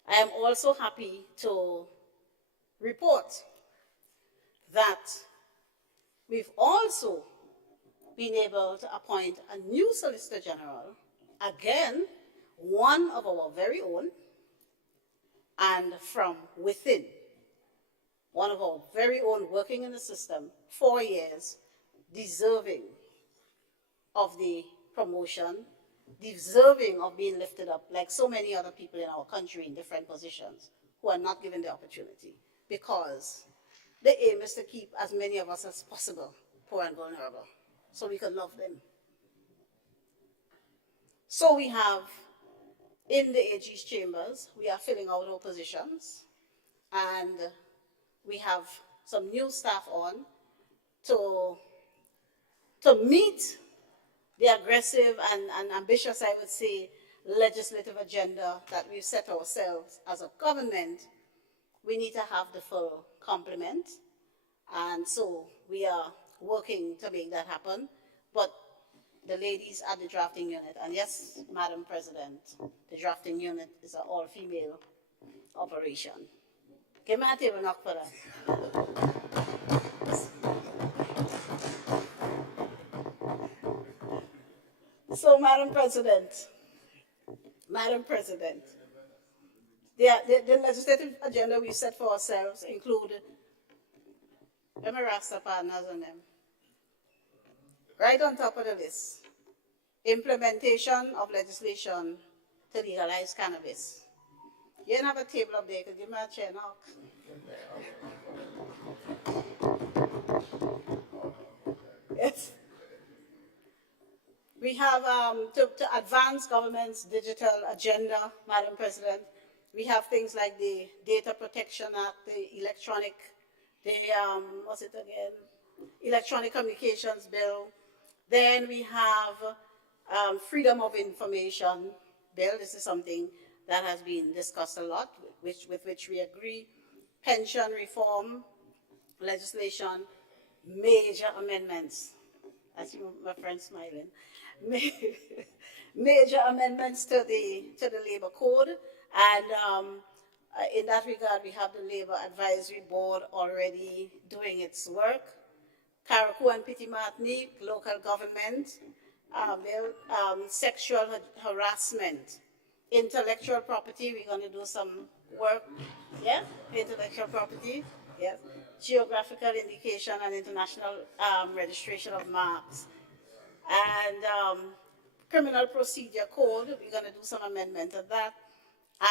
I am also happy to report that we've also been able to appoint a new Solicitor General, again, one of our very own, and from within, one of our very own, working in the system, 4 years, deserving of the promotion, deserving of being lifted up, like so many other people in our country in different positions who are not given the opportunity, because the aim is to keep as many of us as possible poor and vulnerable, so we can love them. So we have, in the AG's chambers, we are filling out our positions, and we have some new staff on to meet the aggressive and ambitious, I would say, legislative agenda that we've set ourselves as a government. We need to have the full complement, and so we are working to make that happen. But the ladies at the drafting unit, and yes, Madam President, the drafting unit is an all-female operation. Give me a table knock for that. So, Madam President, the legislative agenda we set for ourselves include, let me rasta partners on them, right on top of the list, implementation of legislation to legalize cannabis. You don't have a table up there, you can give me a chair now. Yes. We have, to advance government's digital agenda, Madam President, we have things like the Data Protection Act, the Electronic Communications Bill. Then we have Freedom of Information Bill. This is something that has been discussed a lot, with which we agree. Pension reform legislation, major amendments. I see my friend smiling. Major amendments to the Labour Code, and in that regard, we have the Labour Advisory Board already doing its work. Carriacou and Petite Martinique, local government, sexual harassment, intellectual property, we're going to do some work, yeah, intellectual property, yes, geographical indication and international registration of marks. And criminal procedure code, we're going to do some amendment of that.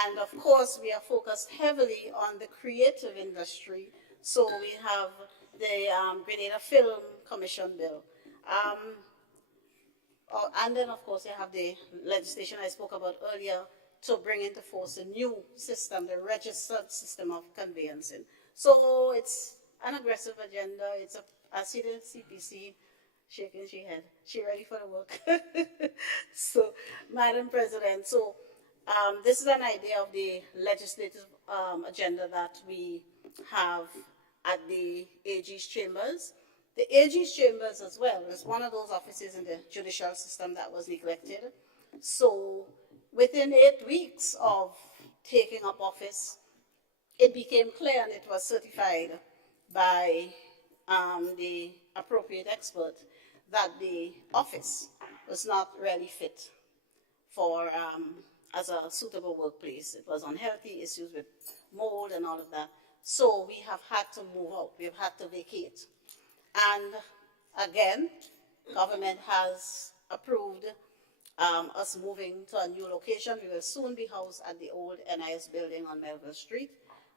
And of course, we are focused heavily on the creative industry. So we have the Grenada Film Commission Bill. And then, of course, you have the legislation I spoke about earlier to bring into force a new system, the registered system of conveyancing. So it's an aggressive agenda. I see the CPC shaking her head. She ready for the work. So, Madam President, this is an idea of the legislative agenda that we have at the AG's chambers. The AG's chambers as well is one of those offices in the judicial system that was neglected. So within 8 weeks of taking up office, it became clear and it was certified by the appropriate expert that the office was not really fit for as a suitable workplace. It was unhealthy, issues with mold and all of that. So we have had to move out. We have had to vacate. And again, government has approved us moving to a new location. We will soon be housed at the old NIS building on Melville Street.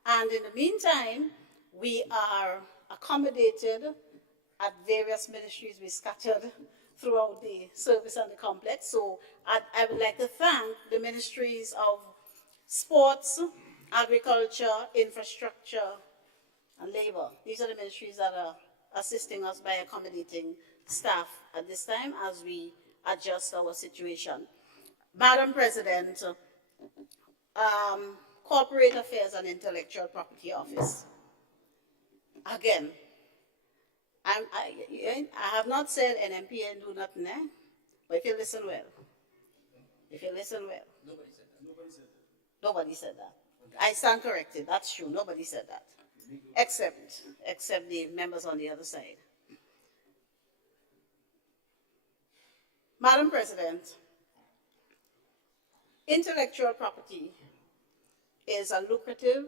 And in the meantime, we are accommodated at various ministries we scattered throughout the service and the complex. So I would like to thank the ministries of sports, agriculture, infrastructure, and labor. These are the ministries that are assisting us by accommodating staff at this time as we adjust our situation. Madam President, Corporate Affairs and Intellectual Property Office. Again, I have not said NMPN do nothing, but if you listen well, Nobody said that. Nobody said that. I stand corrected. That's true. Nobody said that. Except the members on the other side. Madam President, intellectual property is a lucrative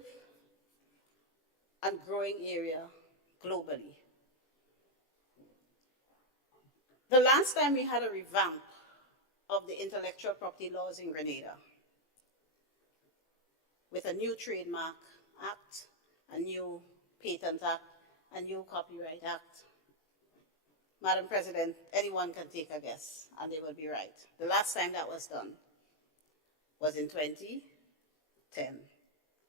and growing area globally. The last time we had a revamp of the intellectual property laws in Grenada, with a new Trademark Act, a new Patent Act, a new Copyright Act. Madam President, anyone can take a guess, and they will be right. The last time that was done was in 2010,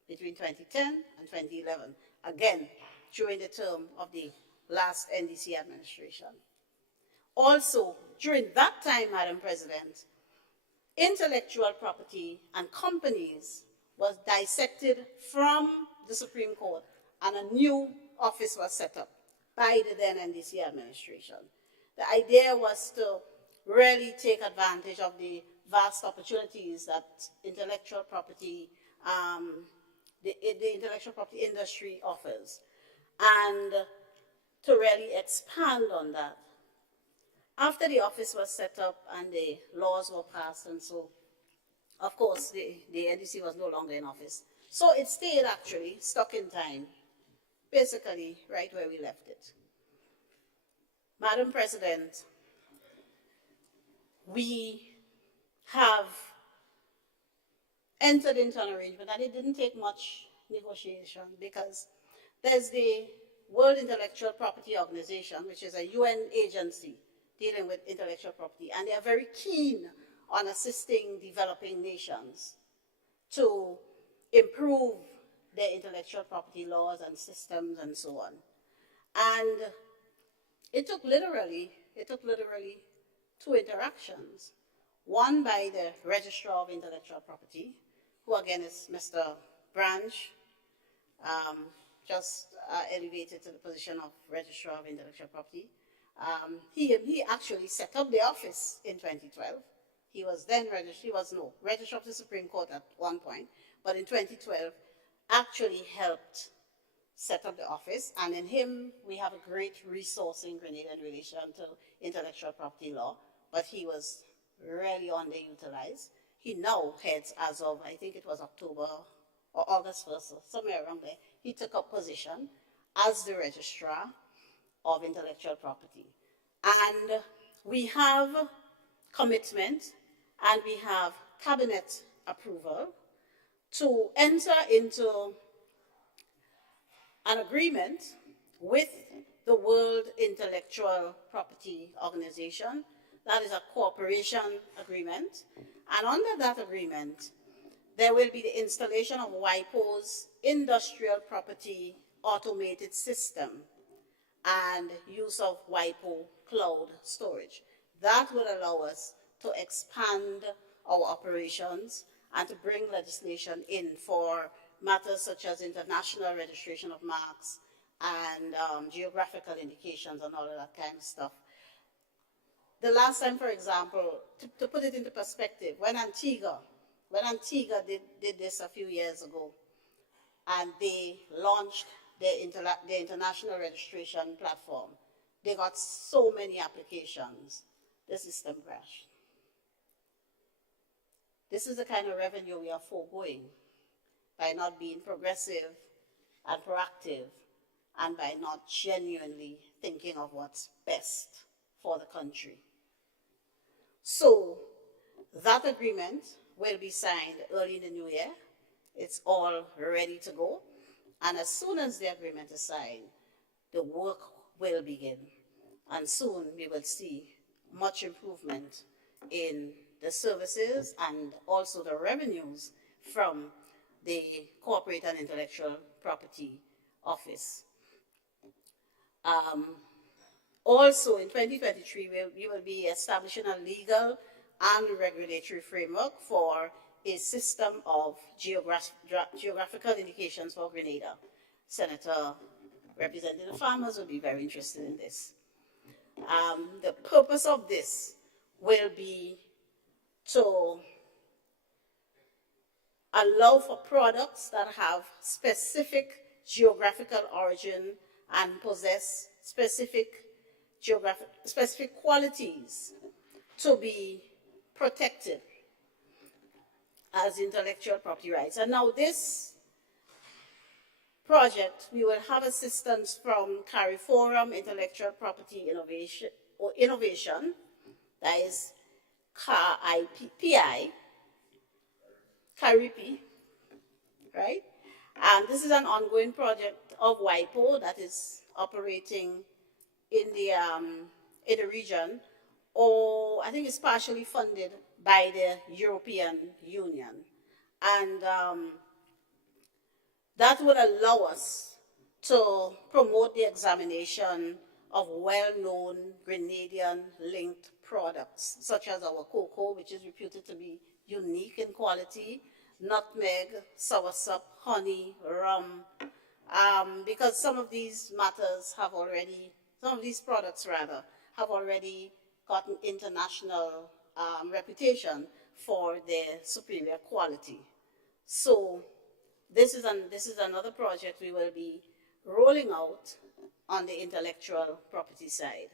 between 2010 and 2011, again, during the term of the last NDC administration. Also, during that time, Madam President, intellectual property and companies was dissected from the Supreme Court, and a new office was set up by the then NDC administration. The idea was to really take advantage of the vast opportunities that intellectual property, the intellectual property industry offers, and to really expand on that. After the office was set up and the laws were passed, and so, of course, the NDC was no longer in office. So it stayed actually stuck in time, basically right where we left it. Madam President, we have entered into an arrangement, and it didn't take much negotiation, because there's the World Intellectual Property Organization, which is a UN agency dealing with intellectual property, and they are very keen on assisting developing nations to improve their intellectual property laws and systems and so on. And it took literally 2 interactions. One by the Registrar of Intellectual Property, who again is Mr. Branch, just elevated to the position of Registrar of Intellectual Property. He actually set up the office in 2012. He was then Registrar of the Supreme Court at one point, but in 2012 actually helped set up the office, and in him we have a great resource in Grenada in relation to intellectual property law, but he was really underutilized. He now heads, as of, I think it was October or August 1st, or somewhere around there, he took up position as the Registrar of Intellectual Property. And we have commitment and we have cabinet approval to enter into an agreement with the World Intellectual Property Organization. That is a cooperation agreement. And under that agreement, there will be the installation of WIPO's industrial property automated system and use of WIPO cloud storage. That will allow us to expand our operations and to bring legislation in for matters such as international registration of marks and geographical indications and all of that kind of stuff. The last time, for example, to put it into perspective, when Antigua did this a few years ago, and they launched their international registration platform, they got so many applications, the system crashed. This is the kind of revenue we are foregoing by not being progressive and proactive and by not genuinely thinking of what's best for the country. So that agreement will be signed early in the new year. It's all ready to go. And as soon as the agreement is signed, the work will begin. And soon we will see much improvement in the services and also the revenues from the Corporate and Intellectual Property Office. Also in 2023, we will be establishing a legal and regulatory framework for a system of geographical indications for Grenada. Senator representing the farmers will be very interested in this. The purpose of this will be to allow for products that have specific geographical origin and possess specific qualities to be protected as intellectual property rights. And now this project, we will have assistance from CARIFORUM Intellectual Property Innovation, that is CARIPI, right? And this is an ongoing project of WIPO that is operating in the region, or I think it's partially funded by the European Union. And that will allow us to promote the examination of well-known Grenadian-linked products, such as our cocoa, which is reputed to be unique in quality, nutmeg, soursop, honey, rum, because some of these products have already gotten international reputation for their superior quality. So this is another project we will be rolling out on the intellectual property side.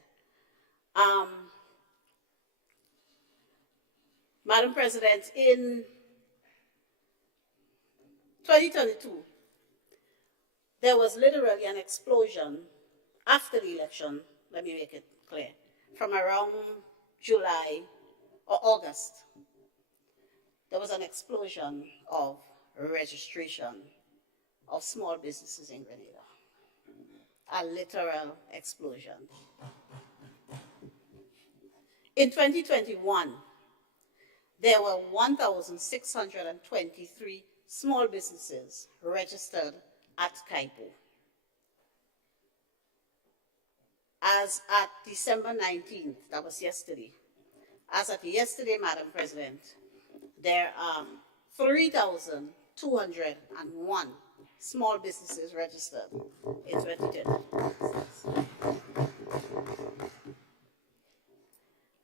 Madam President, in 2022, there was literally an explosion after the election, let me make it clear, from around July or August. There was an explosion of registration of small businesses in Grenada. A literal explosion. In 2021, there were 1,623 small businesses registered at CAIPO. As at December 19th, that was yesterday, as at yesterday, Madam President, there are 3,201 small businesses registered in 2020.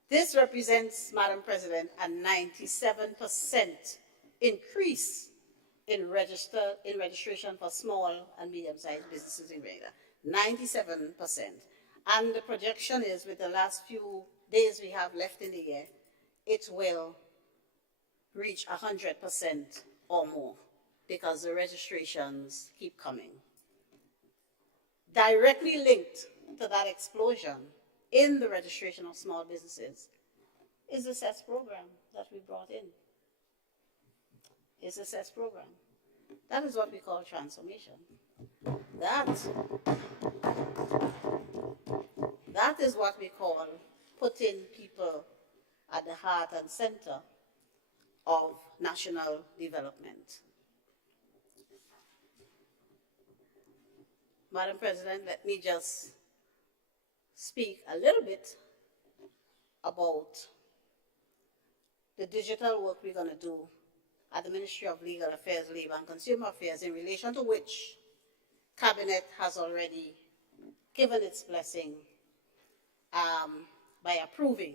This represents, Madam President, a 97% increase in registration for small and medium-sized businesses in Grenada. 97%. And the projection is, with the last few days we have left in the year, it will reach 100% or more, because the registrations keep coming. Directly linked to that explosion in the registration of small businesses is the SES program that we brought in. It's the SES program. That is what we call transformation. That is what we call putting people at the heart and center of national development. Madam President, let me just speak a little bit about the digital work we're going to do at the Ministry of Legal Affairs, Labor and Consumer Affairs, in relation to which Cabinet has already given its blessing by approving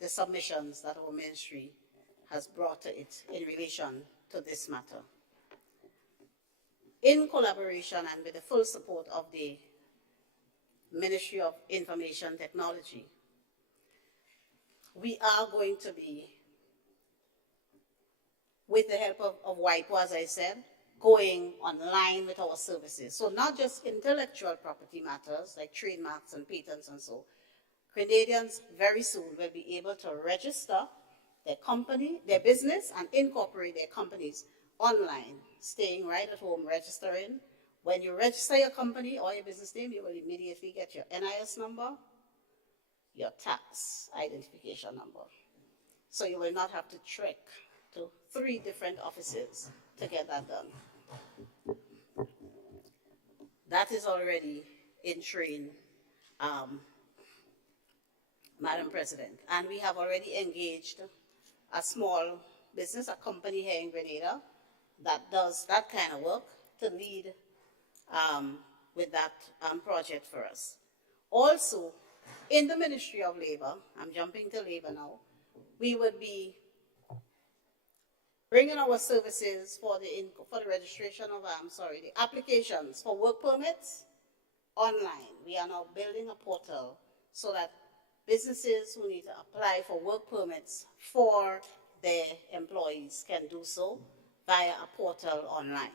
the submissions that our ministry has brought to it in relation to this matter. In collaboration and with the full support of the Ministry of Information Technology, we are going to be, with the help of WIPO, as I said, going online with our services. So not just intellectual property matters like trademarks and patents and so. Grenadians very soon will be able to register their company, their business, and incorporate their companies online, staying right at home, registering. When you register your company or your business name, you will immediately get your NIS number, your tax identification number. So you will not have to trek to 3 different offices to get that done. That is already in train, Madam President. And we have already engaged a small business, a company here in Grenada that does that kind of work to lead with that project for us. Also, in the Ministry of Labor, I'm jumping to labor now, we would be bringing our services for the registration of, the applications for work permits online. We are now building a portal so that businesses who need to apply for work permits for their employees can do so via a portal online.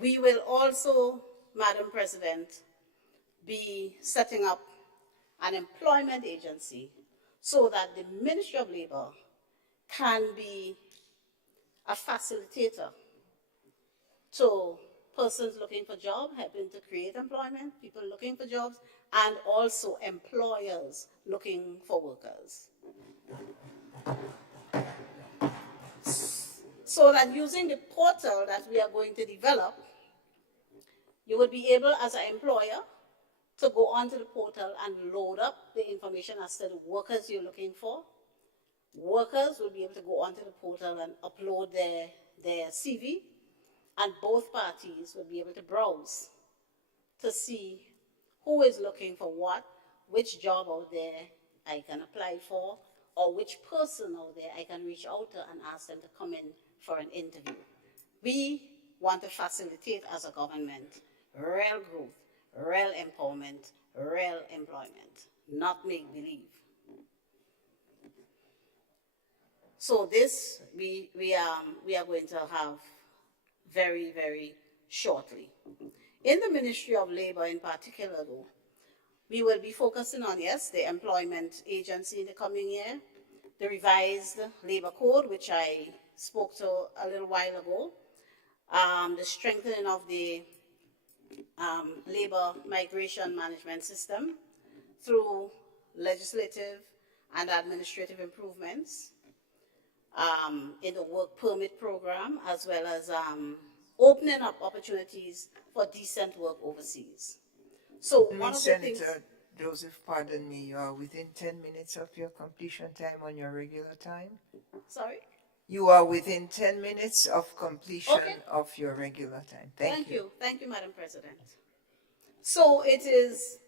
We will also, Madam President, be setting up an employment agency so that the Ministry of Labor can be a facilitator to persons looking for jobs, helping to create employment, people looking for jobs, and also employers looking for workers. So that using the portal that we are going to develop, you would be able, as an employer, to go onto the portal and load up the information as to the workers you're looking for. Workers will be able to go onto the portal and upload their CV, and both parties will be able to browse to see who is looking for what, which job out there I can apply for, or which person out there I can reach out to and ask them to come in for an interview. We want to facilitate as a government real growth, real empowerment, real employment, not make believe. So this we are going to have very, very shortly. In the Ministry of Labor in particular, though, we will be focusing on, yes, the employment agency in the coming year, the revised labor code, which I spoke to a little while ago, the strengthening of the labor migration management system through legislative and administrative improvements in the work permit program, as well as opening up opportunities for decent work overseas. So one of the things... Senator Joseph, pardon me, you are within 10 minutes of your completion time on your regular time? Sorry? You are within 10 minutes of completion of your regular time. Thank you. Thank you, Madam President. So it is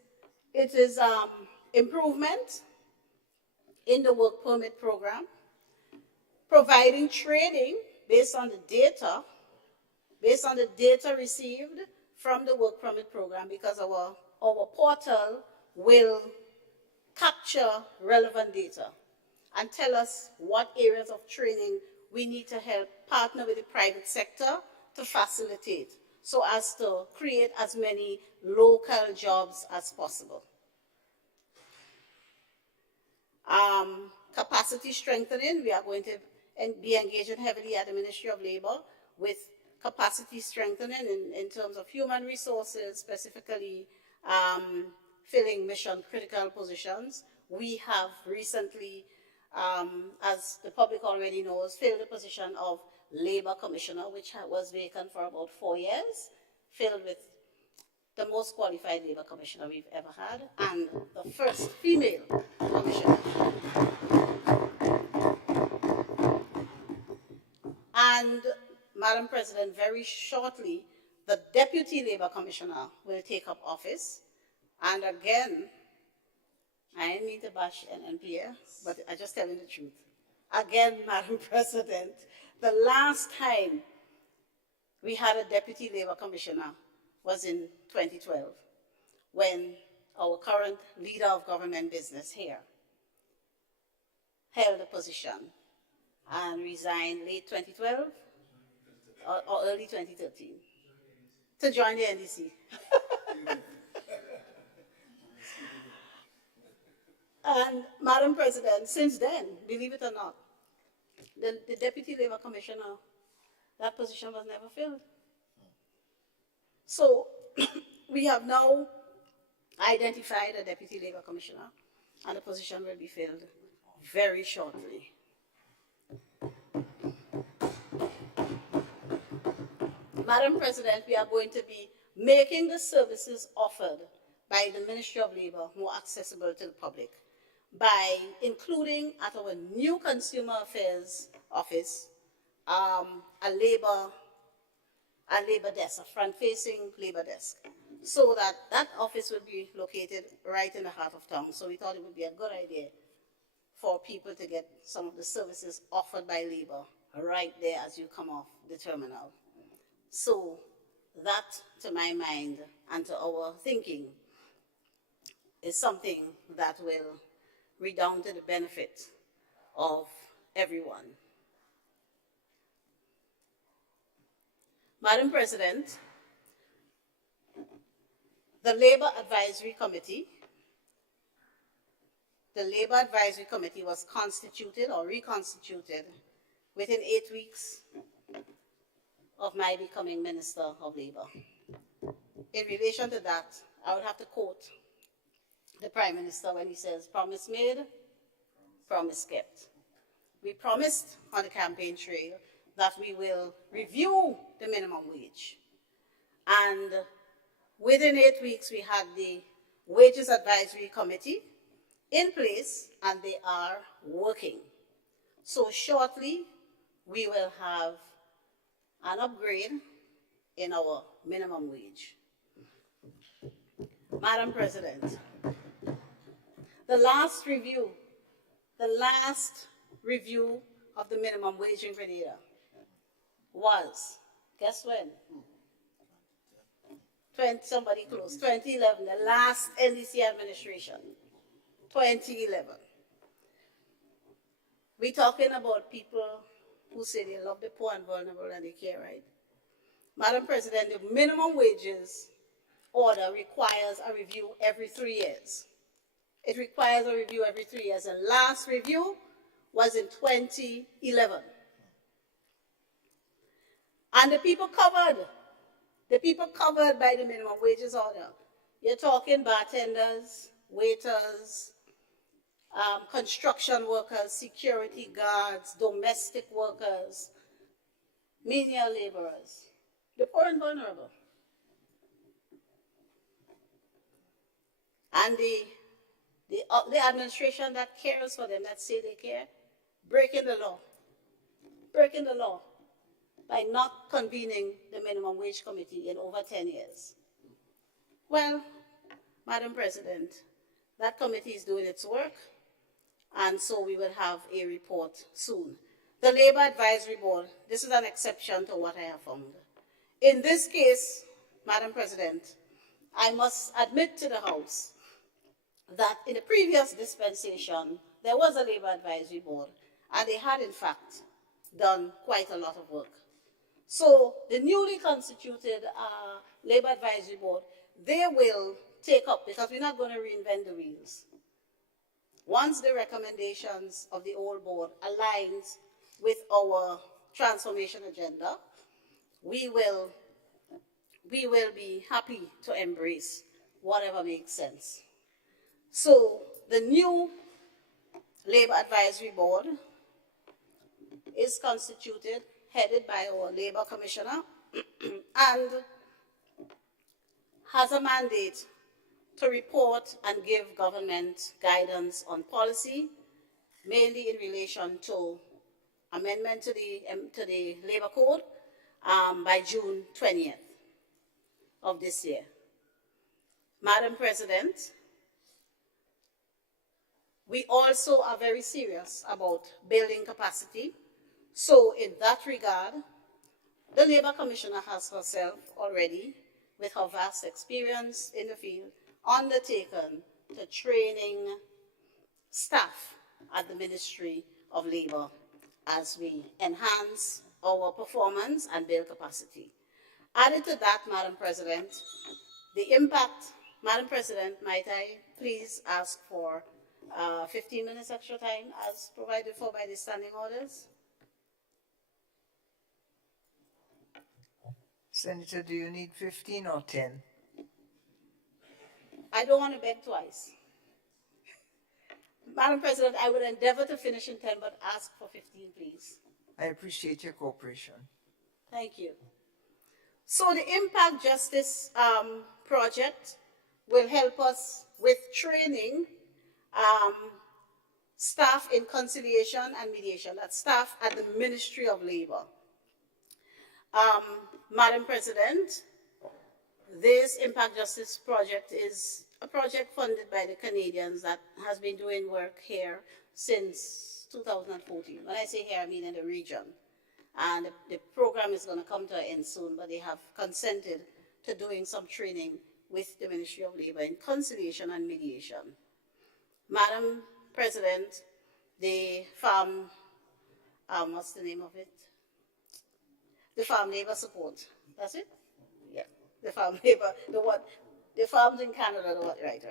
improvement in the work permit program, providing training based on the data received from the work permit program, because our portal will capture relevant data and tell us what areas of training we need to help partner with the private sector to facilitate, so as to create as many local jobs as possible. Capacity strengthening, we are going to be engaging heavily at the Ministry of Labor with capacity strengthening in terms of human resources, specifically filling mission critical positions. We have recently, as the public already knows, filled the position of Labor Commissioner, which was vacant for about 4 years, filled with the most qualified Labor Commissioner we've ever had, and the first female commissioner. And, Madam President, very shortly, the Deputy Labor Commissioner will take up office. And again, I didn't mean to bash NNPA, but I'm just telling the truth. Again, Madam President, the last time we had a Deputy Labor Commissioner was in 2012, when our current leader of government business here held the position and resigned late 2012 or early 2013 to join the NDC. And Madam President, since then, believe it or not, the Deputy Labor Commissioner, that position was never filled. So we have now identified a Deputy Labor Commissioner, and the position will be filled very shortly. Madam President, we are going to be making the services offered by the Ministry of Labor more accessible to the public by including at our new Consumer Affairs Office a labor desk, a front-facing labor desk, so that that office will be located right in the heart of town. So we thought it would be a good idea for people to get some of the services offered by labor right there as you come off the terminal. So that, to my mind and to our thinking, is something that will redound to the benefit of everyone. Madam President, the Labor Advisory Committee was constituted or reconstituted within 8 weeks of my becoming Minister of Labor. In relation to that, I would have to quote the Prime Minister when he says, "Promise made, promise kept." We promised on the campaign trail that we will review the minimum wage. And within 8 weeks, we had the Wages Advisory Committee in place, and they are working. So shortly, we will have an upgrade in our minimum wage. Madam President, the last review of the minimum wage in Grenada was, guess when? 2011, the last NDC administration, 2011. We're talking about people who say they love the poor and vulnerable and they care, right? Madam President, the minimum wages order requires a review every 3 years. It requires a review every 3 years. The last review was in 2011. And the people covered by the minimum wages order, you're talking bartenders, waiters, construction workers, security guards, domestic workers, menial laborers, the poor and vulnerable. And the administration that cares for them, that say they care, breaking the law by not convening the Minimum Wage Committee in over 10 years. Well, Madam President, that committee is doing its work, and so we will have a report soon. The Labor Advisory Board, this is an exception to what I have found. In this case, Madam President, I must admit to the House that in the previous dispensation, there was a Labor Advisory Board, and they had, in fact, done quite a lot of work. So the newly constituted Labor Advisory Board, they will take up, because we're not going to reinvent the wheels. Once the recommendations of the old board aligns with our transformation agenda, we will be happy to embrace whatever makes sense. So the new Labor Advisory Board is constituted, headed by our Labor Commissioner, and has a mandate to report and give government guidance on policy, mainly in relation to amendment to the Labor Code by June 20th of this year. Madam President, we also are very serious about building capacity. So in that regard, the Labor Commissioner has herself already, with her vast experience in the field, undertaken the training staff at the Ministry of Labor as we enhance our performance and build capacity. Added to that, Madam President, the impact, Madam President, might I please ask for 15 minutes extra time as provided for by the standing orders? Senator, do you need 15 or 10? I don't want to beg twice. Madam President, I would endeavor to finish in 10, but ask for 15, please. I appreciate your cooperation. Thank you. So the Impact Justice project will help us with training staff in conciliation and mediation. That's staff at the Ministry of Labor. Madam President, this Impact Justice project is a project funded by the Canadians that has been doing work here since 2014. When I say here, I mean in the region. And the program is going to come to an end soon, but they have consented to doing some training with the Ministry of Labor in conciliation and mediation. Madam President, the farm, what's the name of it? The Farm Labor Support. That's it? Yeah. The Farm Labor, the farms in Canada, right.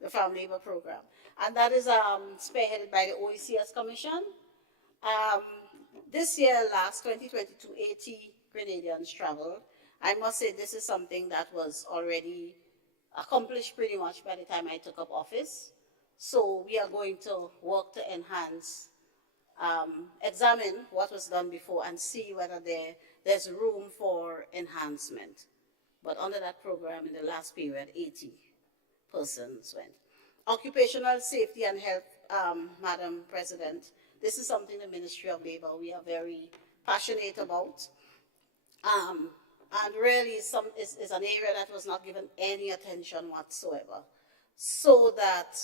The Farm Labor Program. And that is spearheaded by the OECS Commission. This year, last 2022, 80 Grenadians traveled. I must say this is something that was already accomplished pretty much by the time I took up office. So we are going to work to enhance, examine what was done before and see whether there's room for enhancement. But under that program, in the last period, 80 persons went. Occupational safety and health, Madam President, this is something the Ministry of Labor, we are very passionate about. And really is an area that was not given any attention whatsoever. So that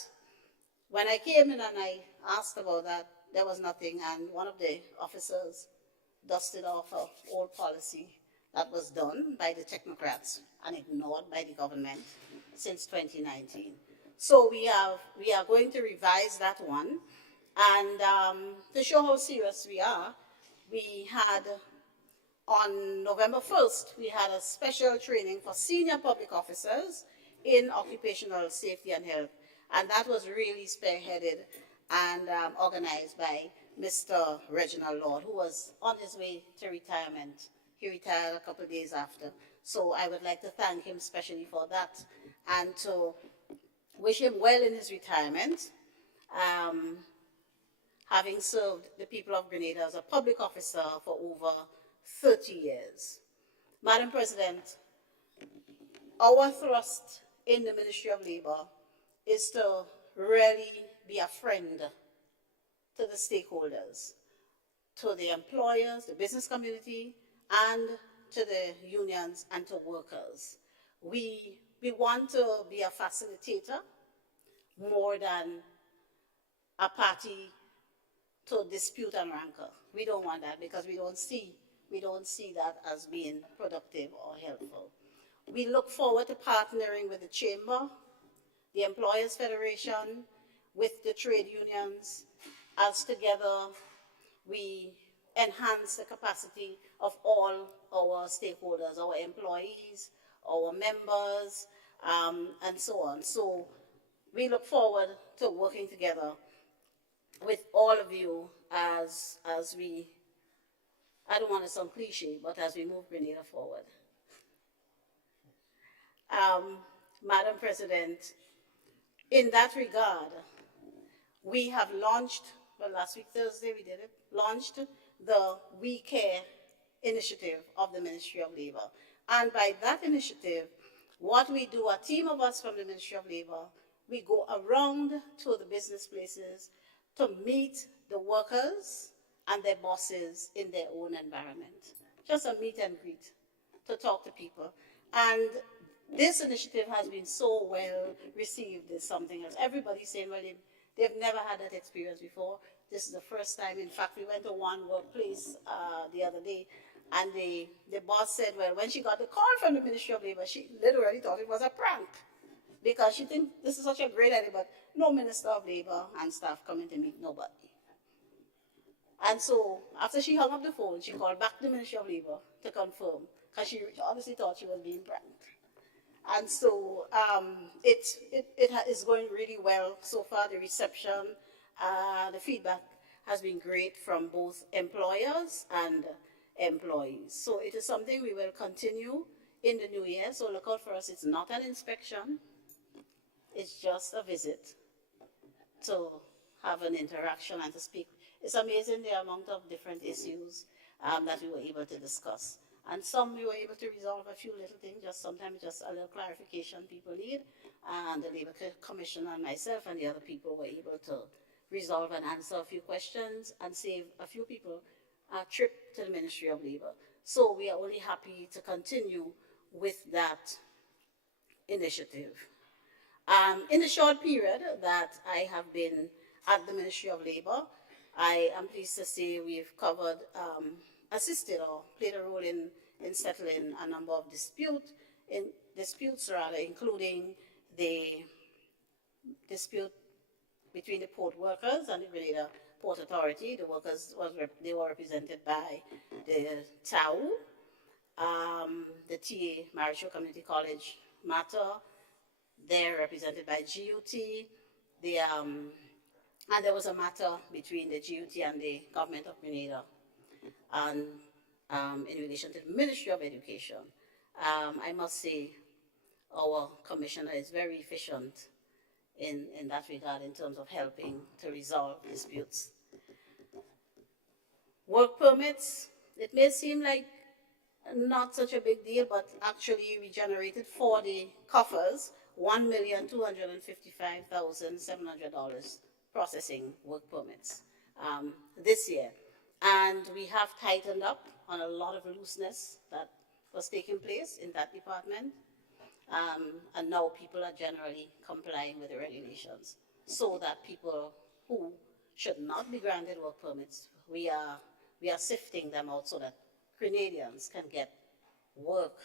when I came in and I asked about that, there was nothing, and one of the officers dusted off an old policy that was done by the technocrats and ignored by the government since 2019. So we are going to revise that one. And to show how serious we are, we had, on November 1st, we had a special training for senior public officers in occupational safety and health. And that was really spearheaded and organized by Mr. Reginald Lord, who was on his way to retirement. He retired a couple of days after. So I would like to thank him especially for that and to wish him well in his retirement, having served the people of Grenada as a public officer for over 30 years. Madam President, our thrust in the Ministry of Labor is to really be a friend to the stakeholders, to the employers, the business community, and to the unions and to workers. We want to be a facilitator more than a party to dispute and rancor. We don't want that because we don't see that as being productive or helpful. We look forward to partnering with the Chamber, the Employers Federation, with the trade unions, as together we enhance the capacity of all our stakeholders, our employees, our members, and so on. So we look forward to working together with all of you as we, I don't want to sound cliche, but as we move Grenada forward. Madam President, in that regard, we have launched, well, last week, Thursday, we did it, launched the We Care initiative of the Ministry of Labor. And by that initiative, what we do, a team of us from the Ministry of Labor, we go around to the business places to meet the workers and their bosses in their own environment. Just a meet and greet to talk to people. And this initiative has been so well received. There's something else. Everybody's saying, well, they've never had that experience before. This is the first time. In fact, we went to one workplace the other day, and the boss said, well, when she got the call from the Ministry of Labor, she literally thought it was a prank, because she thinks this is such a great idea, but no Minister of Labor and staff coming to meet nobody. And so after she hung up the phone, she called back the Ministry of Labor to confirm, because she honestly thought she was being pranked. And so it is going really well so far. The reception, the feedback has been great from both employers and employees. So it is something we will continue in the new year. So look out for us. It's not an inspection. It's just a visit to have an interaction and to speak. It's amazing the amount of different issues that we were able to discuss. And some we were able to resolve a few little things, just sometimes just a little clarification people need. And the Labour Commission and myself and the other people were able to resolve and answer a few questions and save a few people a trip to the Ministry of Labour. So we are only happy to continue with that initiative. In the short period that I have been at the Ministry of Labour, I am pleased to say we've covered, assisted or played a role in settling a number of disputes, including the dispute between the port workers and the Grenada Port Authority. The workers they were represented by the TAU, the TA Maricho Community College matter. They're represented by GUT. And there was a matter between the GUT and the government of Grenada, and in relation to the Ministry of Education. I must say our commissioner is very efficient in that regard in terms of helping to resolve disputes. Work permits, it may seem like not such a big deal, but actually we generated for the coffers $1,255,700 processing work permits this year. And we have tightened up on a lot of looseness that was taking place in that department. And now people are generally complying with the regulations, so that people who should not be granted work permits, we are sifting them out so that Grenadians can get work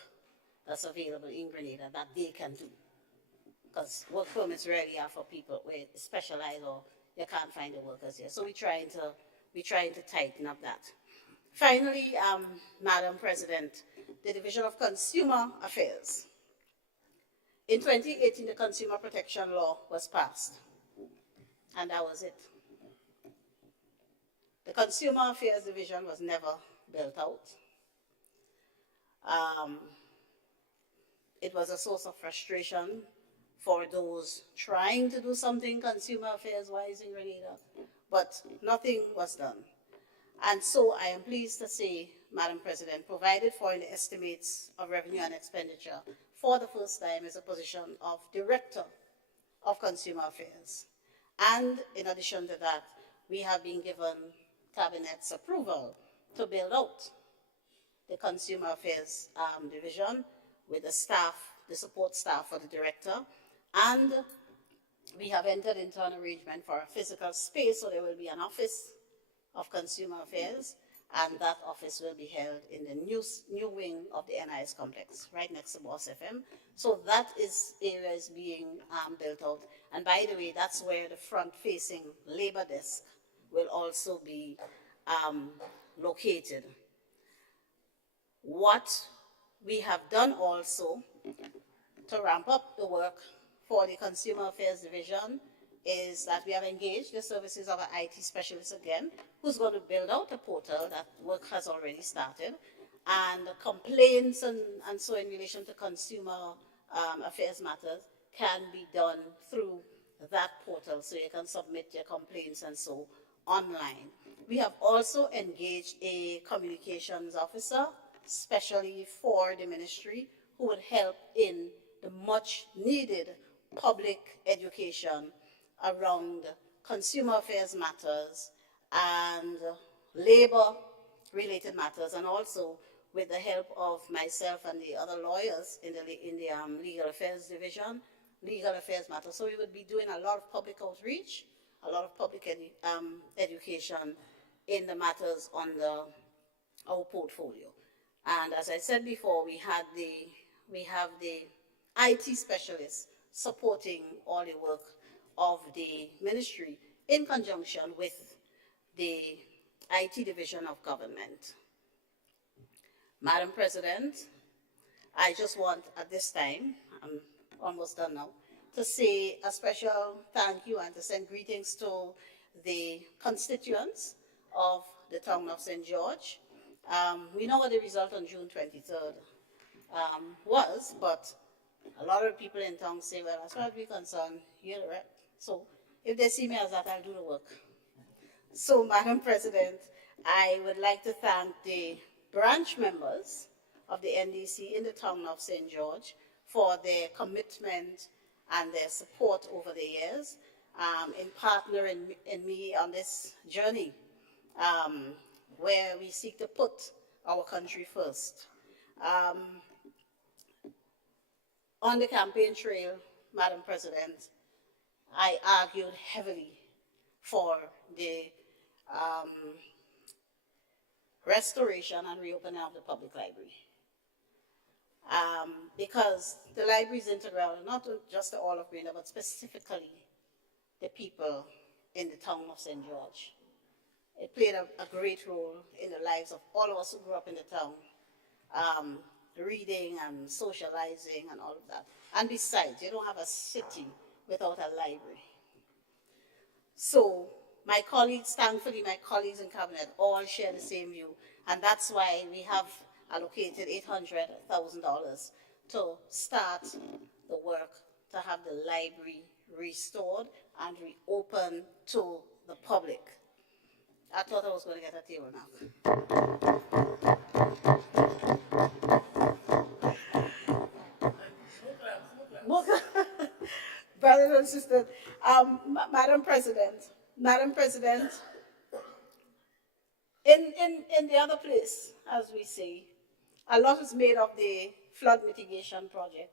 that's available in Grenada that they can do. Because work permits really are for people where it's specialized or you can't find the workers here. So we're trying to tighten up that. Finally, Madam President, the Division of Consumer Affairs. In 2018, the Consumer Protection Law was passed, and that was it. The Consumer Affairs Division was never built out. It was a source of frustration for those trying to do something consumer affairs-wise in Grenada, but nothing was done. And so I am pleased to say, Madam President, provided for in the estimates of revenue and expenditure for the first time is a position of Director of Consumer Affairs. And in addition to that, we have been given Cabinet's approval to build out the Consumer Affairs Division with the staff, the support staff for the Director. And we have entered into an arrangement for a physical space, so there will be an office of Consumer Affairs, and that office will be held in the new wing of the NIS complex, right next to Boss FM. So that area is being built out. And by the way, that's where the front-facing labor desk will also be located. What we have done also to ramp up the work for the Consumer Affairs Division is that we have engaged the services of an IT specialist again, who's going to build out a portal. That work has already started. And complaints and so in relation to consumer affairs matters can be done through that portal. So you can submit your complaints and so online. We have also engaged a communications officer, especially for the ministry, who would help in the much needed public education around consumer affairs matters and labor-related matters, and also with the help of myself and the other lawyers in the Legal Affairs Division, legal affairs matters. So we would be doing a lot of public outreach, a lot of public education in the matters under our portfolio. And as I said before, we have the IT specialists supporting all the work of the ministry in conjunction with the IT division of government. Madam President, I just want at this time, I'm almost done now, to say a special thank you and to send greetings to the constituents of the town of St. George. We know what the result on June 23rd was, but a lot of people in town say, well, as far as we're concerned, you're the rep. So if they see me as that, I'll do the work. So, Madam President, I would like to thank the branch members of the NDC in the town of St. George for their commitment and their support over the years in partnering in me on this journey where we seek to put our country first. On the campaign trail, Madam President, I argued heavily for the restoration and reopening of the public library. Because the library is integral, not just to all of Grenada, but specifically the people in the town of St. George. It played a great role in the lives of all of us who grew up in the town, reading and socializing and all of that. And besides, you don't have a city without a library. So my colleagues, thankfully my colleagues in cabinet all share the same view, and that's why we have allocated $800,000 to start the work to have the library restored and reopened to the public. I thought I was going to get a table now. Brothers and sisters, Madam President, in the other place, as we say, a lot is made of the flood mitigation project,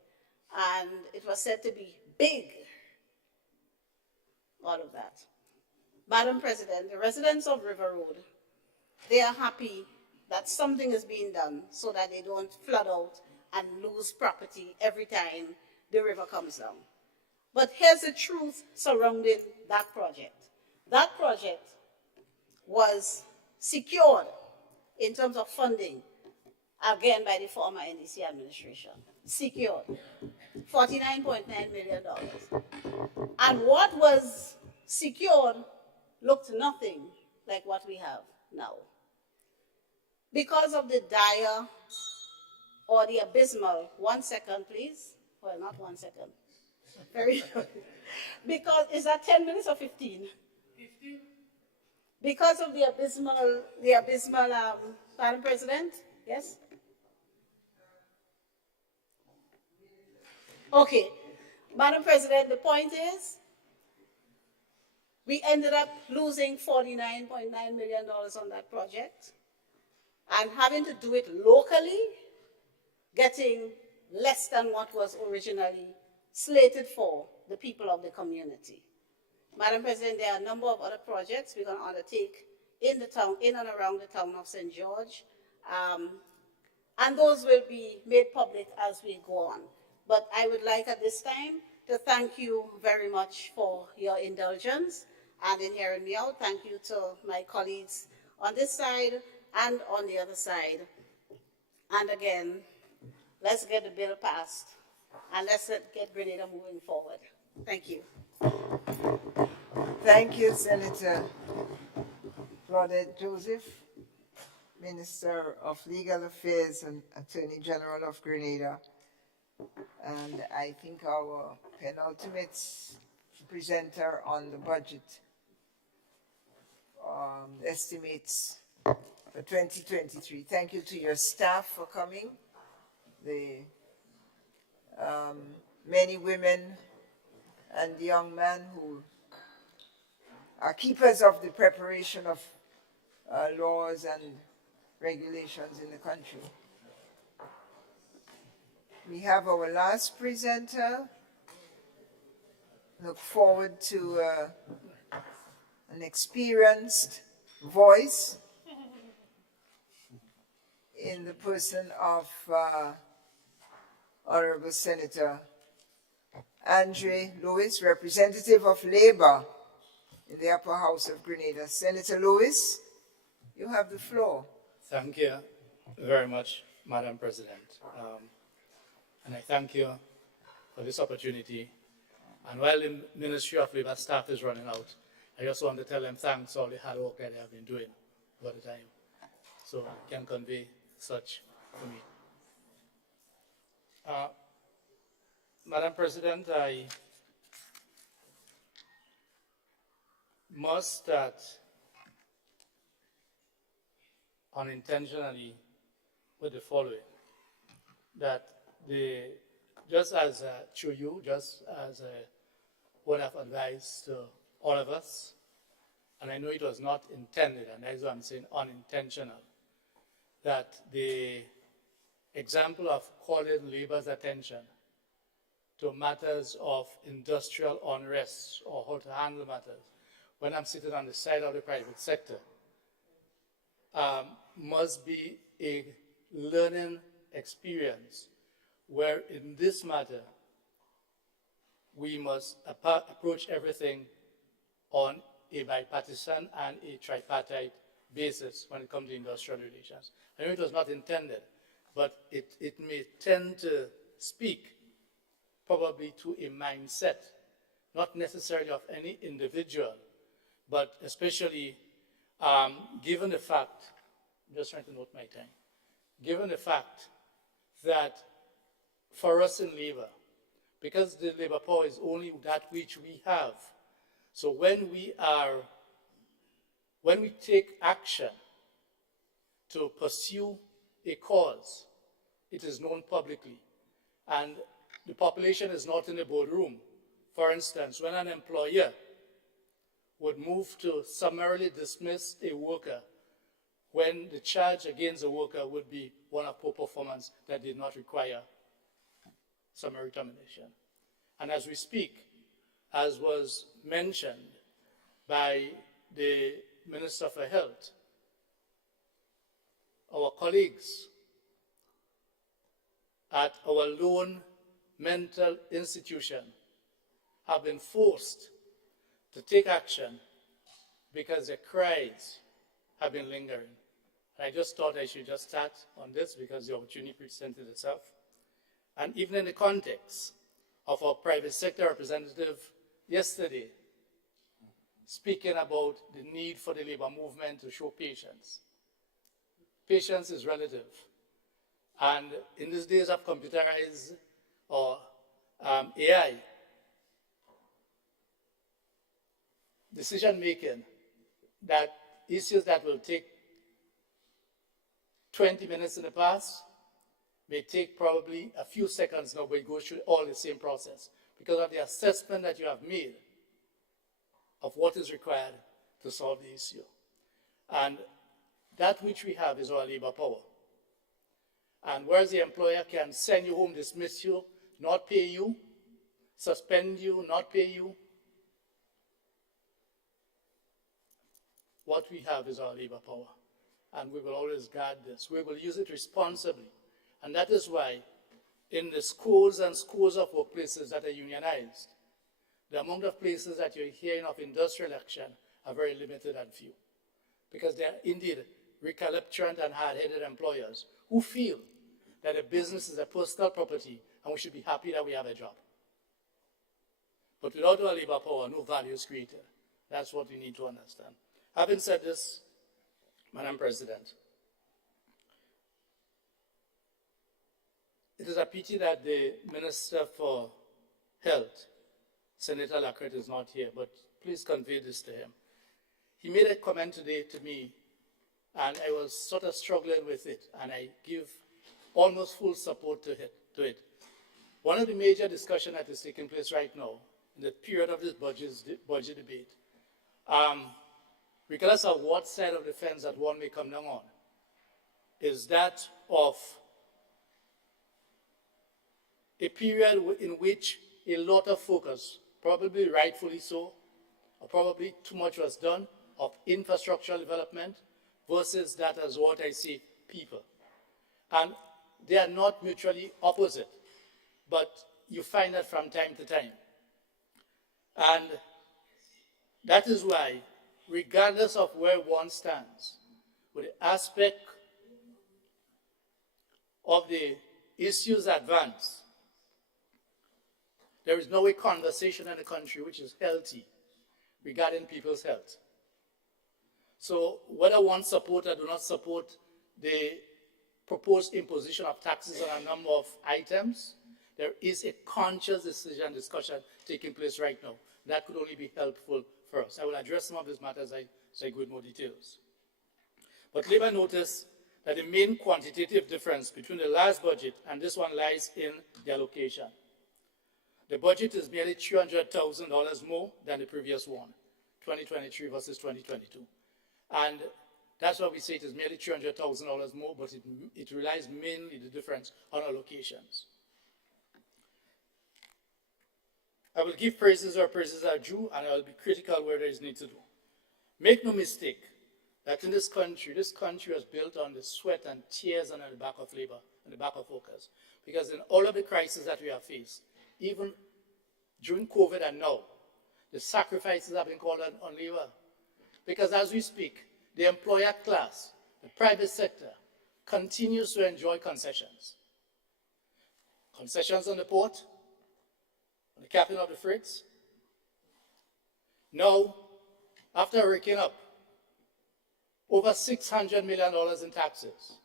and it was said to be big, all of that. Madam President, the residents of River Road, they are happy that something is being done so that they don't flood out and lose property every time the river comes down. But here's the truth surrounding that project. That project was secured in terms of funding, again by the former NDC administration. Secured. $49.9 million. And what was secured looked nothing like what we have now. Because of the dire or the abysmal, 1 second please, well not 1 second, very good. Because, is that 10 minutes or 15? 15. Because of the abysmal, Madam President, yes? Okay, Madam President, the point is, we ended up losing $49.9 million on that project and having to do it locally, getting less than what was originally slated for the people of the community. Madam President, there are a number of other projects we're going to undertake in the town, in and around the town of St. George, and those will be made public as we go on. But I would like at this time to thank you very much for your indulgence and in hearing me out. Thank you to my colleagues on this side and on the other side. And again, let's get the bill passed and let's get Grenada moving forward. Thank you. Thank you, Senator Claudette Joseph, Minister of Legal Affairs and Attorney General of Grenada. And I think our penultimate presenter on the budget estimates for 2023. Thank you to your staff for coming, the many women and young men who are keepers of the preparation of laws and regulations in the country. We have our last presenter. Look forward to an experienced voice in the person of Honorable Senator Andre Lewis, representative of Labour in the upper house of Grenada. Senator Lewis, you have the floor. Thank you very much, Madam President. And I thank you for this opportunity. And while the Ministry of Labour staff is running out, I just want to tell them thanks for all the hard work that they have been doing over the time. So I can convey such for me. Madam President, I must start unintentionally with the following, that just as a word of advice to all of us, and I know it was not intended, and that's why I'm saying unintentional, that the example of calling labor's attention to matters of industrial unrest or how to handle matters when I'm sitting on the side of the private sector must be a learning experience where in this matter we must approach everything on a bipartisan and a tripartite basis when it comes to industrial relations. I know it was not intended, but it may tend to speak probably to a mindset, not necessarily of any individual, but especially given the fact, I'm just trying to note my time, given the fact that for us in labor, because the labor power is only that which we have, so when we take action to pursue a cause, it is known publicly, and the population is not in the boardroom. For instance, when an employer would move to summarily dismiss a worker when the charge against the worker would be one of poor performance that did not require summary termination. And as we speak, as was mentioned by the Minister for Health, our colleagues at our lone mental institution have been forced to take action because their cries have been lingering. And I just thought I should just start on this because the opportunity presented itself. And even in the context of our private sector representative yesterday, speaking about the need for the labor movement to show patience. Patience is relative. And in these days of computerized or AI, decision-making, that issues that will take 20 minutes in the past may take probably a few seconds now, but it goes through all the same process because of the assessment that you have made of what is required to solve the issue. And that which we have is our labor power. And whereas the employer can send you home, dismiss you, not pay you, suspend you, not pay you, what we have is our labor power. And we will always guard this. We will use it responsibly. And that is why in the scores and scores of workplaces that are unionized, the amount of places that you're hearing of industrial action are very limited and few. because they are indeed recalcitrant and hard-headed employers who feel that a business is a personal property and we should be happy that we have a job. But without our labor power, no value is created. That's what we need to understand. Having said this, Madam President, it is a pity that the Minister for Health, Senator Lacrette, is not here, but please convey this to him. He made a comment today to me, and I was sort of struggling with it, and I give almost full support to it. One of the major discussions that is taking place right now, in the period of this budget debate, regardless of what side of the fence that one may come down on, is that of a period in which a lot of focus, probably rightfully so, or probably too much was done, of infrastructural development versus that as what I say, people. And they are not mutually opposite, but you find that from time to time. And that is why, regardless of where one stands, with the aspect of the issues advanced, there is no a conversation in the country which is healthy regarding people's health. So whether one support or do not support the proposed imposition of taxes on a number of items, there is a conscious decision and discussion taking place right now. That could only be helpful for us. I will address some of these matters as I go into more details. But Labour noticed that the main quantitative difference between the last budget and this one lies in the allocation. The budget is nearly $300,000 more than the previous one, 2023 versus 2022. And that's why we say it is merely $300,000 more, but it relies mainly the difference on allocations. I will give praises where praises are due, and I will be critical where there is need to do. Make no mistake that in this country was built on the sweat and tears and on the back of labor, on the back of workers. Because in all of the crises that we have faced, even during COVID and now, the sacrifices have been called on labor. Because as we speak, the employer class, the private sector, continues to enjoy concessions. Concessions on the port, on the captain of the frigates. Now, after raking up over $600 million in taxes,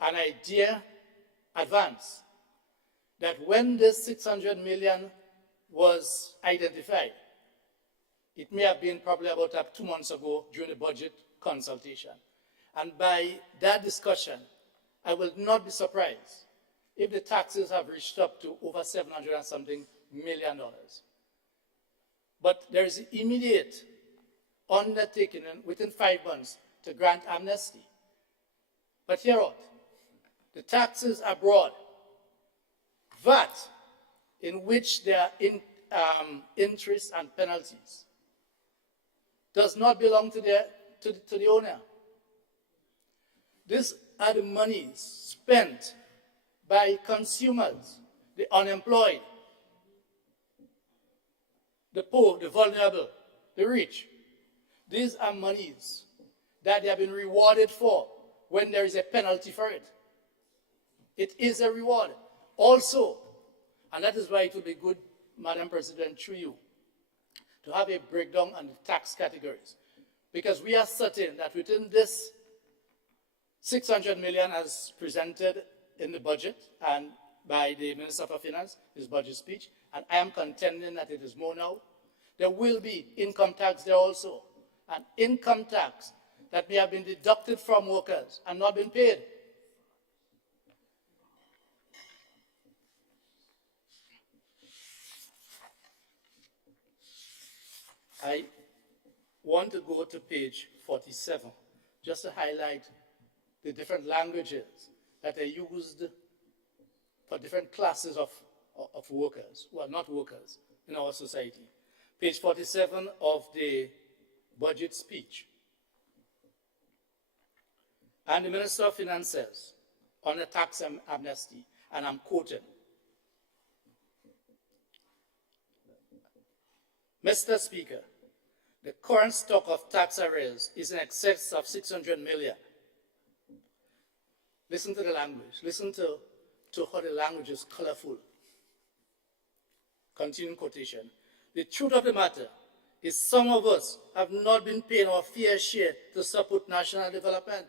an idea advanced that when this $600 million was identified, it may have been probably about 2 months ago during the budget consultation. And by that discussion, I will not be surprised if the taxes have reached up to over 700 and something million dollars. But there is immediate undertaking within 5 months to grant amnesty. But hear out, the taxes are broad. VAT, in which there are interest and penalties, does not belong to the owner. These are the monies spent by consumers, the unemployed, the poor, the vulnerable, the rich. These are monies that they have been rewarded for when there is a penalty for it. It is a reward. Also, and that is why it would be good, Madam President, through you, to have a breakdown on the tax categories. Because we are certain that within this $600 million as presented in the budget and by the Minister for Finance, his budget speech, and I am contending that it is more now, there will be income tax there also. An income tax that may have been deducted from workers and not been paid. I want to go to page 47, just to highlight the different languages that are used for different classes of workers, well, not workers, in our society. Page 47 of the budget speech. And the Minister of Finance says, on the tax amnesty, and I'm quoting, Mr. Speaker, The current stock of tax arrears is in excess of 600 million. Listen to the language. Listen to how the language is colorful. Continuing quotation. The truth of the matter is some of us have not been paying our fair share to support national development.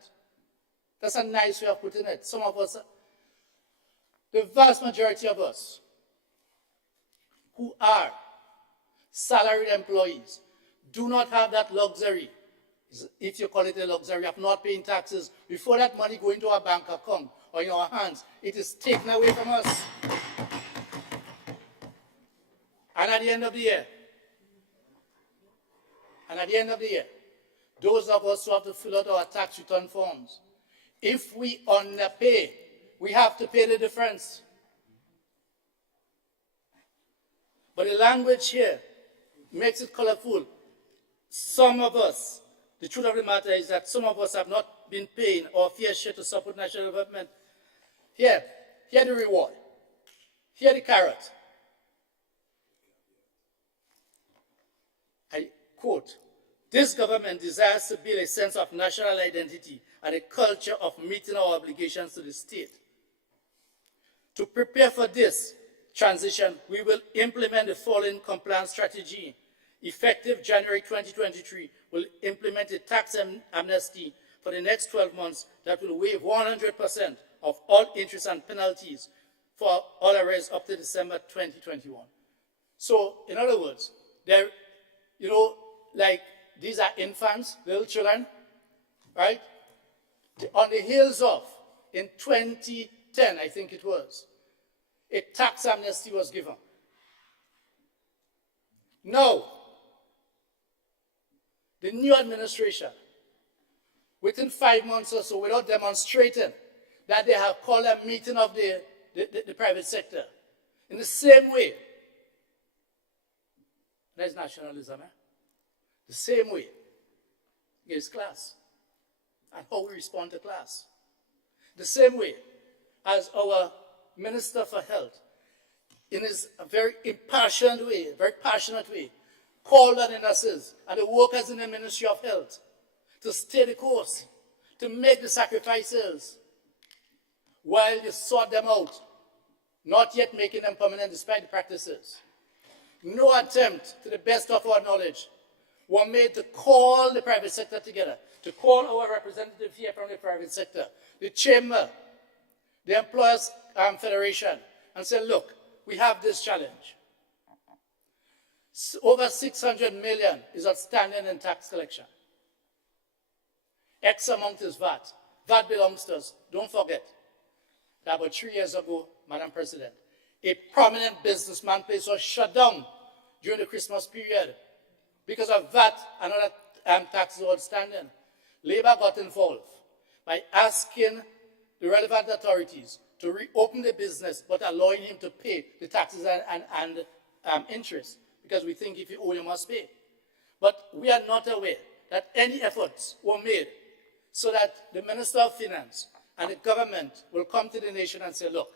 That's a nice way of putting it. Some of us, the vast majority of us, who are salaried employees, do not have that luxury, if you call it a luxury, of not paying taxes before that money go into our bank account or in our hands. It is taken away from us. And at the end of the year, those of us who have to fill out our tax return forms, if we underpay, we have to pay the difference. But the language here makes it colorful. Some of us, the truth of the matter is that some of us have not been paying our fair share to support national development. Here the reward. Here the carrot. I quote, "This government desires to build a sense of national identity and a culture of meeting our obligations to the state. To prepare for this transition, we will implement the following compliance strategy. Effective January 2023, we'll implement a tax amnesty for the next 12 months that will waive 100% of all interest and penalties for all arrears up to December 2021. So, in other words, like these are infants, little children, right? On the heels of, in 2010, I think it was, a tax amnesty was given. Now, the new administration, within 5 months or so, without demonstrating that they have called a meeting of the private sector, in the same way, that's nationalism, eh? The same way, is class, and how we respond to class. The same way as our Minister for Health, in his very impassioned way, very passionate way, called on the nurses and the workers in the Ministry of Health to stay the course, to make the sacrifices while they sort them out, not yet making them permanent despite the practices. No attempt, to the best of our knowledge, were made to call the private sector together, to call our representatives here from the private sector, the chamber, the Employers Federation, and say, look, we have this challenge. Over 600 million is outstanding in tax collection. X amount is VAT. VAT belongs to us. Don't forget that about 3 years ago, Madam President, a prominent businessman place was shut down during the Christmas period because of VAT and other taxes outstanding. Labour got involved by asking the relevant authorities to reopen the business, but allowing him to pay the taxes and interest, because we think if you owe, you must pay. But we are not aware that any efforts were made so that the Minister of Finance and the government will come to the nation and say, look,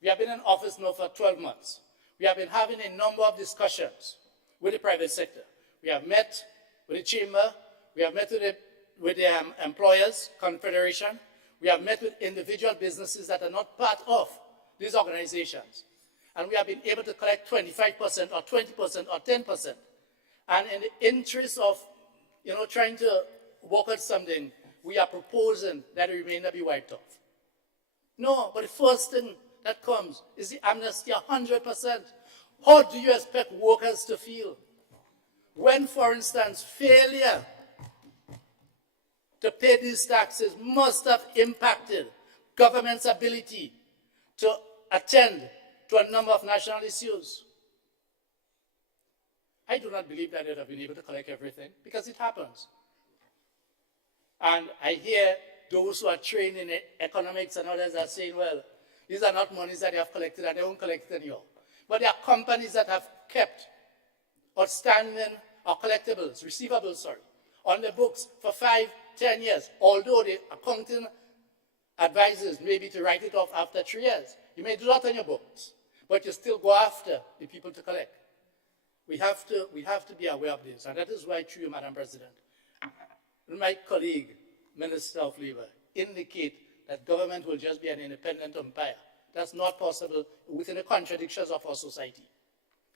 we have been in office now for 12 months. We have been having a number of discussions with the private sector. We have met with the chamber. We have met with the Employers Confederation. We have met with individual businesses that are not part of these organizations. And we have been able to collect 25% or 20% or 10%. And in the interest of, trying to work out something, we are proposing that the remainder be wiped off. No, but the first thing that comes is the amnesty 100%. How do you expect workers to feel when, for instance, failure to pay these taxes must have impacted government's ability to attend to a number of national issues? I do not believe that they would have been able to collect everything, because it happens. And I hear those who are trained in economics and others are saying, well, these are not monies that they have collected and they won't collect it anyhow. But there are companies that have kept outstanding or collectibles, receivables, on the books for 5, 10 years, although the accounting advises maybe to write it off after 3 years. You may do that on your books, but you still go after the people to collect. We have to be aware of this, and that is why, through you, Madam President, my colleague, Minister of Labour, indicate that government will just be an independent umpire. That's not possible within the contradictions of our society.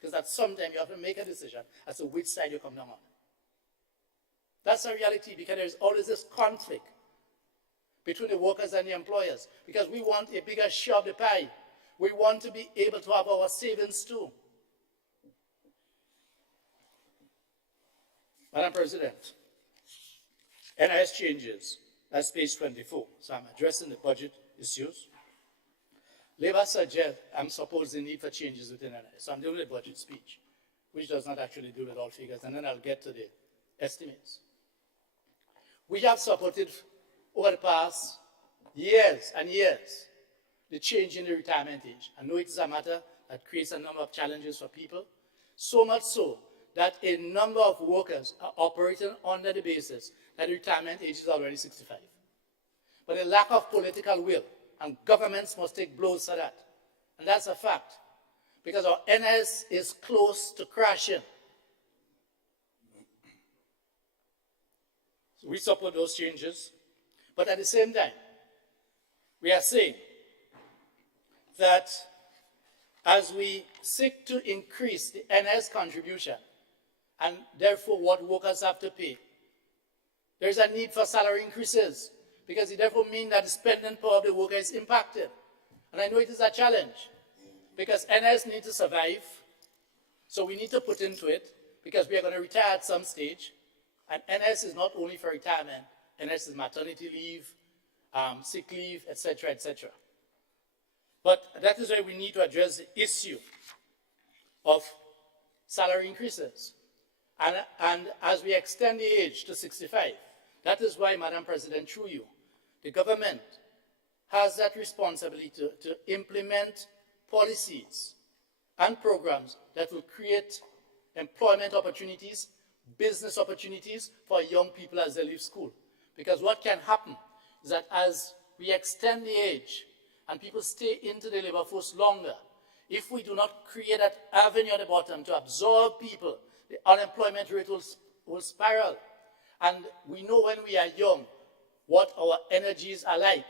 Because at some time you have to make a decision as to which side you come down on. That's a reality, because there is always this conflict between the workers and the employers, because we want a bigger share of the pie. We want to be able to have our savings too. Madam President, NIS changes, that's page 24, so I'm addressing the budget issues. Labour suggests, I'm supposing need for changes within NIS, so I'm doing the budget speech, which does not actually do with all figures, and then I'll get to the estimates. We have supported over the past years and years the change in the retirement age. I know it is a matter that creates a number of challenges for people, so much so that a number of workers are operating under the basis that the retirement age is already 65. But a lack of political will, and governments must take blows for that. And that's a fact, because our NS is close to crashing. So we support those changes, but at the same time, we are saying that as we seek to increase the NS contribution, and therefore what workers have to pay, there's a need for salary increases, because it therefore means that the spending power of the worker is impacted. And I know it is a challenge, because NS need to survive, so we need to put into it, because we are going to retire at some stage, and NS is not only for retirement, NS is maternity leave, sick leave, etc., etc. But that is why we need to address the issue of salary increases. And as we extend the age to 65, that is why, Madam President, through you, the government has that responsibility to implement policies and programs that will create employment opportunities, business opportunities for young people as they leave school. Because what can happen is that as we extend the age and people stay into the labor force longer, if we do not create that avenue at the bottom to absorb people, the unemployment rate will spiral. And we know when we are young what our energies are like.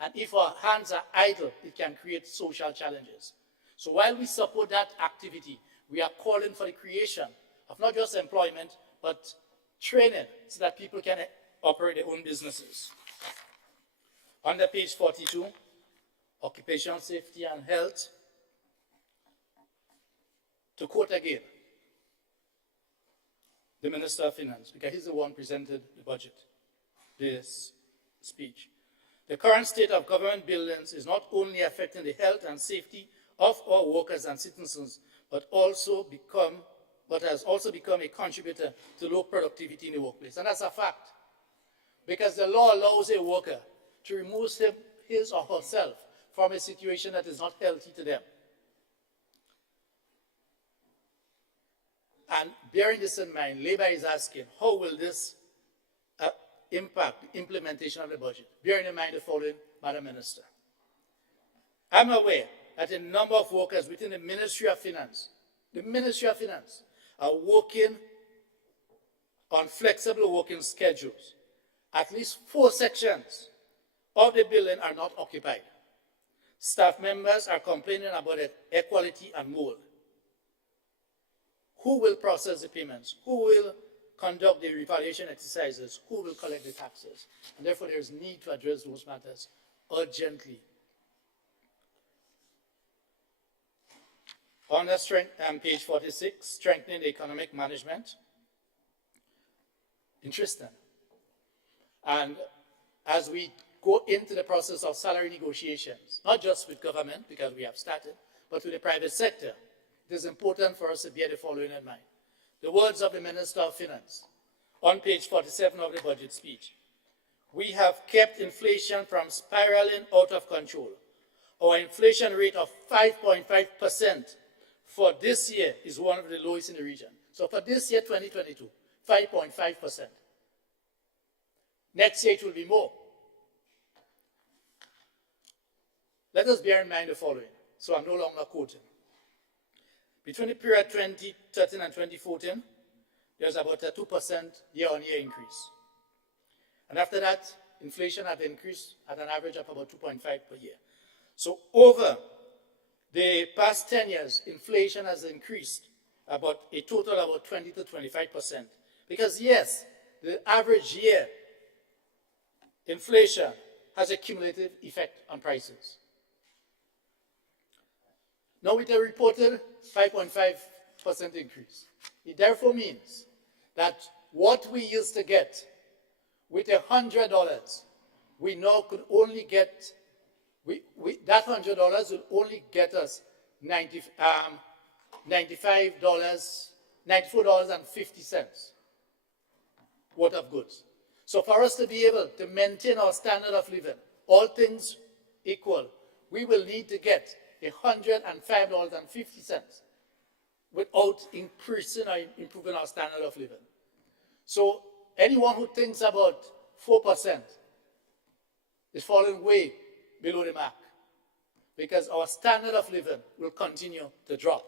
And if our hands are idle, it can create social challenges. So while we support that activity, we are calling for the creation of not just employment, but training so that people can operate their own businesses. Under page 42, occupational safety and health. To quote again, the Minister of Finance, because he's the one presented the budget, this speech. The current state of government buildings is not only affecting the health and safety of our workers and citizens, but has also become a contributor to low productivity in the workplace. And that's a fact, because the law allows a worker to remove his or herself from a situation that is not healthy to them. And bearing this in mind, Labour is asking, how will this impact the implementation of the budget? Bearing in mind the following, Madam Minister. I'm aware that a number of workers within the Ministry of Finance are working on flexible working schedules. At least 4 sections of the building are not occupied. Staff members are complaining about air quality and mold. Who will process the payments? Who will conduct the revaluation exercises? Who will collect the taxes? And therefore, there is need to address those matters urgently. On page 46, strengthening the economic management. Interesting. And as we go into the process of salary negotiations, not just with government, because we have started, but with the private sector, it is important for us to bear the following in mind. The words of the Minister of Finance on page 47 of the budget speech. We have kept inflation from spiraling out of control. Our inflation rate of 5.5% for this year is one of the lowest in the region. So for this year, 2022, 5.5%. Next year, it will be more. Let us bear in mind the following, so I'm no longer quoting. Between the period 2013 and 2014, there's about a 2% year-on-year increase. And after that, inflation had increased at an average of about 2.5 per year. So over the past 10 years, inflation has increased about a total of about 20 to 25%. Because yes, the average year inflation has a cumulative effect on prices. Now with a reported 5.5% increase, it therefore means that what we used to get with $100, we now could only get, that $100 will only get us $94.50 worth of goods. So for us to be able to maintain our standard of living, all things equal, we will need to get $105.50 without increasing or improving our standard of living. So anyone who thinks about 4% is falling way below the mark, because our standard of living will continue to drop.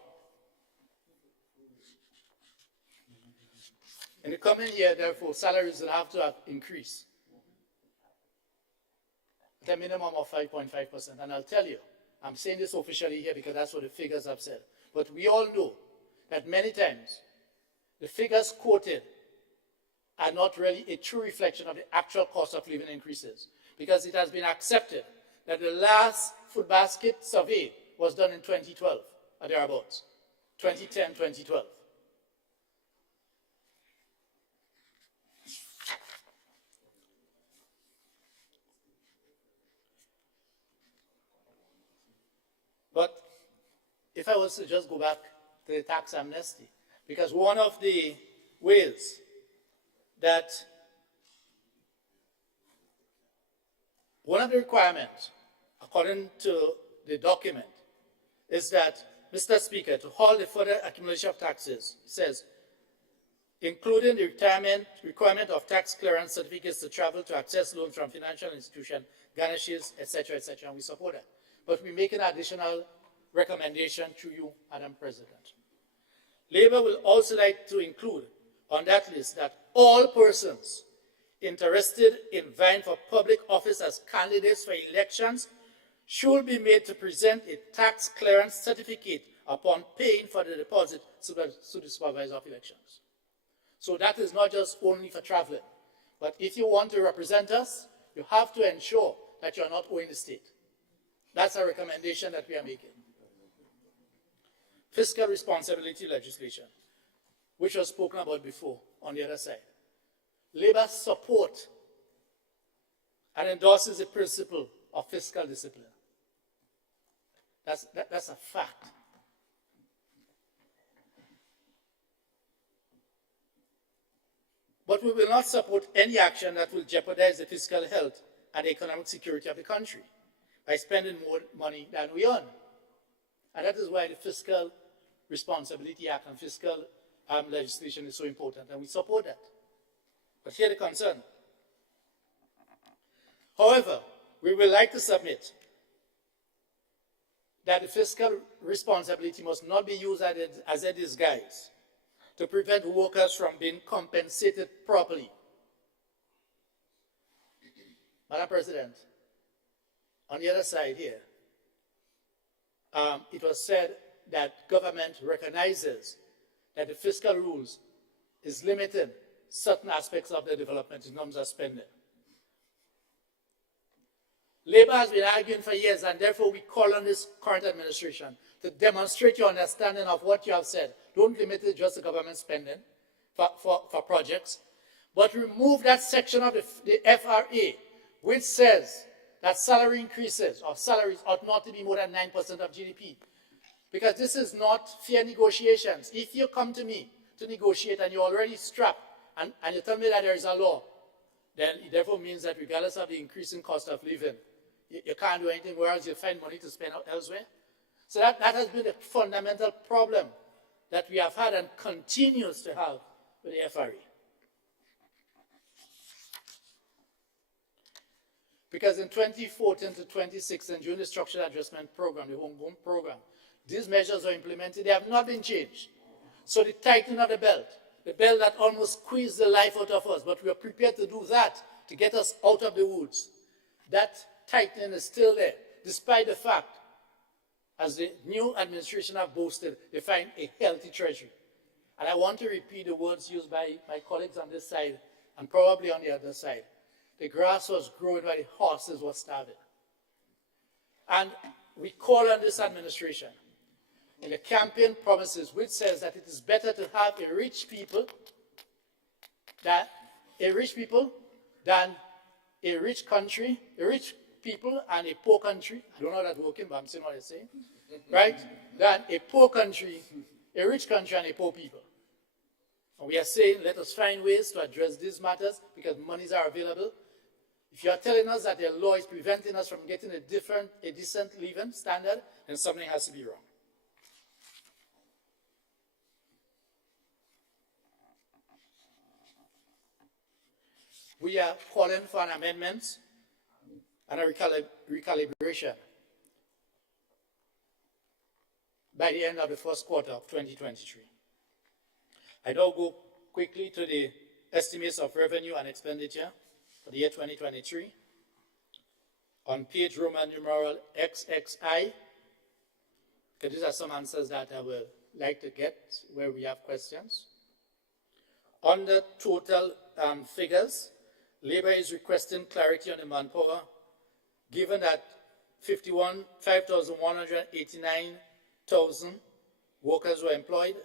In the coming year, therefore, salaries will have to increase at a minimum of 5.5%. And I'll tell you, I'm saying this officially here because that's what the figures have said. But we all know that many times the figures quoted are not really a true reflection of the actual cost of living increases, because it has been accepted that the last food basket survey was done in 2012, or thereabouts, 2010, 2012. But if I was to just go back to the tax amnesty, because one of the ways that one of the requirements, according to the document, is that, Mr. Speaker, to halt the further accumulation of taxes, it says, including the requirement of tax clearance certificates to travel to access loans from financial institutions, garnishes, etc., etc., and we support that. But we make an additional recommendation to you, Madam President. Labour will also like to include on that list that all persons interested in vying for public office as candidates for elections should be made to present a tax clearance certificate upon paying for the deposit to the supervisor of elections. So that is not just only for traveling, but if you want to represent us, you have to ensure that you are not owing the state. That's a recommendation that we are making. Fiscal responsibility legislation, which was spoken about before on the other side. Labour support and endorses the principle of fiscal discipline. That's a fact. But we will not support any action that will jeopardize the fiscal health and economic security of the country by spending more money than we earn. And that is why the Fiscal Responsibility Act and fiscal legislation is so important, and we support that. But here the concern. However, we would like to submit that the fiscal responsibility must not be used as a disguise to prevent workers from being compensated properly. Madam President, on the other side here, it was said that government recognizes that the fiscal rules is limiting certain aspects of the development in terms of spending. Labour has been arguing for years, and therefore we call on this current administration to demonstrate your understanding of what you have said. Don't limit it just to government spending for projects, but remove that section of the FRA which says that salary increases or salaries ought not to be more than 9% of GDP. Because this is not fair negotiations. If you come to me to negotiate and you're already strapped and you tell me that there is a law, then it therefore means that regardless of the increasing cost of living, you can't do anything, whereas you find money to spend elsewhere. So that has been a fundamental problem that we have had and continues to have with the FRA. Because in 2014 to 2016, during the Structural Adjustment Program, the Homegrown Program, these measures were implemented, they have not been changed. So the tightening of the belt that almost squeezed the life out of us, but we are prepared to do that to get us out of the woods. That tightening is still there, despite the fact, as the new administration have boasted, they find a healthy treasury. And I want to repeat the words used by my colleagues on this side and probably on the other side. The grass was growing while the horses were starving. And we call on this administration in the campaign promises, which says that it is better to have a rich people than a rich country, a rich people and a poor country. I don't know how that's working, but I'm saying what I say, right? Than a poor country, a rich country and a poor people. And we are saying, let us find ways to address these matters because monies are available. If you are telling us that the law is preventing us from getting a decent living standard, then something has to be wrong. We are calling for an amendment and a recalibration by the end of the first quarter of 2023. I now go quickly to the estimates of revenue and expenditure for the year 2023. On page Roman numeral XXI, because these are some answers that I would like to get where we have questions. On the total figures, Labour is requesting clarity on the manpower, given that 5,189,000 workers were employed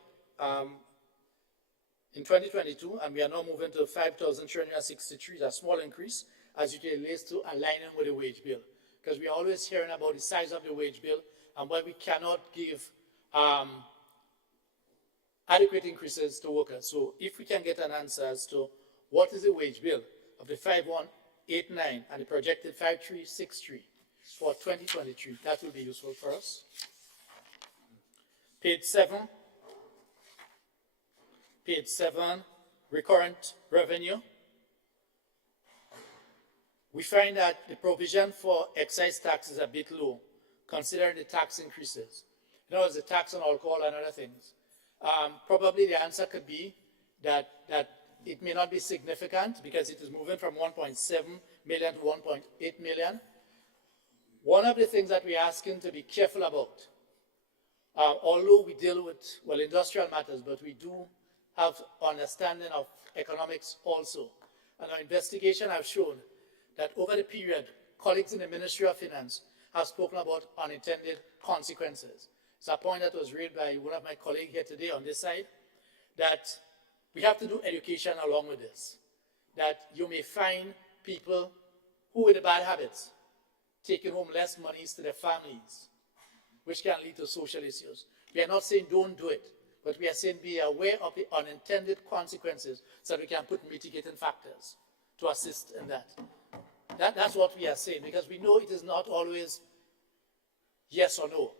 in 2022, and we are now moving to 5,363, a small increase, as it relates to aligning with the wage bill. Because we are always hearing about the size of the wage bill and why we cannot give adequate increases to workers. So if we can get an answer as to what is the wage bill of the 5,189 and the projected 5,363 for 2023, that will be useful for us. Page 7, recurrent revenue. We find that the provision for excise tax is a bit low, considering the tax increases. In other words, the tax on alcohol and other things. Probably the answer could be that it may not be significant because it is moving from 1.7 million to 1.8 million. One of the things that we're asking to be careful about, although we deal with, well, industrial matters, but we do have understanding of economics also. And our investigation have shown that over the period, colleagues in the Ministry of Finance have spoken about unintended consequences. It's a point that was raised by one of my colleagues here today on this side, that we have to do education along with this. That you may find people who with the bad habits taking home less monies to their families, which can lead to social issues. We are not saying don't do it, but we are saying be aware of the unintended consequences so that we can put mitigating factors to assist in that. That's what we are saying, because we know it is not always yes or no.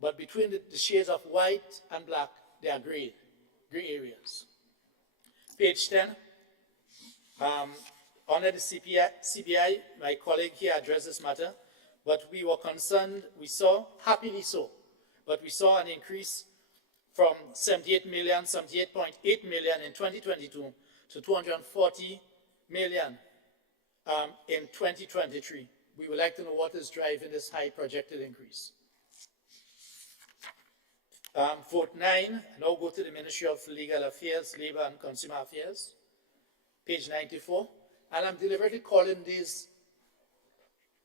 But between the shades of white and black, there are gray areas. Page 10. Under the CBI, my colleague here addressed this matter, but we were concerned, we saw, happily so, but we saw an increase from 78.8 million in 2022 to 240 million in 2023. We would like to know what is driving this high projected increase. Vote 9, now go to the Ministry of Legal Affairs, Labour and Consumer Affairs, page 94. And I'm deliberately calling these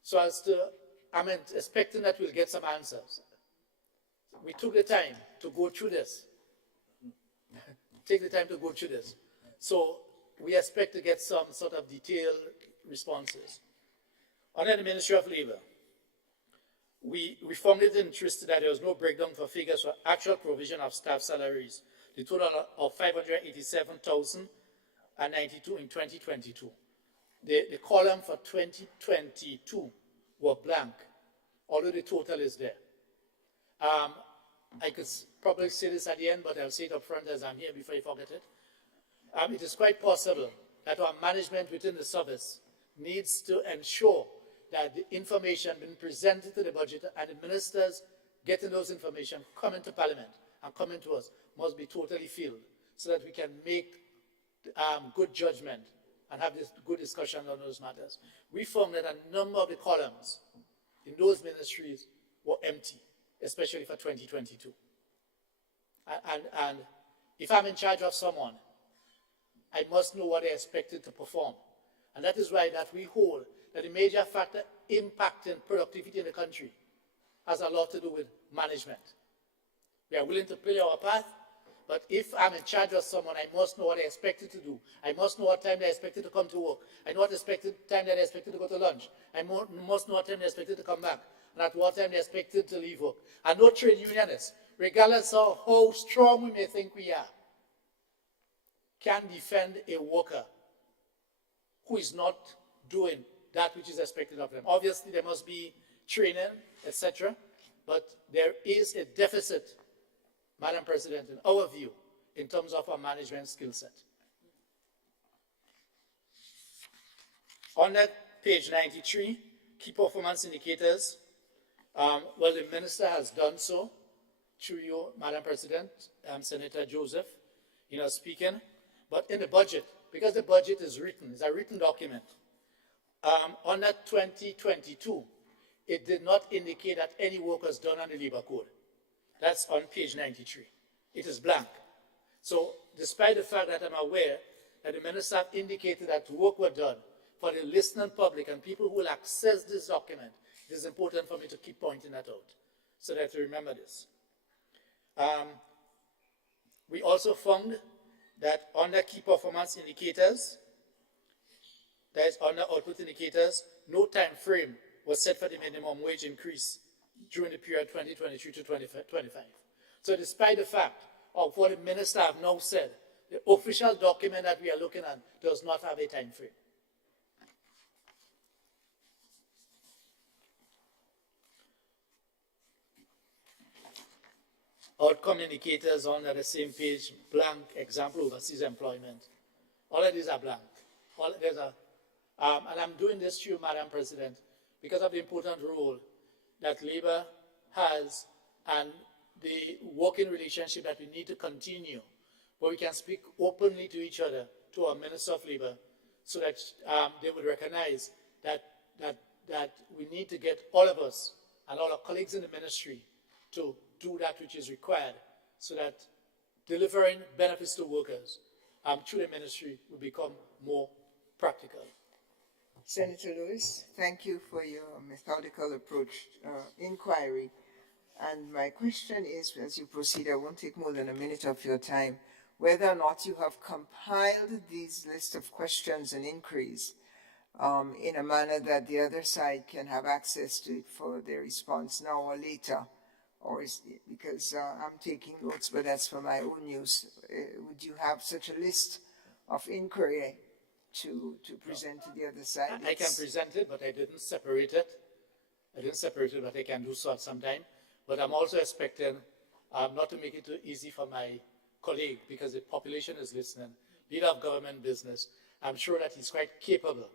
so as to, I'm expecting that we'll get some answers. We took the time to go through this. Take the time to go through this. So we expect to get some sort of detailed responses. Under the Ministry of Labour, we firmly interested that there was no breakdown for figures for actual provision of staff salaries, the total of 587,092 in 2022. The column for 2022 were blank, although the total is there. I could probably say this at the end, but I'll say it up front as I'm here before you forget it. It is quite possible that our management within the service needs to ensure that the information being presented to the budget and the ministers getting those information, coming to Parliament and coming to us must be totally filled so that we can make good judgment and have this good discussion on those matters. We found that a number of the columns in those ministries were empty, especially for 2022. And if I'm in charge of someone, I must know what they're expected to perform. And that is why that we hold that the major factor impacting productivity in the country has a lot to do with management. We are willing to play our part, but if I'm in charge of someone, I must know what they're expected to do. I must know what time they're expected to come to work. I know what time they're expected to go to lunch. I must know what time they're expected to come back, and at what time they're expected to leave work. And no trade unionists, regardless of how strong we may think we are, can defend a worker who is not doing that which is expected of them. Obviously, there must be training, etc., but there is a deficit, Madam President, in our view, in terms of our management skill set. On that page 93, key performance indicators, well, the minister has done so through you, Madam President, Senator Joseph, speaking. But in the budget, because the budget is written, it's a written document, on that 2022, it did not indicate that any work was done on the labor code. That's on page 93. It is blank. So despite the fact that I'm aware that the minister indicated that work was done for the listening public and people who will access this document, it is important for me to keep pointing that out so that you remember this. We also found that under key performance indicators, that is under output indicators, no time frame was set for the minimum wage increase during the period 2023 to 2025. So despite the fact of what the minister have now said, the official document that we are looking at does not have a time frame. Outcome indicators on the same page, blank, example overseas employment. All of these are blank. And I'm doing this to you, Madam President, because of the important role that labor has and the working relationship that we need to continue, where we can speak openly to each other, to our Minister of Labor, so that they would recognize that we need to get all of us and all our colleagues in the ministry to do that which is required so that delivering benefits to workers through the ministry will become more practical. Senator Lewis, thank you for your methodical approach inquiry. And my question is, as you proceed, I won't take more than a minute of your time, whether or not you have compiled these list of questions and inquiries in a manner that the other side can have access to it for their response now or later. Or is it, because I'm taking notes, but that's for my own use. Would you have such a list of inquiry to present to the other side? I can present it, but I didn't separate it. But I can do so at some time. But I'm also expecting not to make it too easy for my colleague, because the population is listening, leader of government business. I'm sure that he's quite capable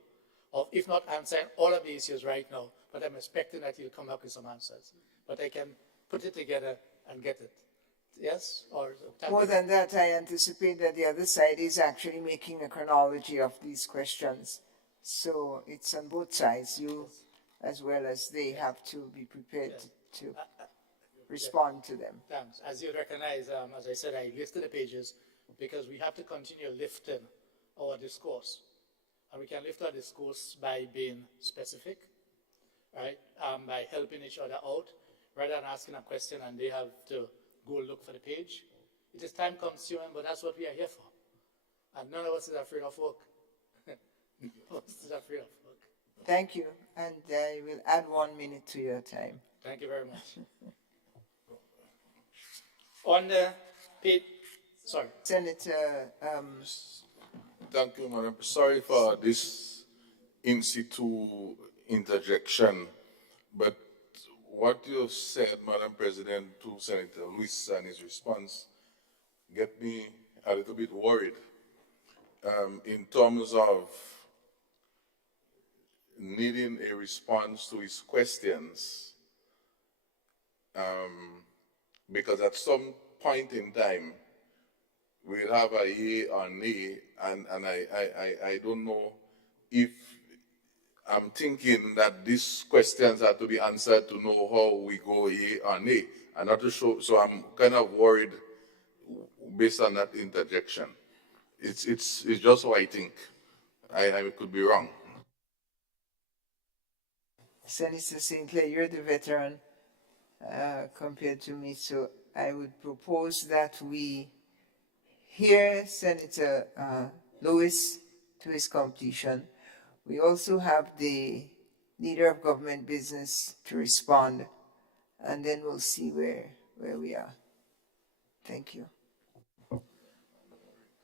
of, if not answering all of the issues right now, but I'm expecting that he'll come up with some answers. But I can put it together and get it. Yes? Or more than that, I anticipate that the other side is actually making a chronology of these questions. So it's on both sides. You, as well as they, have to be prepared to respond to them. Thanks. As you recognize, as I said, I lifted the pages because we have to continue lifting our discourse. And we can lift our discourse by being specific, right? By helping each other out, rather than asking a question and they have to go look for the page. It is time consuming, but that's what we are here for. And none of us is afraid of work. None of us is afraid of work. Thank you. And I will add 1 minute to your time. Thank you very much. On the page, sorry. Senator. Thank you, Madam. Sorry for this in situ interjection, but what you said, Madam President, to Senator Lewis and his response get me a little bit worried in terms of needing a response to his questions. because at some point in time, we'll have a yea or nay, and I don't know if I'm thinking that these questions are to be answered to know how we go yea or nay, and not to show, so I'm kind of worried based on that interjection. It's just what I think. I could be wrong. Senator St. Clair, you're the veteran compared to me, so I would propose that we hear Senator Lewis to his completion. We also have the Leader of Government Business to respond, and then we'll see where we are. Thank you.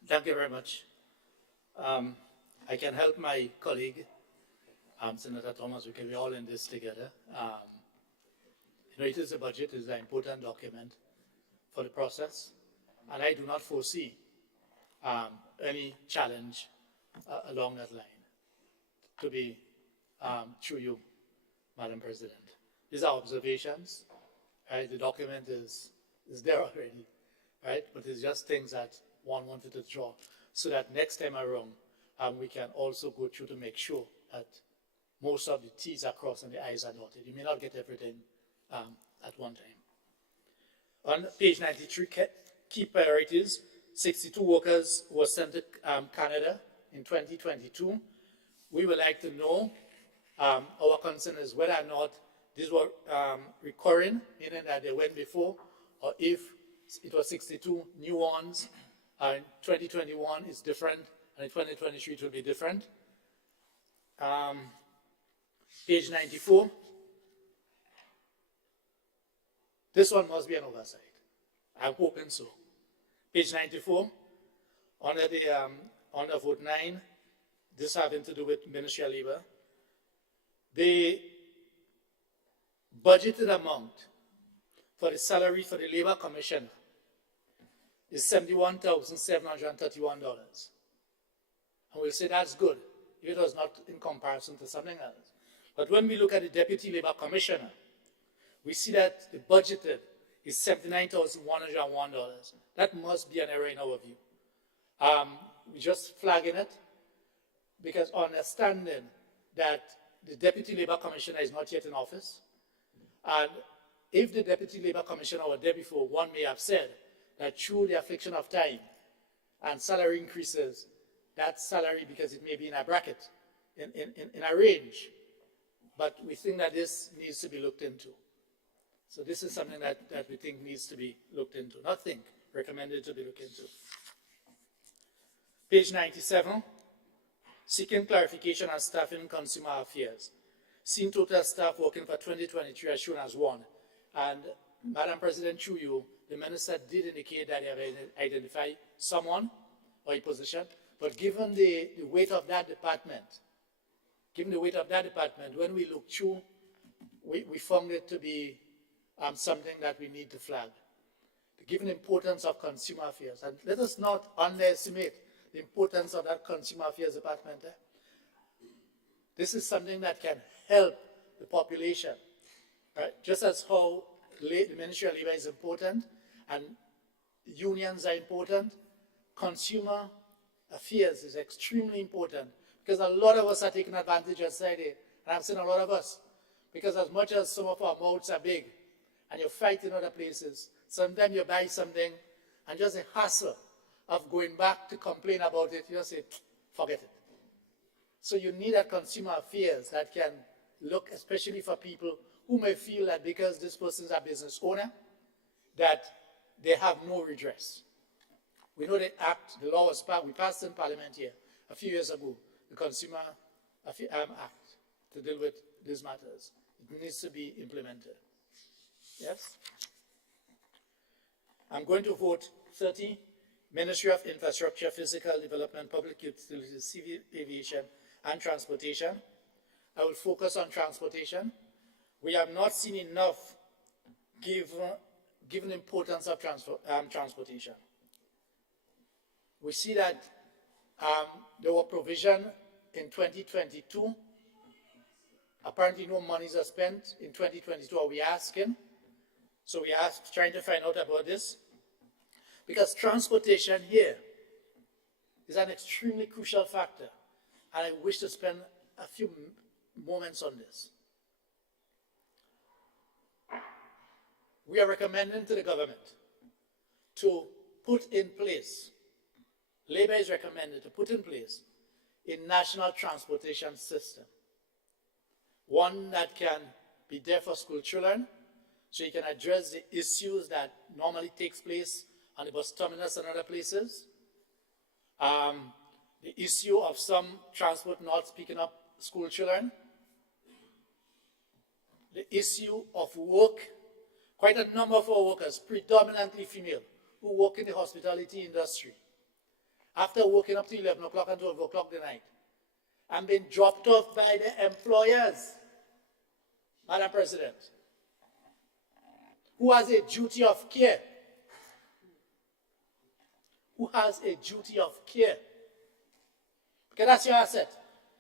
Thank you very much. I can help my colleague, Senator Thomas, because we're all in this together. It is a budget, it is an important document for the process, and I do not foresee any challenge along that line to be through you, Madam President. These are observations, right? The document is there already, right? But it's just things that one wanted to draw so that next time around, we can also go through to make sure that most of the T's are crossed and the I's are dotted. You may not get everything at one time. On page 93, key priorities, 62 workers were sent to Canada in 2022. We would like to know, our concern is whether or not these were recurring, meaning that they went before, or if it was 62 new ones, and 2021 is different, and in 2023 it will be different. Page 94. This one must be an oversight. I'm hoping so. Page 94, under vote 9, this having to do with Ministry of Labor. The budgeted amount for the salary for the Labor Commissioner is $71,731. And we'll say that's good. It was not in comparison to something else. But when we look at the Deputy Labor Commissioner, we see that the budgeted is $79,101. That must be an error in our view. We're just flagging it because understanding that the Deputy Labor Commissioner is not yet in office, and if the Deputy Labor Commissioner were there before, one may have said that through the affliction of time and salary increases, that salary, because it may be in a bracket, in a range, but we think that this needs to be looked into. So this is something that we think needs to be looked into. Not think, recommended to be looked into. Page 97, seeking clarification on staffing consumer affairs. Seen total staff working for 2023 as shown as 1. And Madam President, through you, the minister did indicate that they have identified someone or a position, but given the weight of that department, when we look through, we found it to be something that we need to flag. Given the importance of consumer affairs, and let us not underestimate the importance of that consumer affairs department. This is something that can help the population, right? Just as how the Ministry of Labor is important and unions are important, consumer affairs is extremely important because a lot of us are taking advantage of society, and I've seen a lot of us, because as much as some of our mouths are big and you fight in other places, sometimes you buy something and just a hassle of going back to complain about it, you just say, forget it. So you need a consumer affairs that can look, especially for people who may feel that because this person's a business owner, that they have no redress. We know the act, the law was passed, we passed in Parliament here a few years ago, the Consumer Act to deal with these matters. It needs to be implemented. Yes? I'm going to vote 30, Ministry of Infrastructure, Physical Development, Public Utilities, Civil Aviation, and Transportation. I will focus on transportation. We have not seen enough given the importance of transportation. We see that there were provision in 2022. Apparently no monies are spent in 2022. Are we asking? So we are trying to find out about this, because transportation here is an extremely crucial factor, and I wish to spend a few moments on this. We are recommending to the government to put in place, Labour is recommended to put in place a national transportation system, one that can be there for school children, so you can address the issues that normally takes place on the bus terminus and other places. The issue of some transport not picking up school children. The issue of work. Quite a number of our workers, predominantly female, who work in the hospitality industry, after working up to 11 o'clock and 12 o'clock the night, and being dropped off by their employers, Madam President, who has a duty of care. Who has a duty of care. Because that's your asset.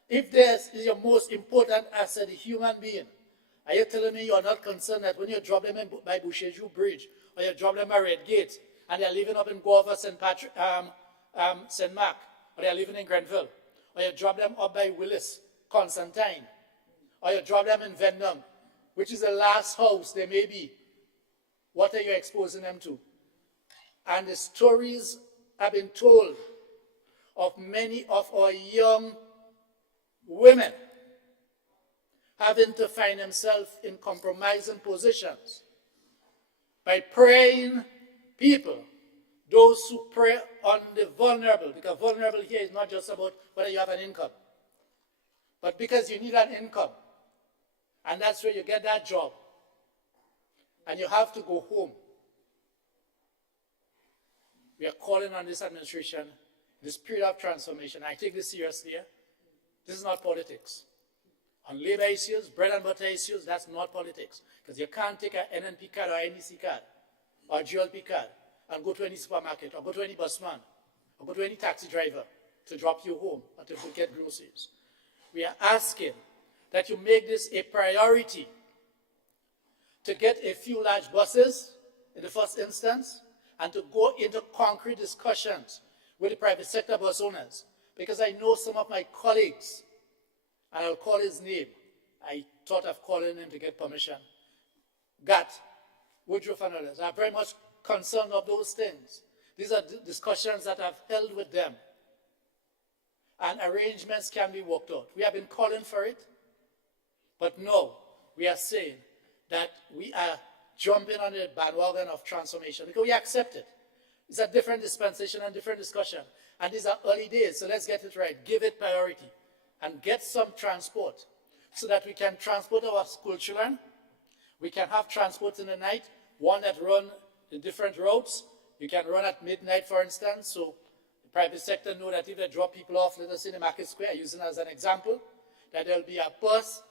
If this is your most important asset, the human being, are you telling me you're not concerned that when you drop them by Boucherville Bridge, or you drop them by Red Gate, and they're living up in Guava, St. Mark, or they're living in Grenville, or you drop them up by Willis, Constantine, or you drop them in Vendome, which is the last house they may be, what are you exposing them to? And the stories have been told of many of our young women having to find themselves in compromising positions by preying people, those who prey on the vulnerable, because vulnerable here is not just about whether you have an income, but because you need an income, and that's where you get that job, and you have to go home. We are calling on this administration, this period of transformation. I take this seriously. This is not politics. On labor issues, bread and butter issues, that's not politics. Because you can't take an NNP card or NEC card or a GLP card and go to any supermarket or go to any busman or go to any taxi driver to drop you home or to get groceries. We are asking that you make this a priority to get a few large buses in the first instance and to go into concrete discussions with the private sector bus owners. Because I know some of my colleagues, and I'll call his name, I thought of calling him to get permission, Gat, Woodruff and others, are very much concerned of those things. These are discussions that I've held with them. And arrangements can be worked out. We have been calling for it, but no, we are saying that we are jumping on the bandwagon of transformation because we accept it. It's a different dispensation and different discussion. And these are early days, so let's get it right. Give it priority and get some transport so that we can transport our school children. We can have transport in the night, one that run the different routes. You can run at midnight, for instance, so the private sector know that if they drop people off, let us say, in the Market Square, using as an example, that there'll be a bus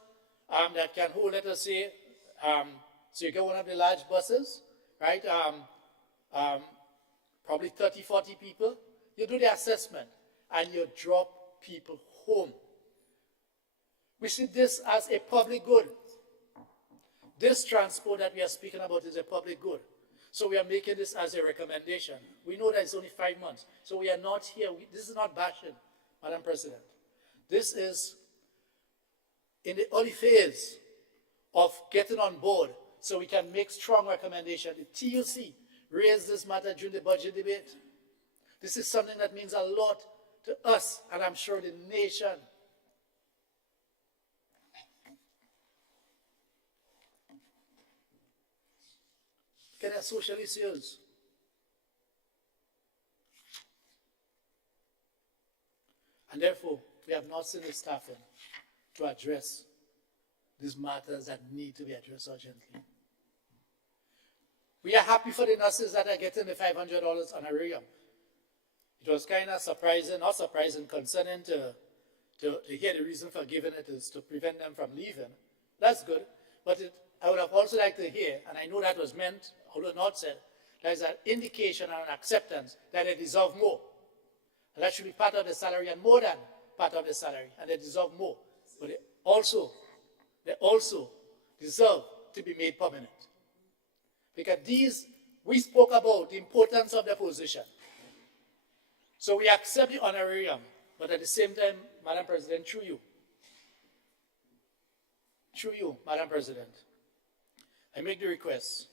that can hold, let us say, so you get one of the large buses, right? Probably 30, 40 people. You do the assessment and you drop people home. We see this as a public good. This transport that we are speaking about is a public good. So we are making this as a recommendation. We know that it's only 5 months. So we are not here. This is not bashing, Madam President. This is in the early phase of getting on board so we can make strong recommendations. The TUC raised this matter during the budget debate. This is something that means a lot to us, and I'm sure the nation. There are social issues. And therefore, we have not seen the staffing to address these matters that need to be addressed urgently. We are happy for the nurses that are getting the $500 honorarium. It was kind of surprising, not surprising, concerning to hear the reason for giving it is to prevent them from leaving. That's good. But I would have also liked to hear, and I know that was meant, although not said, there's an indication and an acceptance that they deserve more. And that should be part of the salary and more than part of the salary, and they deserve more. But they also deserve to be made permanent. Because we spoke about the importance of the position. So we accept the honorarium, but at the same time, Madam President, through you, Madam President, I make the request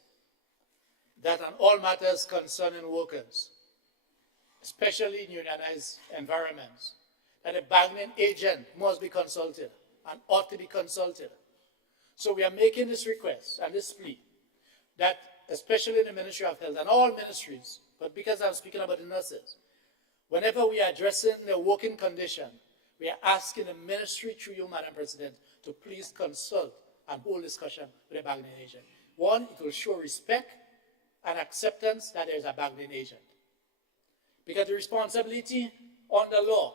that on all matters concerning workers, especially in unionized environments, that a bargaining agent must be consulted and ought to be consulted. So we are making this request and this plea that, especially in the Ministry of Health and all ministries, but because I'm speaking about the nurses, whenever we are addressing the working condition, we are asking the ministry, through you, Madam President, to please consult and hold discussion with the bargaining agent. One, it will show respect and acceptance that there is a bargaining agent. Because the responsibility under law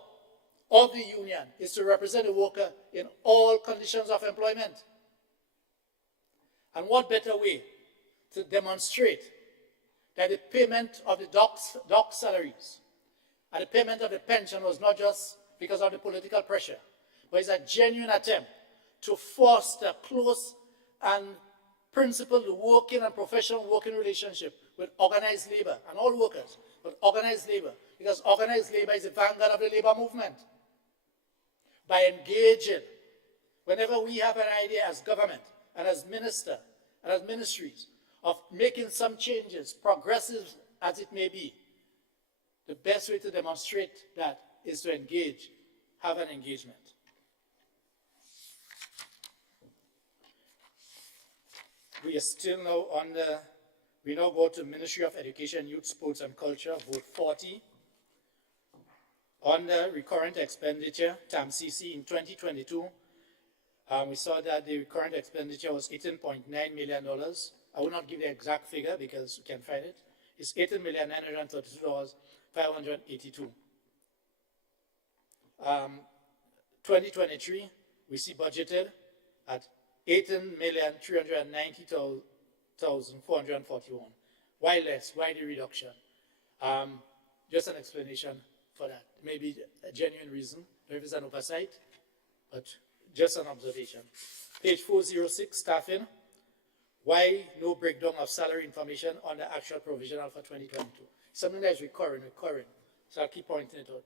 of the union is to represent the worker in all conditions of employment. And what better way to demonstrate that the payment of the dock salaries and the payment of the pension was not just because of the political pressure, but it's a genuine attempt to foster close and principled working and professional working relationship with organized labor and all workers, but organized labor, because organized labor is the vanguard of the labor movement. By engaging, whenever we have an idea as government and as minister and as ministries of making some changes, progressive as it may be, the best way to demonstrate that is to engage, have an engagement. We are still now on we now go to Ministry of Education, Youth, Sports and Culture, vote 40. On the recurrent expenditure, TAMCC, in 2022, we saw that the recurrent expenditure was $18.9 million. I will not give the exact figure because you can find it. It's $18,932,582. 2023, we see budgeted at $18,390,441. Why less? Why the reduction? Just an explanation for that. Maybe a genuine reason. Maybe it's an oversight, but just an observation. Page 406, staffing. Why no breakdown of salary information on the actual provisional for 2022? Something that is recurring. So I'll keep pointing it out.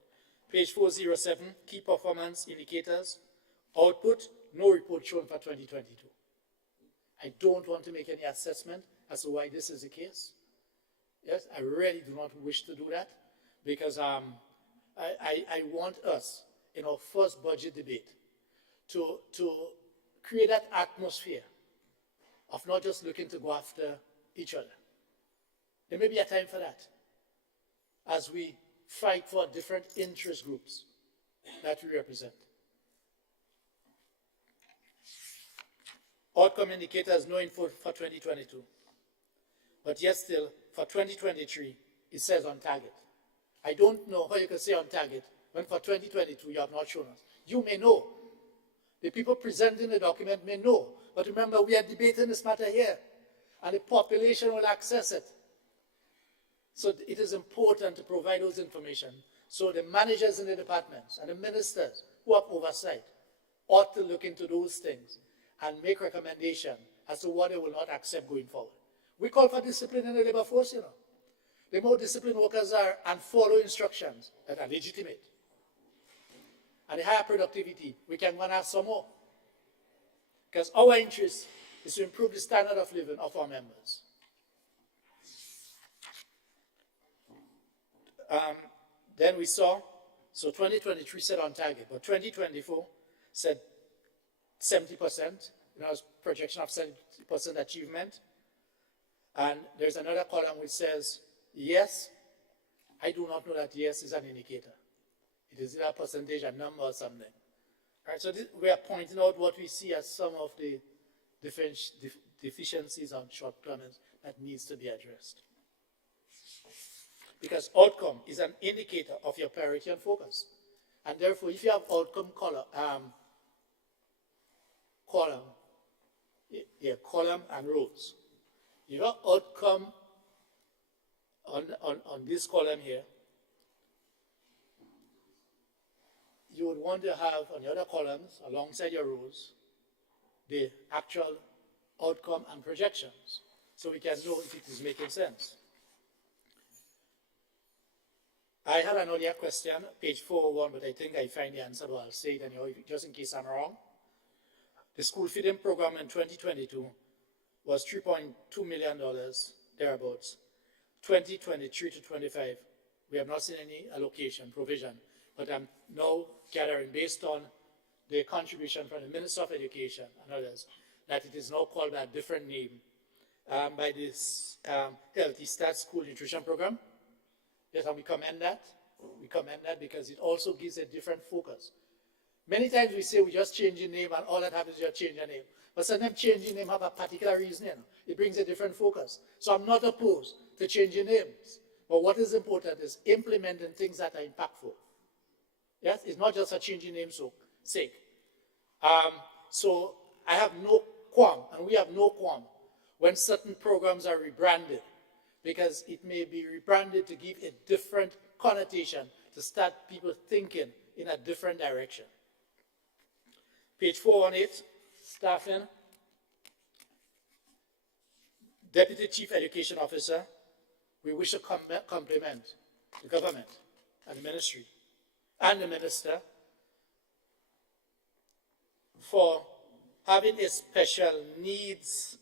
Page 407, key performance indicators. Output, no report shown for 2022. I don't want to make any assessment as to why this is the case. Yes, I really do not wish to do that because I want us, in our first budget debate, to create that atmosphere of not just looking to go after each other. There may be a time for that as we fight for different interest groups that we represent. Outcome indicators, no info for 2022. But yet still, for 2023, it says on target. I don't know how you can say on target when for 2022 you have not shown us. You may know. The people presenting the document may know. But remember, we are debating this matter here, and the population will access it. So it is important to provide those information so the managers in the departments and the ministers who have oversight ought to look into those things and make recommendation as to what they will not accept going forward. We call for discipline in the labor force, you know. The more disciplined workers are and follow instructions that are legitimate, and the higher productivity, we can go and ask some more. Because our interest is to improve the standard of living of our members. Then we saw, so 2023 said on target, but 2024 said 70%, projection of 70% achievement. And there's another column which says, yes. I do not know that yes is an indicator. It is either a percentage, a number, or something. All right, so we are pointing out what we see as some of the deficiencies and shortcomings that needs to be addressed. Because outcome is an indicator of your priority and focus. And therefore, if you have outcome column and rows, you have outcome on this column here, you would want to have on the other columns, alongside your rows, the actual outcome and projections. so we can know if it is making sense. I had an earlier question, page 401, but I think I find the answer, but I'll say it anyhow, just in case I'm wrong. The school feeding program in 2022 was $3.2 million, thereabouts. 2023 to 25, we have not seen any allocation, provision, but I'm now gathering, based on the contribution from the Minister of Education and others, that it is now called by a different name by this Healthy Start School Nutrition Program. Yes, and we commend that. We commend that because it also gives a different focus. Many times we say we just change the name and all that happens is just change the name. But sometimes changing name have a particular reason. It brings a different focus. So I'm not opposed to changing names. But what is important is implementing things that are impactful. Yes, it's not just a changing name sake. So I have no qualm, and we have no qualm, when certain programs are rebranded, because it may be rebranded to give a different connotation, to start people thinking in a different direction. Page 418, staffing. Deputy Chief Education Officer, we wish to compliment the government and the ministry and the minister for having a special needs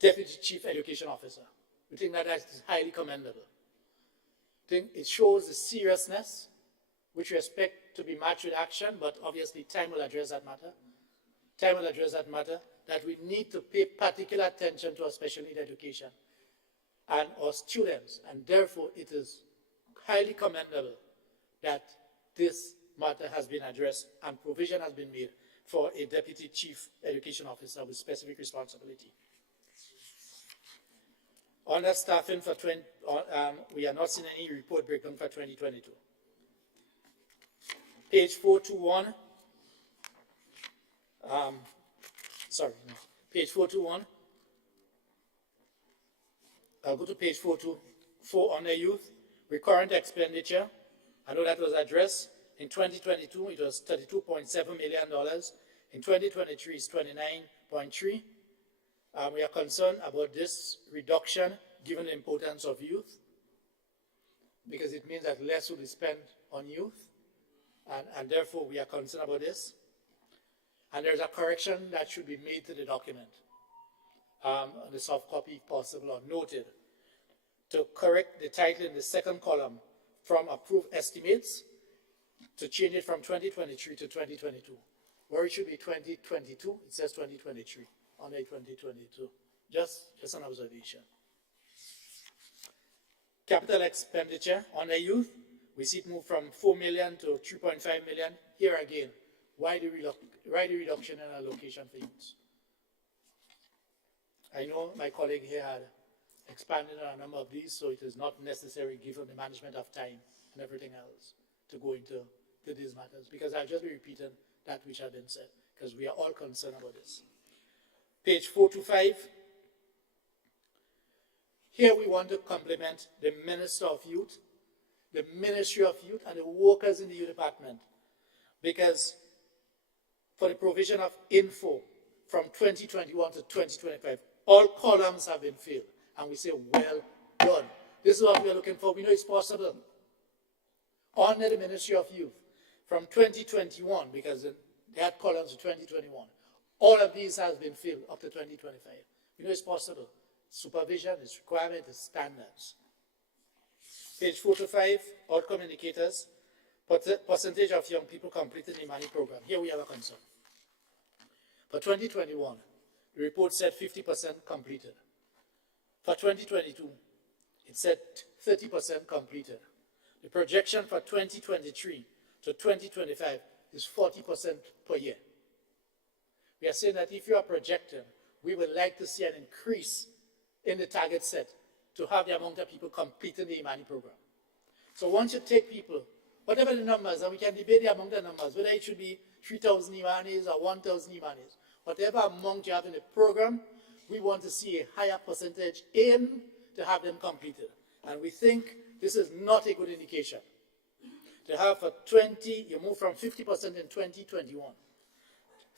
Deputy Chief Education Officer. We think that is highly commendable. I think it shows the seriousness, which we expect to be matched with action, but obviously time will address that matter. Time will address that matter, that we need to pay particular attention to our special need education and our students, and therefore it is highly commendable that this matter has been addressed and provision has been made for a Deputy Chief Education Officer with specific responsibility. On that staffing for we are not seeing any report breakdown for 2022. Page 421. Page 421. I'll go to page 424 on the youth. Recurrent expenditure. I know that was addressed. In 2022, it was $32.7 million. In 2023, it's 29.3. We are concerned about this reduction given the importance of youth, because it means that less will be spent on youth, and therefore we are concerned about this. And there's a correction that should be made to the document, on the soft copy if possible, or noted, to correct the title in the second column from approved estimates to change it from 2023 to 2022. Where it should be 2022, it says 2023. On a 2022. Just an observation. Capital expenditure on the youth, we see it move from 4 million to 3.5 million. Here again, why the reduction in allocation for youth? I know my colleague here had expanded on a number of these, so it is not necessary given the management of time and everything else to go into these matters, because I'll just be repeating that which has been said, because we are all concerned about this. Page 425. Here we want to compliment the Minister of Youth, the Ministry of Youth, and the workers in the youth department, because for the provision of info from 2021 to 2025, all columns have been filled, and we say, well done. This is what we are looking for. We know it's possible. Under the Ministry of Youth, from 2021, because they had columns to 2021, all of these has been filled up to 2025. You know it's possible. Supervision, its requirement, its standards. Page 425, outcome indicators. Percentage of young people completed the Imani program. Here we have a concern. For 2021, the report said 50% completed. For 2022, it said 30% completed. The projection for 2023 to 2025 is 40% per year. We are saying that if you are projecting, we would like to see an increase in the target set to have the amount of people completing the Imani program. So once you take people, whatever the numbers, and we can debate the amount of numbers, whether it should be 3,000 Imanis or 1,000 Imanis, whatever amount you have in the program, we want to see a higher percentage in to have them completed. And we think this is not a good indication. To have for 20, you move from 50% in 2021,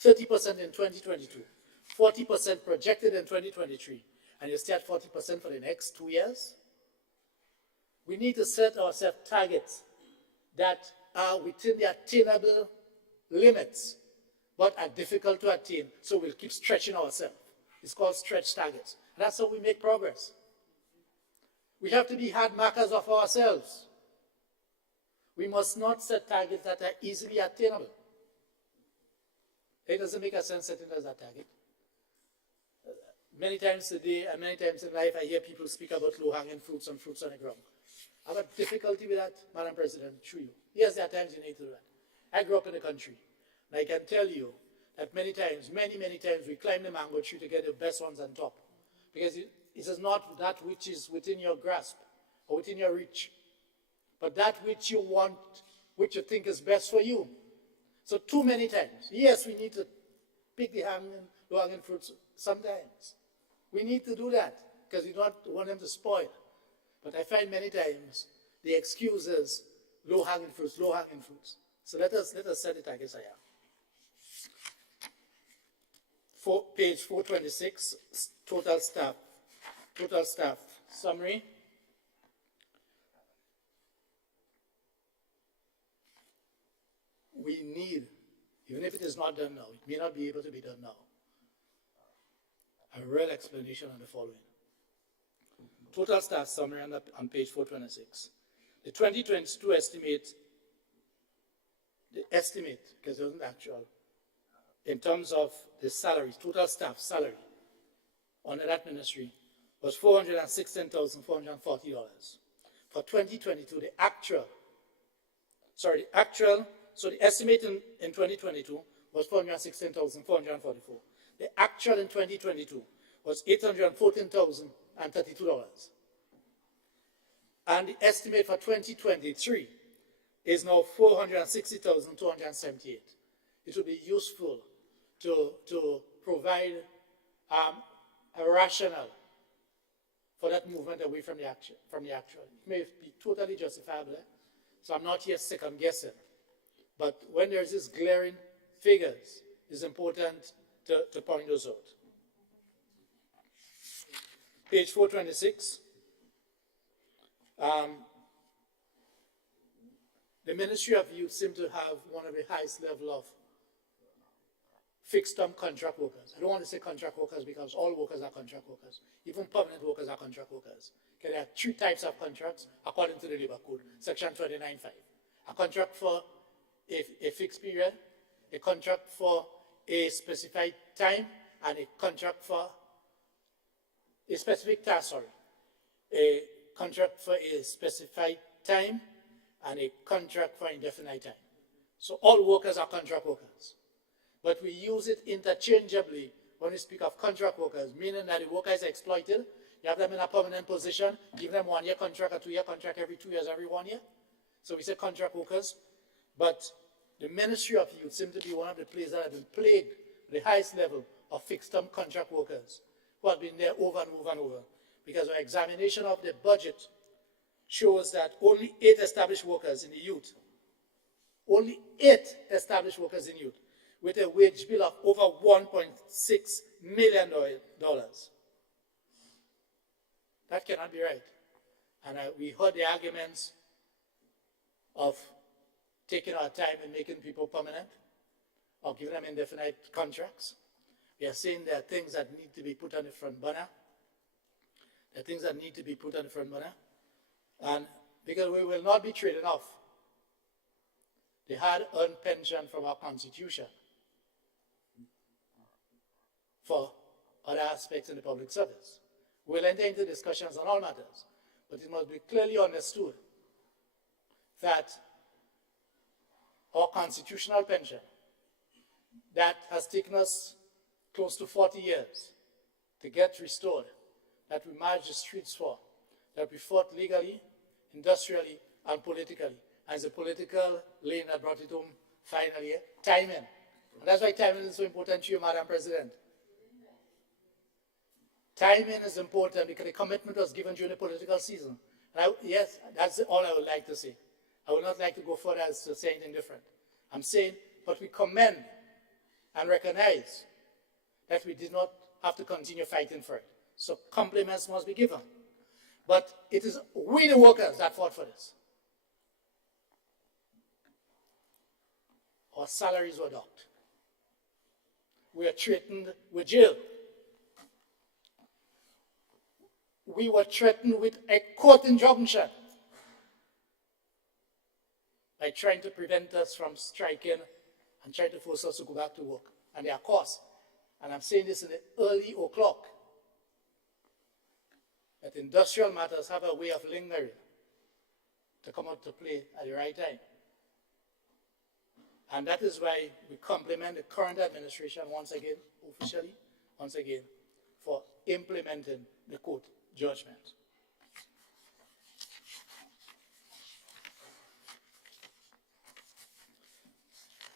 30% in 2022, 40% projected in 2023, and you stay at 40% for the next 2 years, we need to set ourselves targets that are within the attainable limits, but are difficult to attain, so we'll keep stretching ourselves. It's called stretch targets. And that's how we make progress. We have to be hard markers of ourselves. We must not set targets that are easily attainable. It doesn't make a sense setting as a target. Many times today and many times in life, I hear people speak about low-hanging fruits and fruits on the ground. I have a difficulty with that, Madam President, through you. Yes, there are times you need to do that. I grew up in the country, and I can tell you that many times, many times, we climb the mango tree to get the best ones on top. Because it is not that which is within your grasp or within your reach, but that which you want, which you think is best for you. So too many times, yes, we need to pick the low-hanging fruits sometimes. We need to do that because we don't want them to spoil. But I find many times the excuse is low-hanging fruits, low-hanging fruits. So let us set the targets higher. Page 426, total staff summary. We need, even if it is not done now, it may not be able to be done now, a real explanation on the following. Total staff summary on page 426. The 2022 estimate, because it wasn't actual, in terms of the salaries, total staff salary under that ministry was $416,440. For 2022, so the estimate in 2022 was $416,444. The actual in 2022 was $814,032. And the estimate for 2023 is now $460,278. It would be useful to provide a rationale for that movement away from the actual. It may be totally justifiable, so I'm not here second guessing. But when there's this glaring figures, it's important to point those out. Page 426. The Ministry of Youth seems to have one of the highest level of fixed-term contract workers. I don't want to say contract workers because all workers are contract workers. Even permanent workers are contract workers. Okay, there are 3 types of contracts according to the Labour Code, Section 29.5. A contract for a fixed period, a contract for a specified time, and a contract for a specific task, a contract for a specified time, and a contract for indefinite time. So all workers are contract workers. But we use it interchangeably when we speak of contract workers, meaning that the worker is exploited, you have them in a permanent position, give them 1-year contract, a 2-year contract every 2 years, every 1 year. So we say contract workers. But the Ministry of Youth seems to be one of the places that have been plagued with the highest level of fixed-term contract workers who have been there over and over and over. Because our examination of the budget shows that only 8 established workers in the youth, only 8 established workers in youth, with a wage bill of over $1.6 million. That cannot be right. And we heard the arguments of taking our time and making people permanent, or giving them indefinite contracts. We are saying there are things that need to be put on the front burner. There are things that need to be put on the front burner. And because we will not be trading off the hard-earned pension from our Constitution for other aspects in the public service. We'll enter into discussions on all matters, but it must be clearly understood that our constitutional pension that has taken us close to 40 years to get restored, that we marched the streets for, that we fought legally, industrially, and politically. And it's a political lane that brought it home finally. Timing. And that's why timing is so important to you, Madam President. Timing is important because the commitment was given during the political season. And yes, that's all I would like to say. I would not like to go further as to say anything different. I'm saying, but we commend and recognize that that we did not have to continue fighting for it. So compliments must be given. But it is we the workers that fought for this. Our salaries were docked. We were threatened with jail. We were threatened with a court injunction by trying to prevent us from striking and trying to force us to go back to work. And there are costs. And I'm saying this in the early o'clock, that industrial matters have a way of lingering to come out to play at the right time. And that is why we compliment the current administration once again, officially, once again, for implementing the court judgment.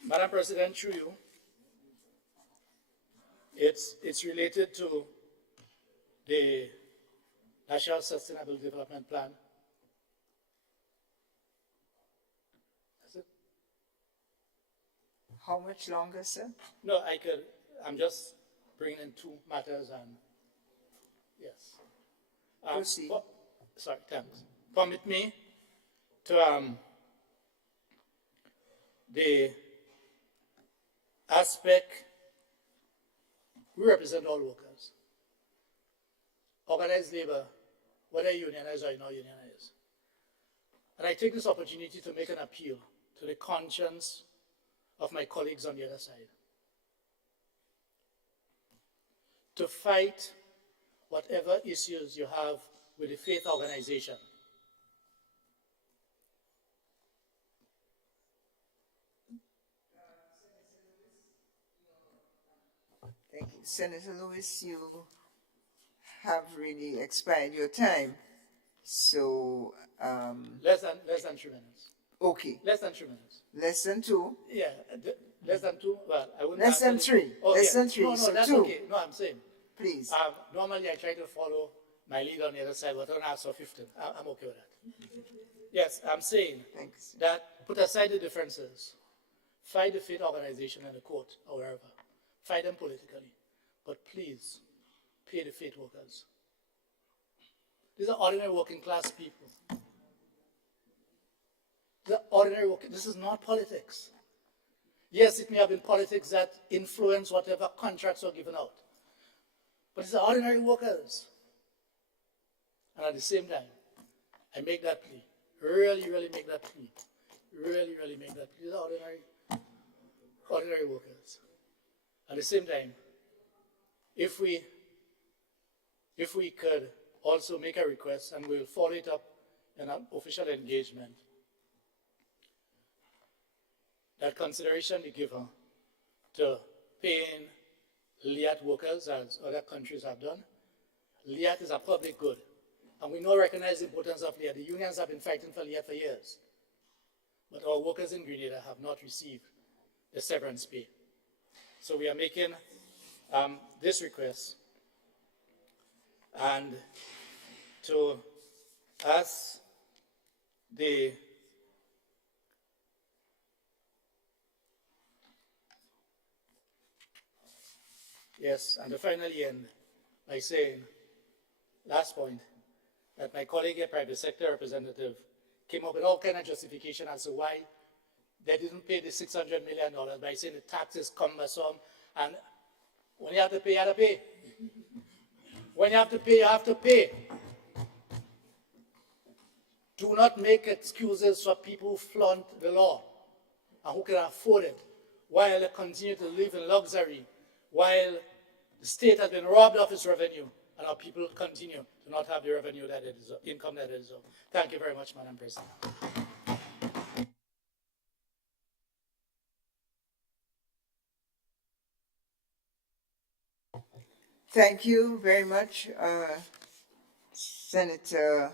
Madam President, through you, it's related to the National Sustainable Development Plan. That's it? How much longer, sir? No, I'm just bringing in two matters and, yes. Proceed. Sorry, thanks. Permit me to, the aspect, we represent all workers. Organized labor, whether unionized or not unionized. And I take this opportunity to make an appeal to the conscience of my colleagues on the other side. To fight whatever issues you have with the faith organization. Thank you. Senator Lewis, you have really expired your time. So, Less than 3 minutes. okay. Less than 3 minutes. Less than 2. Yeah, less than 2. Well, I wouldn't. Less than 3. Less than 3. No, So that's 2. okay. No, I'm saying. Please. Normally, I try to follow my lead on the other side, but I don't ask for 15. I'm okay with that. Yes, I'm saying Thanks. that put aside the differences. Fight the faith organization in the court or wherever. Fight them politically. But please, pay the faith workers. These are ordinary working class people. These are ordinary working. This is not politics. Yes, it may have been politics that influenced whatever contracts were given out. But these are ordinary workers. And at the same time, I make that plea. Really, really make that plea. Really, really make that plea. These are ordinary workers. At the same time, if we could also make a request, and we'll follow it up in an official engagement, that consideration be given to paying LIAT workers as other countries have done. LIAT is a public good, and we now recognize the importance of LIAT. The unions have been fighting for LIAT for years, but our workers in Grenada have not received the severance pay. So we are making this request, and to ask the yes, and to finally end by saying, last point, that my colleague, a private sector representative, came up with all kind of justification as to why they didn't pay the $600 million by saying the tax is cumbersome, and when you have to pay, you have to pay. When you have to pay, you have to pay. Do not make excuses for people who flaunt the law and who can afford it, while they continue to live in luxury, while the state has been robbed of its revenue, and our people continue to not have the revenue that it deserves, income that it deserves. Thank you very much, Madam President. Thank you very much, Senator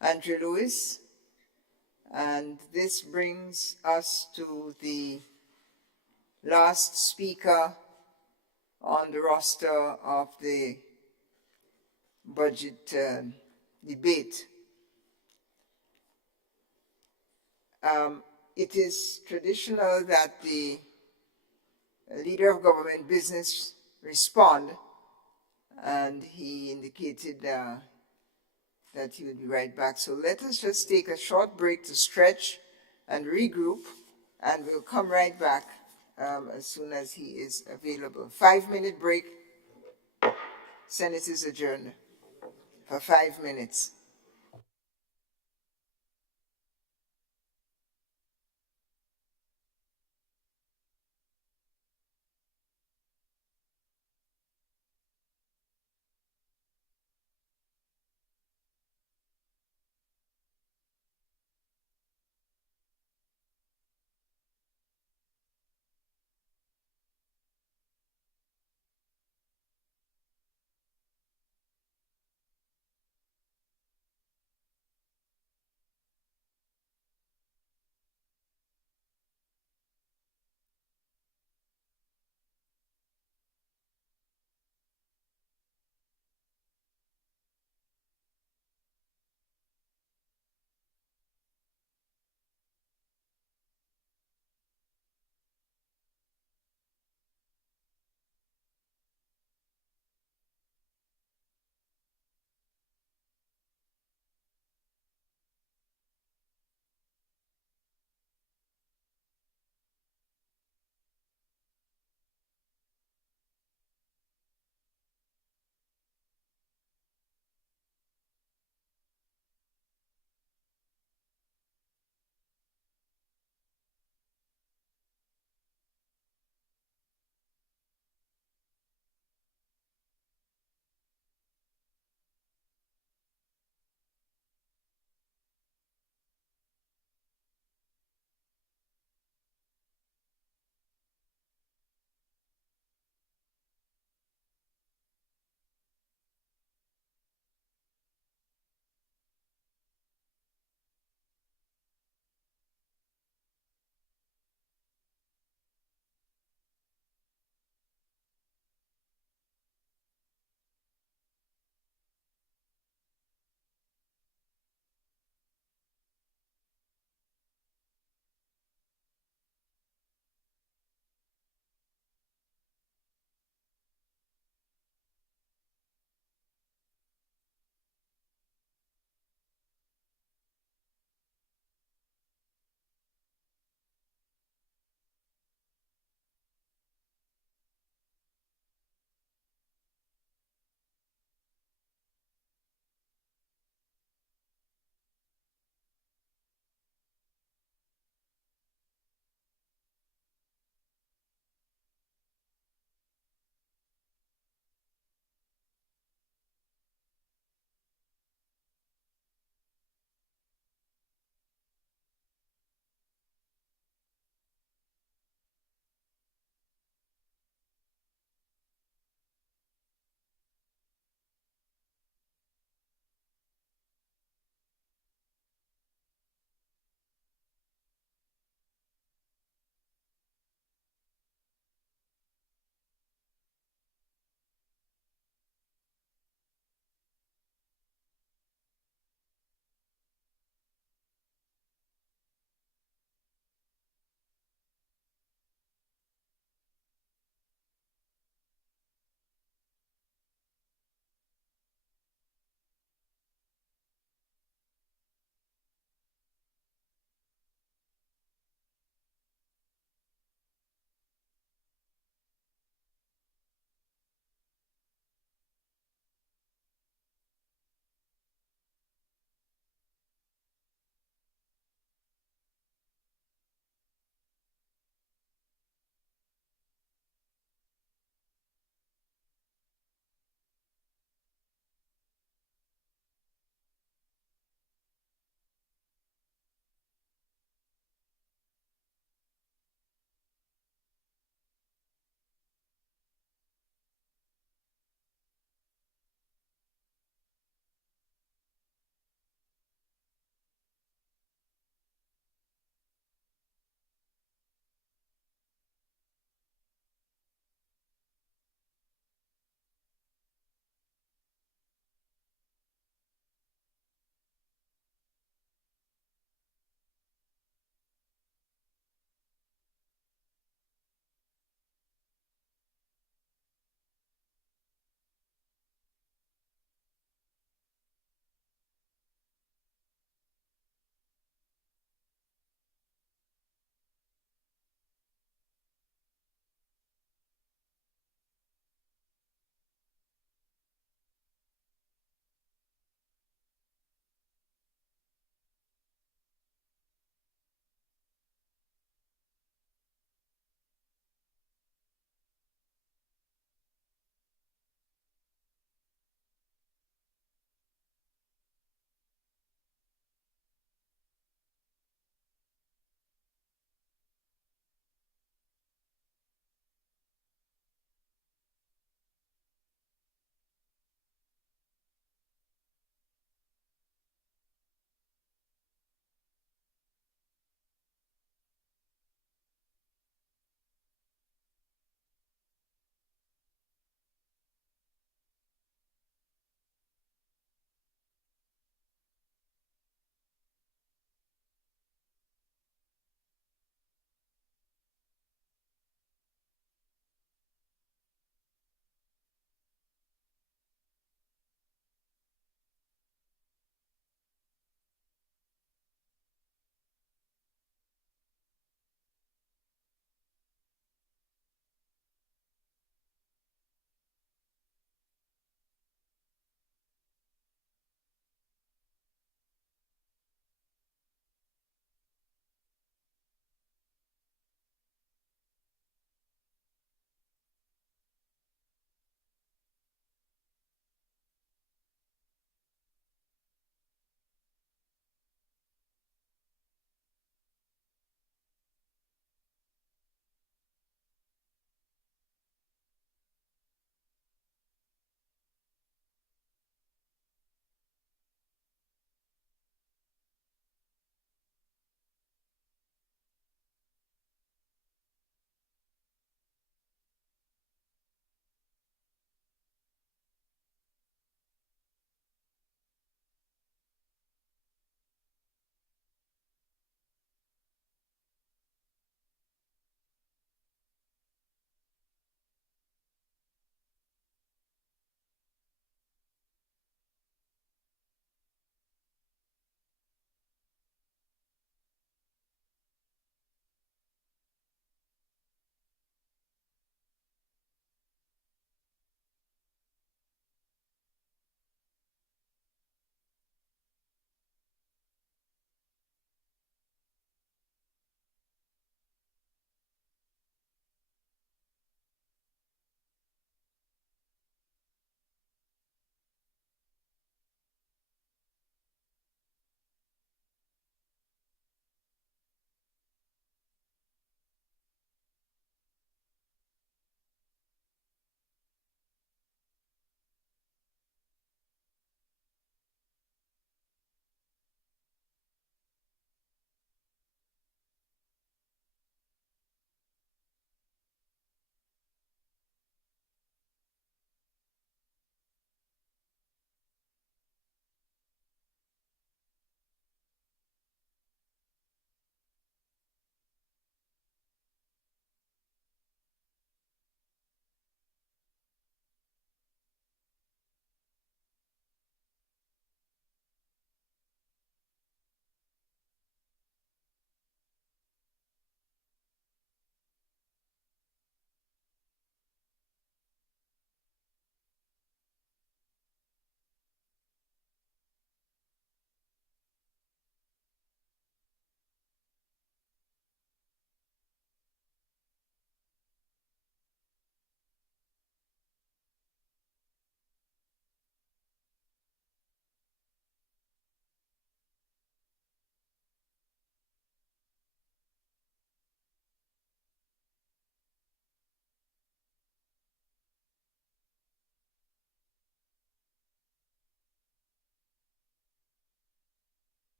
Andrew Lewis. And this brings us to the last speaker on the roster of the budget debate. It is traditional that the leader of government business respond, and he indicated that he would be right back. So let us just take a short break to stretch and regroup, and we'll come right back as soon as he is available. 5-minute break. Senate is adjourned for 5 minutes.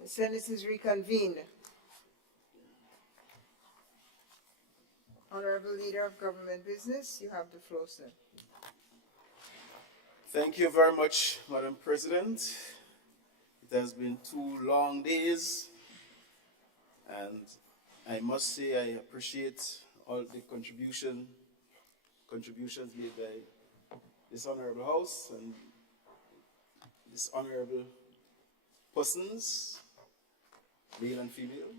The Senate is reconvened. Honorable Leader of Government Business, you have the floor, sir. Thank you very much, Madam President. It has been 2 long days, and I must say I appreciate all the contributions made by this honorable House and this honorable persons, male and female,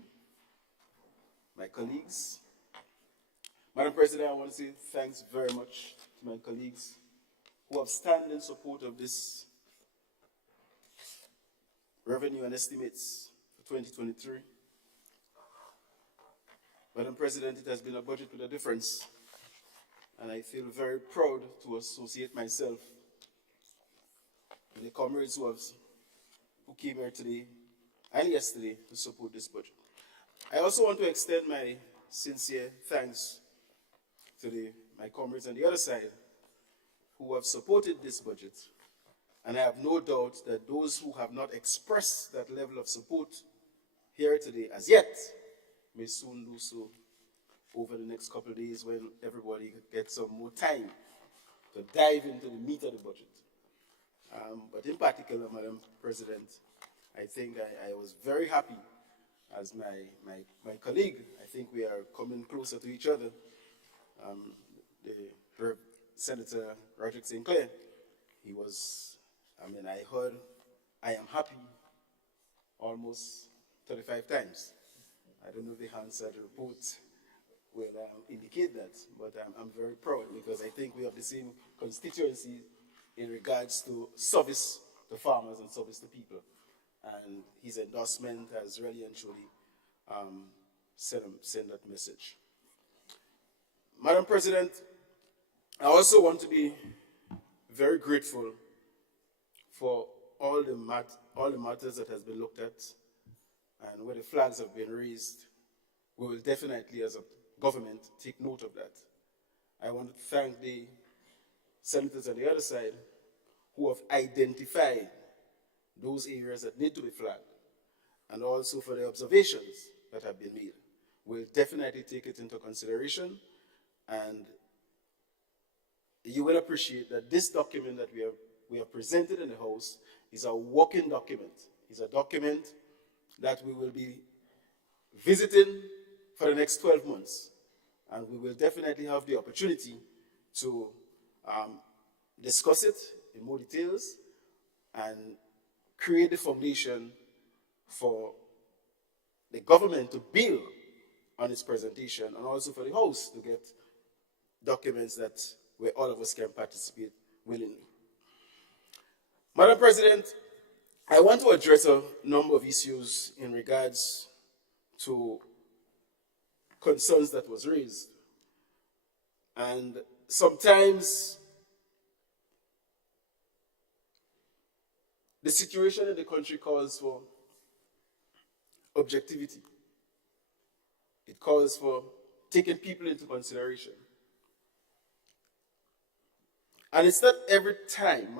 my colleagues. Madam President, I want to say thanks very much to my colleagues who have stand in support of this revenue and estimates for 2023. Madam President, it has been a budget with a difference, and I feel very proud to associate myself with the comrades who came here today and yesterday to support this budget. I also want to extend my sincere thanks to my comrades on the other side who have supported this budget. And I have no doubt that those who have not expressed that level of support here today as yet may soon do so over the next couple of days when everybody gets some more time to dive into the meat of the budget. But in particular, Madam President, I think I was very happy as my colleague. I think we are coming closer to each other. Senator Roderick St. Clair, I heard I am happy almost 35 times. I don't know if the Hansard report will indicate that, but I'm very proud because I think we have the same constituency in regards to service to farmers and service to people. And his endorsement has really and truly sent that message. Madam President, I also want to be very grateful for all the matters that has been looked at and where the flags have been raised. We will definitely, as a government, take note of that. I want to thank the senators on the other side who have identified those areas that need to be flagged, and also for the observations that have been made. We'll definitely take it into consideration, and you will appreciate that this document that we have presented in the House is a working document. It's a document that we will be visiting for the next 12 months. And we will definitely have the opportunity to discuss it in more details and create the foundation for the government to build on its presentation, and also for the House to get documents where all of us can participate willingly. Madam President, I want to address a number of issues in regards to concerns that was raised. And sometimes the situation in the country calls for objectivity. It calls for taking people into consideration. And it's not every time,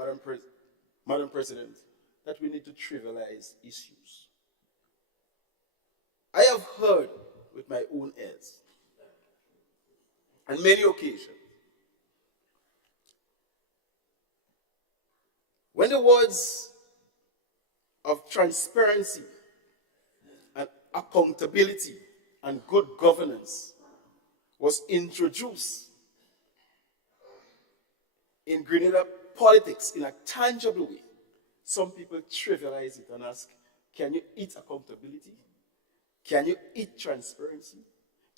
Madam President, that we need to trivialize issues. I have heard with my own ears on many occasions when the words of transparency and accountability and good governance was introduced in Grenada politics in a tangible way, some people trivialize it and ask, can you eat accountability? Can you eat transparency?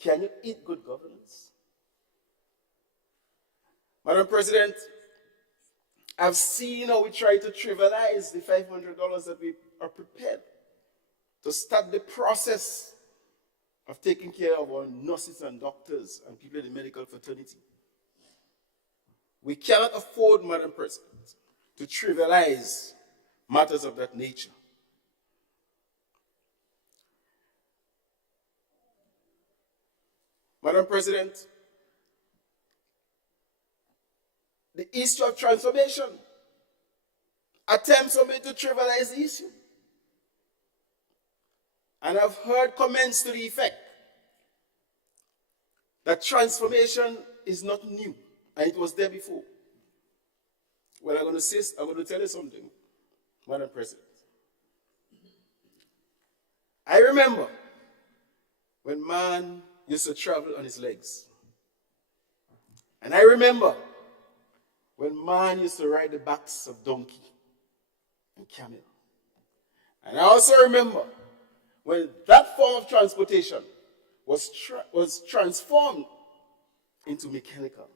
Can you eat good governance? Madam President, I've seen how we try to trivialize the $500 that we are prepared to start the process of taking care of our nurses and doctors and people in the medical fraternity. We cannot afford, Madam President, to trivialize matters of that nature. Madam President, the issue of transformation, attempts are made to trivialize the issue. And I've heard comments to the effect that transformation is not new, and it was there before. Well, I'm going to tell you something, Madam President. I remember when man used to travel on his legs. And I remember when man used to ride the backs of donkey and camel. And I also remember when that form of transportation was transformed into mechanical.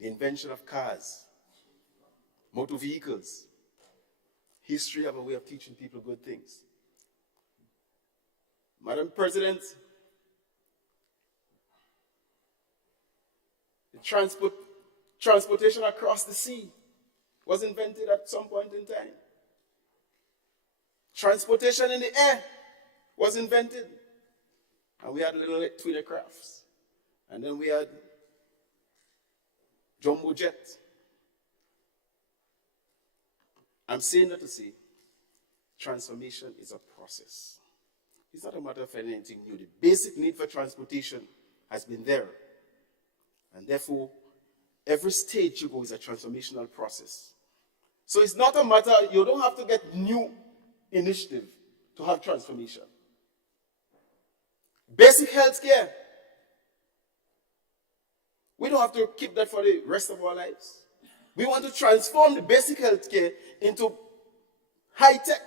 The invention of cars, motor vehicles. History have a way of teaching people good things. Madam President, the transportation across the sea was invented at some point in time. Transportation in the air was invented. And we had little twin crafts. And then we had jumbo jet. I'm saying that to say, transformation is a process. It's not a matter of anything new. The basic need for transportation has been there. And therefore, every stage you go is a transformational process. So it's not a matter, you don't have to get new initiative to have transformation. Basic health care. We don't have to keep that for the rest of our lives. We want to transform the basic health care into high tech.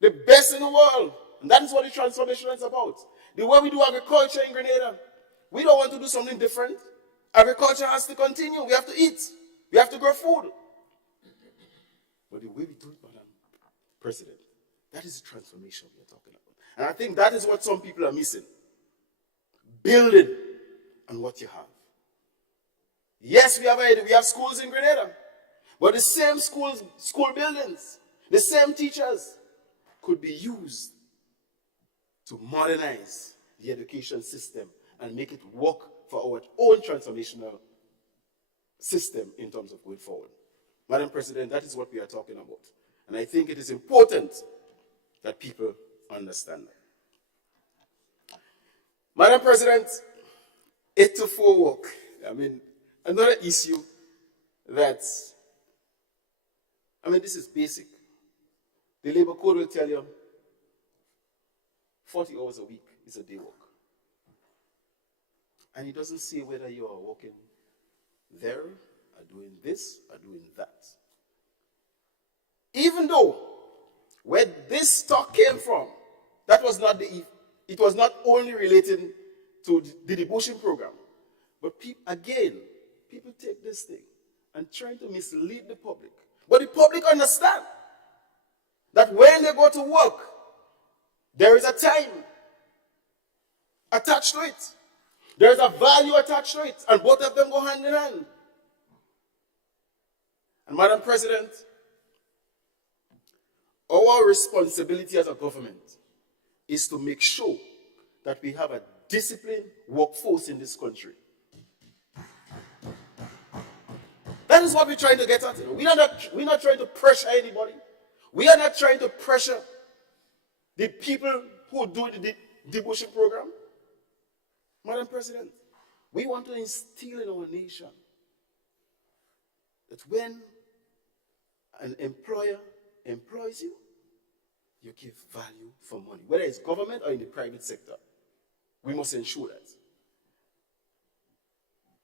The best in the world. And that is what the transformation is about. The way we do agriculture in Grenada. We don't want to do something different. Agriculture has to continue. We have to eat. We have to grow food. But the way we do it, Madam President, that is the transformation we are talking about. And I think that is what some people are missing. Building on what you have. Yes, we have schools in Grenada. But the same school buildings, the same teachers could be used to modernize the education system and make it work for our own transformational system in terms of going forward. Madam President, that is what we are talking about. And I think it is important that people understand that. Madam President, 8 to 4 work. Another issue this is basic. The labor code will tell you 40 hours a week is a day work. And it doesn't say whether you are working there, or doing this, or doing that. Even though where this talk came from, it was not only related to the debushing program, but people take this thing and trying to mislead the public. But the public understand that when they go to work, there is a time attached to it. There is a value attached to it, and both of them go hand in hand. And Madam President, our responsibility as a government is to make sure that we have a disciplined workforce in this country. That is what we're trying to get at. We're not trying to pressure anybody. We are not trying to pressure the people who do the debushing program. Madam President, we want to instill in our nation that when an employer employs you, you give value for money, whether it's government or in the private sector. We must ensure that.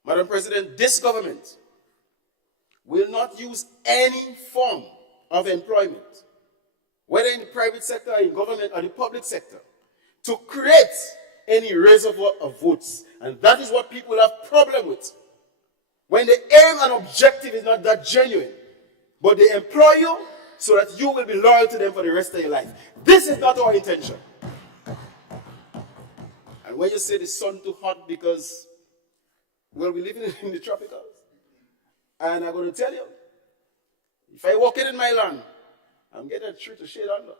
Madam President, this government will not use any form of employment, whether in the private sector, in government, or the public sector, to create any reservoir of votes. And that is what people have problem with. When the aim and objective is not that genuine, but they employ you so that you will be loyal to them for the rest of your life. This is not our intention. And when you say the sun too hot because, well, we live in the tropicals. And I'm going to tell you, if I walk in my land, I'm getting a tree to shade under.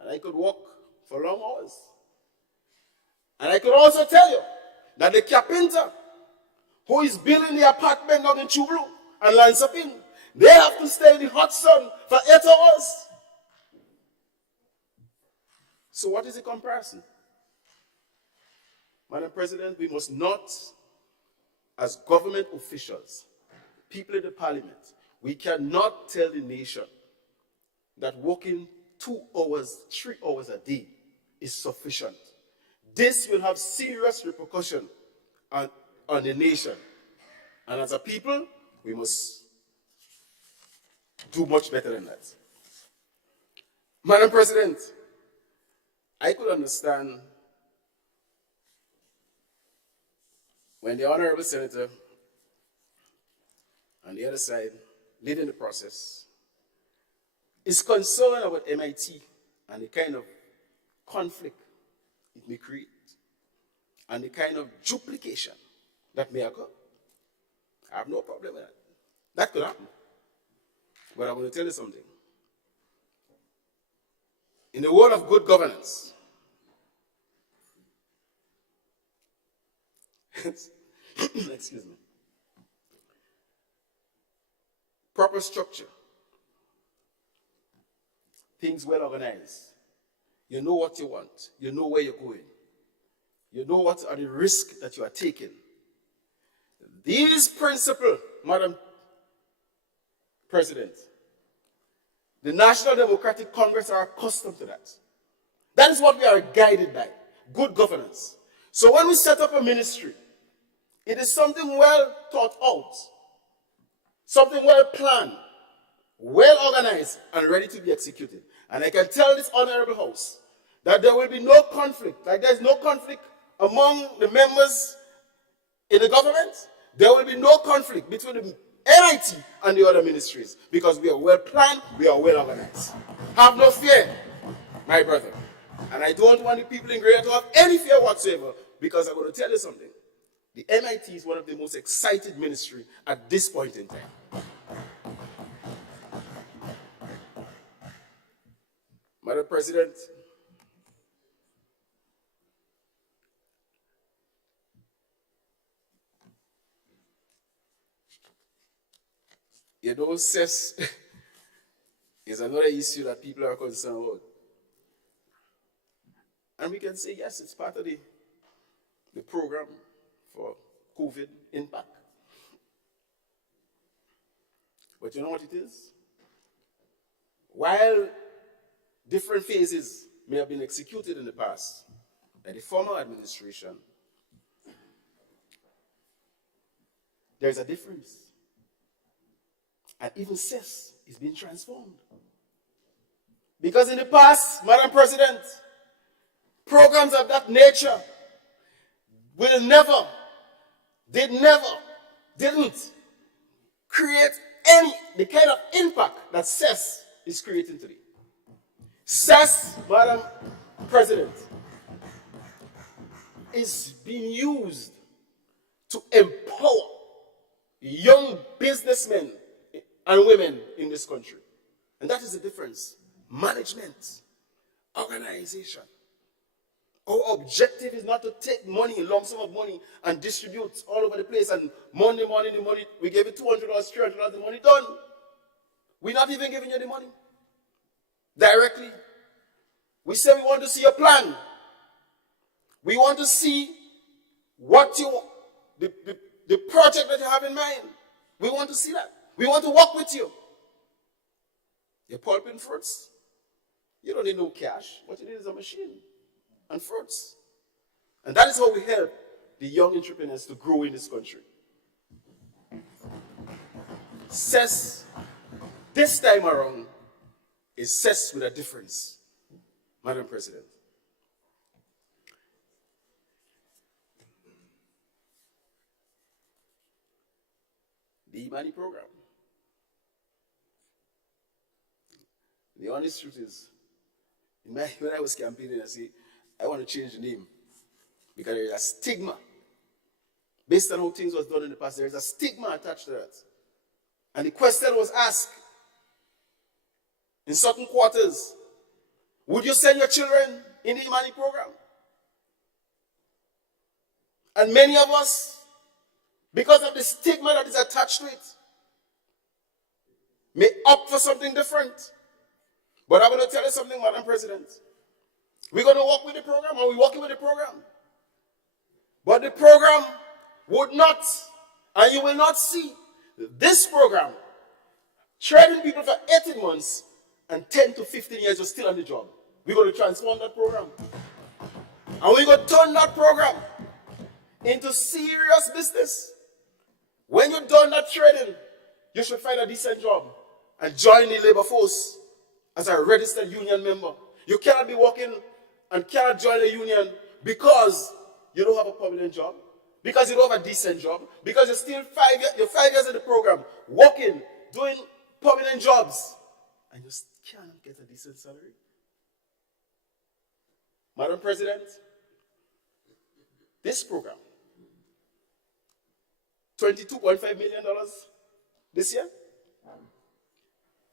And I could walk for long hours. And I could also tell you that the carpenter who is building the apartment down in Chublu and Lansapin, they have to stay in the hot sun for 8 hours. So what is the comparison? Madam President, we must not, as government officials, people in the parliament, we cannot tell the nation that working 2 hours, 3 hours a day is sufficient. This will have serious repercussion on the nation. And as a people, we must do much better than that. Madam President, I could understand when the Honorable Senator on the other side, leading the process, is concerned about MIT and the kind of conflict it may create and the kind of duplication that may occur. I have no problem with that. That could happen. But I want to tell you something. In the world of good governance, excuse me, proper structure, things well organized, you know what you want, you know where you're going, you know what are the risks that you are taking. These principles, Madam President, the National Democratic Congress are accustomed to that. That is what we are guided by, good governance. So when we set up a ministry, it is something well thought out, something well planned, well organized, and ready to be executed. And I can tell this honorable house that there will be no conflict, like there's no conflict among the members in the government. There will be no conflict between the MIT and the other ministries because we are well planned, we are well organized. Have no fear, my brother. And I don't want the people in Grenada to have any fear whatsoever because I'm going to tell you something. The MIT is one of the most excited ministries at this point in time. Madam President, you know, CES is another issue that people are concerned about. And we can say, yes, it's part of the program for COVID impact. But you know what it is? While different phases may have been executed in the past by the former administration, there's a difference. And even CES is being transformed. Because in the past, Madam President, programs of that nature didn't create the kind of impact that CES is creating today. CES, Madam President, is being used to empower young businessmen and women in this country. And that is the difference. Management, organization. Our objective is not to take money, a lump sum of money, and distribute all over the place. And Monday morning, the money, we gave you $200, $300, the money done. We're not even giving you the money directly. We say we want to see a plan. We want to see what the project that you have in mind. We want to see that. We want to work with you. You're pulping fruits. You don't need no cash. What you need is a machine and fruits. And that is how we help the young entrepreneurs to grow in this country. CES, this time around, is CES with a difference, Madam President. The Imani program. The honest truth is, when I was campaigning, I said, I want to change the name because there is a stigma. Based on how things was done in the past, there is a stigma attached to that. And the question was asked in certain quarters, would you send your children in the Imani program? And many of us, because of the stigma that is attached to it, may opt for something different. But I'm going to tell you something, Madam President. We're going to work with the program, and we're working with the program. But the program would not, and you will not see this program training people for 18 months and 10 to 15 years you're still on the job. We're going to transform that program. And we're going to turn that program into serious business. When you're done that training, you should find a decent job and join the labor force as a registered union member. You cannot be working and cannot join a union because you don't have a permanent job, because you don't have a decent job, because you're still 5 years in the program, working, doing permanent jobs, and you cannot get a decent salary. Madam President, this program, $22.5 million this year.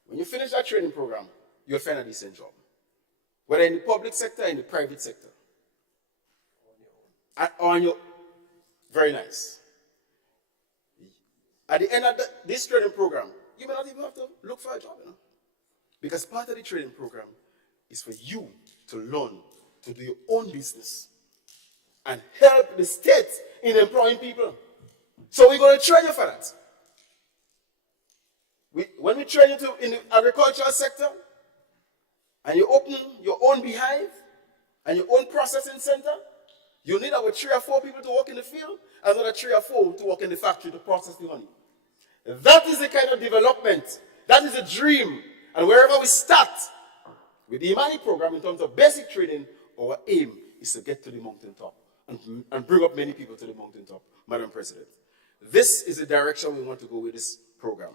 When you finish that training program, you'll find a decent job, whether in the public sector or in the private sector. On your, very nice. At the end of this training program, you may not even have to look for a job, because part of the training program is for you to learn to do your own business and help the state in employing people. So we're going to train you for that. When we train you in the agricultural sector, and you open your own beehive and your own processing center, you need about 3 or 4 people to work in the field, and another 3 or 4 to work in the factory to process the honey. That is the kind of development. That is a dream. And wherever we start with the Imani program in terms of basic training, our aim is to get to the mountaintop and bring up many people to the mountaintop, Madam President. This is the direction we want to go with this program.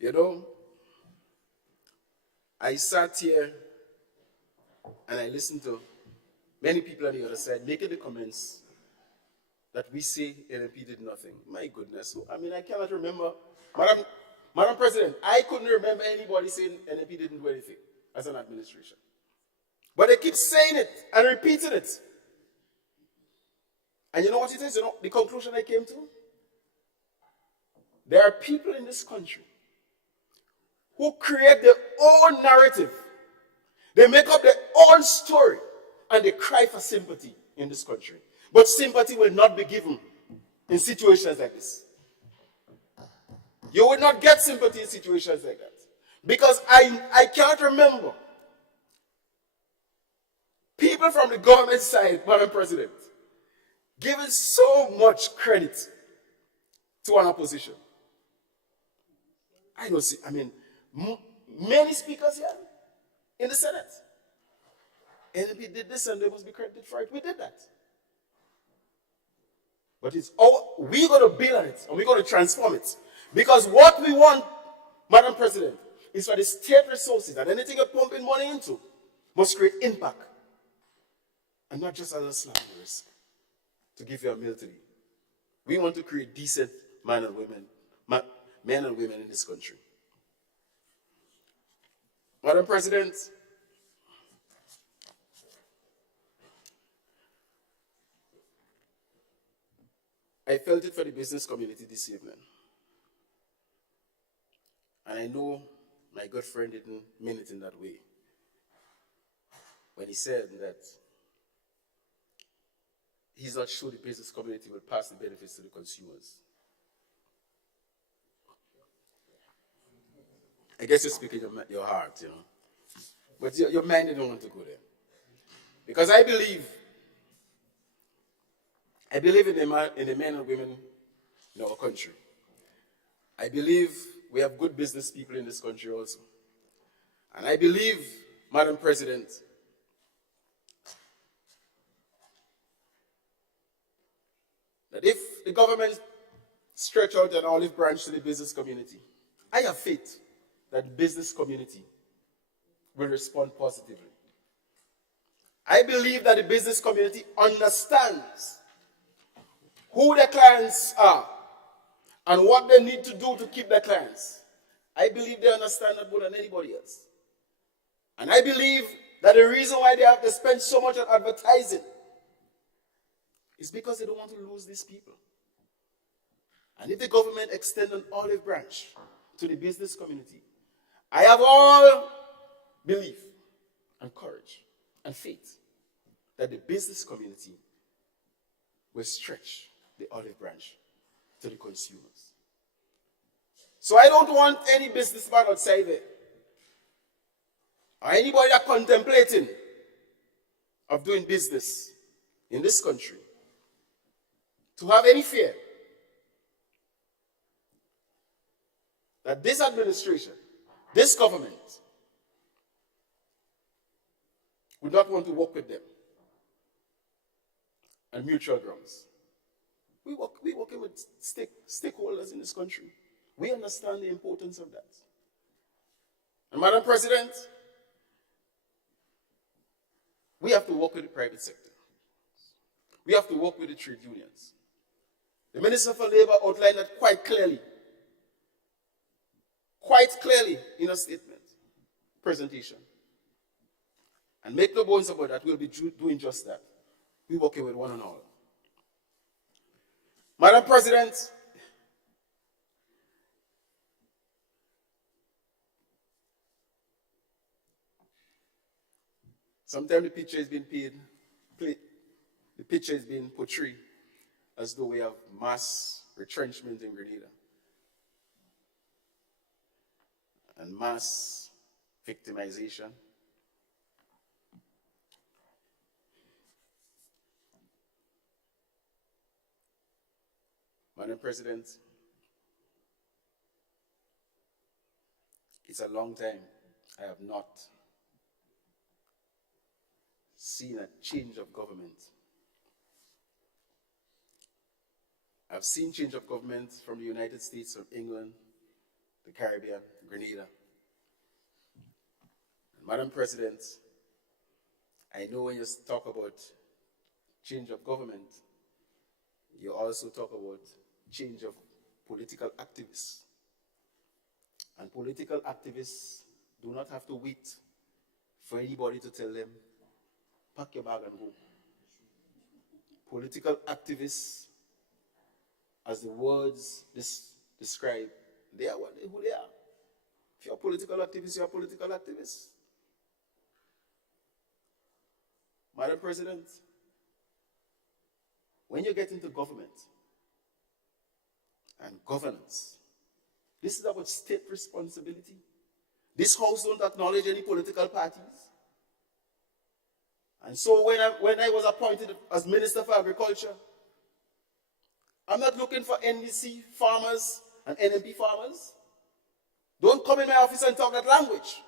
You know, I sat here and I listened to many people on the other side making the comments that we say NNP did nothing. My goodness. I mean, I cannot remember. Madam President, I couldn't remember anybody saying NNP didn't do anything as an administration. But they keep saying it and repeating it. And you know what it is? You know, the conclusion I came to? There are people in this country who create their own narrative. They make up their own story, and they cry for sympathy in this country. But sympathy will not be given in situations like this. You will not get sympathy in situations like that. Because I can't remember people from the government side, Madam President, giving so much credit to an opposition. I don't see, I mean, many speakers here in the Senate. NNP did this and they must be credited for it. We did that. But we're going to build on it and we're going to transform it. Because what we want, Madam President, is for the state resources and anything you're pumping money into must create impact. And not just as a slap on the wrist to give you a meal to eat. We want to create decent men and women in this country. Madam President, I felt it for the business community this evening. And I know my good friend didn't mean it in that way when he said that he's not sure the business community will pass the benefits to the consumers. I guess you're speaking your heart, you know. But your mind didn't want to go there. Because I believe in the men and women in our country. I believe we have good business people in this country also. And I believe, Madam President, that if the government stretch out an olive branch to the business community, I have faith that the business community will respond positively. I believe that the business community understands who their clients are and what they need to do to keep their clients. I believe they understand that more than anybody else. And I believe that the reason why they have to spend so much on advertising is because they don't want to lose these people. And if the government extends an olive branch to the business community. I have all belief and courage and faith that the business community will stretch the olive branch to the consumers. So I don't want any businessman outside there, or anybody that contemplating of doing business in this country, to have any fear that this administration, this government, would not want to work with them on mutual grounds. We're working with stakeholders in this country. We understand the importance of that. And Madam President, we have to work with the private sector. We have to work with the trade unions. The Minister for Labor outlined that quite clearly in a statement, presentation. And make no bones about that, we'll be doing just that. We're working with one and all. Madam President, sometimes the picture is being the picture is being portrayed as though we have mass retrenchment in Grenada and mass victimization. Madam President, it's a long time I have not seen a change of government. I've seen change of government from the United States, from England, the Caribbean, Grenada. And Madam President, I know when you talk about change of government, you also talk about change of political activists. And political activists do not have to wait for anybody to tell them, pack your bag and go. Political activists, as the words describe, they are who they are. If you're a political activist, you're a political activist. Madam President, when you get into government and governance, this is about state responsibility. This house don't acknowledge any political parties. And so when I was appointed as Minister for Agriculture, I'm not looking for NDC farmers and NMP farmers. Don't come in my office and talk that language.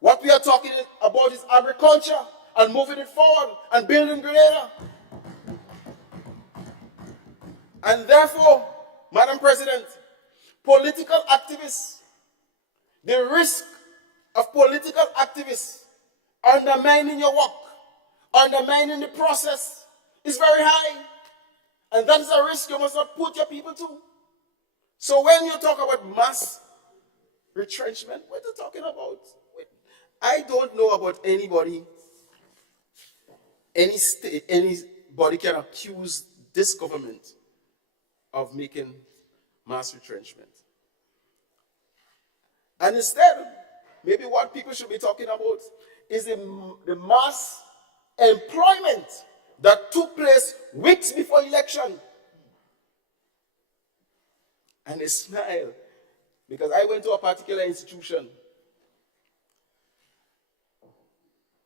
What we are talking about is agriculture and moving it forward and building Grenada. And therefore, Madam President, political activists, the risk of political activists undermining your work, undermining the process is very high. And that is a risk you must not put your people to. So when you talk about mass retrenchment, what are you talking about? I don't know about anybody can accuse this government of making mass retrenchment. And instead, maybe what people should be talking about is the mass employment that took place weeks before election. And they smile, because I went to a particular institution,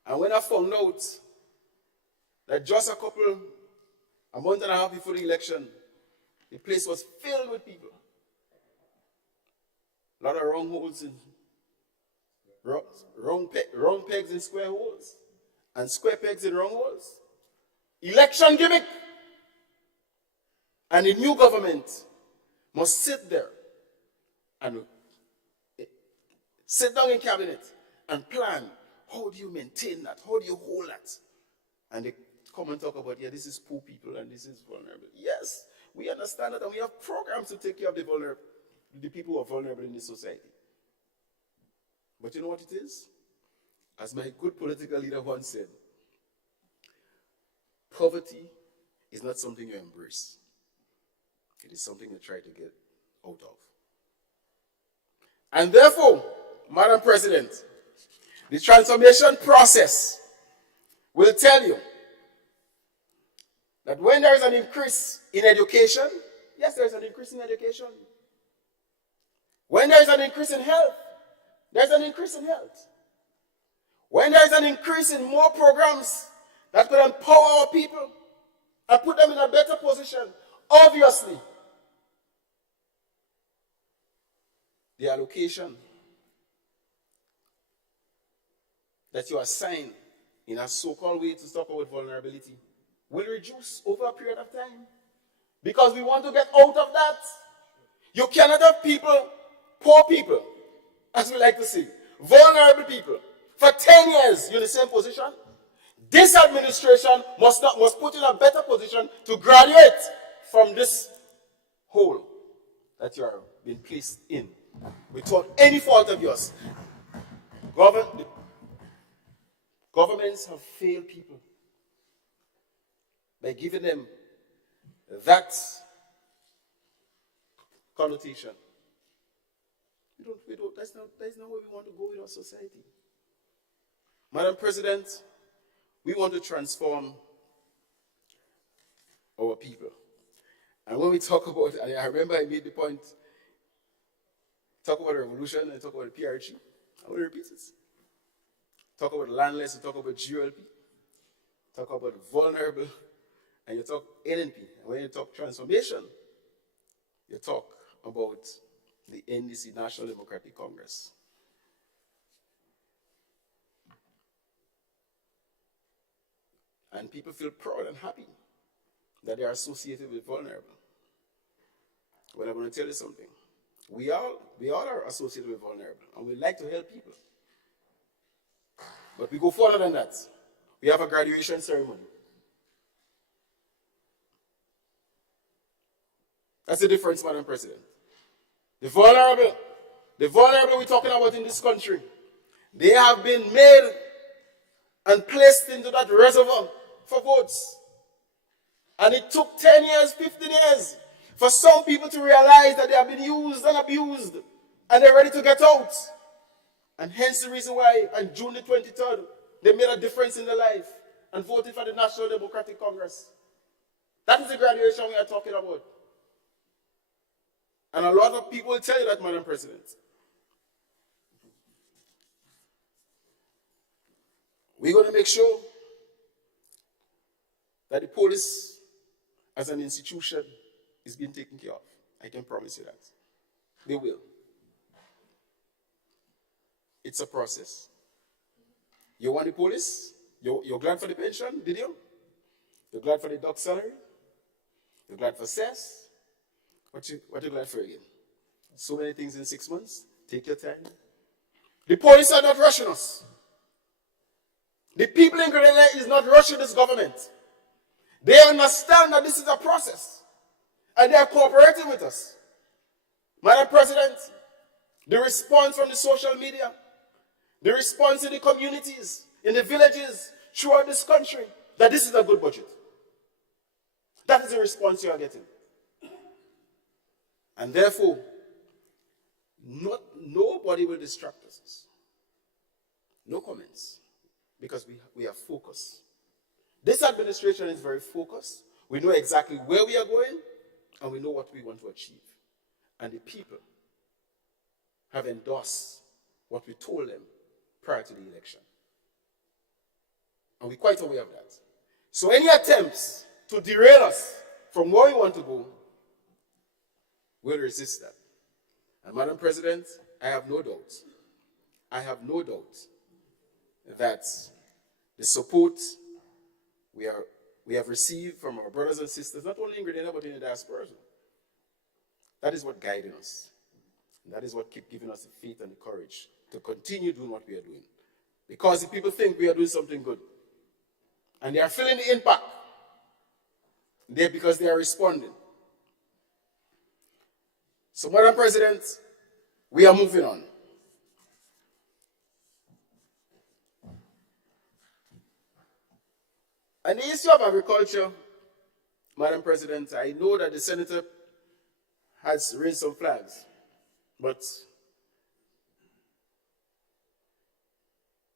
and when I found out that just a month and a half before the election, the place was filled with people. A lot of wrong holes in wrong pegs in square holes, and square pegs in wrong holes. Election gimmick. And the new government must sit there and sit down in cabinet and plan, how do you maintain that? How do you hold that? And they come and talk about, yeah, this is poor people and this is vulnerable. Yes, we understand that, and we have programs to take care of the people who are vulnerable in this society. But you know what it is? As my good political leader once said, poverty is not something you embrace. It is something you try to get out of. And therefore, Madam President, the transformation process will tell you that when there is an increase in education, yes, there is an increase in education. When there is an increase in health, there's an increase in health. When there is an increase in more programs that could empower our people and put them in a better position, obviously, the allocation that you assign in a so-called way to talk about vulnerability will reduce over a period of time. Because we want to get out of that. You cannot have people, poor people, as we like to say, vulnerable people, for 10 years you're in the same position. This administration must put you in a better position to graduate from this hole that you are being placed in without any fault of yours. Governments have failed people by giving them that connotation. That's not where we want to go with our society. Madam President, we want to transform our people. And when we talk about, I remember I made the point, talk about the revolution and talk about the PRG. I want to repeat it. Talk about landless, you talk about GLP, talk about vulnerable, and you talk LNP. And when you talk transformation, you talk about the NDC, National Democratic Congress. And people feel proud and happy that they are associated with vulnerable. Well, I'm going to tell you something. We all are associated with vulnerable, and we like to help people. But we go further than that. We have a graduation ceremony. That's the difference, Madam President. The vulnerable we're talking about in this country, they have been made and placed into that reservoir for votes. And it took 10 years, 15 years for some people to realize that they have been used and abused and they're ready to get out. And hence the reason why on June the 23rd, they made a difference in their life and voted for the National Democratic Congress. That is the graduation we are talking about. And a lot of people will tell you that, Madam President. We're going to make sure that the police as an institution is being taken care of. I can promise you that. They will. It's a process. You want the police? You're glad for the pension, did you? You're glad for the doc salary? You're glad for cess? What you glad for again? So many things in 6 months. Take your time. The police are not rushing us. The people in Grenada is not rushing this government. They understand that this is a process. And they are cooperating with us. Madam President, the response from the social media, the response in the communities, in the villages, throughout this country, that this is a good budget. That is the response you are getting. And therefore, nobody will distract us. No comments. Because we are focused. This administration is very focused. We know exactly where we are going, and we know what we want to achieve. And the people have endorsed what we told them prior to the election. And we're quite aware of that. So any attempts to derail us from where we want to go, we'll resist that. And Madam President, I have no doubt that the support we have received from our brothers and sisters, not only in Grenada, but in the diaspora, that is what guiding us. And that is what keeps giving us the faith and the courage to continue doing what we are doing. Because the people think we are doing something good. And they are feeling the impact. Because they are responding. So, Madam President, we are moving on. And the issue of agriculture, Madam President, I know that the Senator has raised some flags, but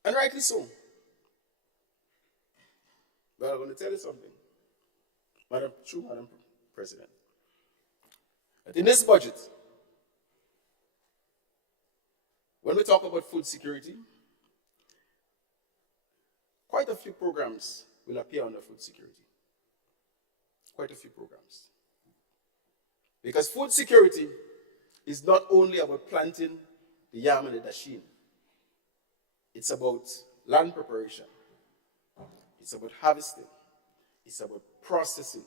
And rightly so. But I'm going to tell you something, Madam President. That in this budget, when we talk about food security, quite a few programs will appear under food security. Quite a few programs. Because food security is not only about planting the yam and the dasheen. It's about land preparation. It's about harvesting. It's about processing.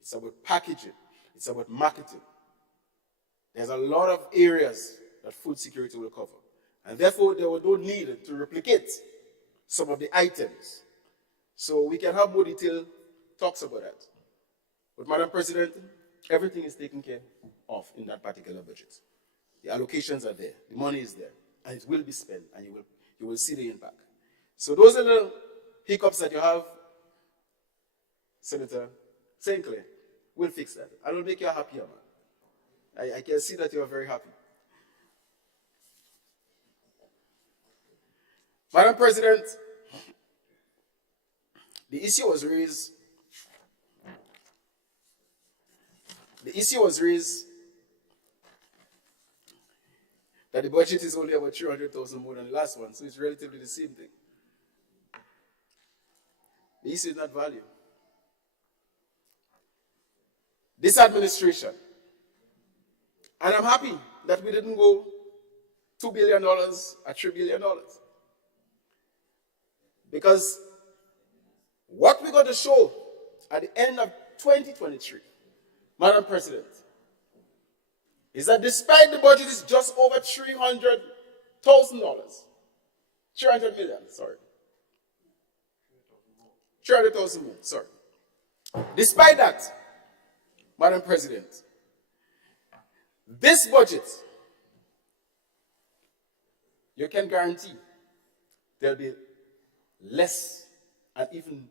It's about packaging. It's about marketing. There's a lot of areas that food security will cover. And therefore, there was no need to replicate some of the items. So we can have more detailed talks about that. But Madam President, everything is taken care of in that particular budget. The allocations are there. The money is there. And it will be spent. And you will see the impact. So those are the hiccups that you have, Senator St. Clair. We'll fix that. I will make you happier, man. I can see that you are very happy. Madam President, the issue was raised. That the budget is only about 300,000 more than the last one, so it's relatively the same thing. The issue is not value. This administration, and I'm happy that we didn't go $2 billion at $3 billion. Because what we're going to show at the end of 2023, Madam President, is that despite the budget is just over $300,000, 300 million, sorry. 300,000 more, sorry. Despite that, Madam President, this budget, you can guarantee there'll be less and even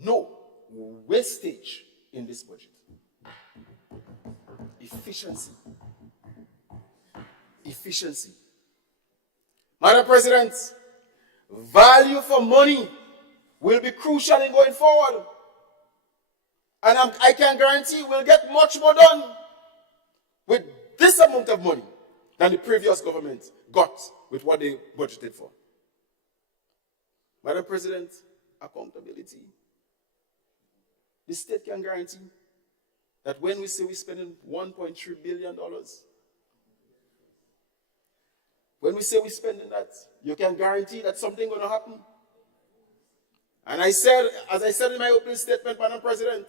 no wastage in this budget. Efficiency. Efficiency. Madam President, value for money will be crucial in going forward. And I can guarantee we'll get much more done with this amount of money than the previous government got with what they budgeted for. Madam President, accountability. The state can guarantee that when we say we're spending $1.3 billion, when we say we're spending that, you can guarantee that something's going to happen. And I said, as I said in my opening statement, Madam President,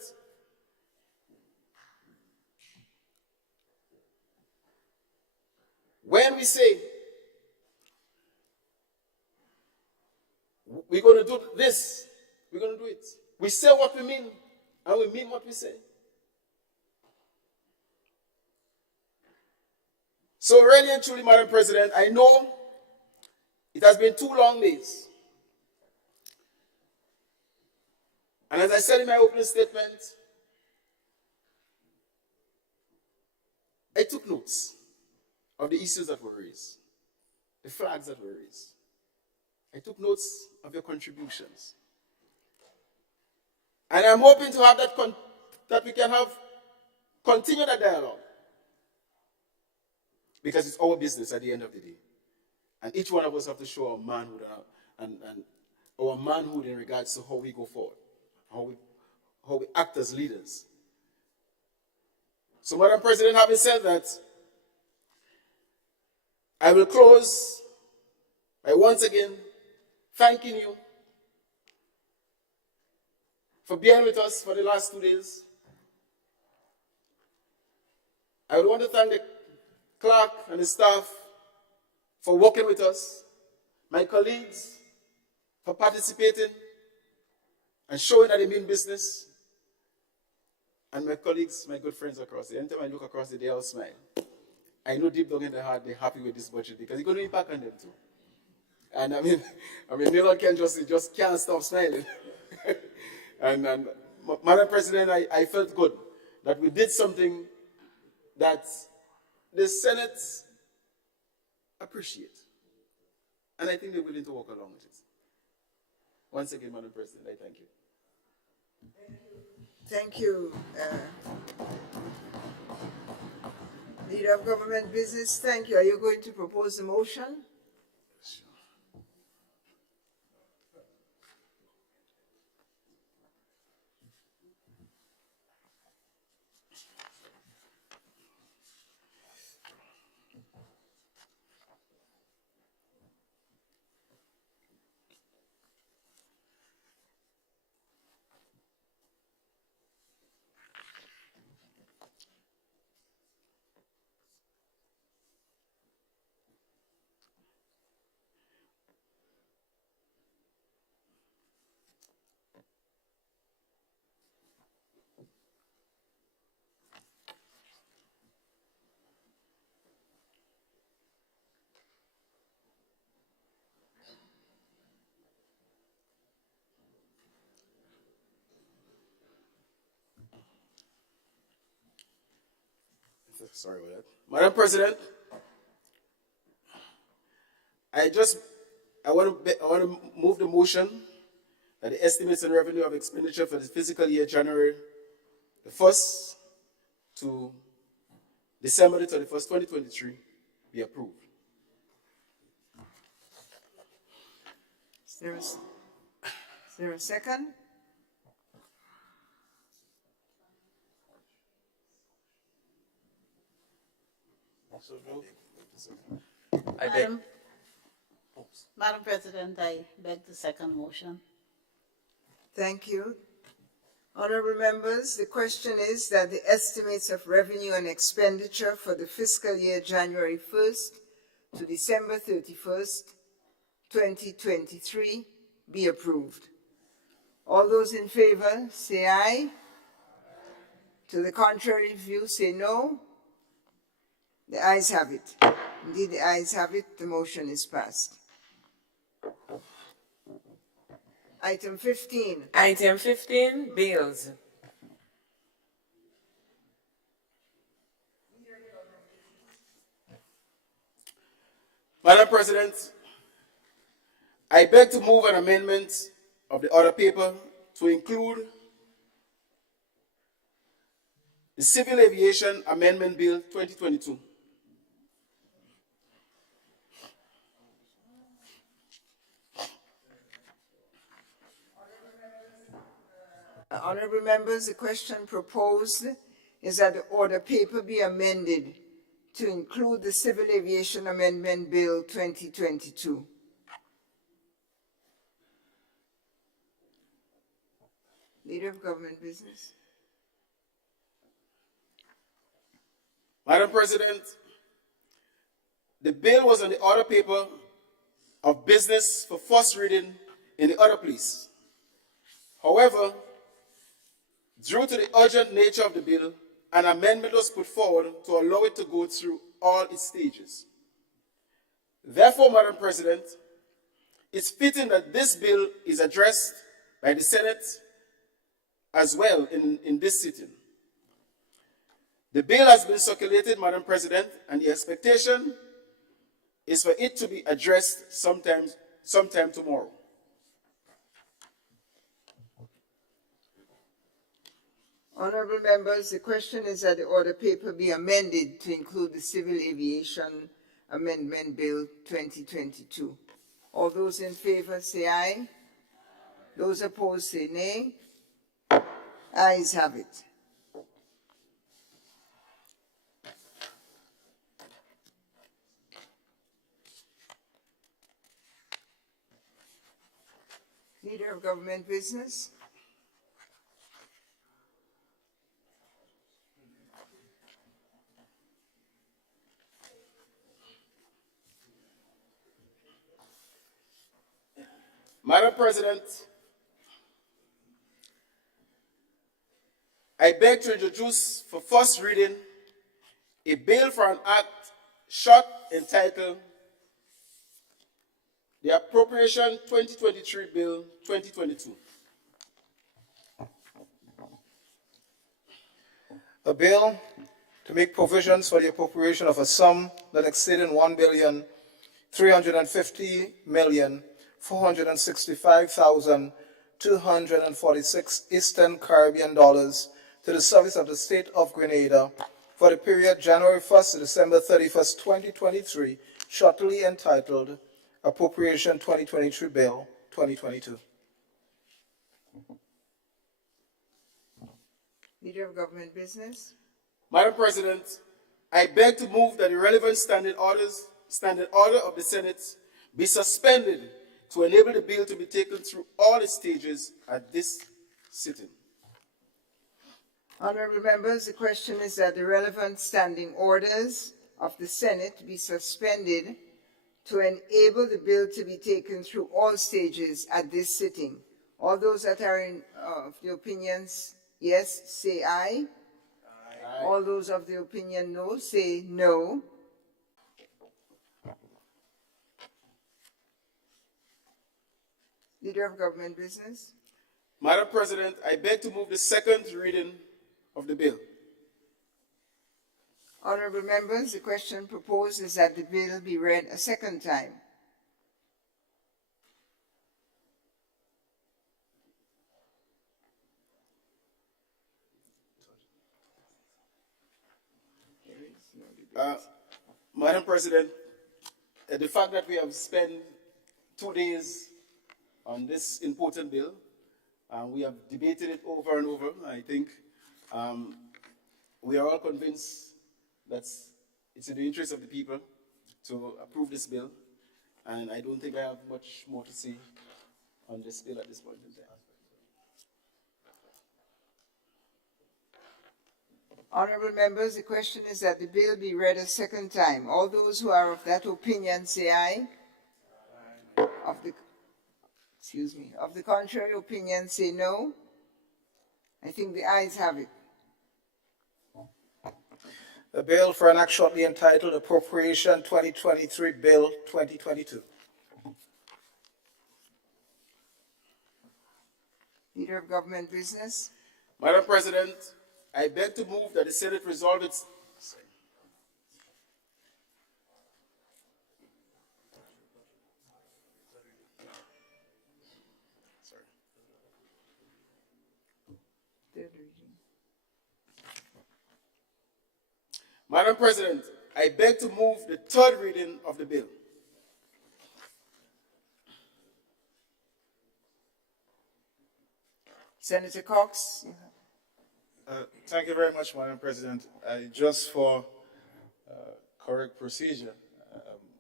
when we say we're going to do this, we're going to do it. We say what we mean, and we mean what we say. So really and truly, Madam President, I know it has been 2 long days. And as I said in my opening statement, I took notes of the issues that were raised, the flags that were raised. I took notes of your contributions. And I'm hoping to have that we can continue that dialogue. Because it's our business at the end of the day. And each one of us have to show our manhood and our manhood in regards to how we go forward, how we act as leaders. So, Madam President, having said that, I will close by once again thanking you for being with us for the last 2 days. I would want to thank the clerk and the staff for working with us, my colleagues for participating and showing that they mean business, and my colleagues, my good friends across the, anytime I look across the day, I'll smile. I know deep down in their heart they're happy with this budget because it's going to impact on them too. And I mean, they just can't stop smiling. and Madam President, I felt good that we did something that the Senate appreciate. and I think they're willing to walk along with it. Once again, Madam President, I thank you. Thank you. Leader of Government Business, thank you. Are you going to propose the motion? Sorry about that. Madam President, I want to move the motion that the estimates and revenue of expenditure for the fiscal year January the 1st to December the 31st, 2023 be approved. Is there a second? Madam President, I beg the second motion. Thank you. Honorable members, the question is that the estimates of revenue and expenditure for the fiscal year January 1st to December 31st, 2023 be approved. All those in favor say aye. To the contrary view say no. The ayes have it. Indeed, the ayes have it. The motion is passed. Item 15. Item 15, bills. Madam President, I beg to move an amendment of the order paper to include the Civil Aviation Amendment Bill 2022. Honorable members, the question proposed is that the order paper be amended to include the Civil Aviation Amendment Bill 2022. Leader of Government Business. Madam President, the bill was on the order paper of business for first reading in the other place. However, due to the urgent nature of the bill, an amendment was put forward to allow it to go through all its stages. Therefore, Madam President, it's fitting that this bill is addressed by the Senate as well in this sitting. The bill has been circulated, Madam President, and the expectation is for it to be addressed sometime tomorrow. Honorable members, the question is that the order paper be amended to include the Civil Aviation Amendment Bill 2022. All those in favor say aye. Those opposed say nay. Ayes have it. Leader of Government Business. Madam President, I beg to introduce for first reading a bill for an act short entitled the Appropriation 2023 Bill 2022. A bill to make provisions for the appropriation of a sum not exceeding $350,465,246 Eastern Caribbean dollars to the service of the state of Grenada for the period January 1st to December 31st, 2023, shortly entitled Appropriation 2023 Bill 2022. Leader of Government Business. Madam President, I beg to move that the relevant standing order of the Senate be suspended to enable the bill to be taken through all its stages at this sitting. Honorable members, the question is that the relevant standing orders of the Senate be suspended to enable the bill to be taken through all stages at this sitting. All those that are of the opinions yes, say aye. Aye. All those of the opinion no, say no. Leader of Government Business. Madam President, I beg to move the second reading of the bill. Honorable members, the question proposed is that the bill be read a second time. Madam President, the fact that we have spent 2 days on this important bill, we have debated it over and over. I think we are all convinced that it's in the interest of the people to approve this bill, and I don't think I have much more to say on this bill at this point in time. Honorable members, the question is that the bill be read a second time. All those who are of that opinion say aye. Of the contrary opinion say no. I think the ayes have it. The bill for an act shortly entitled Appropriation 2023 Bill 2022. Leader of Government Business. Madam President, I beg to move that the Senate resolve its... Madam President, I beg to move the third reading of the bill. Senator Cox. Thank you very much, Madam President. Just for correct procedure,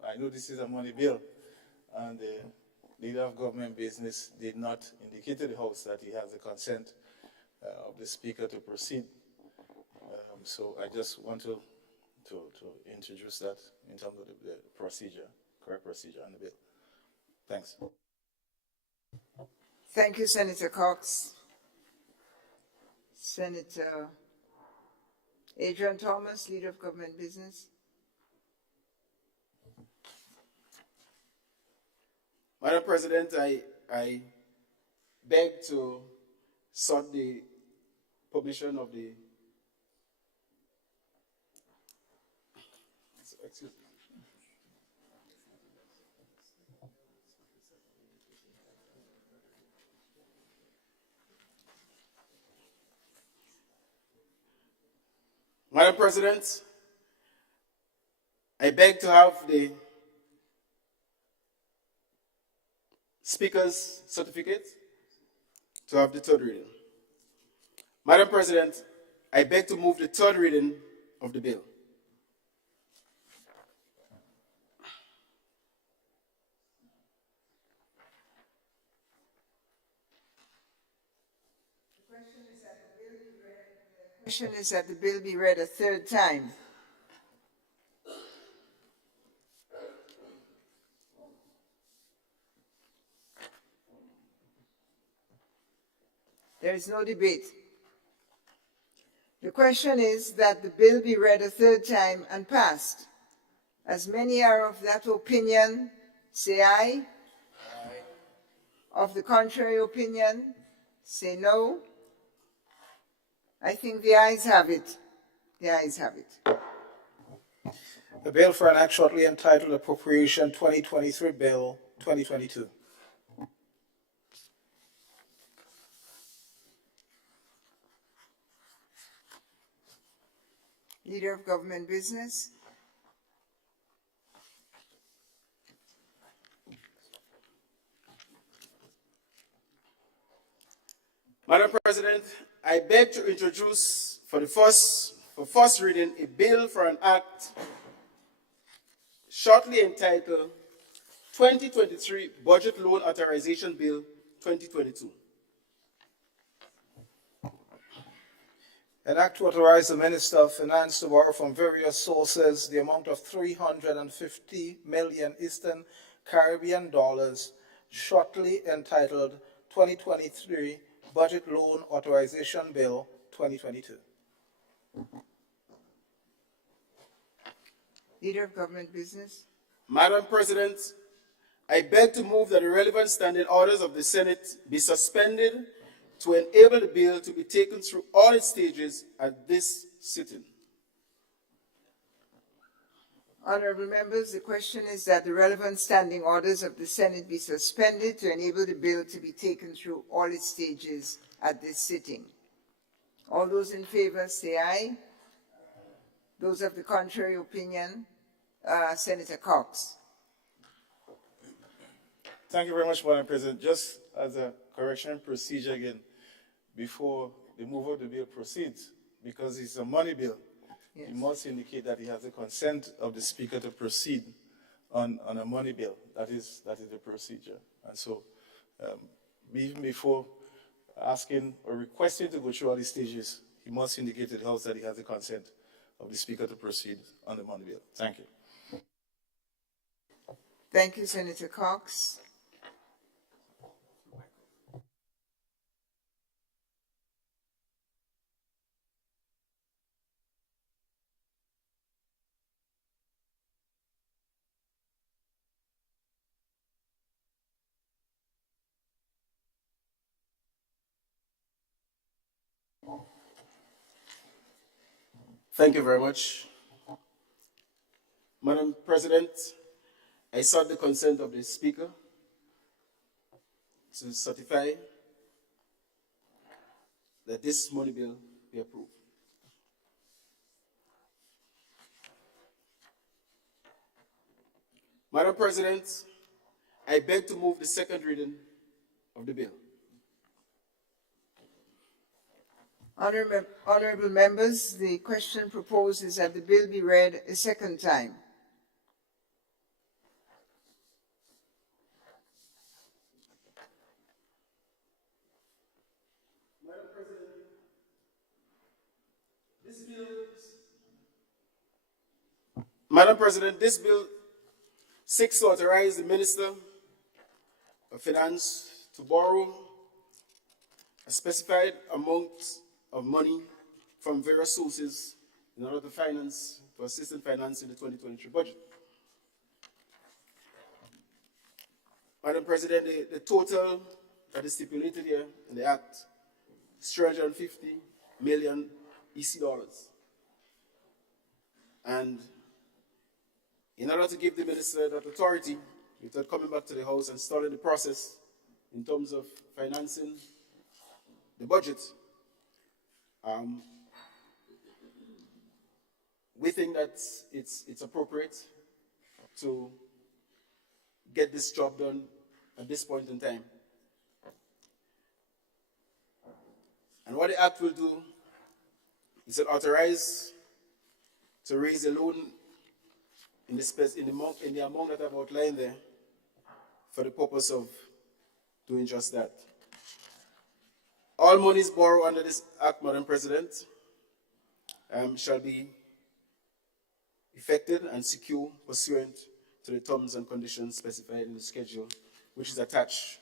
I know this is a money bill, and the Leader of Government Business did not indicate to the House that he has the consent of the Speaker to proceed. So I just want to introduce that in terms of the procedure, correct procedure on the bill. Thanks. Thank you, Senator Cox. Senator Adrian Thomas, Leader of Government Business. Madam President, I beg to sought the publication of the... Excuse me. Madam President, I beg to have the Speaker's certificate to have the third reading. Madam President, I beg to move the third reading of the bill. The question is that the bill be read a third time. There is no debate. The question is that the bill be read a third time and passed. As many are of that opinion, say aye. Aye. Of the contrary opinion, say no. I think the ayes have it. The ayes have it. The bill for an act shortly entitled Appropriation 2023 Bill 2022. Leader of Government Business. Madam President, I beg to introduce for first reading a bill for an act shortly entitled 2023 Budget Loan Authorization Bill 2022. An act to authorize the Minister of Finance to borrow from various sources the amount of 350 million Eastern Caribbean dollars, shortly entitled 2023 Budget Loan Authorization Bill 2022. Leader of Government Business. Madam President, I beg to move that the relevant standing orders of the Senate be suspended to enable the bill to be taken through all its stages at this sitting. Honorable members, the question is that the relevant standing orders of the Senate be suspended to enable the bill to be taken through all its stages at this sitting. All those in favor say aye. Those of the contrary opinion, Senator Cox. Thank you very much, Madam President. Just as a correction procedure again, before the move of the bill proceeds, because it's a money bill, Yes. he must indicate that he has the consent of the Speaker to proceed on a money bill. That is the procedure. And so, even before asking or requesting to go through all these stages, he must indicate to the House that he has the consent of the Speaker to proceed on the money bill. Thank you. Thank you, Senator Cox. Thank you very much. Madam President, I sought the consent of the Speaker to certify that this money bill be approved. Madam President, I beg to move the second reading of the bill. Honorable members, the question proposed is that the bill be read a second time. Madam President, this bill seeks to authorize the Minister of Finance to borrow a specified amount of money from various sources in order to assist in financing the 2023 budget. Madam President, the total that is stipulated here in the Act is 350 million EC dollars. And in order to give the Minister that authority, without coming back to the House and starting the process in terms of financing the budget, we think that it's appropriate to get this job done at this point in time. And what the Act will do is it authorize to raise a loan in the amount that I've outlined there for the purpose of doing just that. All monies borrowed under this Act, Madam President, shall be effected and secure pursuant to the terms and conditions specified in the schedule, which is attached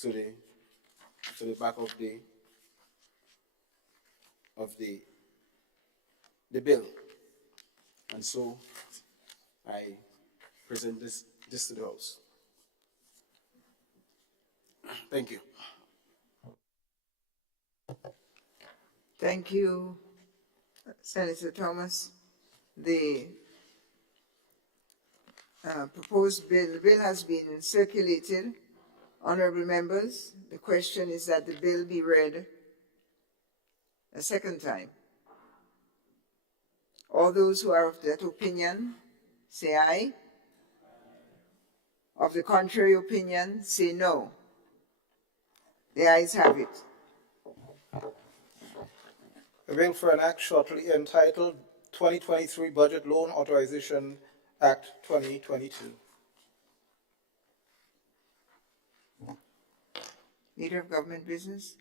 to the back of the bill. And so I present this to the House. Thank you. Thank you, Senator Thomas. The proposed bill. The bill has been circulated. Honorable members, the question is that the bill be read a second time. All those who are of that opinion, say aye. Of the contrary opinion, say no. The ayes have it. A bill for an act shortly entitled 2023 Budget Loan Authorization Act 2022. Leader of Government Business.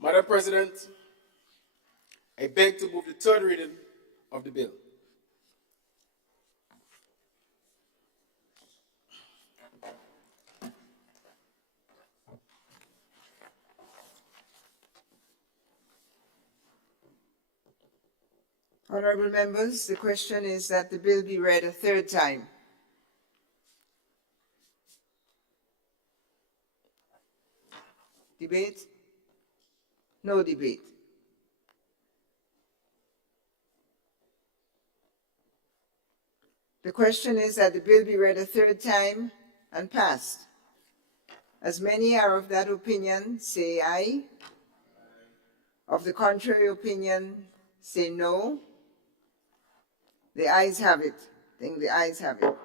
Madam President, I beg to move the third reading of the bill. Honorable members, the question is that the bill be read a third time. Debate? No debate. The question is that the bill be read a third time and passed. As many are of that opinion, say aye. Of the contrary opinion, say no. The ayes have it. I think the ayes have it.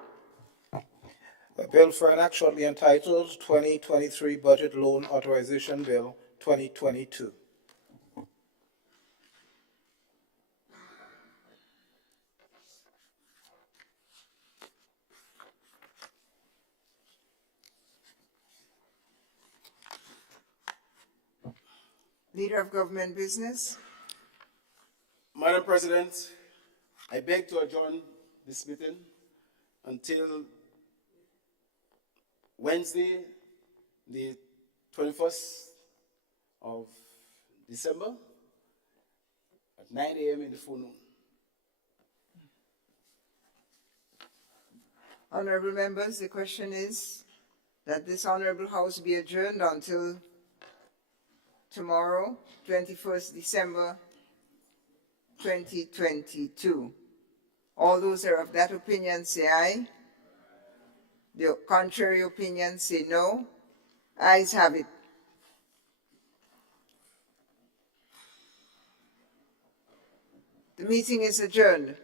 A bill for an act shortly entitled 2023 Budget Loan Authorization Bill 2022. Leader of Government Business. Madam President, I beg to adjourn this meeting until Wednesday, the 21st of December at 9 a.m. in the forenoon. Honorable members, the question is that this Honorable House be adjourned until tomorrow, 21st December 2022. All those who are of that opinion say aye. The contrary opinion say no. Ayes have it. The meeting is adjourned.